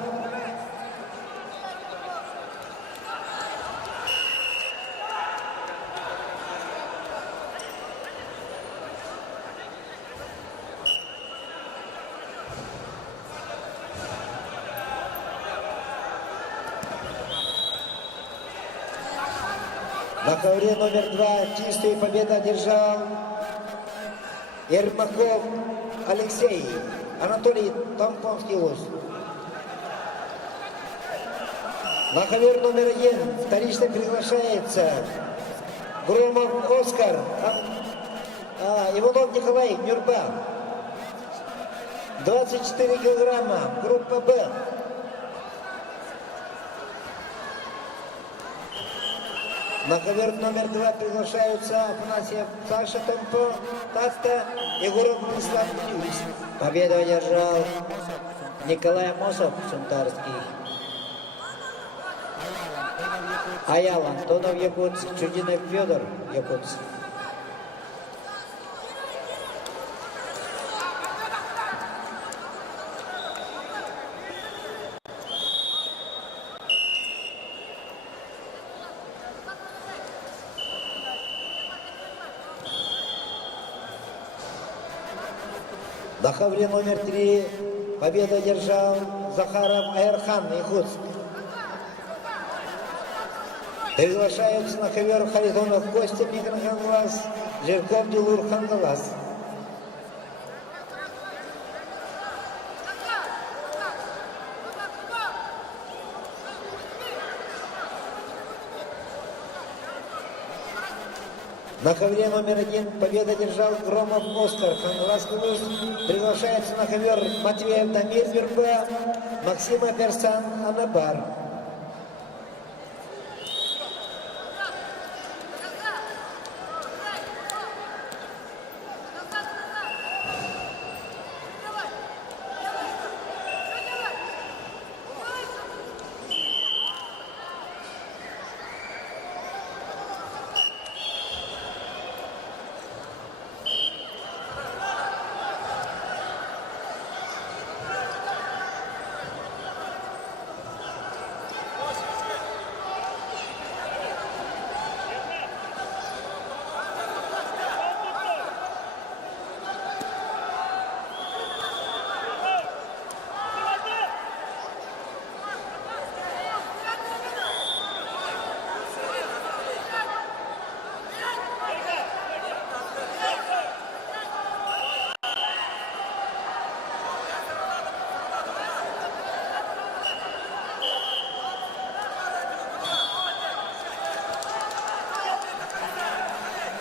На ковре номер 2 чистую победу одержал Ермаков Алексей, Анатолий Тампонский луз. На ковер номер 1 вторично приглашается Громов Оскар, Иванов Николай Нюрба. 24 килограмма, группа Б. На ковер номер 2 приглашаются Афанасьев Саша Темпо, Таста, Егоров Владислав Юрьевич. Победу одержал Николай Мосов, Сунтарский. Аял Антонов, Якутск, Чудинов Федор, Якутск. На ковре номер 3 победу одержал Захаров Айрхан, Якутск. Приглашаются на ковер Харитонов Костя Микрохангалас, Жирков Дилур Хангалас. На ковре номер 1 победу одержал Громов Оскар, Хангаласский луз. Приглашается на ковер Матвеев Дамир Верба, Максима Персан Анабар.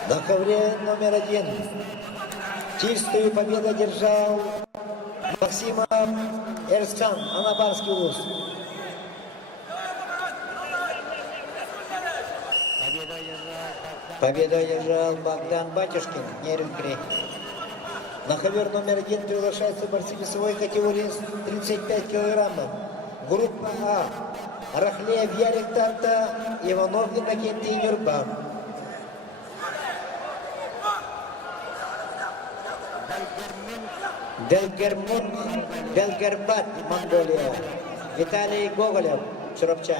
На ковре номер 1 чистую победу одержал Максима Эрскан, Анабарский луз. Победу одержал Богдан Батюшкин, Нерюнгри. На ковер номер 1 приглашается борцы весовой категории 35 килограммов. Группа А. Рахлеев Ярик Тарта, Иванов Иннокентий Нюрба. Белгербат, Монголия. Виталий Гоголев, Чуропча.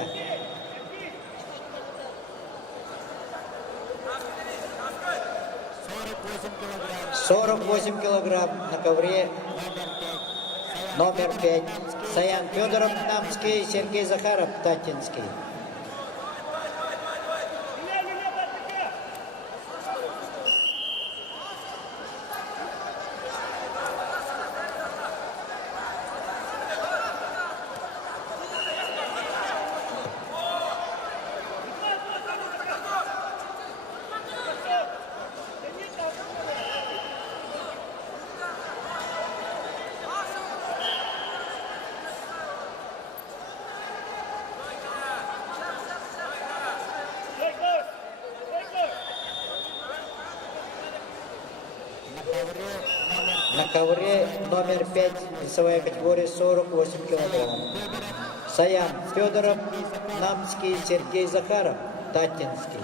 «48 килограмм на ковре номер 5. Саян Федоров, Намский, Сергей Захаров, Татинский. На ковре номер 5, весовая категория 48 килограмм. Саян Федоров, Намский, Сергей Захаров, Татинский.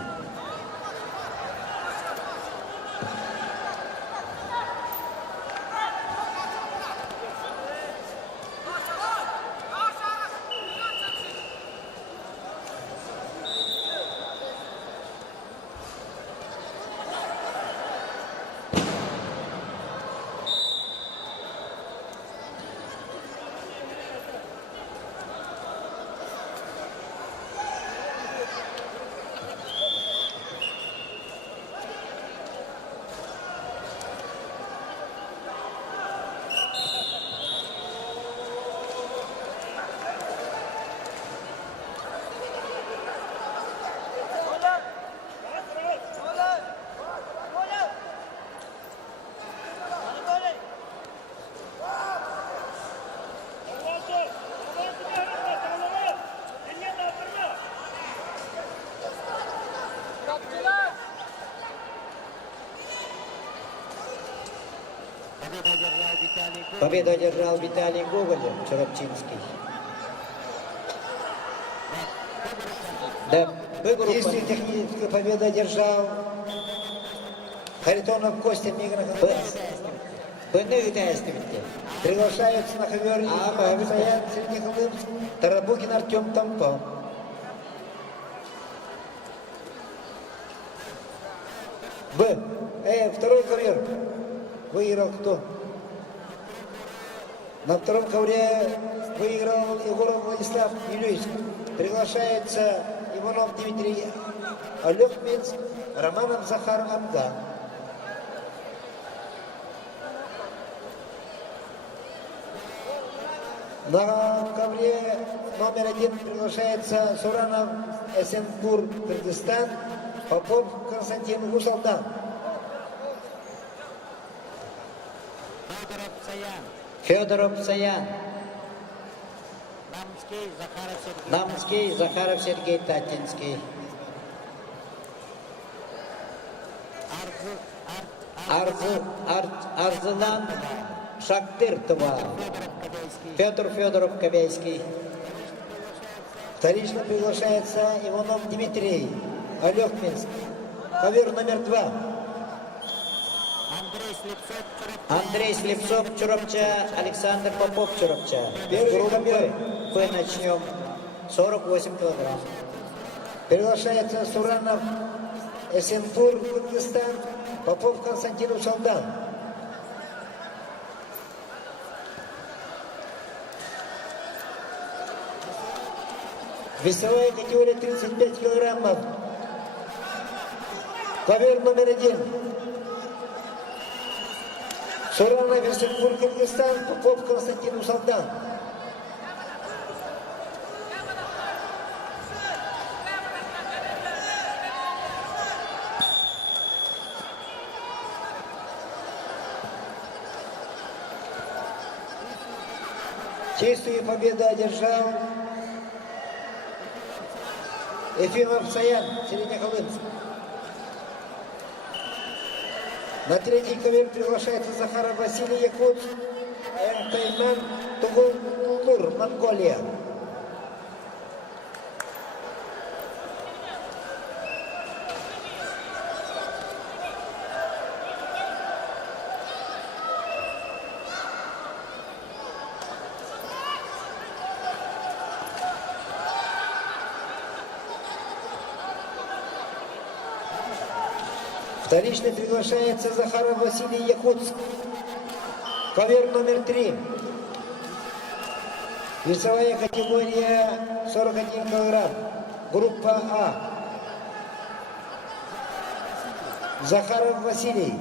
Виталий Гоголь. Победу одержал Виталий Гоголев, Чурапчинский. Да, чистую техническую победу одержал Харитонов Костя Миграхович. Приглашаются на ковер Саян Среднехолымск, Тарабукин Артем Тампо. Второй ковер выиграл кто? На втором ковре выиграл Егоров Владислав Юльевич. Приглашается Иванов Дмитрий, Олег Минск, Романов Захар Амга. На ковре номер 1 приглашается Суранов Эсенпур, Кыргызстан, Попов Константин Гусалдан. Федоров Саян. Федоров Саян. Намский Захаров Сергей. Намский Захаров Сергей Татинский. Арзылан Шактыртова. Федоров Кобейский. Вторично приглашается Иванов Дмитрий, Олег Минск. Ковер номер 2. Андрей Слепцов, Чурапча, Александр Попов, Чурапча. Первый ковер. Мы начнем. 48 килограмм. Приглашается Суранов Эсенпур, Кыргызстан, Попов Константин Усалдан. Весовая категория 35 килограммов. Ковер номер 1. Суранов Эсенпур, Кыргызстан, Попов Константин Усалдан. Чистую победу одержал Ефимов Саян, Среднехолымск. На третий ковер приглашается Захаров Василий Якутск, Тайман Тугулур, Монголия. Вторично приглашается Захаров Василий Якутск. Ковер номер 3. Весовая категория 41 килограмм. Группа А. Захаров Василий.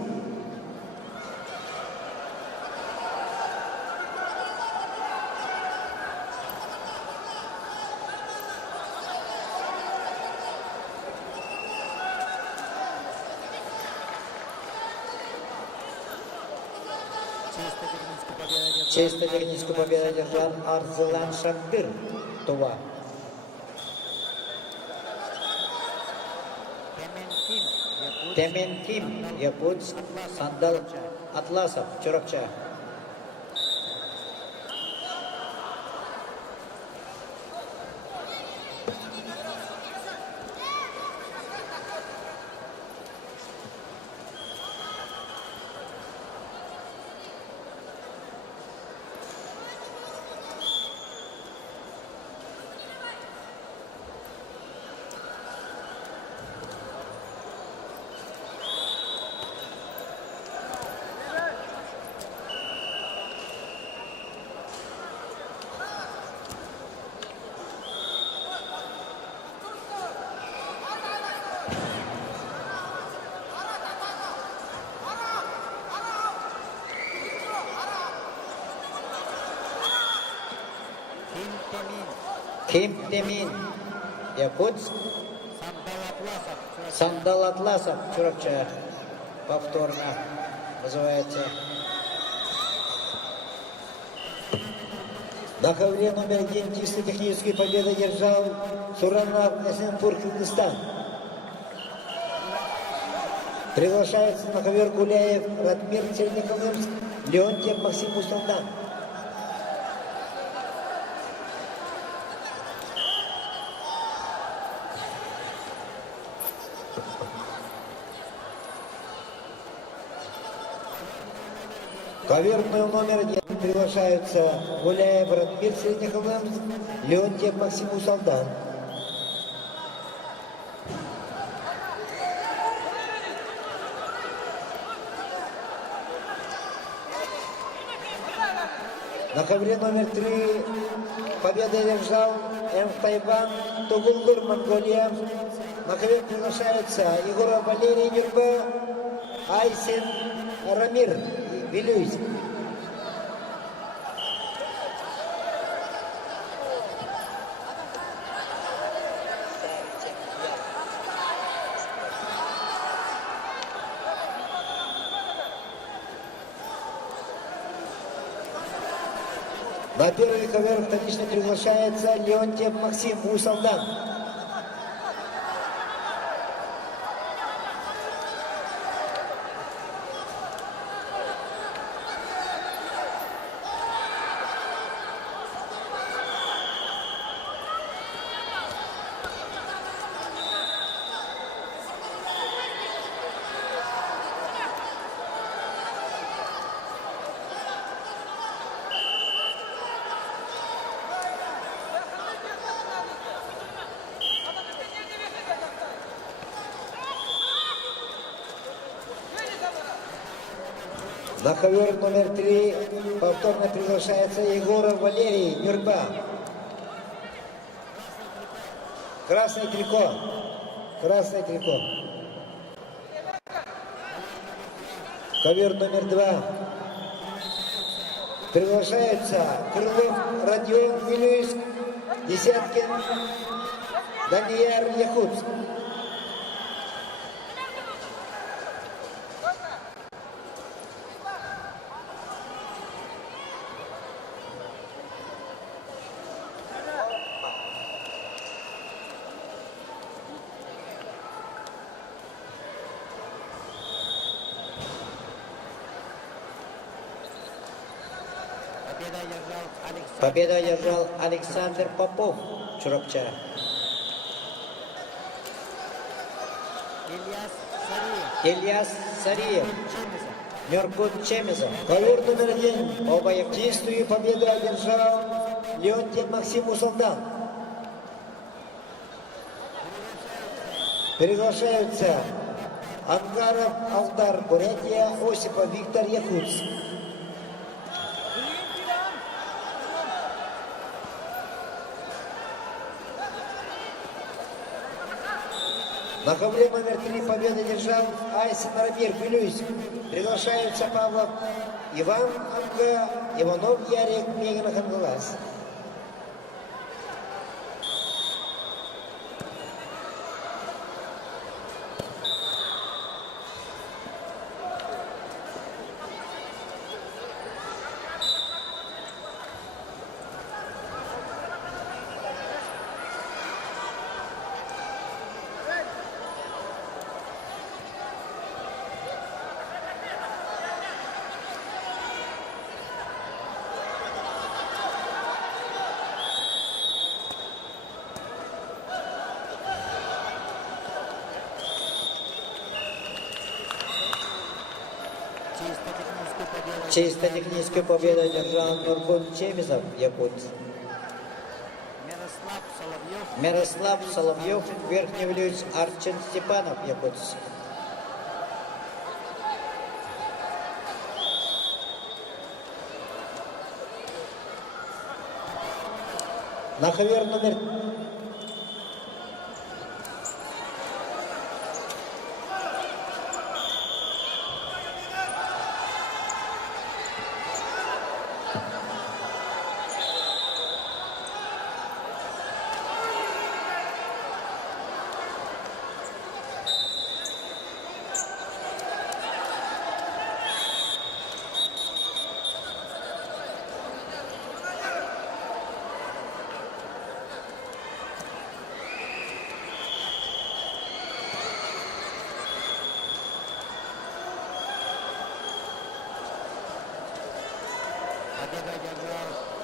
Чисто техническую победу одержал Арзылан Шагдыр, Тува. Темен Ким, Якутск, Сандал Атласов, Чурапча. Ким Темин, Якутск, Сандал Атласов, Чурапча. Повторно вызывается. На ковре номер 1 чисто технической победы держал Суранов Эсенпур, Кыргызстан. Приглашается на ковер Гуляев Радмир, Среднехолымск, Леонтьев Максим Усалдан. Коверную номер 1 приглашаются Гуляев Ратмир средних ЛМ, Леонтьев Максим Усалдан. На ковре номер 3 победа одержал Тайван Тугулгур, Монголия. На ковер приглашаются Егоров Валерий Нюрба, Айсин Рамир, Вилюйск. На первый ковер вторично приглашается Леонтьев Максим Усалдан. На ковер номер 3 повторно приглашается Егоров Валерий Нюрба. Красное трико. Красное трико. Ковер номер 2. Приглашается Крылов Родион Вилюйск, Десяткин Данияр Якутск. Победу одержал Александр Попов, Чурапча. Ильяс Сариев, Нюркут Чемизов. Ковер номер 1. Оба чистую победу одержал Леонтьев Максим Усалдан. Приглашаются Ангаров Алдар, Бурятия, Осипов Виктор, Якутск. На ковре номер 3 победу держал Айсин Рамир, Вилюйск. Приглашаются Павлов Иван Амга, Иванов Ярик, Мегина Хангалас. Чисто техническую победу одержал Нуркут Чемизов, Якутск. Мирослав Соловьев, Верхний Вилюйск, Арчен Степанов, Якутск. На ковер номер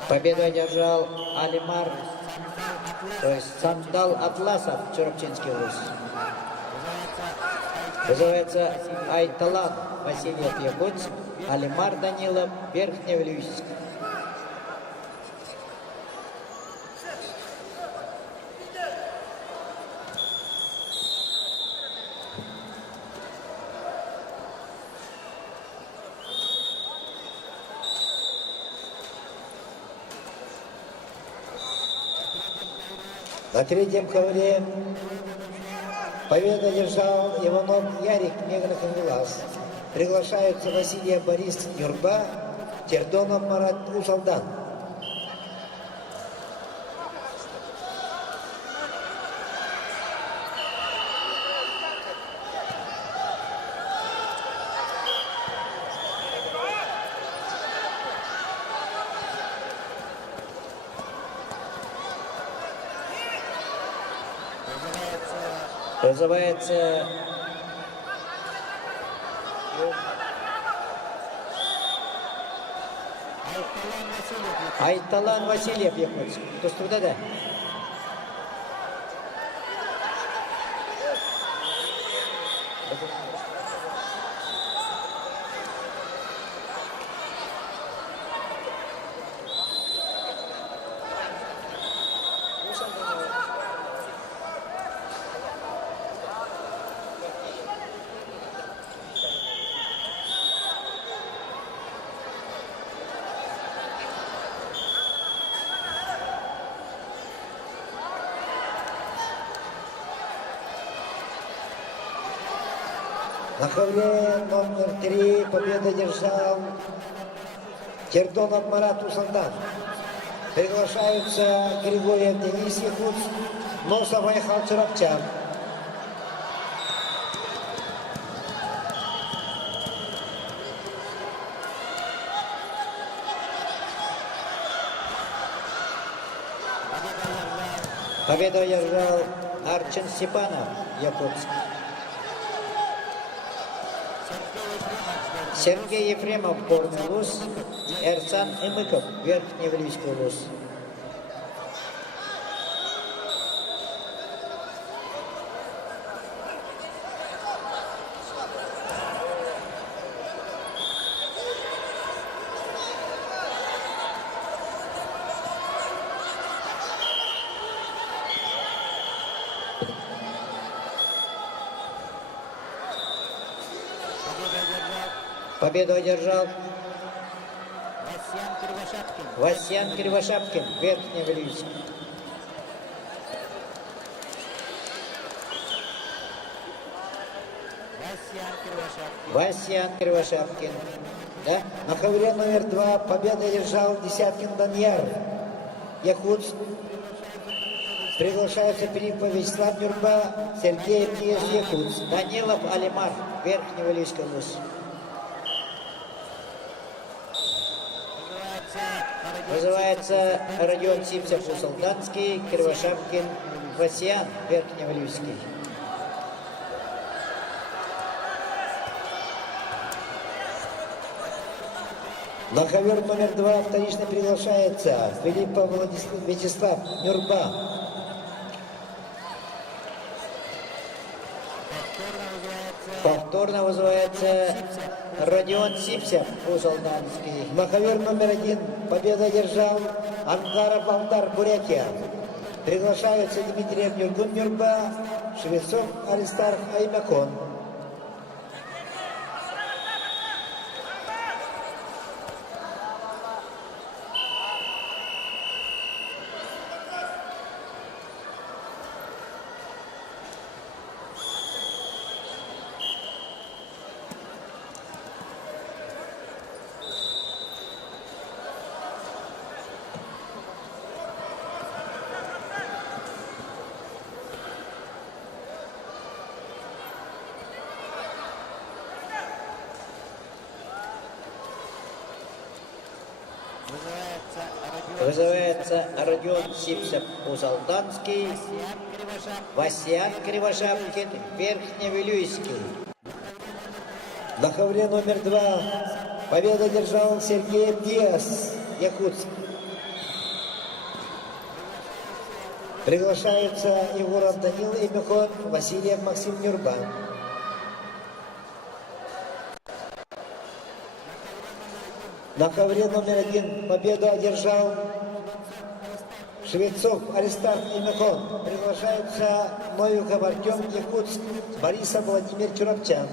Победу одержал Алимар, то есть Сандал Атласов, Чурапчинский улус. Вызывается Айталан Васильев Якутск, Алимар Данилов, Верхневлюйск. На третьем ковре победу одержал Иванов Ярик, Негрохангелас. Приглашаются Василия Борис Нюрба, Тердонов Марат Узалдан. Называется Айталан Васильев Якутск. То есть туда, да? На ковре номер 3 победу одержал Тердонов Марат Усандан. Приглашаются Григорьев Денис Якутск, Носов Айхал Чурапчан. Победу одержал Арчин Степанов, Якутск. Сергей Ефремов, Горный улус, Эрсан Имыков, Верхневлюйский улус. Победу одержал Васян Кривошапкин, Верхневлюйск. Васян Кривошапкин. Да? На ковре номер 2 победу одержал Десяткин Даньяр, Якутск. Приглашаются Филиппов Вячеслав Нюрба, Сергей Птиес, Якутск. Данилов Алимар, Верхневлюйский улус. Вызывается Родион Сипсев Усалданский, Кривошапкин, Васян, Верхневлюйский. На ковер номер 2 вторично приглашается Филиппов Вячеслав Нюрба. Повторно вызывается Родион Сипсев Усалданский. На ковер номер 1 победу одержал Ангаров Алдар, Бурятия. Приглашаются Дмитриев Нюргун Нюрба, Швецов Аристарх Аймакон. Вызывается Родион Сипсев Усалданский, Васян Кривошапкин, Верхневлюйский. На ковре номер 2 победу одержал Сергей Птиес, Якутск. Приглашаются Егоров Данил Имихон, Васильев Максим Нюрбан. На ковре номер 1 победу одержал Швецов Аристарх Имихон. Приглашаются Новиков Артем Якутск, Борисов Владимир Чурапчан.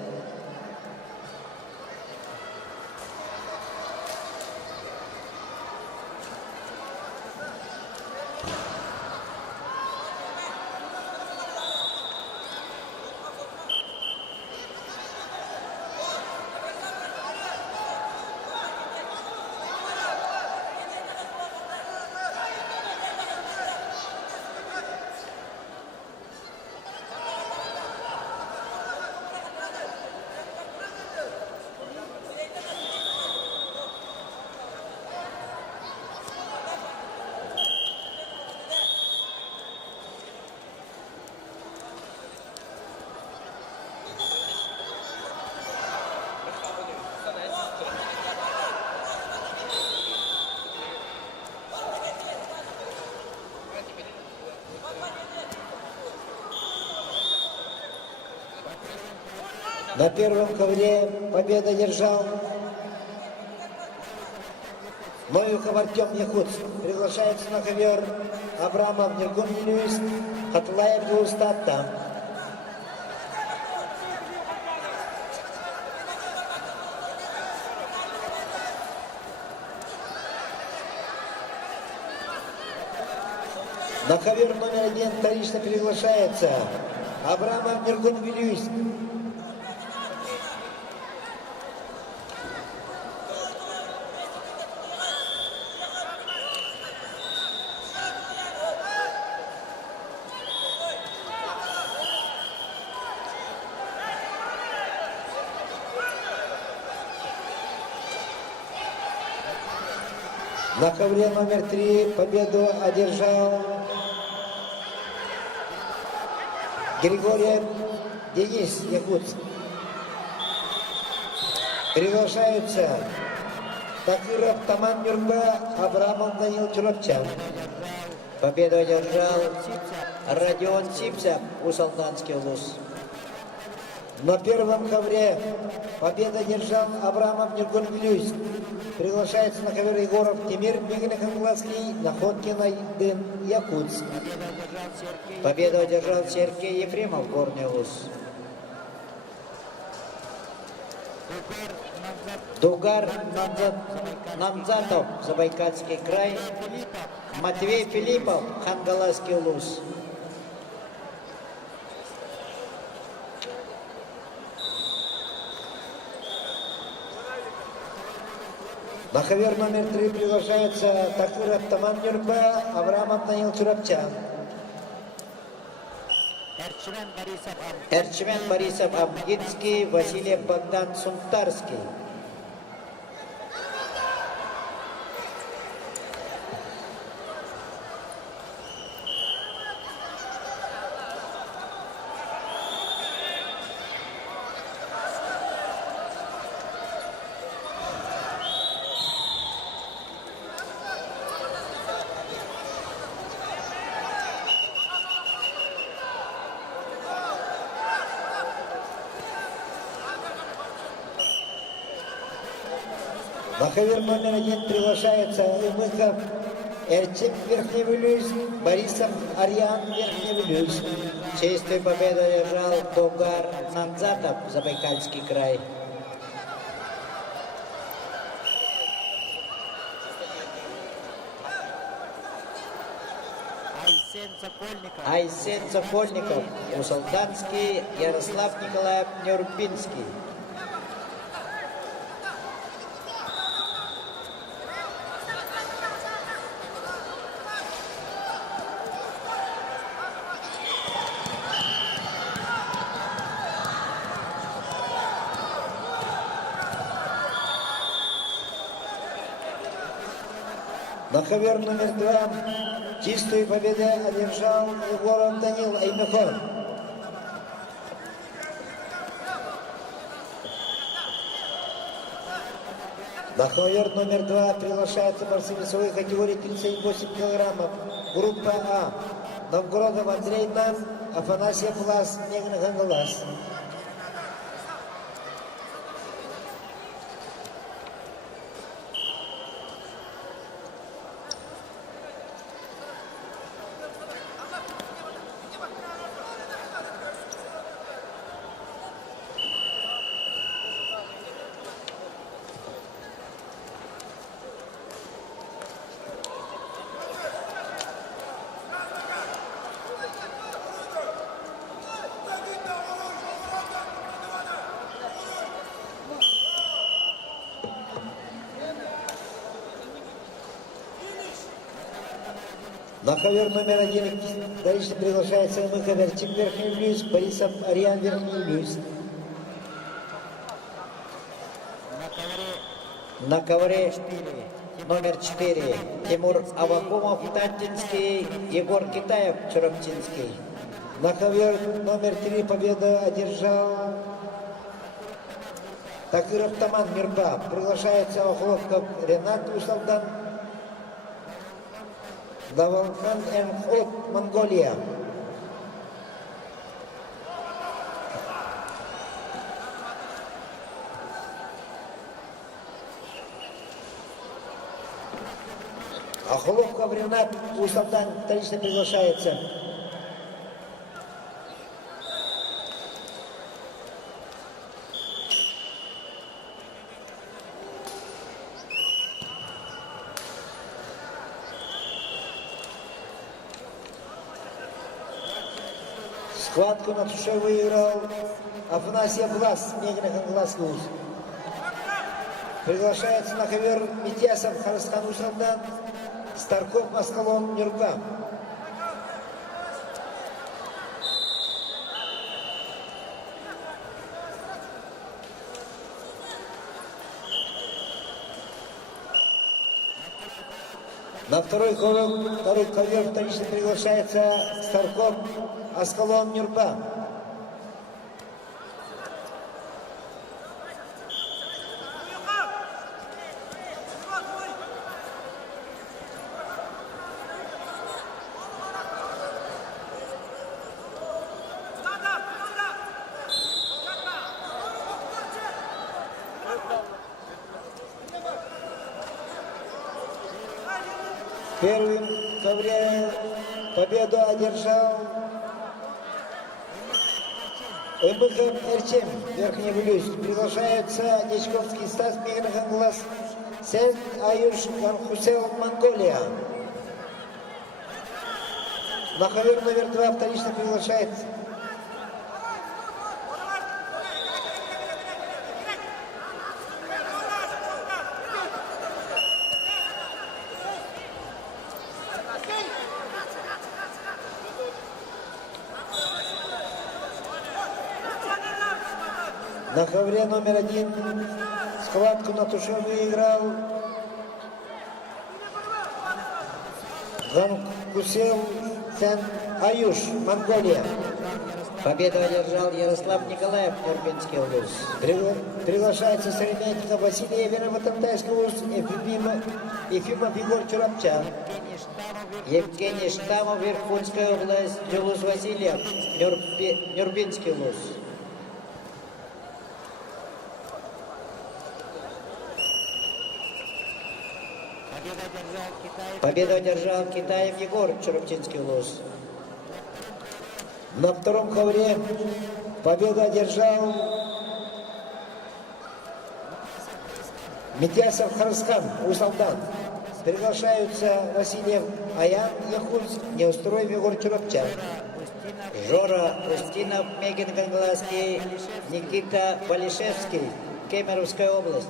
На первом ковре победу одержал Новиков Артем Якутск. Приглашается на ковер Абрамов Нергун Юлюис, Хатлаев Юстат там. На ковер номер 1 вторично приглашается Абрамов Нергун Юлюис. На ковре номер 3 победу одержал Григорьев Денис Якутск. Приглашаются Такиров Таман Нюрба, Абрамов Данил Чурапчан. Победу одержал Родион Сипцев, Усалданский улус. На первом ковре победу одержал Абрамов Нергун Вилюйск. Приглашается на ковер Егоров Тимир Мигрин-Хангласский, Находкин Айдын, Якутск. Победу одержал Сергей Ефремов, Горный улус. Дугар Намзатов, Забайкальский край. Матвей Филиппов, Хангаласский улус. На ковер номер 3 приглашается Такуров Таман Нюрба, Авраамов Данил Чурапчан. Эрчмен Борисов Амгинский, Василий Богдан Сунтарский. На ковер номер 1 приглашается Имыков Эрчик Верхний Вилюйск, Борисов Арьян Верхний Вилюйск. Честную победу одержал Дугар Намзатов, Забайкальский край. Айсен Сокольников, Усалданский, Ярослав Николаев Нюрбинский. На ковер номер 2 чистую победу одержал Егоров Данил Аймихон. На ковер номер 2 приглашаются борцы весовой категории 38 килограммов. Группа А. Новгородов Андрей Нам, Афанасьев Влас, Негнахангалас. На ковер номер 1 вторично приглашается МК Вертик Верхний Блюз, Борисов Ариан Верхний Блюз. На ковре номер 4 Тимур Авакумов Татинский, Егор Китаев Чураптинский. На ковер номер 3 победу одержал Такыров Таман Мирба. Приглашается Охловков Ренат Усалдан. Давалхан Энхот, Монголия. Ахуловков Ренат Усалдан вторично приглашается. Схватку на туше выиграл Афанасьев Влас, Негнахангалас Луз. Приглашается на ковер Митясов Харасхан Усалдан, Старков Маскалон Нюрба. На второй ковер вторично приглашается Старков Аскалон Нюрба. Первым ковре победу одержал Эмбыхам Эрчем, Верхний Блюз. Приглашается Дичковский Стас Мегнаханглас, Сен Аюш Ганхусел, Монголия. На ковер номер 2 вторично приглашается на ковре номер 1 схватку на туше выиграл Ганхусел Сен Аюш, Монголия. Победу одержал Ярослав Николаев, Нюрбинский улус. Приглашается современников Василия Веромотантайский улус, Ефимов Егор Чурапчан. Евгений Штамов, Иркутская область, Джулус Васильев, Нюрбинский улус. Победу одержал Китаев Егор, Чураптинский улус. На втором ковре победу одержал Митясов Харасхан Усалдан. Приглашаются Васильев Аян Яхунц, Неустроев Егор Чурапчан. Жора Устинов, Мегин Гангласский, Никита Балишевский, Кемеровская область.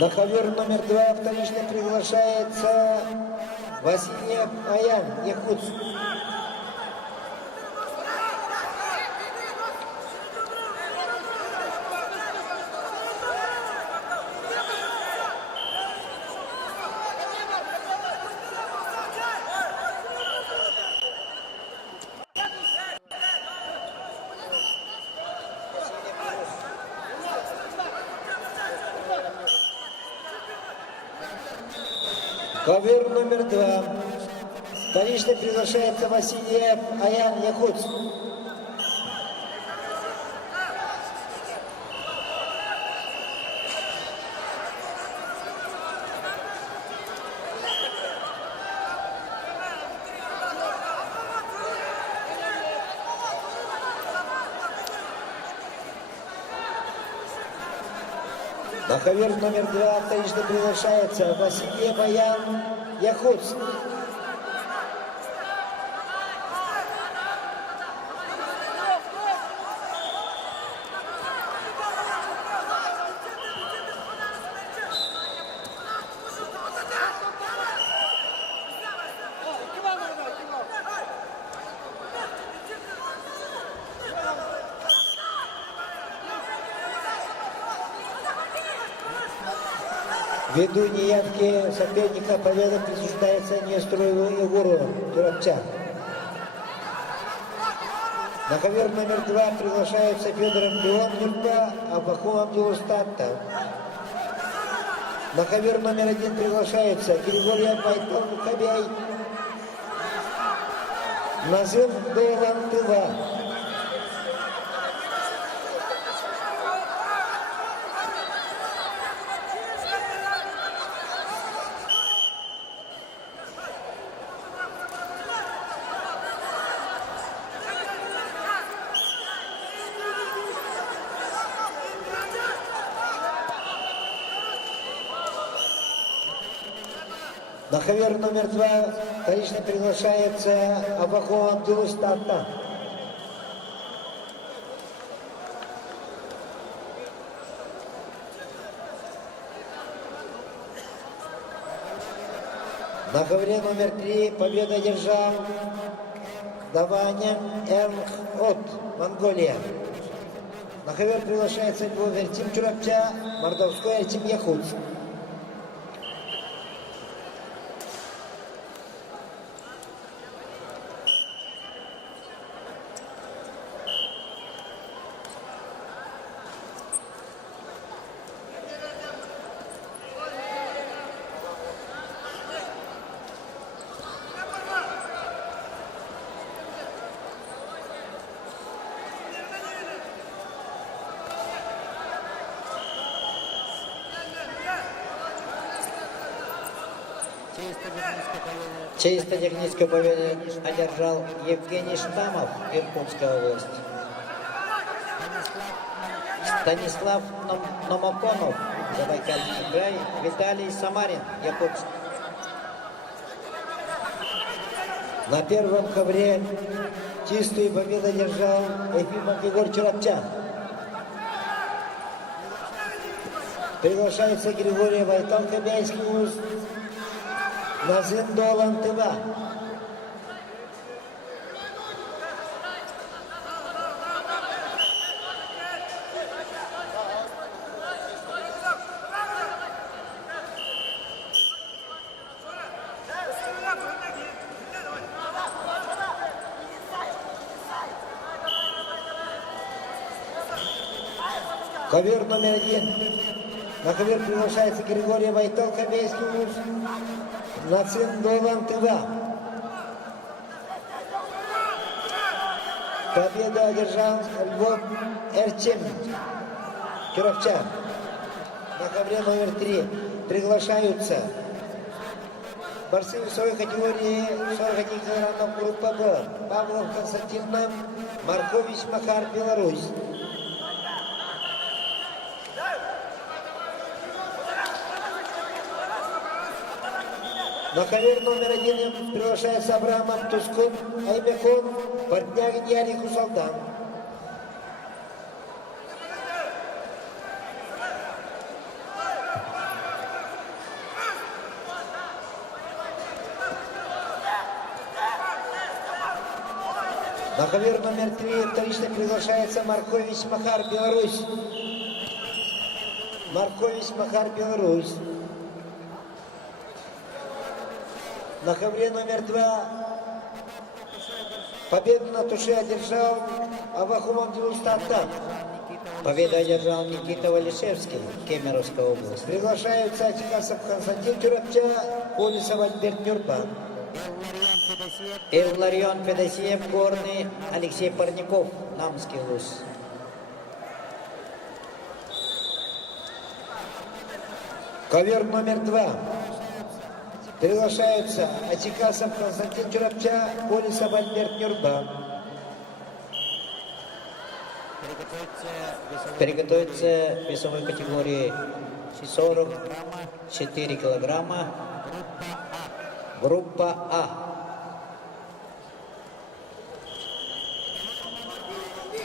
На ковер номер 2 вторично приглашается Васильев Аян Якутск. Ковер номер 2. Вторично приглашается Васильев Аян Якутс. На ковер номер 2 вторично приглашается Васильев Аян Якутс. Ввиду неявки соперника победа присуждается Неструеву Егору Туровча. На ковер номер 2 приглашается Федор Амбион Юрба, Абаху Амдилустата. На ковер номер 1 приглашается Григорий Байтон Мухабяй, Назым Долан Тыва. На ковер номер 2 вторично приглашается Абаху Абдулустата. На ковре номер 3 победа одержал Даваня Эрнхот, Монголия. На ковер приглашается Ертим Чурапча, Мордовской Ертим Якутс. Честь технической победы одержал Евгений Штамов, Иркутская область. Станислав Номоконов, Забайкальский край, Виталий Самарин, Якутск. На первом ковре чистую победу одержал Ефимов Егор Чурапчан. Приглашается Григорий Вайтал, Кобяйский вуз, Назым Долан Тыва. Ковер номер 1. На ковер приглашается Григорий Вайтал, Кобяйский вуз, Назым Долан Тыва. Победу одержал Львов Эрчим Кировчан. На ковре номер 3 приглашаются борцы весовой категории 41 килограммов группа Б. Павлов Константин М, Маркович Макар, Беларусь. На ковер номер 1 приглашается Абрамов Тускун Аймекон, Портнягин Ярик Усалдан. На ковер номер 3 вторично приглашается Маркович Махар, Беларусь. Маркович Махар, Беларусь. На ковре номер 2 победу на туше одержал Авахум Абдулустата. Победу одержал Никита Валишевский, Кемеровская область. Приглашаются Чекасов Константин Чурапча, Колесов Альберт Нюрба. Илларион Федосеев, Горный, Алексей Парников, Намский Луз. Ковер номер 2. Приглашаются Ачекасов Константин Чурапча, Колесов Альберт Нюрба. Приготовиться в весовой категории 44 килограмма. Группа А.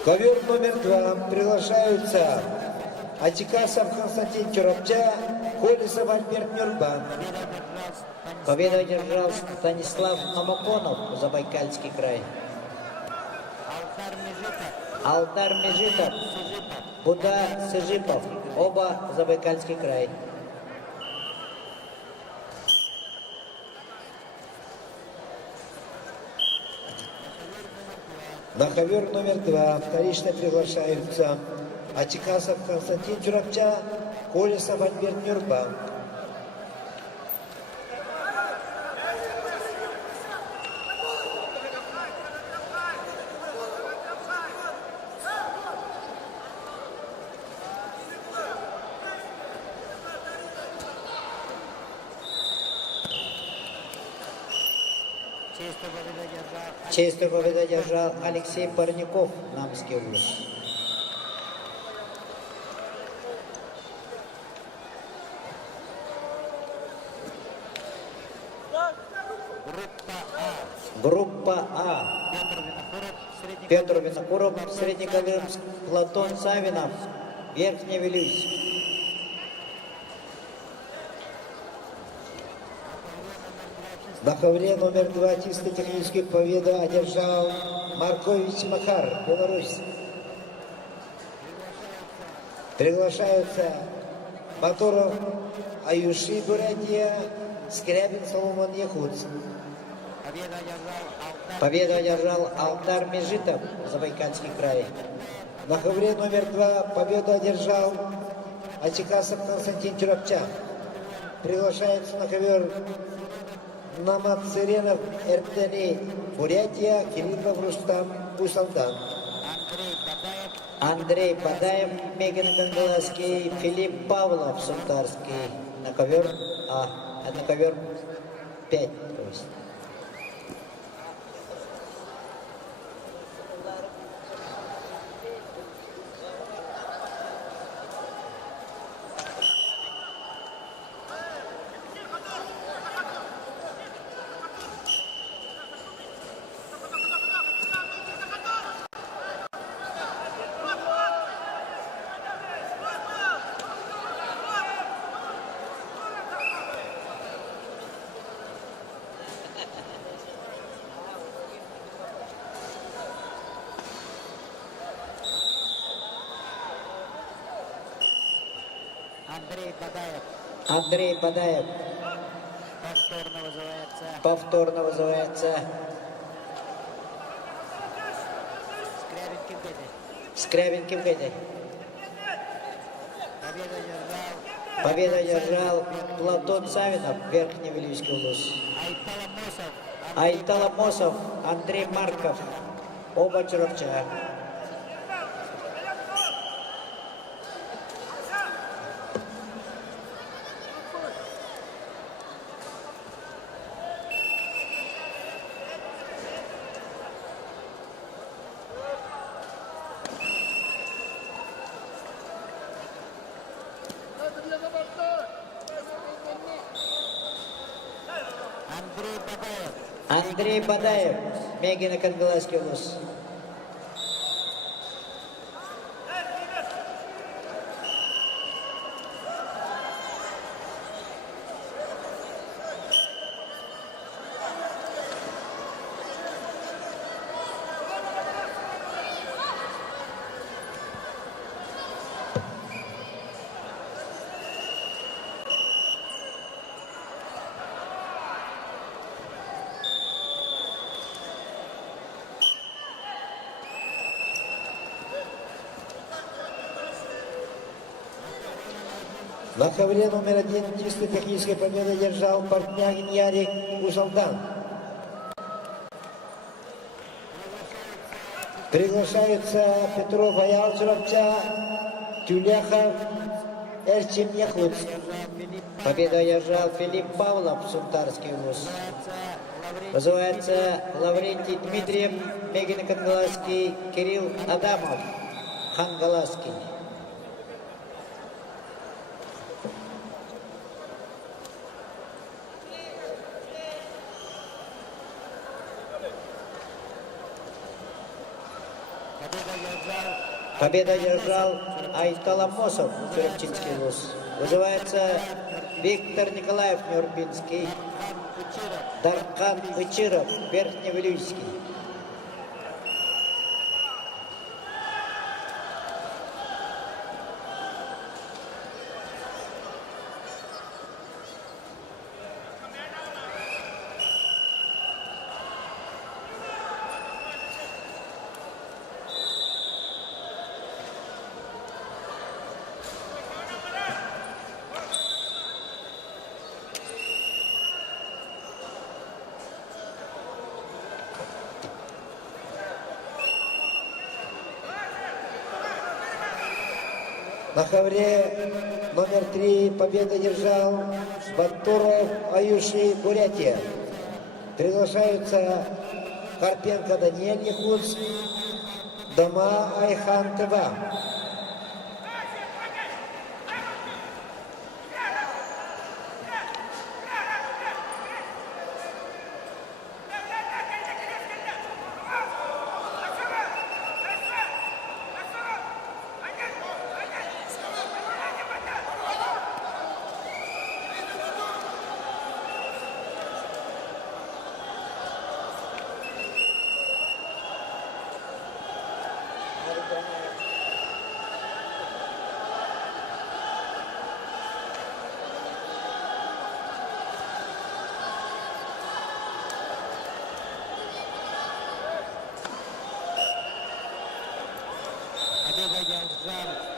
Ковер номер 2. Приглашаются Ачекасов Константин Чурапча, Колесов Альберт Нюрба. Победу одержал Станислав Намаконов, Забайкальский край. Алдар Межитов, Буда Сыжипов, оба Забайкальский край. На ковер номер 2 вторично приглашаются Ачекасов Константин Чурапча, Колесов Альберт Нюрба. Честную победу одержал Алексей Парников, Намский Луз. Группа А. Петр Винокуров, Среднековерск, Платон Савинов, Верхневилюйск. На ковре номер 2 чисто техническую победу одержал Маркович Макар, Беларусь. Приглашаются Моторов Аюши, Бурятия, Скрябин Соломон, Якутск. Победу одержал Алтар Межитов, Забайкальский край. На ковре номер 2 победу одержал Ачекасов Константин Чурапча. Приглашается на ковер Намат-Сыренов, Эртени, Бурятия, Кириллов Рустам, Усалдан. Андрей Бадаев, Мегин Кангаласский, Филипп Павлов, Сунтарский. На ковер А. На ковер 5. То есть. Андрей Бадаев. Повторно вызывается. Скрябин Кивгеде. Победу одержал Платон Савинов, Верхневилюйский Луз. Айталамосов, Андрей Марков, оба Чурапча. Андрей Бадаев, Мегина Кангаласский Луз. На ковре номер 1 чистой технической победы держал Портнягин Ярик Узалдан. Приглашаются Петров Аялчуровча, Тюлехов, Эрчим Нехлуц. Победу одержал Филипп Павлов, Сунтарский вуз. Вызывается Лаврентий Дмитриев, Мегин Хангаласский, Кирилл Адамов, Хангаласский. Победу одержал Айталамосов, Черепчинский вуз. Вызывается Виктор Николаев, Нюрбинский. Даркан Бычиров, Верхневилюйский. На ковре номер 3 победу держал Бантуров Аюши, Бурятия. Приглашаются Карпенко Даниэль Якутск, Дома Айхан Тыва.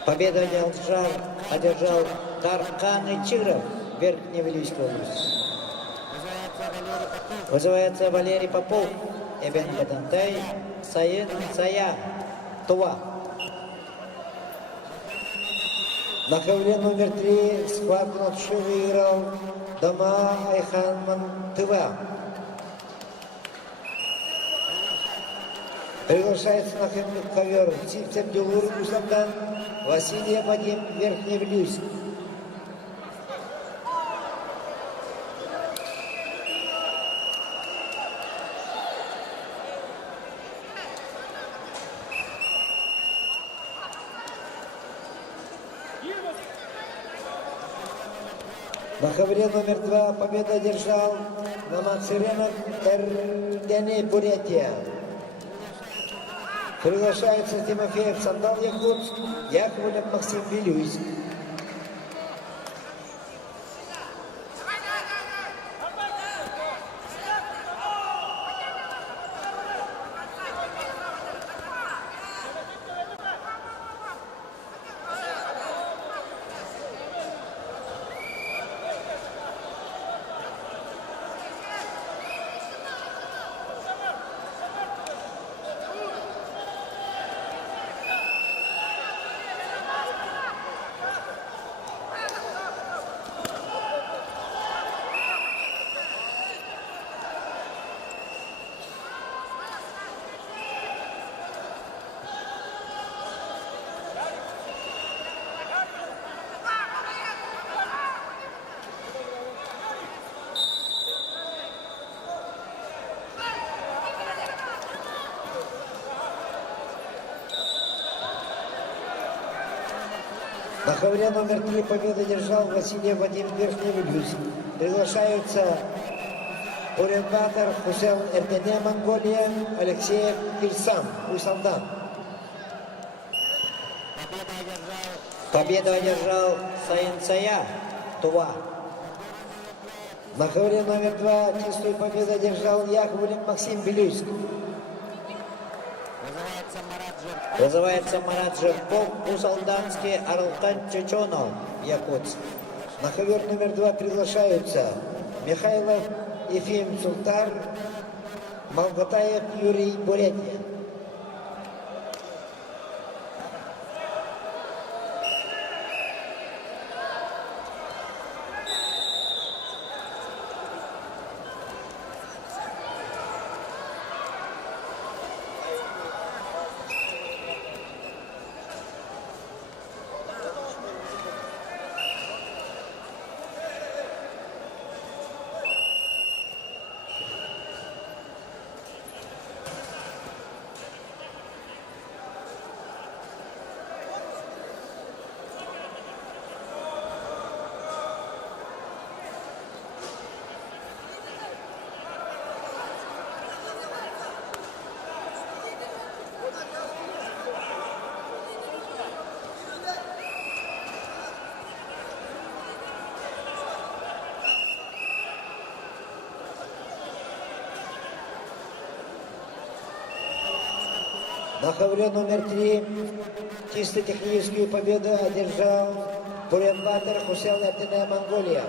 Победу одержал Таркан Ичиров, Верхневилюйский вуз. Вызывается Валерий Попов, Эбен Бадантай, Саин Сая, Тува. На ковре номер 3 схватку на туше выиграл Дома Айхан Тыва. Приглашается на ковер Сивцем Дюлур Усамдан, Василий Вадим, Верхневилюйск. На ковре номер 2 победу одержал Намациренов Эрдени, Бурятия. Приглашается Тимофеев Сандал Якутск, Яковлев Максим Вилюйск. На ковре номер 3 победу держал Василий Вадим, Верхневилюйск. Приглашаются Уренбатор Хусел Эрдене, Монголия, Алексеев Ильсам, Усамдан. Победу одержал Саин Сая, Тува. На ковре номер 2 чистую победу одержал Яковлев Максим Вилюйск. Вызывается Марат Жирков, Усалданский, Арлтан Чечонов, Якутск. На ковер номер 2 приглашаются Михайлов Ефим Султар, Малгатаев Юрий Бурятия. На ковре номер 3 чисто техническую победу одержал Буренбатор Хусел Эртене, Монголия.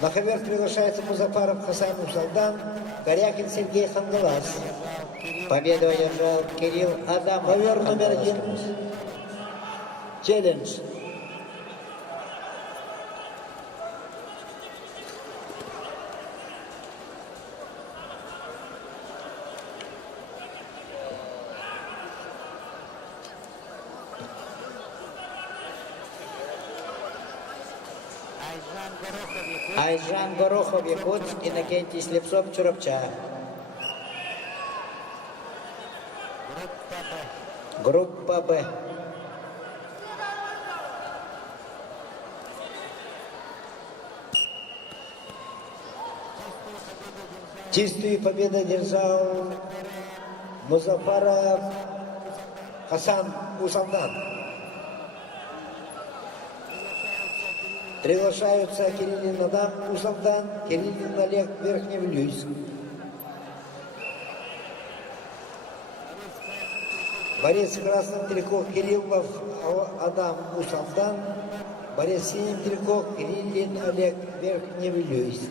На ковер приглашается Музафаров Хасан Усалдан, Корякин Сергей Хангалас. Победу одержал Кирилл Адамов. Ковер номер 1. Челлендж. Айжан Горохов, Якутск, Иннокентий Слепцов, Чурапча. Группа Б. Чистую победу одержал Музафаров Хасан Усалдан. Приглашаются Кириллин Адам Усалдан, Кириллин Олег Верхневлюйск. Борец в красном трико Кириллов Адам Усалдан, борец в синем трико Кириллин Олег Верхневлюйск.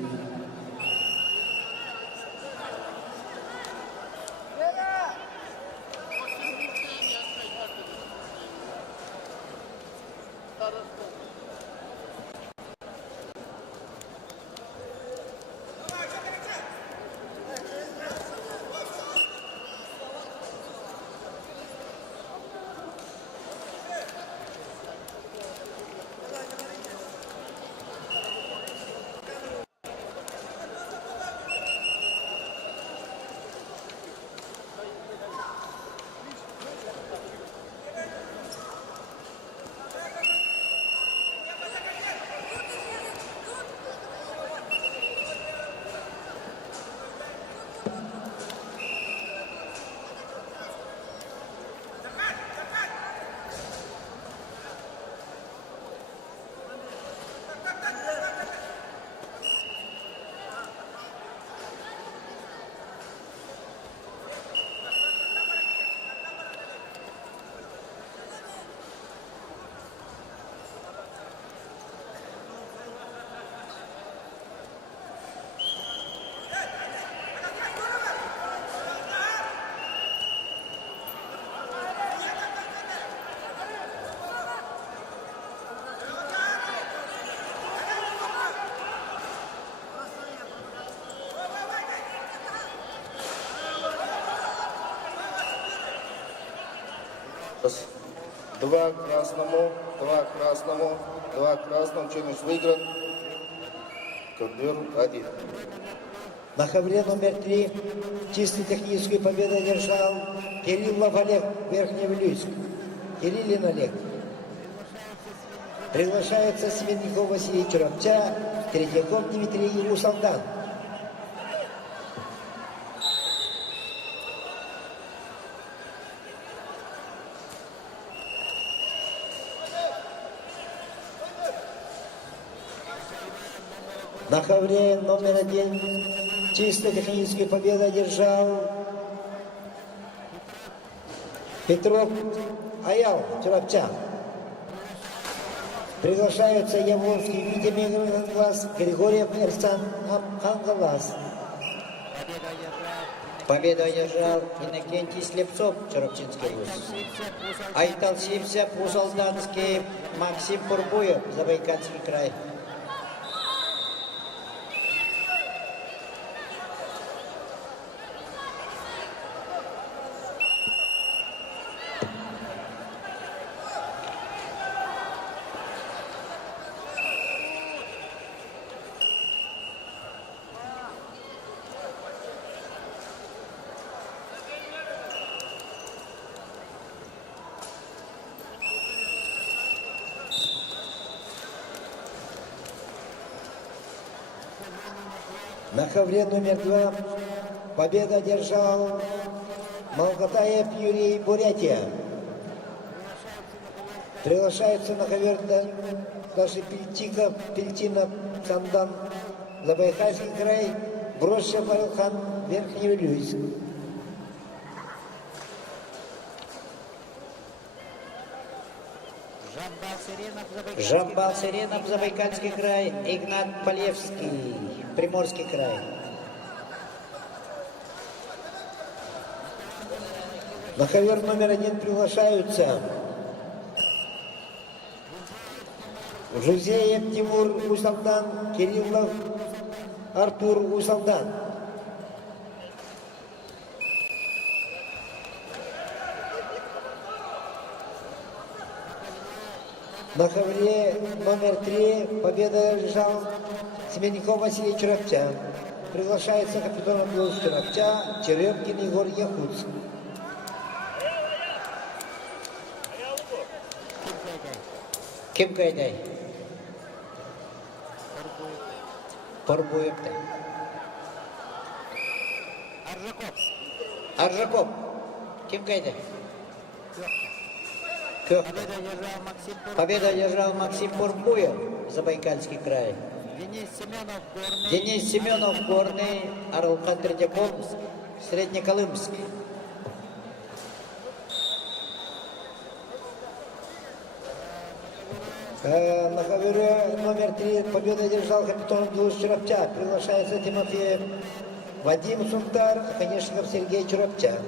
Два красному, два красному, челлендж выигран. Ковер 1. На ковре номер 3 чисто техническую победу одержал Кириллов Олег Верхневлюйск. Кириллин Олег. Приглашается Сменников Василий Чурапча, Третьяков Дмитрий Усалдан. На ковре номер 1 чисто техническую победу одержал Петров Аял Чурапчан. Приглашаются Явлонский Витя Хангалас, Григорьев Эрсан Хангалас. Победу одержал Иннокентий Слепцов, Чурапчинский вуз. Айталсипся Пузалданский Максим Пурбуев, Забайкальский край. На ковре номер 2 победу одержал Малгатаев Юрий, Бурятия. Приглашается на ковер даже Пельтина Сандан, Забайкальский край, Бросчев Алхан, Верхневилюйск. Жамбал Сиренов, Забайкальский край, Игнат Полевский, Приморский край. На ковер номер 1 приглашаются Жузеев Тимур Усалдан, Кириллов Артур Усалдан. На ковре номер 3 победа одержал Семенников Василий Чурапча. Приглашается капитан Абдул Чурапча, Черепкин Егор Якутск. Ким Кайдай? Порбуевтай. Аржаков. Ким Кайдай? Победу одержал Максим Порбуев, Забайкальский край. Денис Семенов, Горный, Арлхан Третьяков, Среднеколымский. На ковре номер 3 победу одержал капитан Абдулович Чурапча. Приглашается Тимофеев Вадим Сунтар, Конечников Сергей Чурапча.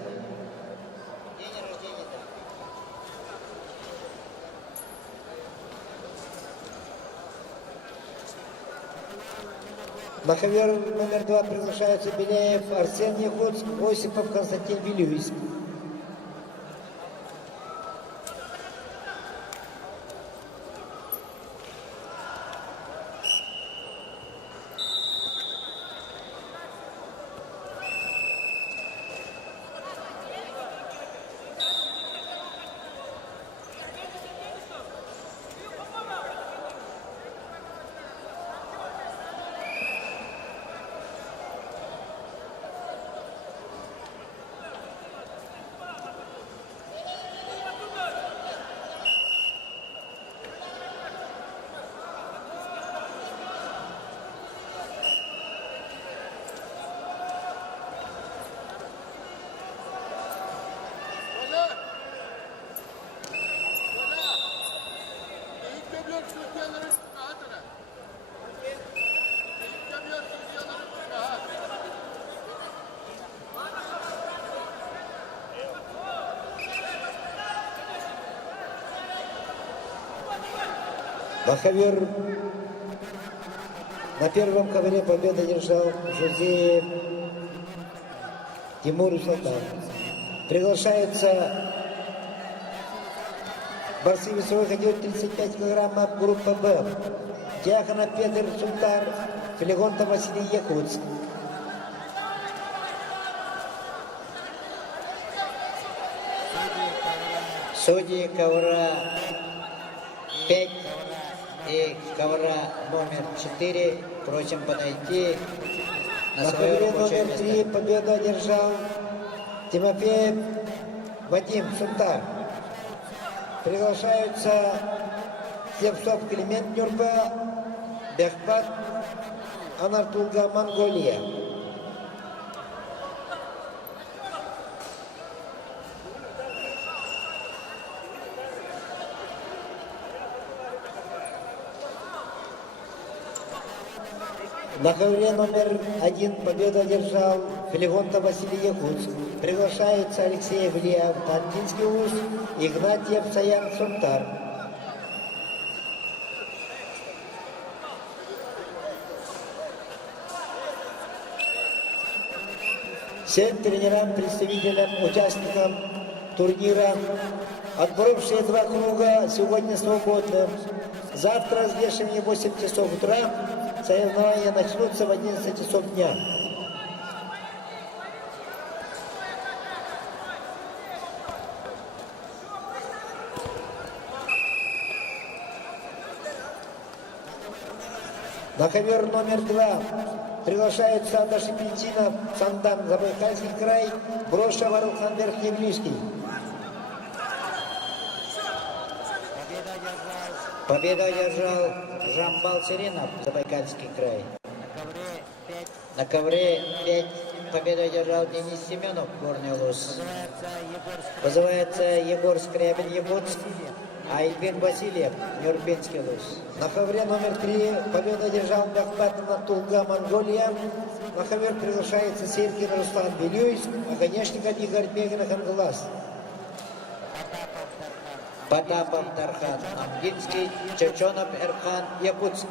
На ковер номер 2 приглашаются Беляев Арсен Якутск, Осипов Константин Вилюйск. На ковер на первом ковре победу одержал Жузеев Тимур Усалдан. Приглашаются борцы весовой категории 35 килограммов группа Б. Дьяконов Петр Сунтар, Филигонтов Василий Якутск. Судьи ковра 5 и ковра номер 4 просим подойти на свое рабочее место. Номер 3 победу одержал Тимофеев Вадим Сунтар. Приглашаются Севцов Климент Нюрба, Бехбат Анартулга, Монголия. На ковре номер 1 победу одержал Филигонта Василий Якутск. Приглашается Алексей Влиев, Тандинский УЗ, Игнатьев Саян Сунтар. Всем тренерам, представителям, участникам турнира, отборовшие 2 круга, сегодня свободны. Завтра взвешивание 8 часов утра, соревнования начнутся в 11 часов дня. На ковер номер 2 приглашается Дашипентинов, Сандан, Забайкальский край, Броша, Варухан, Верхневлийский. Победу одержал Жамбал Серенов, Забайкальский край. На ковре 5 победу одержал Денис Семенов, Горный Луз. Вызывается Егор Скрябин, Якутск. Альбин Васильев, Нюрбинский Луз. На ковре номер 3 победу одержал Бахбат Тулга, Монголия. На ковер приглашается Сергей Руслан Белюйск, а конечник Игорь Мегин, Хангалас. Потапов Тархан, Амгинский, Чеченов Эрхан, Якутск.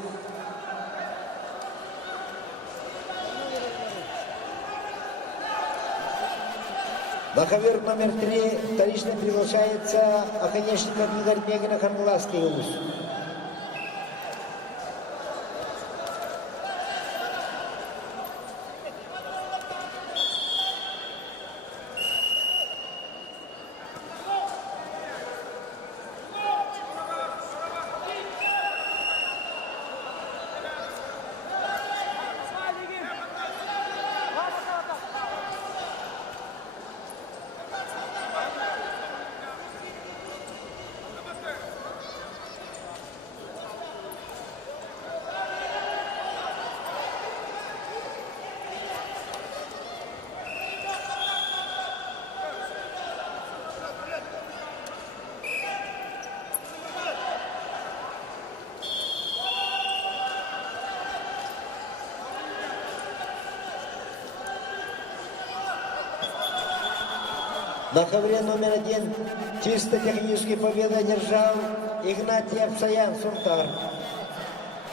На ковер номер 3 вторично приглашается оконечников Игорь Мегина, Хангаласский УЗ. На ковре номер 1 чисто технически победу одержал Игнатьев Саян Сунтар.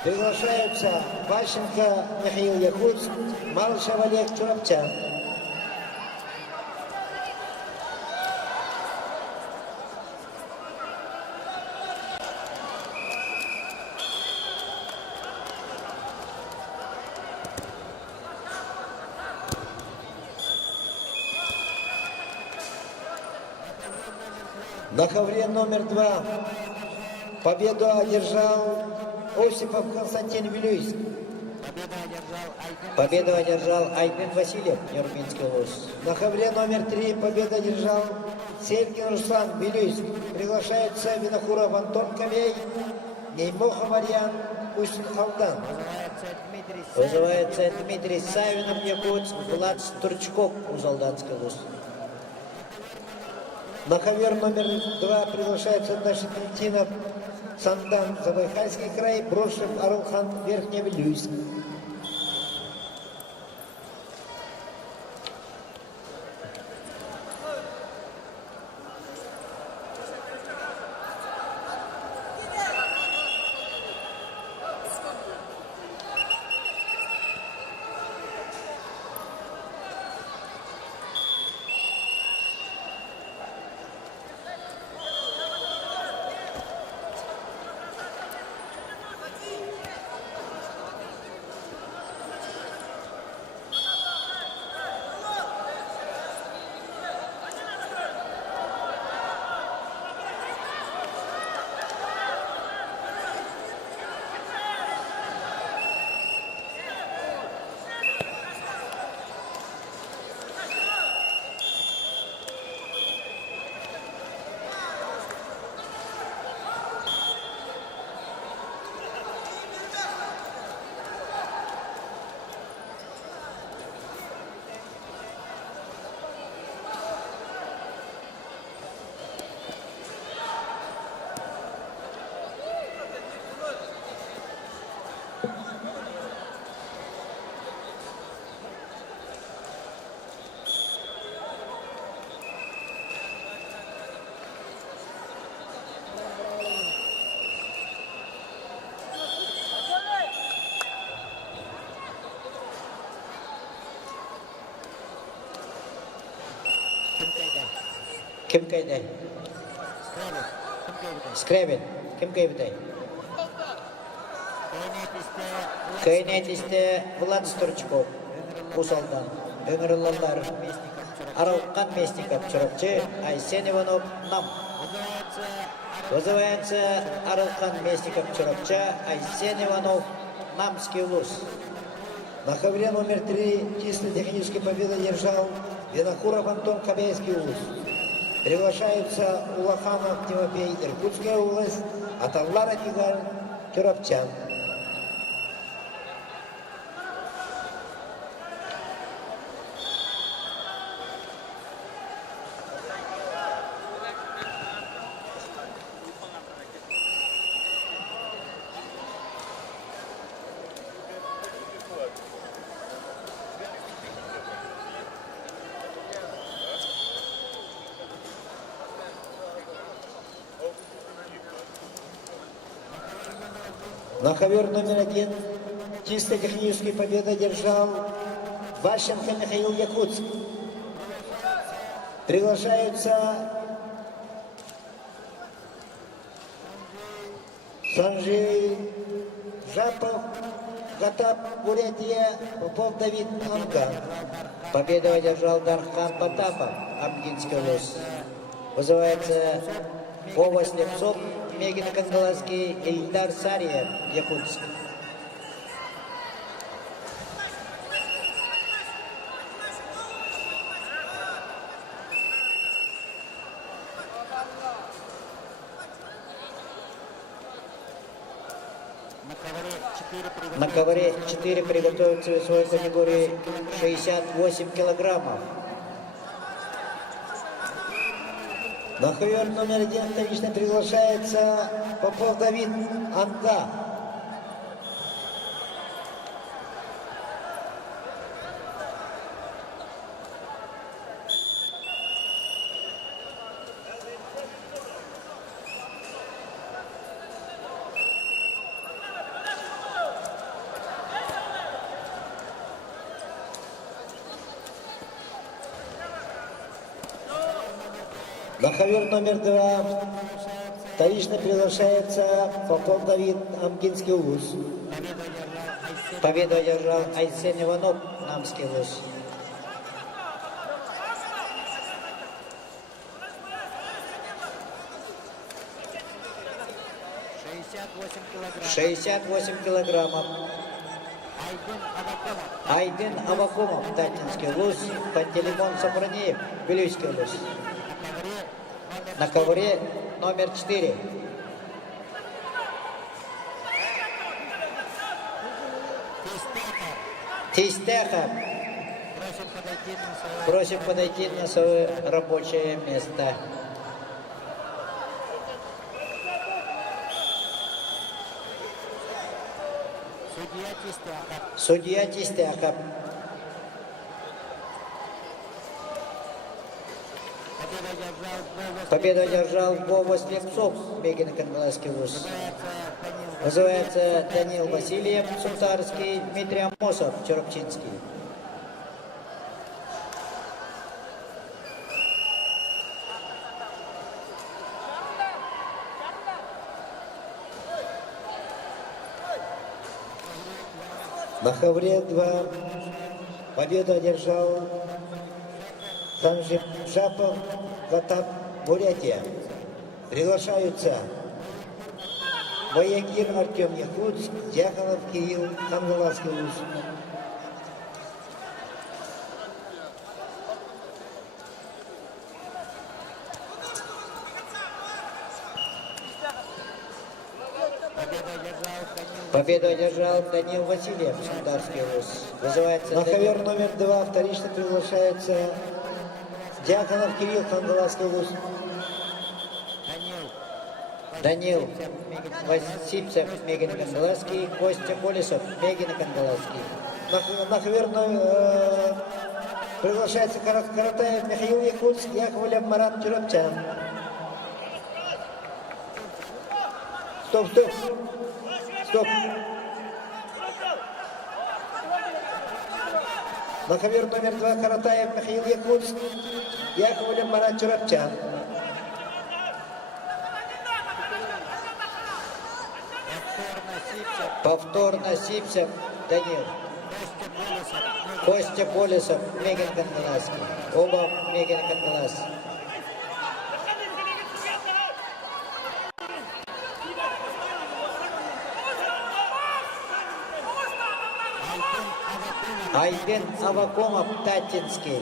Приглашаются Ващенко Михаил, Якутск, Малышев Олег, Чурапчан. На ковре номер 2 победу одержал Осипов Константин Вилюйск. Победу одержал Альбин Васильев, Нюрбинский УЗ. На ковре номер 3 победу одержал Сергин Руслан Вилюйск. Приглашается Винокуров Антон Ковей, Неймоха Марьян, Устин Халдан. Вызывается Дмитрий Савинов, Якутск, Влад Турчков, Узалданский УЗ. На ковер номер 2 приглашается Дашипентинов, Сандан, Забайкальский край, Брошев, Аралхан, Верхневилюйск. Ким кайдай? Скребин. Ким кайдай? Кайнетисте Влад Сторчков. Усалдан. Өңірлалар. Аралқан местников чурапчы Айсен Иванов нам. Вызывается Аралқан местников чурапчы Айсен Иванов Намский улус. На ковре номер 3 чистой технической победы держал Винокуров Антон, Кобейский улус. Приглашаются Улаханов Тимофей, Иркутская область, а Тавлара Тигар, Кюрапчан. На ковер номер 1 чисто технической победы держал Ващенко Михаил, Якутск. Приглашаются Санжей Жапов, Гатап, Бурятия, Попов Давид, Анган. Победу одержал Дархан Потапов, Амгинский улус. Вызывается Вова Слепцов, Мегин Кангаласский, Ильдар Сарьев, Якутск. На ковре 4 приготовятся в весовой категории 68 килограммов. На ковер номер 1 вторично приглашается Попов Давид, Анга. На ковер номер 2 вторично приглашается Попов Давид, Амгинский улус. Победу одержал Айсен Иванов, Намский улус. Шестьдесят восемь килограммов. Айдын Авакумов, Татинский улус. Пантелеймон Сапранеев, Вилюйский улус. На ковре номер 4. Тистеха. Просим подойти на свое рабочее место. Судья Тистеха. Победу одержал Вова Слепцов, Мегин Кангаласский улус. Называется Данил Васильев, Сунтарский, Дмитрий Амосов, Чурапчинский. На ковре 2 победу одержал Санжи Жапов, Гатап, Бурятия. Приглашаются Боягир Артем, Якутск, Дьяконов Кирилл, Кангаласский улус. Победу одержал Данил Васильев, Сунтарский улус. Вызывается На ковер номер 2 вторично приглашается Дьяконов Кирилл, Кангаласский улус. Данил Васильев, Мегин Кангаласский, Костя Колесов, Мегин Кангаласский. На ковер приглашается Каратаев Михаил, Якутск, Яковлев Марат, Чурапчан. Стоп. На ковер номер 2 Каратаев Михаил, Якутск, Яковлев Марат, Чурапчан. Повторно Сипсов Данил. Костя Болесов, Мегин Кангаласский. Оба Мегин Кангалас. Айбен Авакумов, Татинский.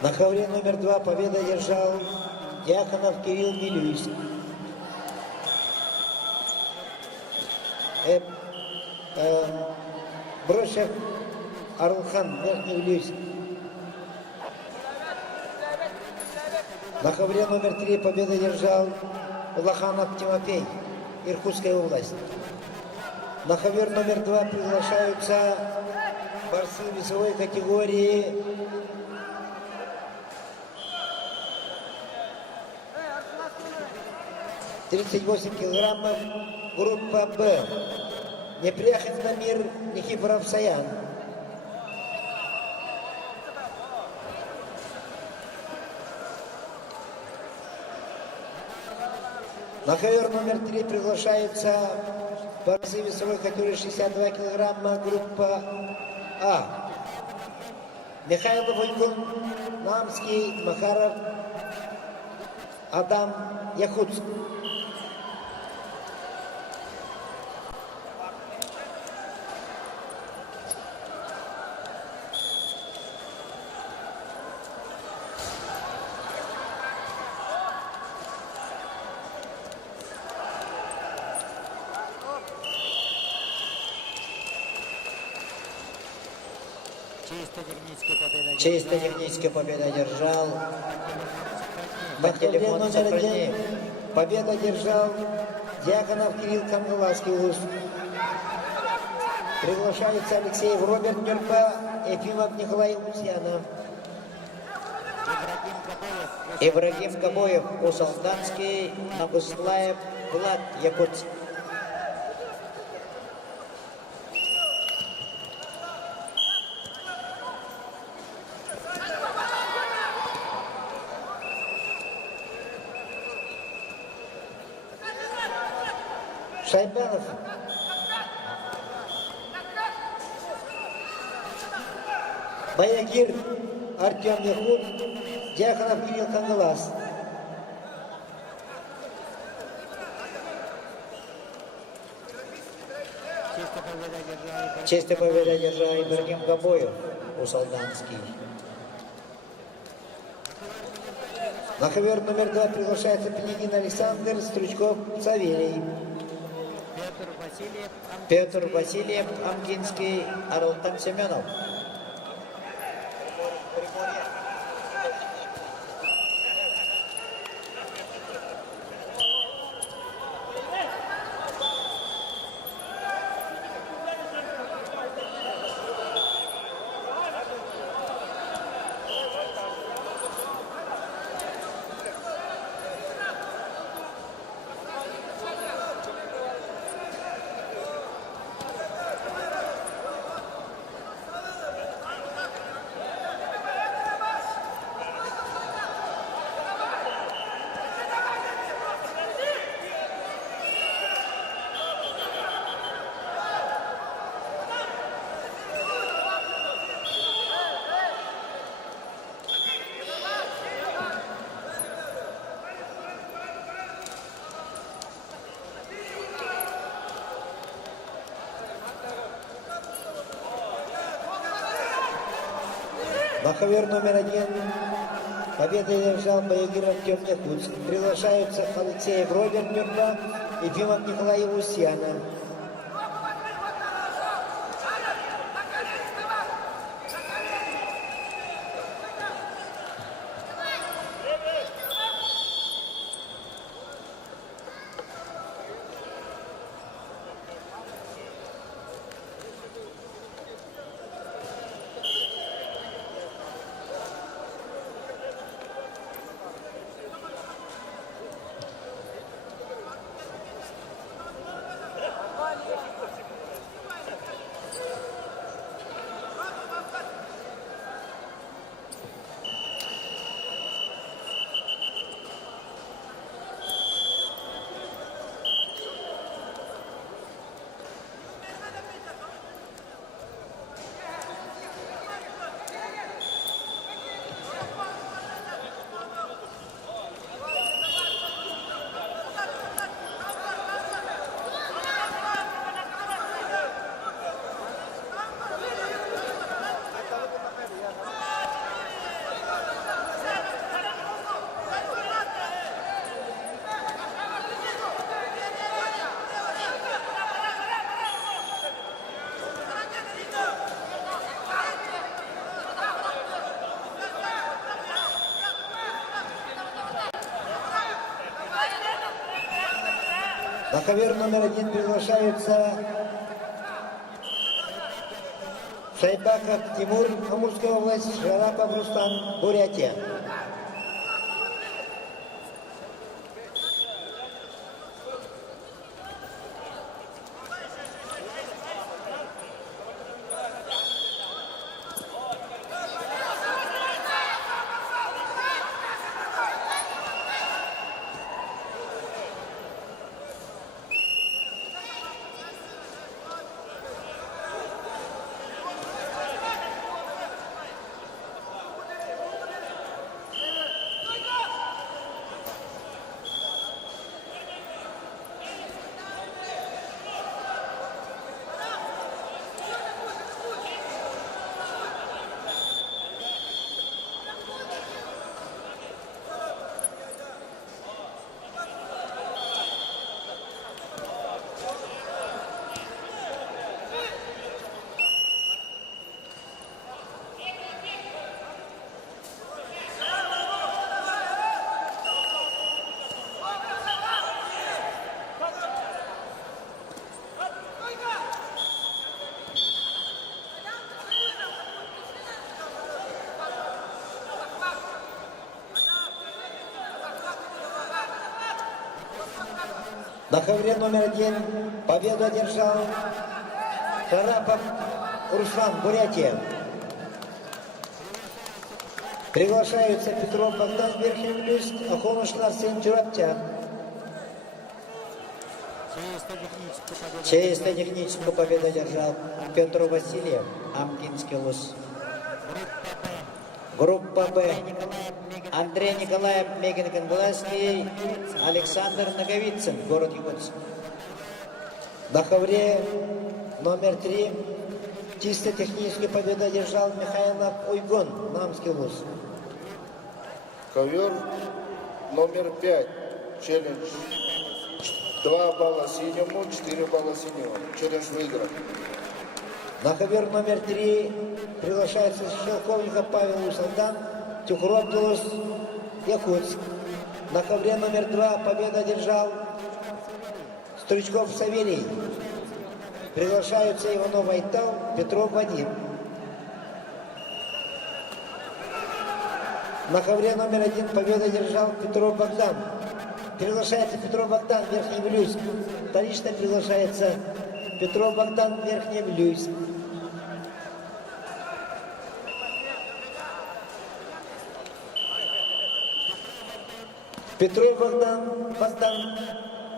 На ковре номер 2 победа держал Дьяконов Кирилл Милюйск. Брошев Арлхан, Верхний Вилюйск. На ковре номер 3 победа держал Улаханов Тимофей, Иркутская область. На ковер номер 2 приглашаются борцы весовой категории «38 килограммов», группа «Б». Непряхин Дамир, Никифоров Саян. На ковер номер 3 приглашаются борцы весовой категории 62 килограмма, группа А. Михаил Войгун, Намский, Макаров, Адам Якутск. Чисто техническая победа держал. На телефон номер 1 победа держал Дьяконов Кирилл Кангаласский. Приглашается Алексеев Роберт Нюрба, Ефимов Николай Ульянов. Ибрагим Габоев, Усалданский, Нагуслаев, Влад Якутск. Шайбанов. Баягир Артем Яхут, Дьяконов Кирилл Кангалас. Честь и победа держал Ибрагим Габоев, Усалданский. На ковер номер 2 приглашается Пенегин Александр, Стручков Савелий. Петр Васильев, Амгинский, Арлтан Семенов. На ковер номер 1 Победу одержал боегир Артем Якутск. Приглашаются Алексеев Роберт Нюрба и Фимов Николай Усьяна. На ковер номер 1 приглашаются Шайбаков Тимур, Амурская область, Шарапов Рустам, Бурятия. На ковре номер 1 победу одержал Шарапов Руслан, Бурятия. Приглашаются Петров Богдан, Верхневлюйск, Ахонуш Арсен Чурапчан. Чисто техническую победу одержал Петр Васильев, Амкинский Лус. Группа Б. Андрей Николаев, Мегин Канглаский, Александр Наговицын, город Якутск. На ковре номер 3 чисто техническую победу одержал Михайлов Уйгон, Намский Лус. Ковер номер 5. Челлендж. 2 балла синему, 4 балла синему. Челлендж выигран. На ковер номер 3 приглашается Шелковников Павел Усалдан, Тюхров Дулус, Якутск. На ковре номер 2 победу одержал Стручков Савелий. Приглашаются Иванов Айтал, Петров Вадим. На ковре номер 1 победу одержал Петров Богдан. Приглашается Петров Богдан, Верхневилюйск. Вторично приглашается Петров Богдан, Верхневилюйск. Петров Богдан,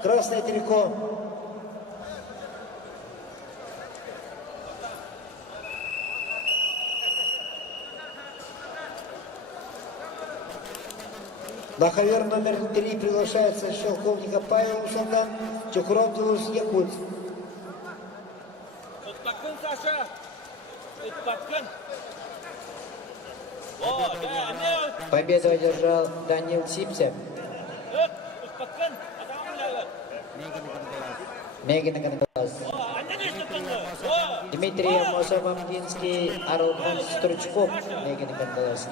красное трико. На ковер номер 3 приглашается Шелковников Павел Усалдан, Чухров Дулус, Якутск. Победу одержал Данил Сипсев. Мегин Гангалас. Дмитрий Мосов-Амгинский, Аралхан Стручков, Мегин Гангалас.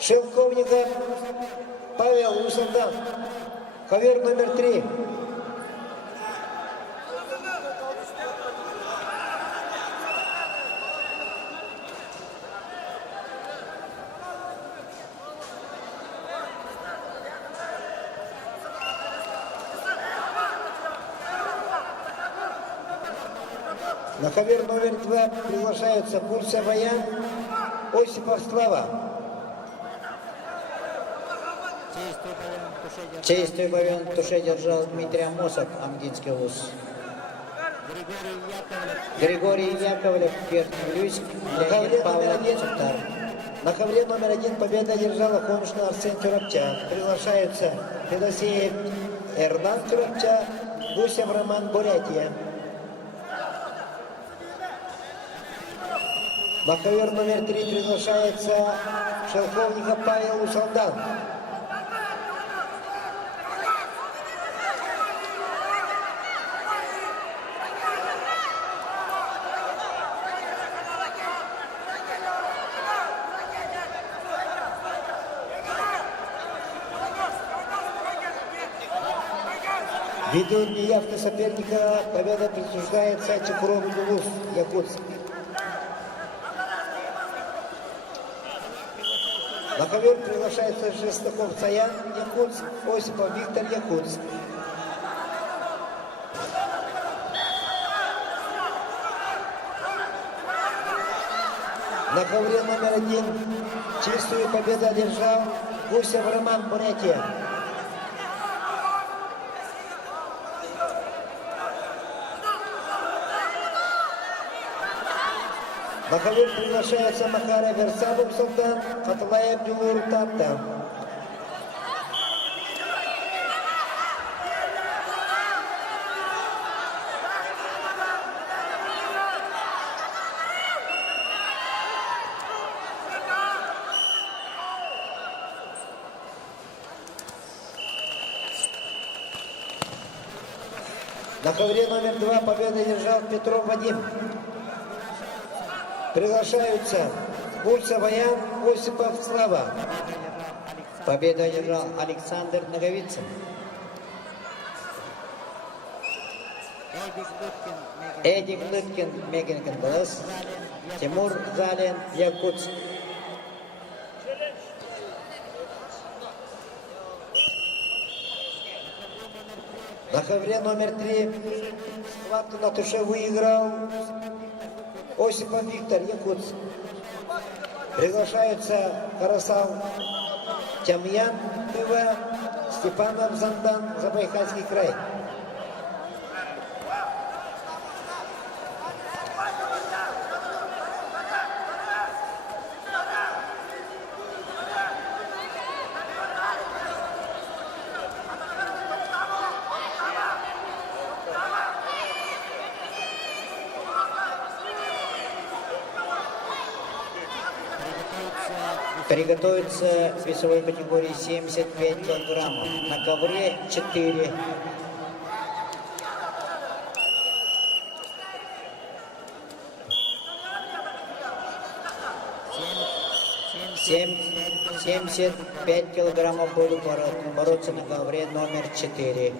Шелковников Павел Усандан, ковер номер 3. На ковер номер 2 приглашаются Бурса Баян, Осипов Слава. Честь павильон туше держал Дмитрий Амосов, Амгинский вуз. Григорий Яковлев, Верхний Люйск, Леонид Павлов, Цуктар. На ковре номер 1 победа одержала Хомшина Арсен Тюрапча. Приглашаются Федосеев Эрнан Тюрапча, Гусев Роман, Бурятия. На ковер номер 3 приглашается Шелковников Павел Усалдан. Ввиду неявки соперника победа присуждается Чекурову Гулус, Якутск. На ковер приглашается Жестоков Саян, Якутск, Осипов Виктор, Якутск. На ковре номер 1 чистую победу одержал Гусев Роман, Бурятия. На ковер приглашается Махара Версабов Султан, Хатлай Абдулур Таптам. На ковре номер 2 победу держал Петров Вадим. Приглашаются Бурса Баян, Осипов Слава. Победу одержал Александр Наговицын. Эдик Лыткин, Мегин Гангалас. Тимур Залин, Якутск. На ковре номер 3 схватку на туше выиграл Осипов Виктор, Якутск. Приглашаются Карасал Тямьян, Тыва, Степанов Зандан, Забайкальский край. Приготовиться к весовой категории 75 килограммов. На ковре 4. Семь, 75 килограммов будут бороться на ковре номер 4.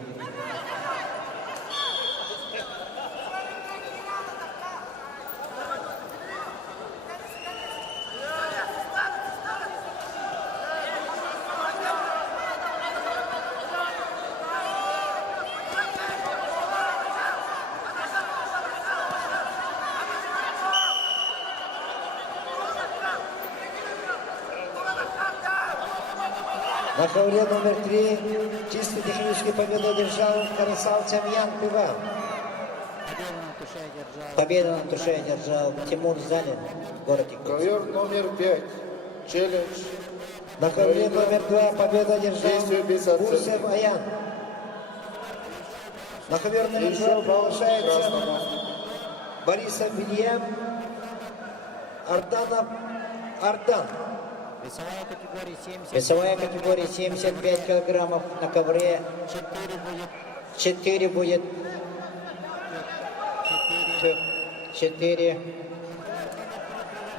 На ковре номер 3 чисто техническую победу одержал Карасал Тямьян Пива. победу на туше одержал Тимур Залин, город Якутск. Ковер номер 5. Челлендж. На ковре номер 2 победу одержал Действие без оценки. Бурсев Аян. На ковер номер 2 Еще балл приглашается красному. Борисов Вильям Арданов Ардан. Весовая категория 70. Весовая категория 75 килограммов. На ковре 4 будет. 4.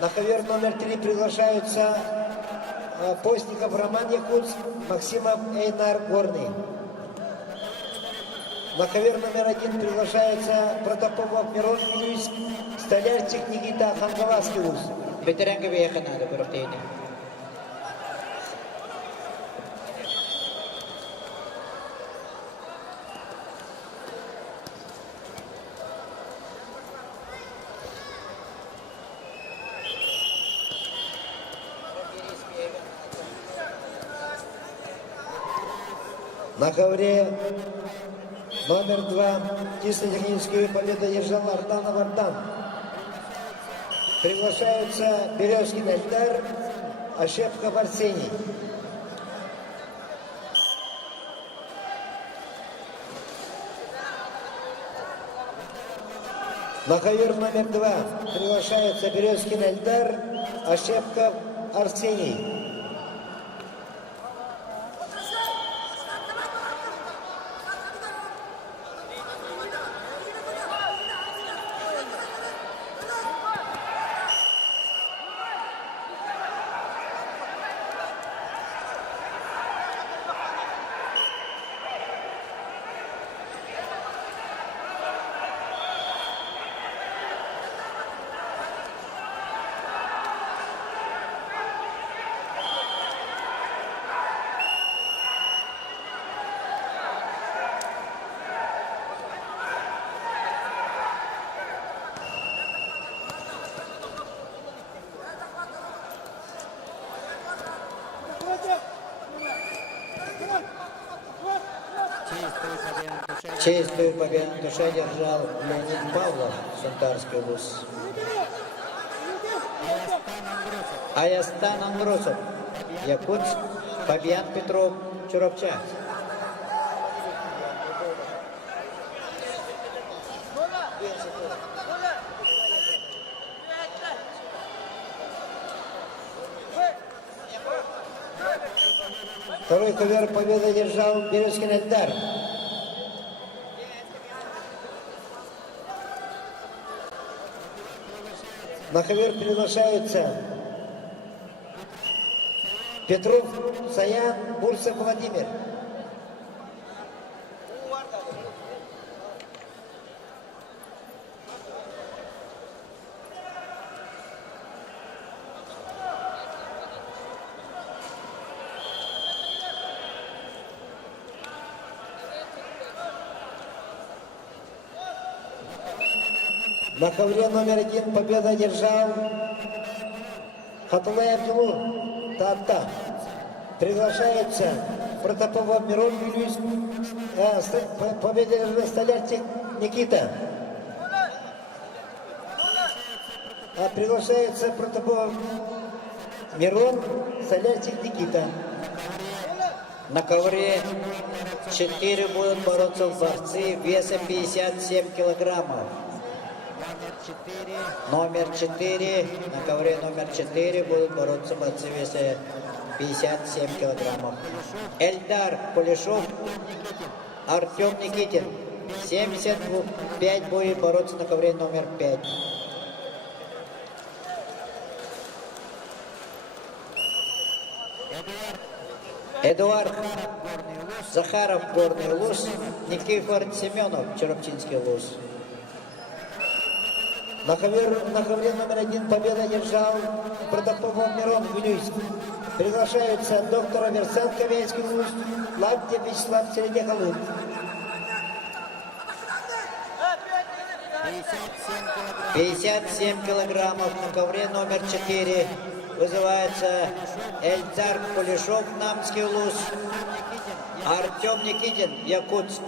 На ковер номер 3 приглашаются Постников Роман Якутск, Максимов Эйнар Горный. На ковер номер 1 приглашается Протопопов Мирон Юрьевич, Столярчик Никита Хангалаский вуз. Ветеранка веха надо, Бартейни. На ковре номер 2 чисто техническую победу одержал Арданов Ардан. Приглашаются Березкин Эльдар, Ошепков Арсений. На ковер номер 2 приглашаются Березкин Эльдар, Ошепков Арсений. Чистую победу на душе держал Леонид Павлов, Сунтарский вуз. Аястан Андрусов, Якутск, Фабиан Петров, Чуровчак. Второй ковер победы держал Березкин Эльдар. На ковер приглашаются Петров, Саян, Бурсов, Владимир. На ковре номер 1 победу одержал Хатулаев Тимур, Татта. Приглашается Протопопов Мирон Юрьевич, победу одержал Столярчик Никита. Приглашается Протопопов Мирон, Столярчик Никита. На ковре 4 будут бороться борцы весом 57 килограммов. Номер 4. Номер 4. На ковре номер 4 будут бороться борцы веса 57 килограммов. Эльдар Кулешов, Артем Никитин. 75 будет бороться на ковре номер 5. Эдуард Захаров, Горный Луз. Никифор Семенов, Черопчинский Луз. На ковре номер 1 победа одержал Протопопов Мирон, Вилюйск. Приглашаются доктор Аверсан, Ковенский Луз, Лаптев Вячеслав, Середеколун. 57 килограммов на ковре номер 4 вызывается Эльдар Кулешов, Намский Луз, Артем Никитин, Якутск.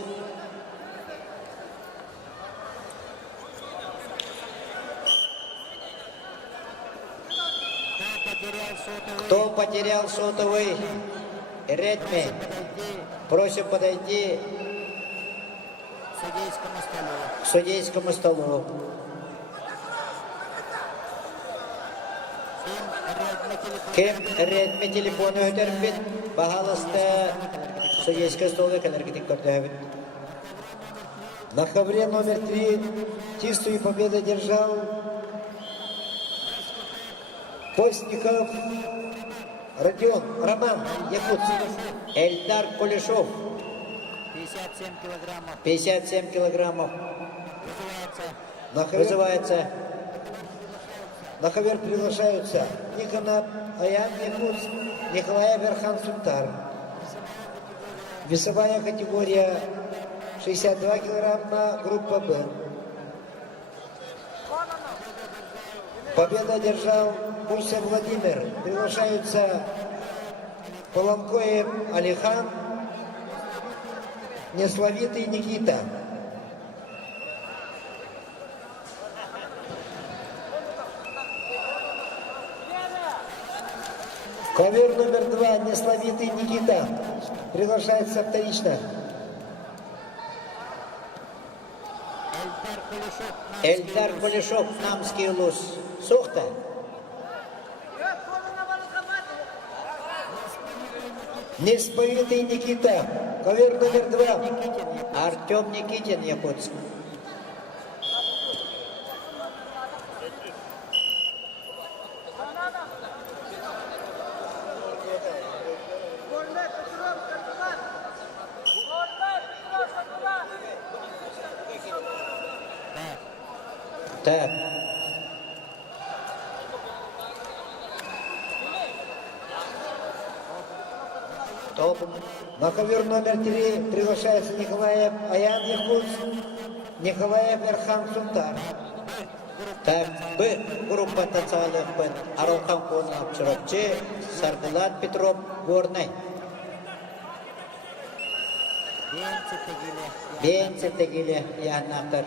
Кто потерял сотовый Redmi, просим подойти к судейскому столу. Кем Redmi телефоны өтербит, пожалуйста, судейский стол экономик көрдәбит. На ковре номер 3 чистую победу держал Постников Роман, Якутск. Эльдар Кулешов. 57 килограммов. Вызывается. На ковер приглашаются Никонап Аян, Якутск, Николай Верхан, Сунтар. Весовая категория 62 килограмма, группа Б. Победу одержал Муся Владимир. Приглашаются Полонкоев Алихан, Несловитый Никита. Ковер номер 2, Несловитый Никита. Приглашается вторично. Эльдар Кулешов, Намский Луз. Сухта. Несповитый Никита. Ковер номер 2. Артем Никитин, Якутск. Так. Топ. На ковер номер 3 приглашается Николай Аян, Якутск, Николай Верхан, Сунтар. Так, Б. Группа танцевальных бэнд. Аралхан Конов, Черопчи, Сардылат Петров, Горный. Бенцев Тегиле, Янахтар.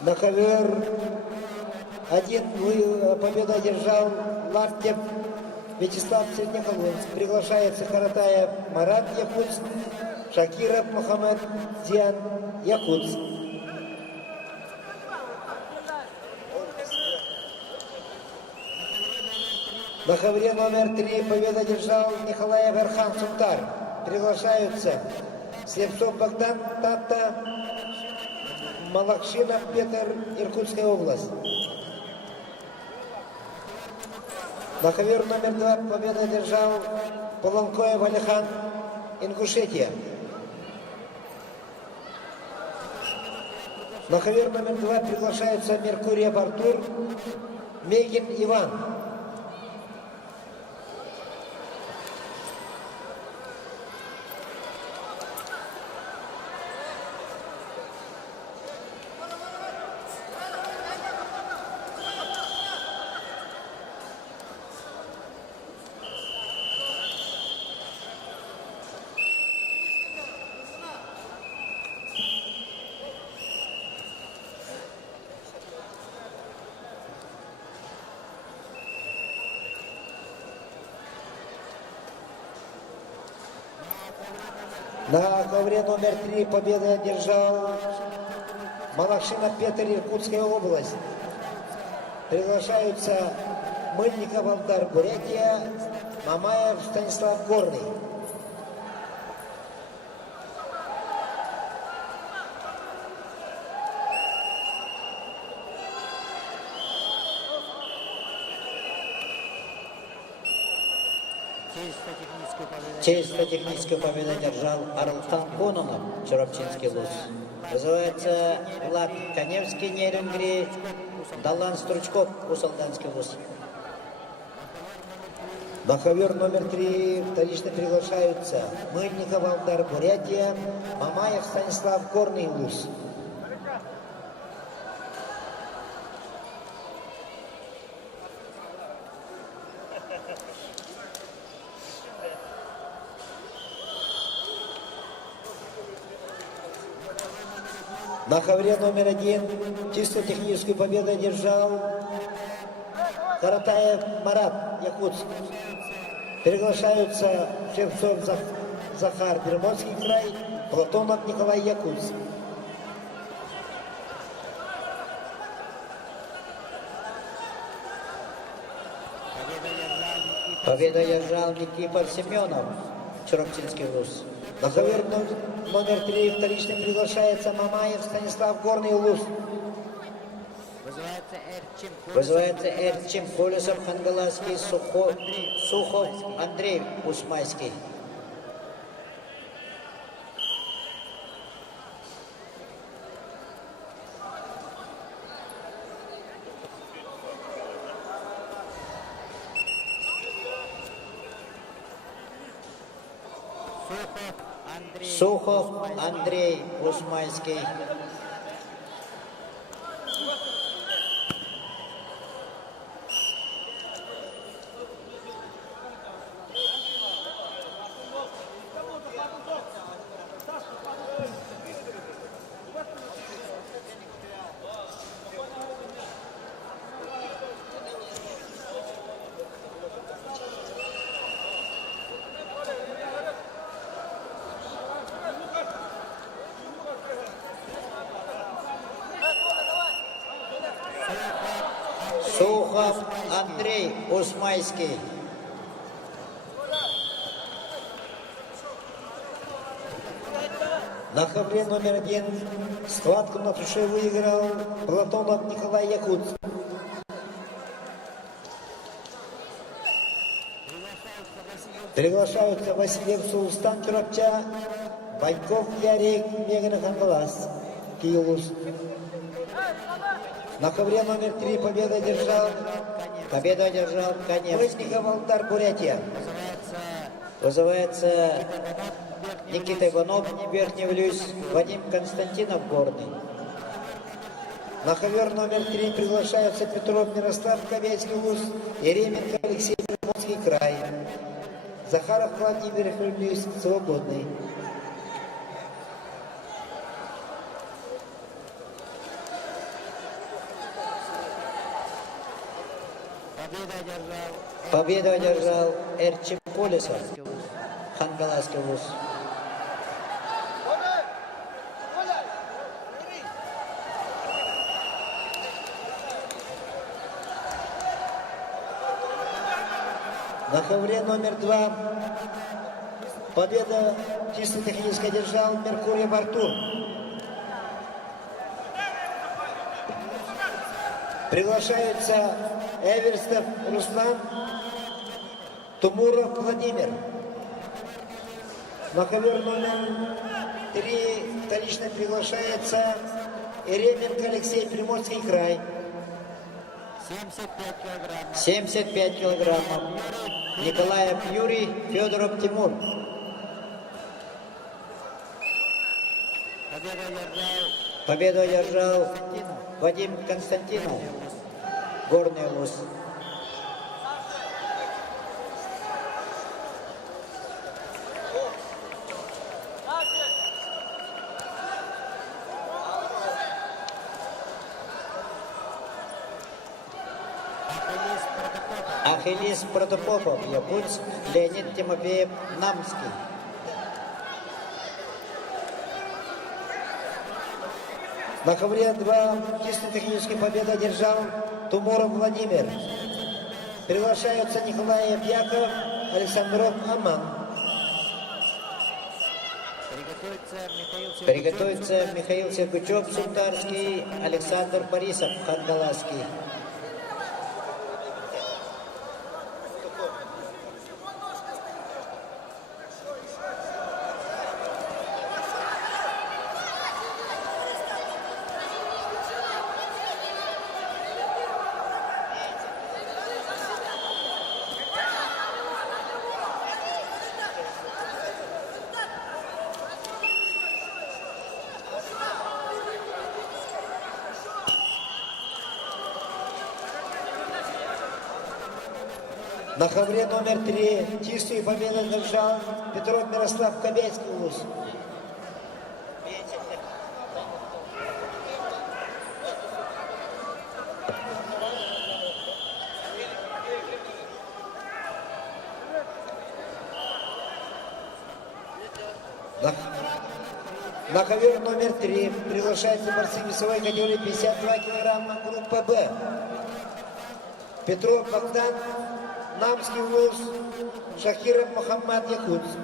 На ковер 1 победу одержал Лаптев Вячеслав, Среднеколунск. Приглашается Каратаев Марат, Якутск, Шакиров Мухаммед Диан, Якутск. На ковре номер 3 победу одержал Николай Верхан, Сунтар. Приглашаются Слепцов Богдан, Тата, Малакшинов Петр, Иркутская область. На ковер номер 2 победу одержал Полонкоев Алихан, Ингушетия. На ковер номер 2 приглашаются Меркурьев Артур, Мегин Иван. На ковре номер 3 победу одержал Малашина Петр, Иркутская область. Приглашаются Мыльников Алдар, Бурятия, Мамаев Станислав, Горный. Чисто техническую победу одержал Арлтан Кононов, Чарапчинский луз. Вызывается Влад Коневский, Нейренгри, Далан Стручков, Усалданский луз. На ковер номер 3 вторично приглашаются Мыльников Алдар, Бурятия, Мамаев Станислав, Горный луз. На ковре номер 1 чисто техническую победу одержал Каратаев Марат, Якутск. Приглашаются Шевцов Захар, Приморский край, Платонов Николай, Якутск. Победу одержал Никипор Семенов, Чарапчинский луз. На ковер номер 3 вторично приглашается Мамаев Станислав, Горный луз. Вызывается Эрчим Колесов, Хангаласский, Сухов Андрей, Усмайский. Сухов Андрей, Усмайский. Сухов Андрей, Усмайский. На ковре номер 1 схватку на туше выиграл Платонов Николай, Якутск. Приглашаются Васильев Сулстан, Чурапча, Баньков Ярик, Мегана Хангалас, Киелус. На ковре номер 3 победу одержал Коневский. Мыльников Алдар, Бурятия. Вызывается Никита Иванов, Верхний Влюсь, Вадим Константинов, Горный. На ковер номер 3 приглашаются Петров Мирослав, Ковецкий луз, Еременко Алексей, Приморский край. Захаров Владимир, Влюсь, Свободный. Победу одержал Эрчим Колесов, Хангаласский луз. На ковре номер 2 победа чисто технически одержал Меркурий Артур. Приглашаются Эверстов Руслан, Тумуров Владимир. На ковер номер 3 вторично приглашается Еременко Алексей, Приморский край. 75 килограммов. Николаев Юрий, Федоров Тимур. Победу одержал Вадим Константинов, Горный луз. Ахиллес Протопопов, Якутск, Леонид Тимофеев, Намский. На ковре 2 чисто технической победы одержал Туморов Владимир. Приглашаются Николаев Яков, Александров Аман. Приготовится Михаил Сергучев, Сунтарский, Александр Борисов, Хангаласский. На ковре номер 3 чистую победу одержал Петров Мирослав, Кобельский УЛУС. На ковер номер 3 приглашается борцы весовой категории 52 килограмма группа Б. Петров Богдан, Намский УЛУС, Шахиров Мухаммад, Якутск.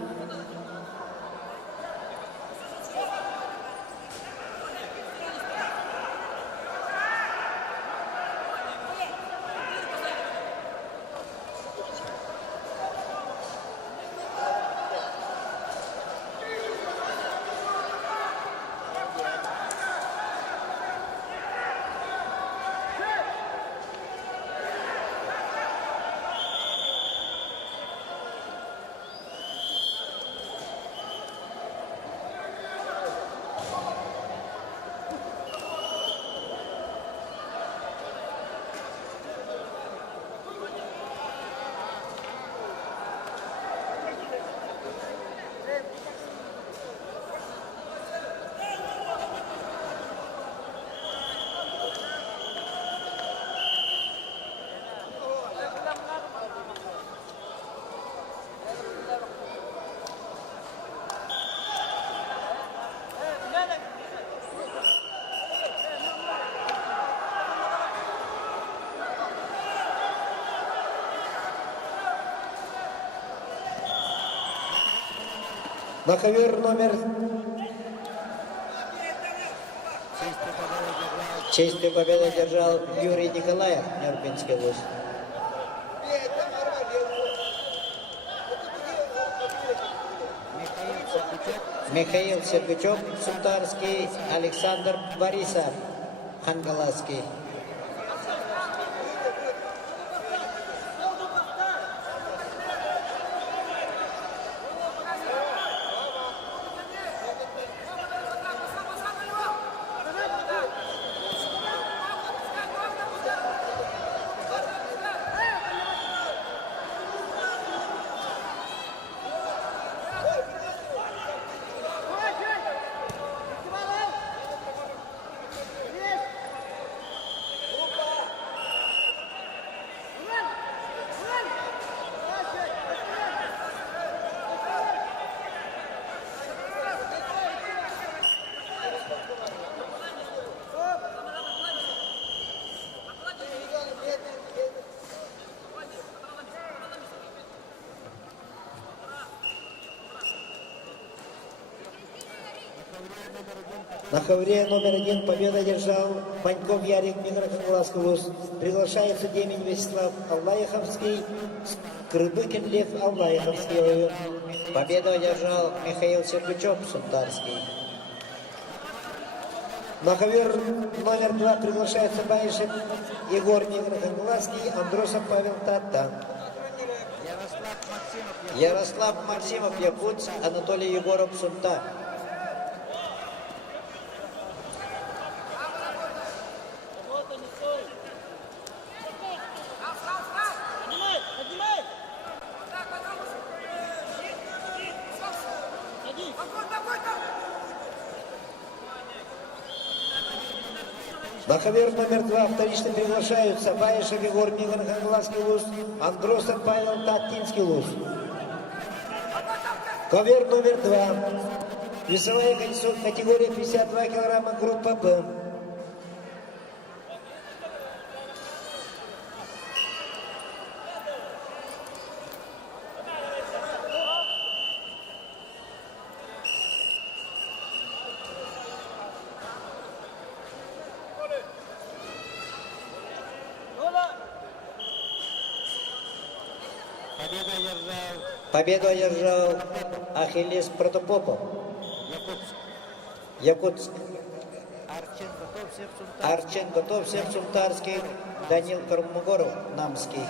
На ковер номер... Честную победу одержал Юрий Николаев, Нерпинский УЛУС. Михаил Сергучев, Сунтарский, Александр Борисов, Хангаласский. На ковре номер 1 победу одержал Маньков Ярик, Хангаласский УЛУС. Приглашается Демин Вячеслав, Аллаиховский, Крыбыкин Лев, Аллаиховский район. Победу одержал Михаил Сергучев, Сунтарский. На ковер номер 2 приглашается Баишев Егор Хангаласский, Андросов Павел Тата. Ярослав Максимов, Якутск, Анатолий Егоров, Сунта. На ковер номер 2 вторично приглашаются Баишев Егор Миган, Хангаласский УЛУС, Андросов Павел, Таттинский УЛУС. Ковер номер 2. Весовая категория 52 килограмма группа Б. Победу одержал Победу одержал Ахиллес Протопопов. Якутск. Якутск. Арчен Готовцев, Сунтарский. Арчен Готовцев, Сунтарский. Данил Кармугоров, Намский.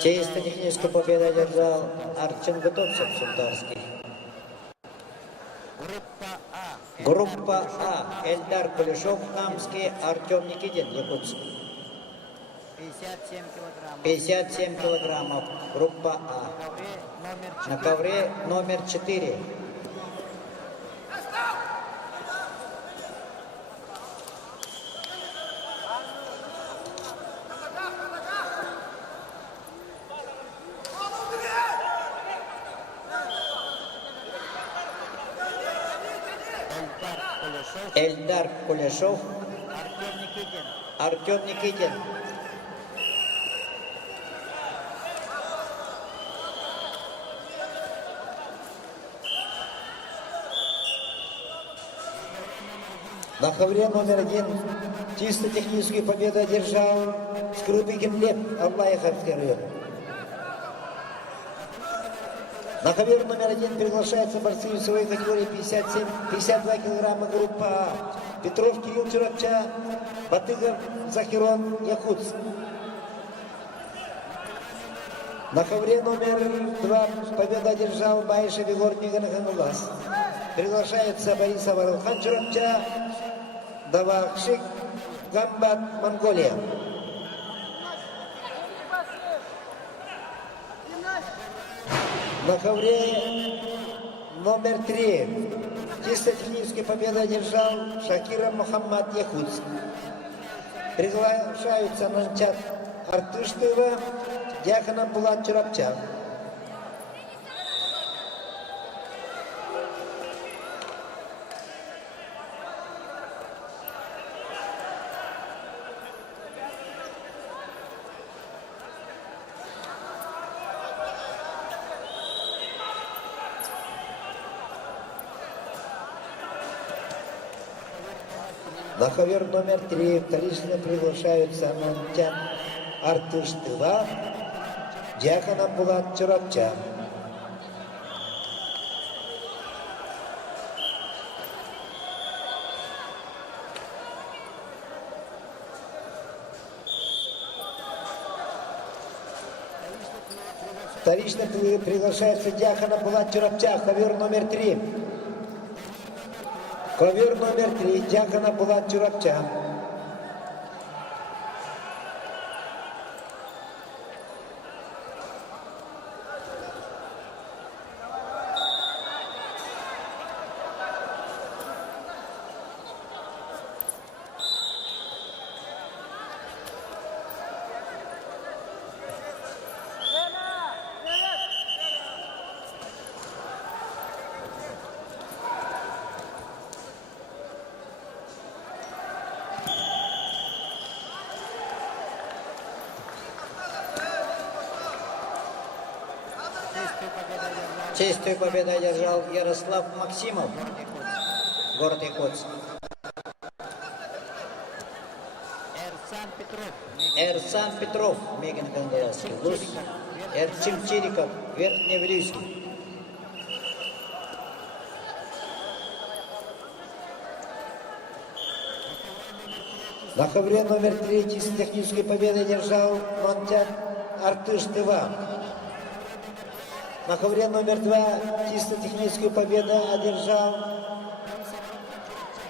Чисто техническую победу одержал Арчен Готовцев, Сунтарский. Группа А. Группа А. Эльдар Кулешов, Намский, Артем Никитин, Якутск. 57 килограммов. 57 килограммов. Группа А. На ковре номер 4. На ковре номер 4. Эльдар Кулешов, Артем Никитин. Артем Никитин. На ковре номер 1 чисто техническую победу одержал Скрипыкин Лев, Аблаеховский район. На ковер номер 1 приглашаются борцы весовой категории 52 килограмма группа А. Петров Кирилл Чурапча, Батыгов Захирон, Якутск. На ковре номер 2 победу одержал Баишев Егор Меганаханулас. Приглашается Борис Аваралхан Чурапча, Давахшик, Гамбат, Монголия. На ковре номер 3 чисто технически победу одержал Шакира Мухаммад, Якутск. Приглашаются Нанчат Артыштыва, Дьякона Булат Чурапча. На ковер номер 3 вторично приглашаются Нантян Артыштыва, Дьякона Булат Чурапча. Вторично приглашается Дьякона Булат Чурапча, ковер номер 3. Ковер номер 3, Дьякона Булат Чурапча. Честную победу одержал Ярослав Максимов, город Якутск. Эрсан Петров. Эрсан Петров, Меган-Кангаласский, Лус. Эрчим Чириков, Верхневрюйский. На ковре номер 3 чисто технической победы одержал Монтян Артыштыва. На ковре номер 2 чисто техническую победу одержал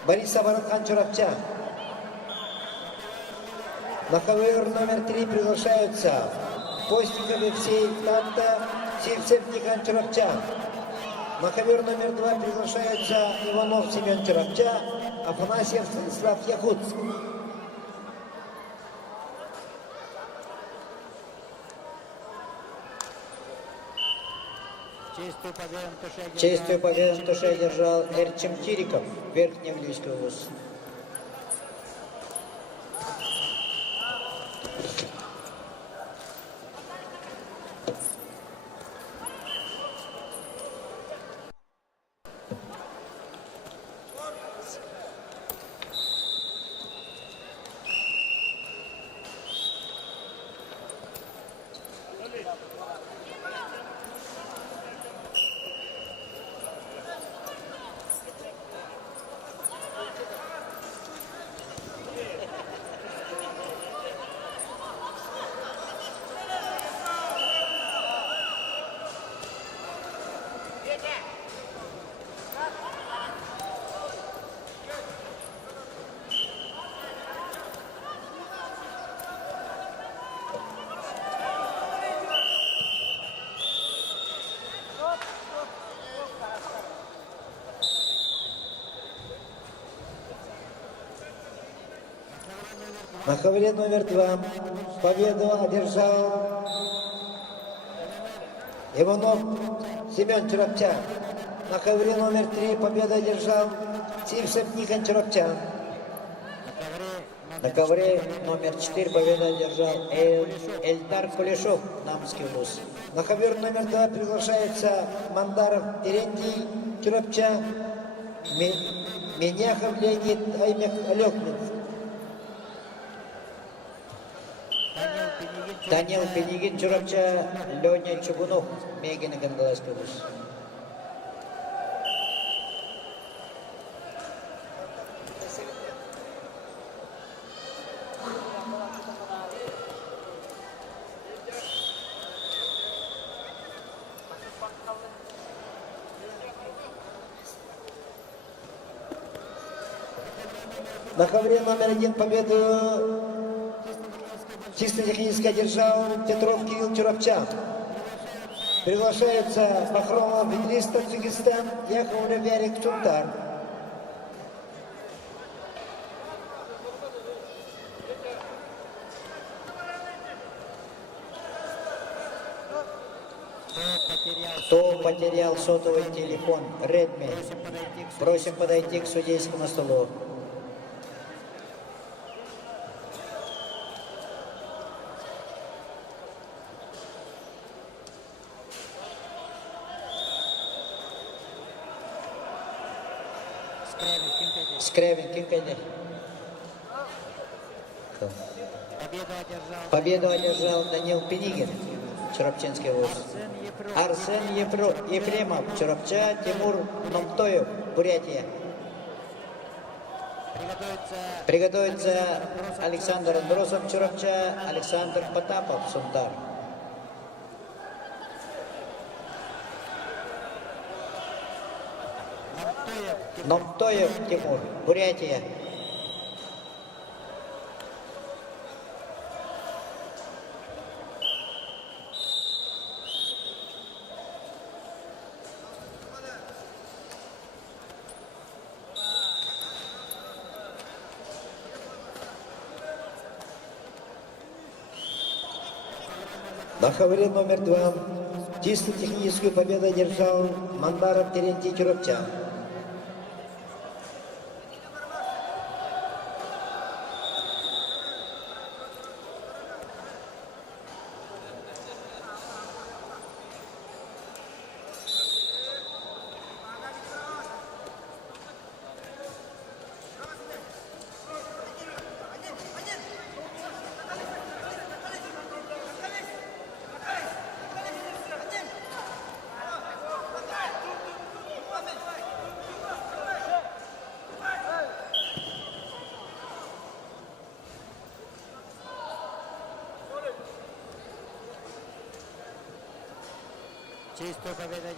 Борис Абаратхан Чурапчан. На ковер номер 3 приглашаются Постников Евсей Танта, Сивцев Никан Чурапчан. На ковер номер 2 приглашаются Иванов Семен Чурапчан, Афанасьев Станислав Якутск. Честную победу в туше одержал Эрчим Чириков, Верхнеуглийский ВУЗ. На ковре номер 2 победу одержал Иванов Семен Чурапчан. На ковре номер 3 победу одержал Сивцев Никон Чурапчан. На ковре номер 4 победу одержал Эльдар Кулешов, Намский ВУЗ. На ковер номер 2 приглашается Мандаров Терентий Чурапчан, Меняхов Леонид Алёхмин. Данил Пенигин Чурапча, Леня Чугунов, Мегина Гангалайский ВУЗ. На ковре номер 1 победу чисто технически одержал Петров Кирилл Чурапчан. Приглашаются Бахромов Идрис Таджикистан, Яхов Ревярик Чунтар. Кто потерял сотовый телефон Redmi, просим подойти к судейскому столу. Скревин, Кинкайдер. Победу одержал Данил Пенигин, Чурапчанский ВУЗ. Арсен Ефремов, Чурапча, Тимур Номтоев, Бурятия. Приготовится Александр Андросов, Чурапча, Александр Потапов, Сунтар. Номтоев Тимур, Бурятия. На ковре номер 2 чисто техническую победу одержал Мандаров Терентий Чурапчан.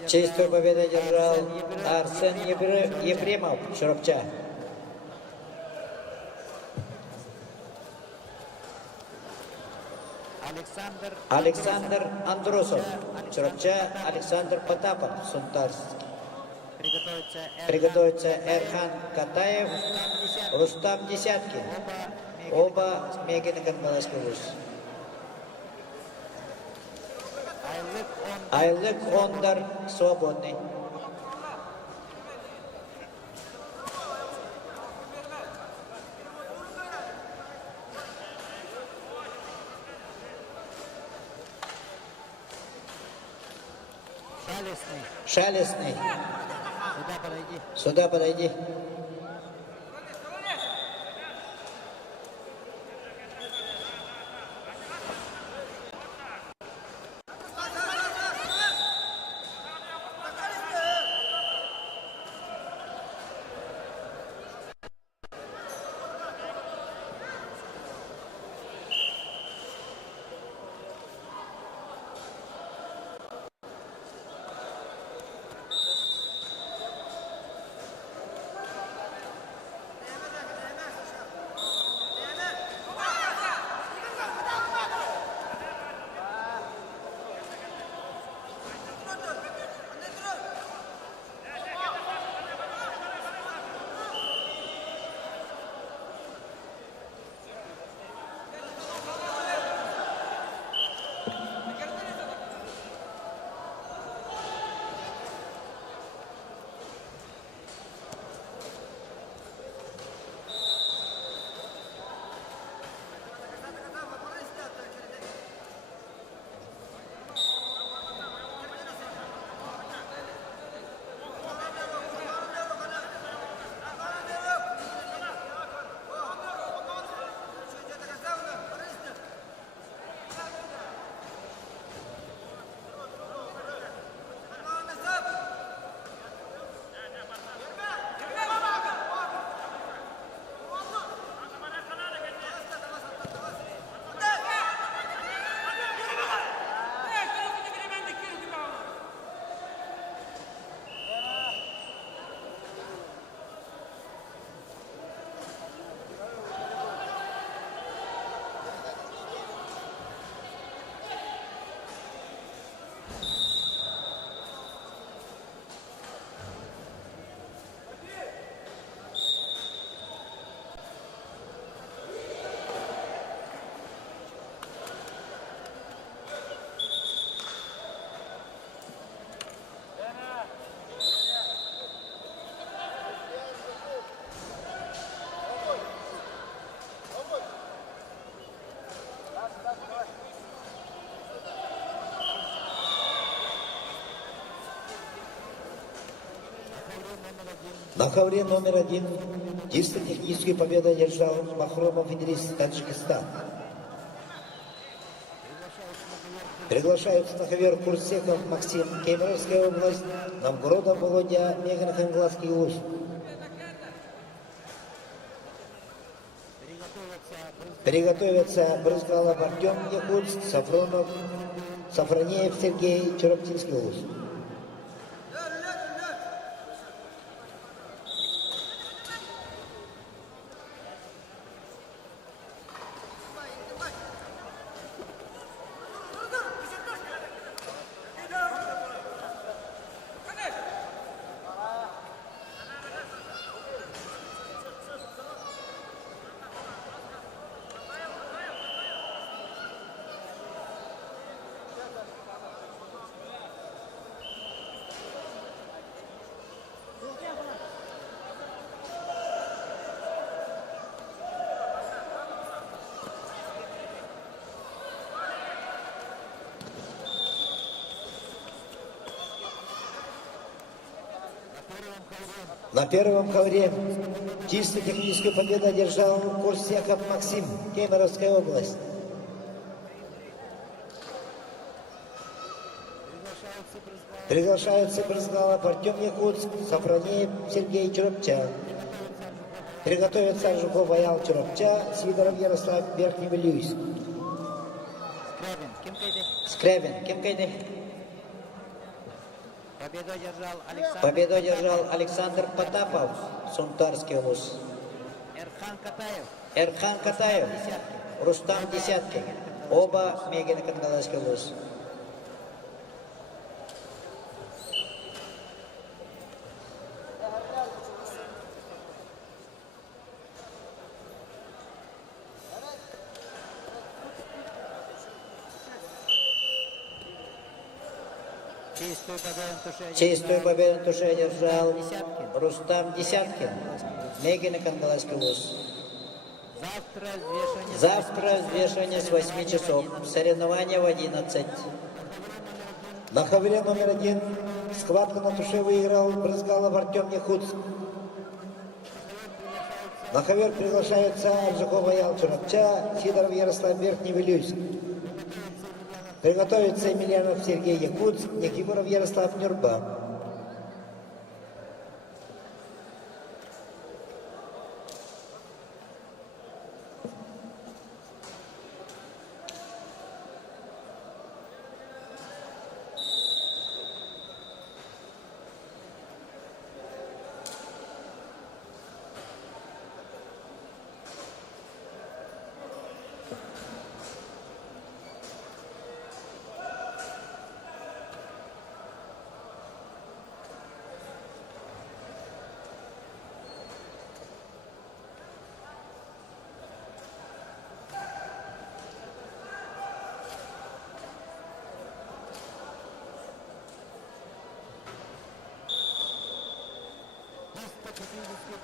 Честную победу одержал Арсен Ефремов, Чоропча. Александр Андросов, Чоропча. Александр Потапов, Сунтарск. Приготовится Эрхан Катаев, Рустам Десятки. Оба Мегина Ганбалайской области. Айлык Ондар, свободный. Шалестный. Сюда подойди. На ковре номер 1 чисто техническую победу одержал Махромов Идрис, Таджикистан. Приглашаются на ковер Курсеков Максим, Кемеровская область, Новгородов Володя, Меган Хангаласский УЗ. Приготовятся Брызгалов Артем Якутск, Сафронеев Сергей, Чороптинский УЗ. На первом ковре чисто техническую победу одержал Курсеков Максим, Кемеровская область. Приглашаются Брызгалов Артем Якутск, Сафронеев Сергей, Чоропча. Приготовятся Жуков Аял, Чоропча, Сидоров Ярослав, Верхний Вильюйск. Скрябин, кем кайде? Победу одержал Александр. Победу одержал Александр Потапов, Сунтарский улус. Эрхан Катаев. Эрхан Катаев, Рустам Десяткин. Оба Мегина Кангаласский улус. Чистую победу на туше одержал Рустам Десяткин, Мегина Кангаласский улус. Завтра взвешивание с 8 часов. Соревнования в 11. На ковре номер 1 схватку на туше выиграл Брызгалов Артем Якутск. На ковер приглашаются Аджакова Ялчурапча, Сидоров Ярослав Верхний Вилюйск. Приготовится Емельянов Сергей Якутск, Никифоров Ярослав Нюрба.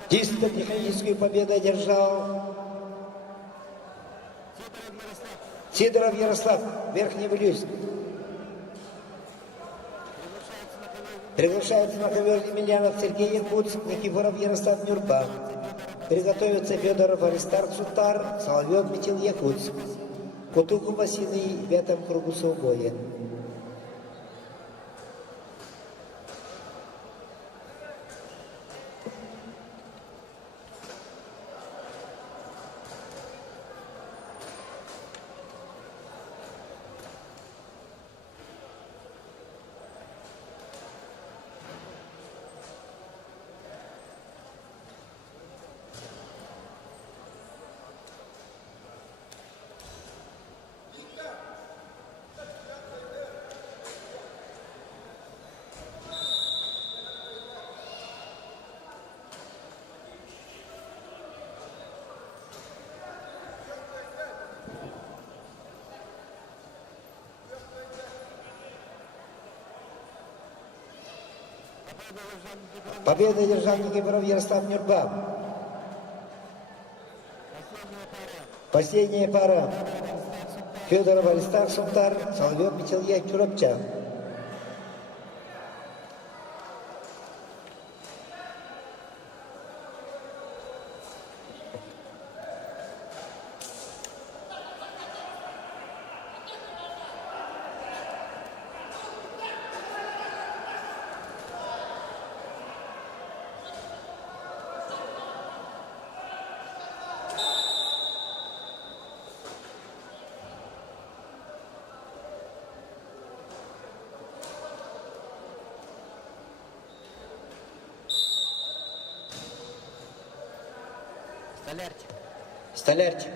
Чисто техническую победу одержал Сидоров Ярослав, Верхний Вилюйск. Приглашается на ковер Емельянов Сергей Якутск, Никифоров Ярослав Нюрба. Приготовится Федоров Аристарх Сунтар, Соловьев Метил Якутск. Кутуку Василий в этом кругу свободе. Победу одержал Никифоров Ярослав Нюрба. Последняя пара. Федоров Аристарх Сунтар, Соловьев Метил Якутск. Столярчик. Столярчик.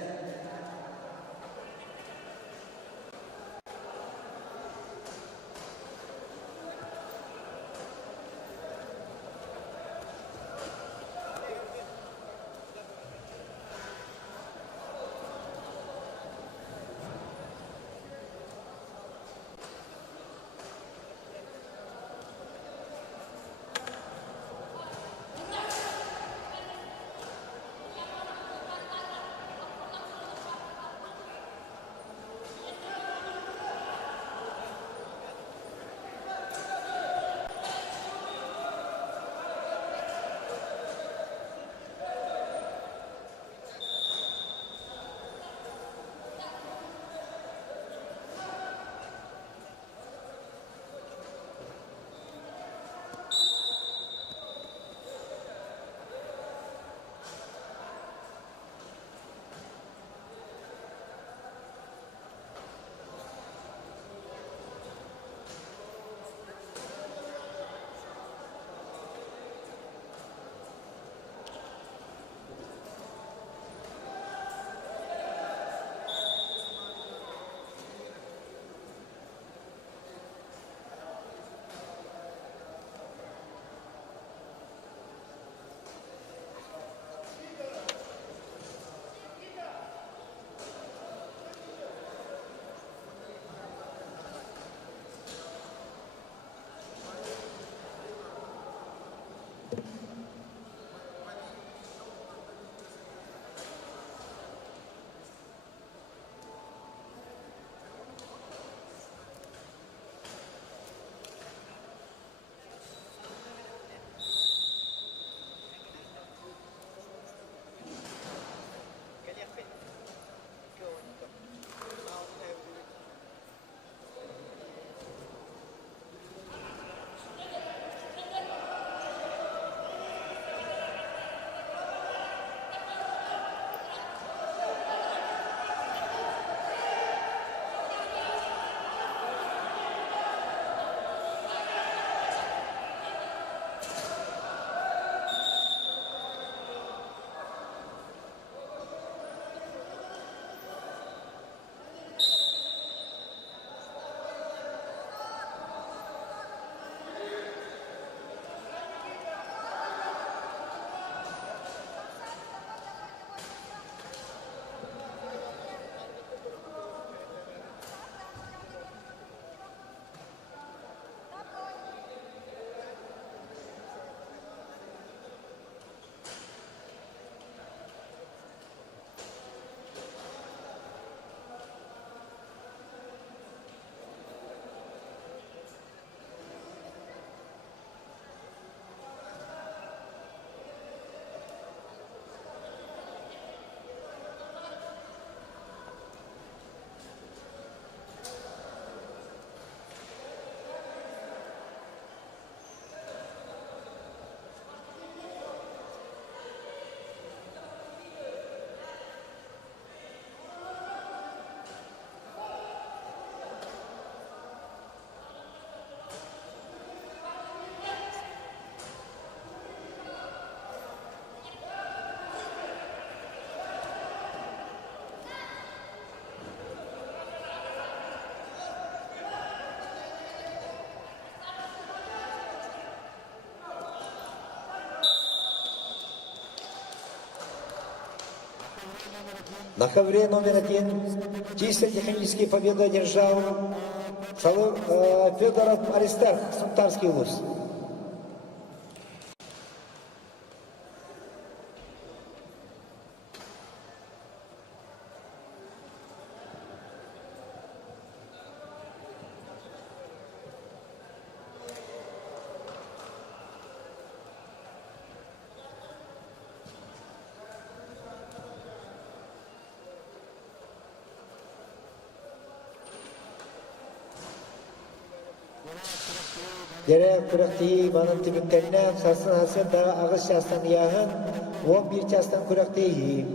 На ковре номер 1 чисто технически победу одержал Федоров Аристарх, Сунтарский улус. Derek kürekteyi banın tibiklerine sasın hasıl dağı ağız şahstan yağın 11 şahstan kürekteyi.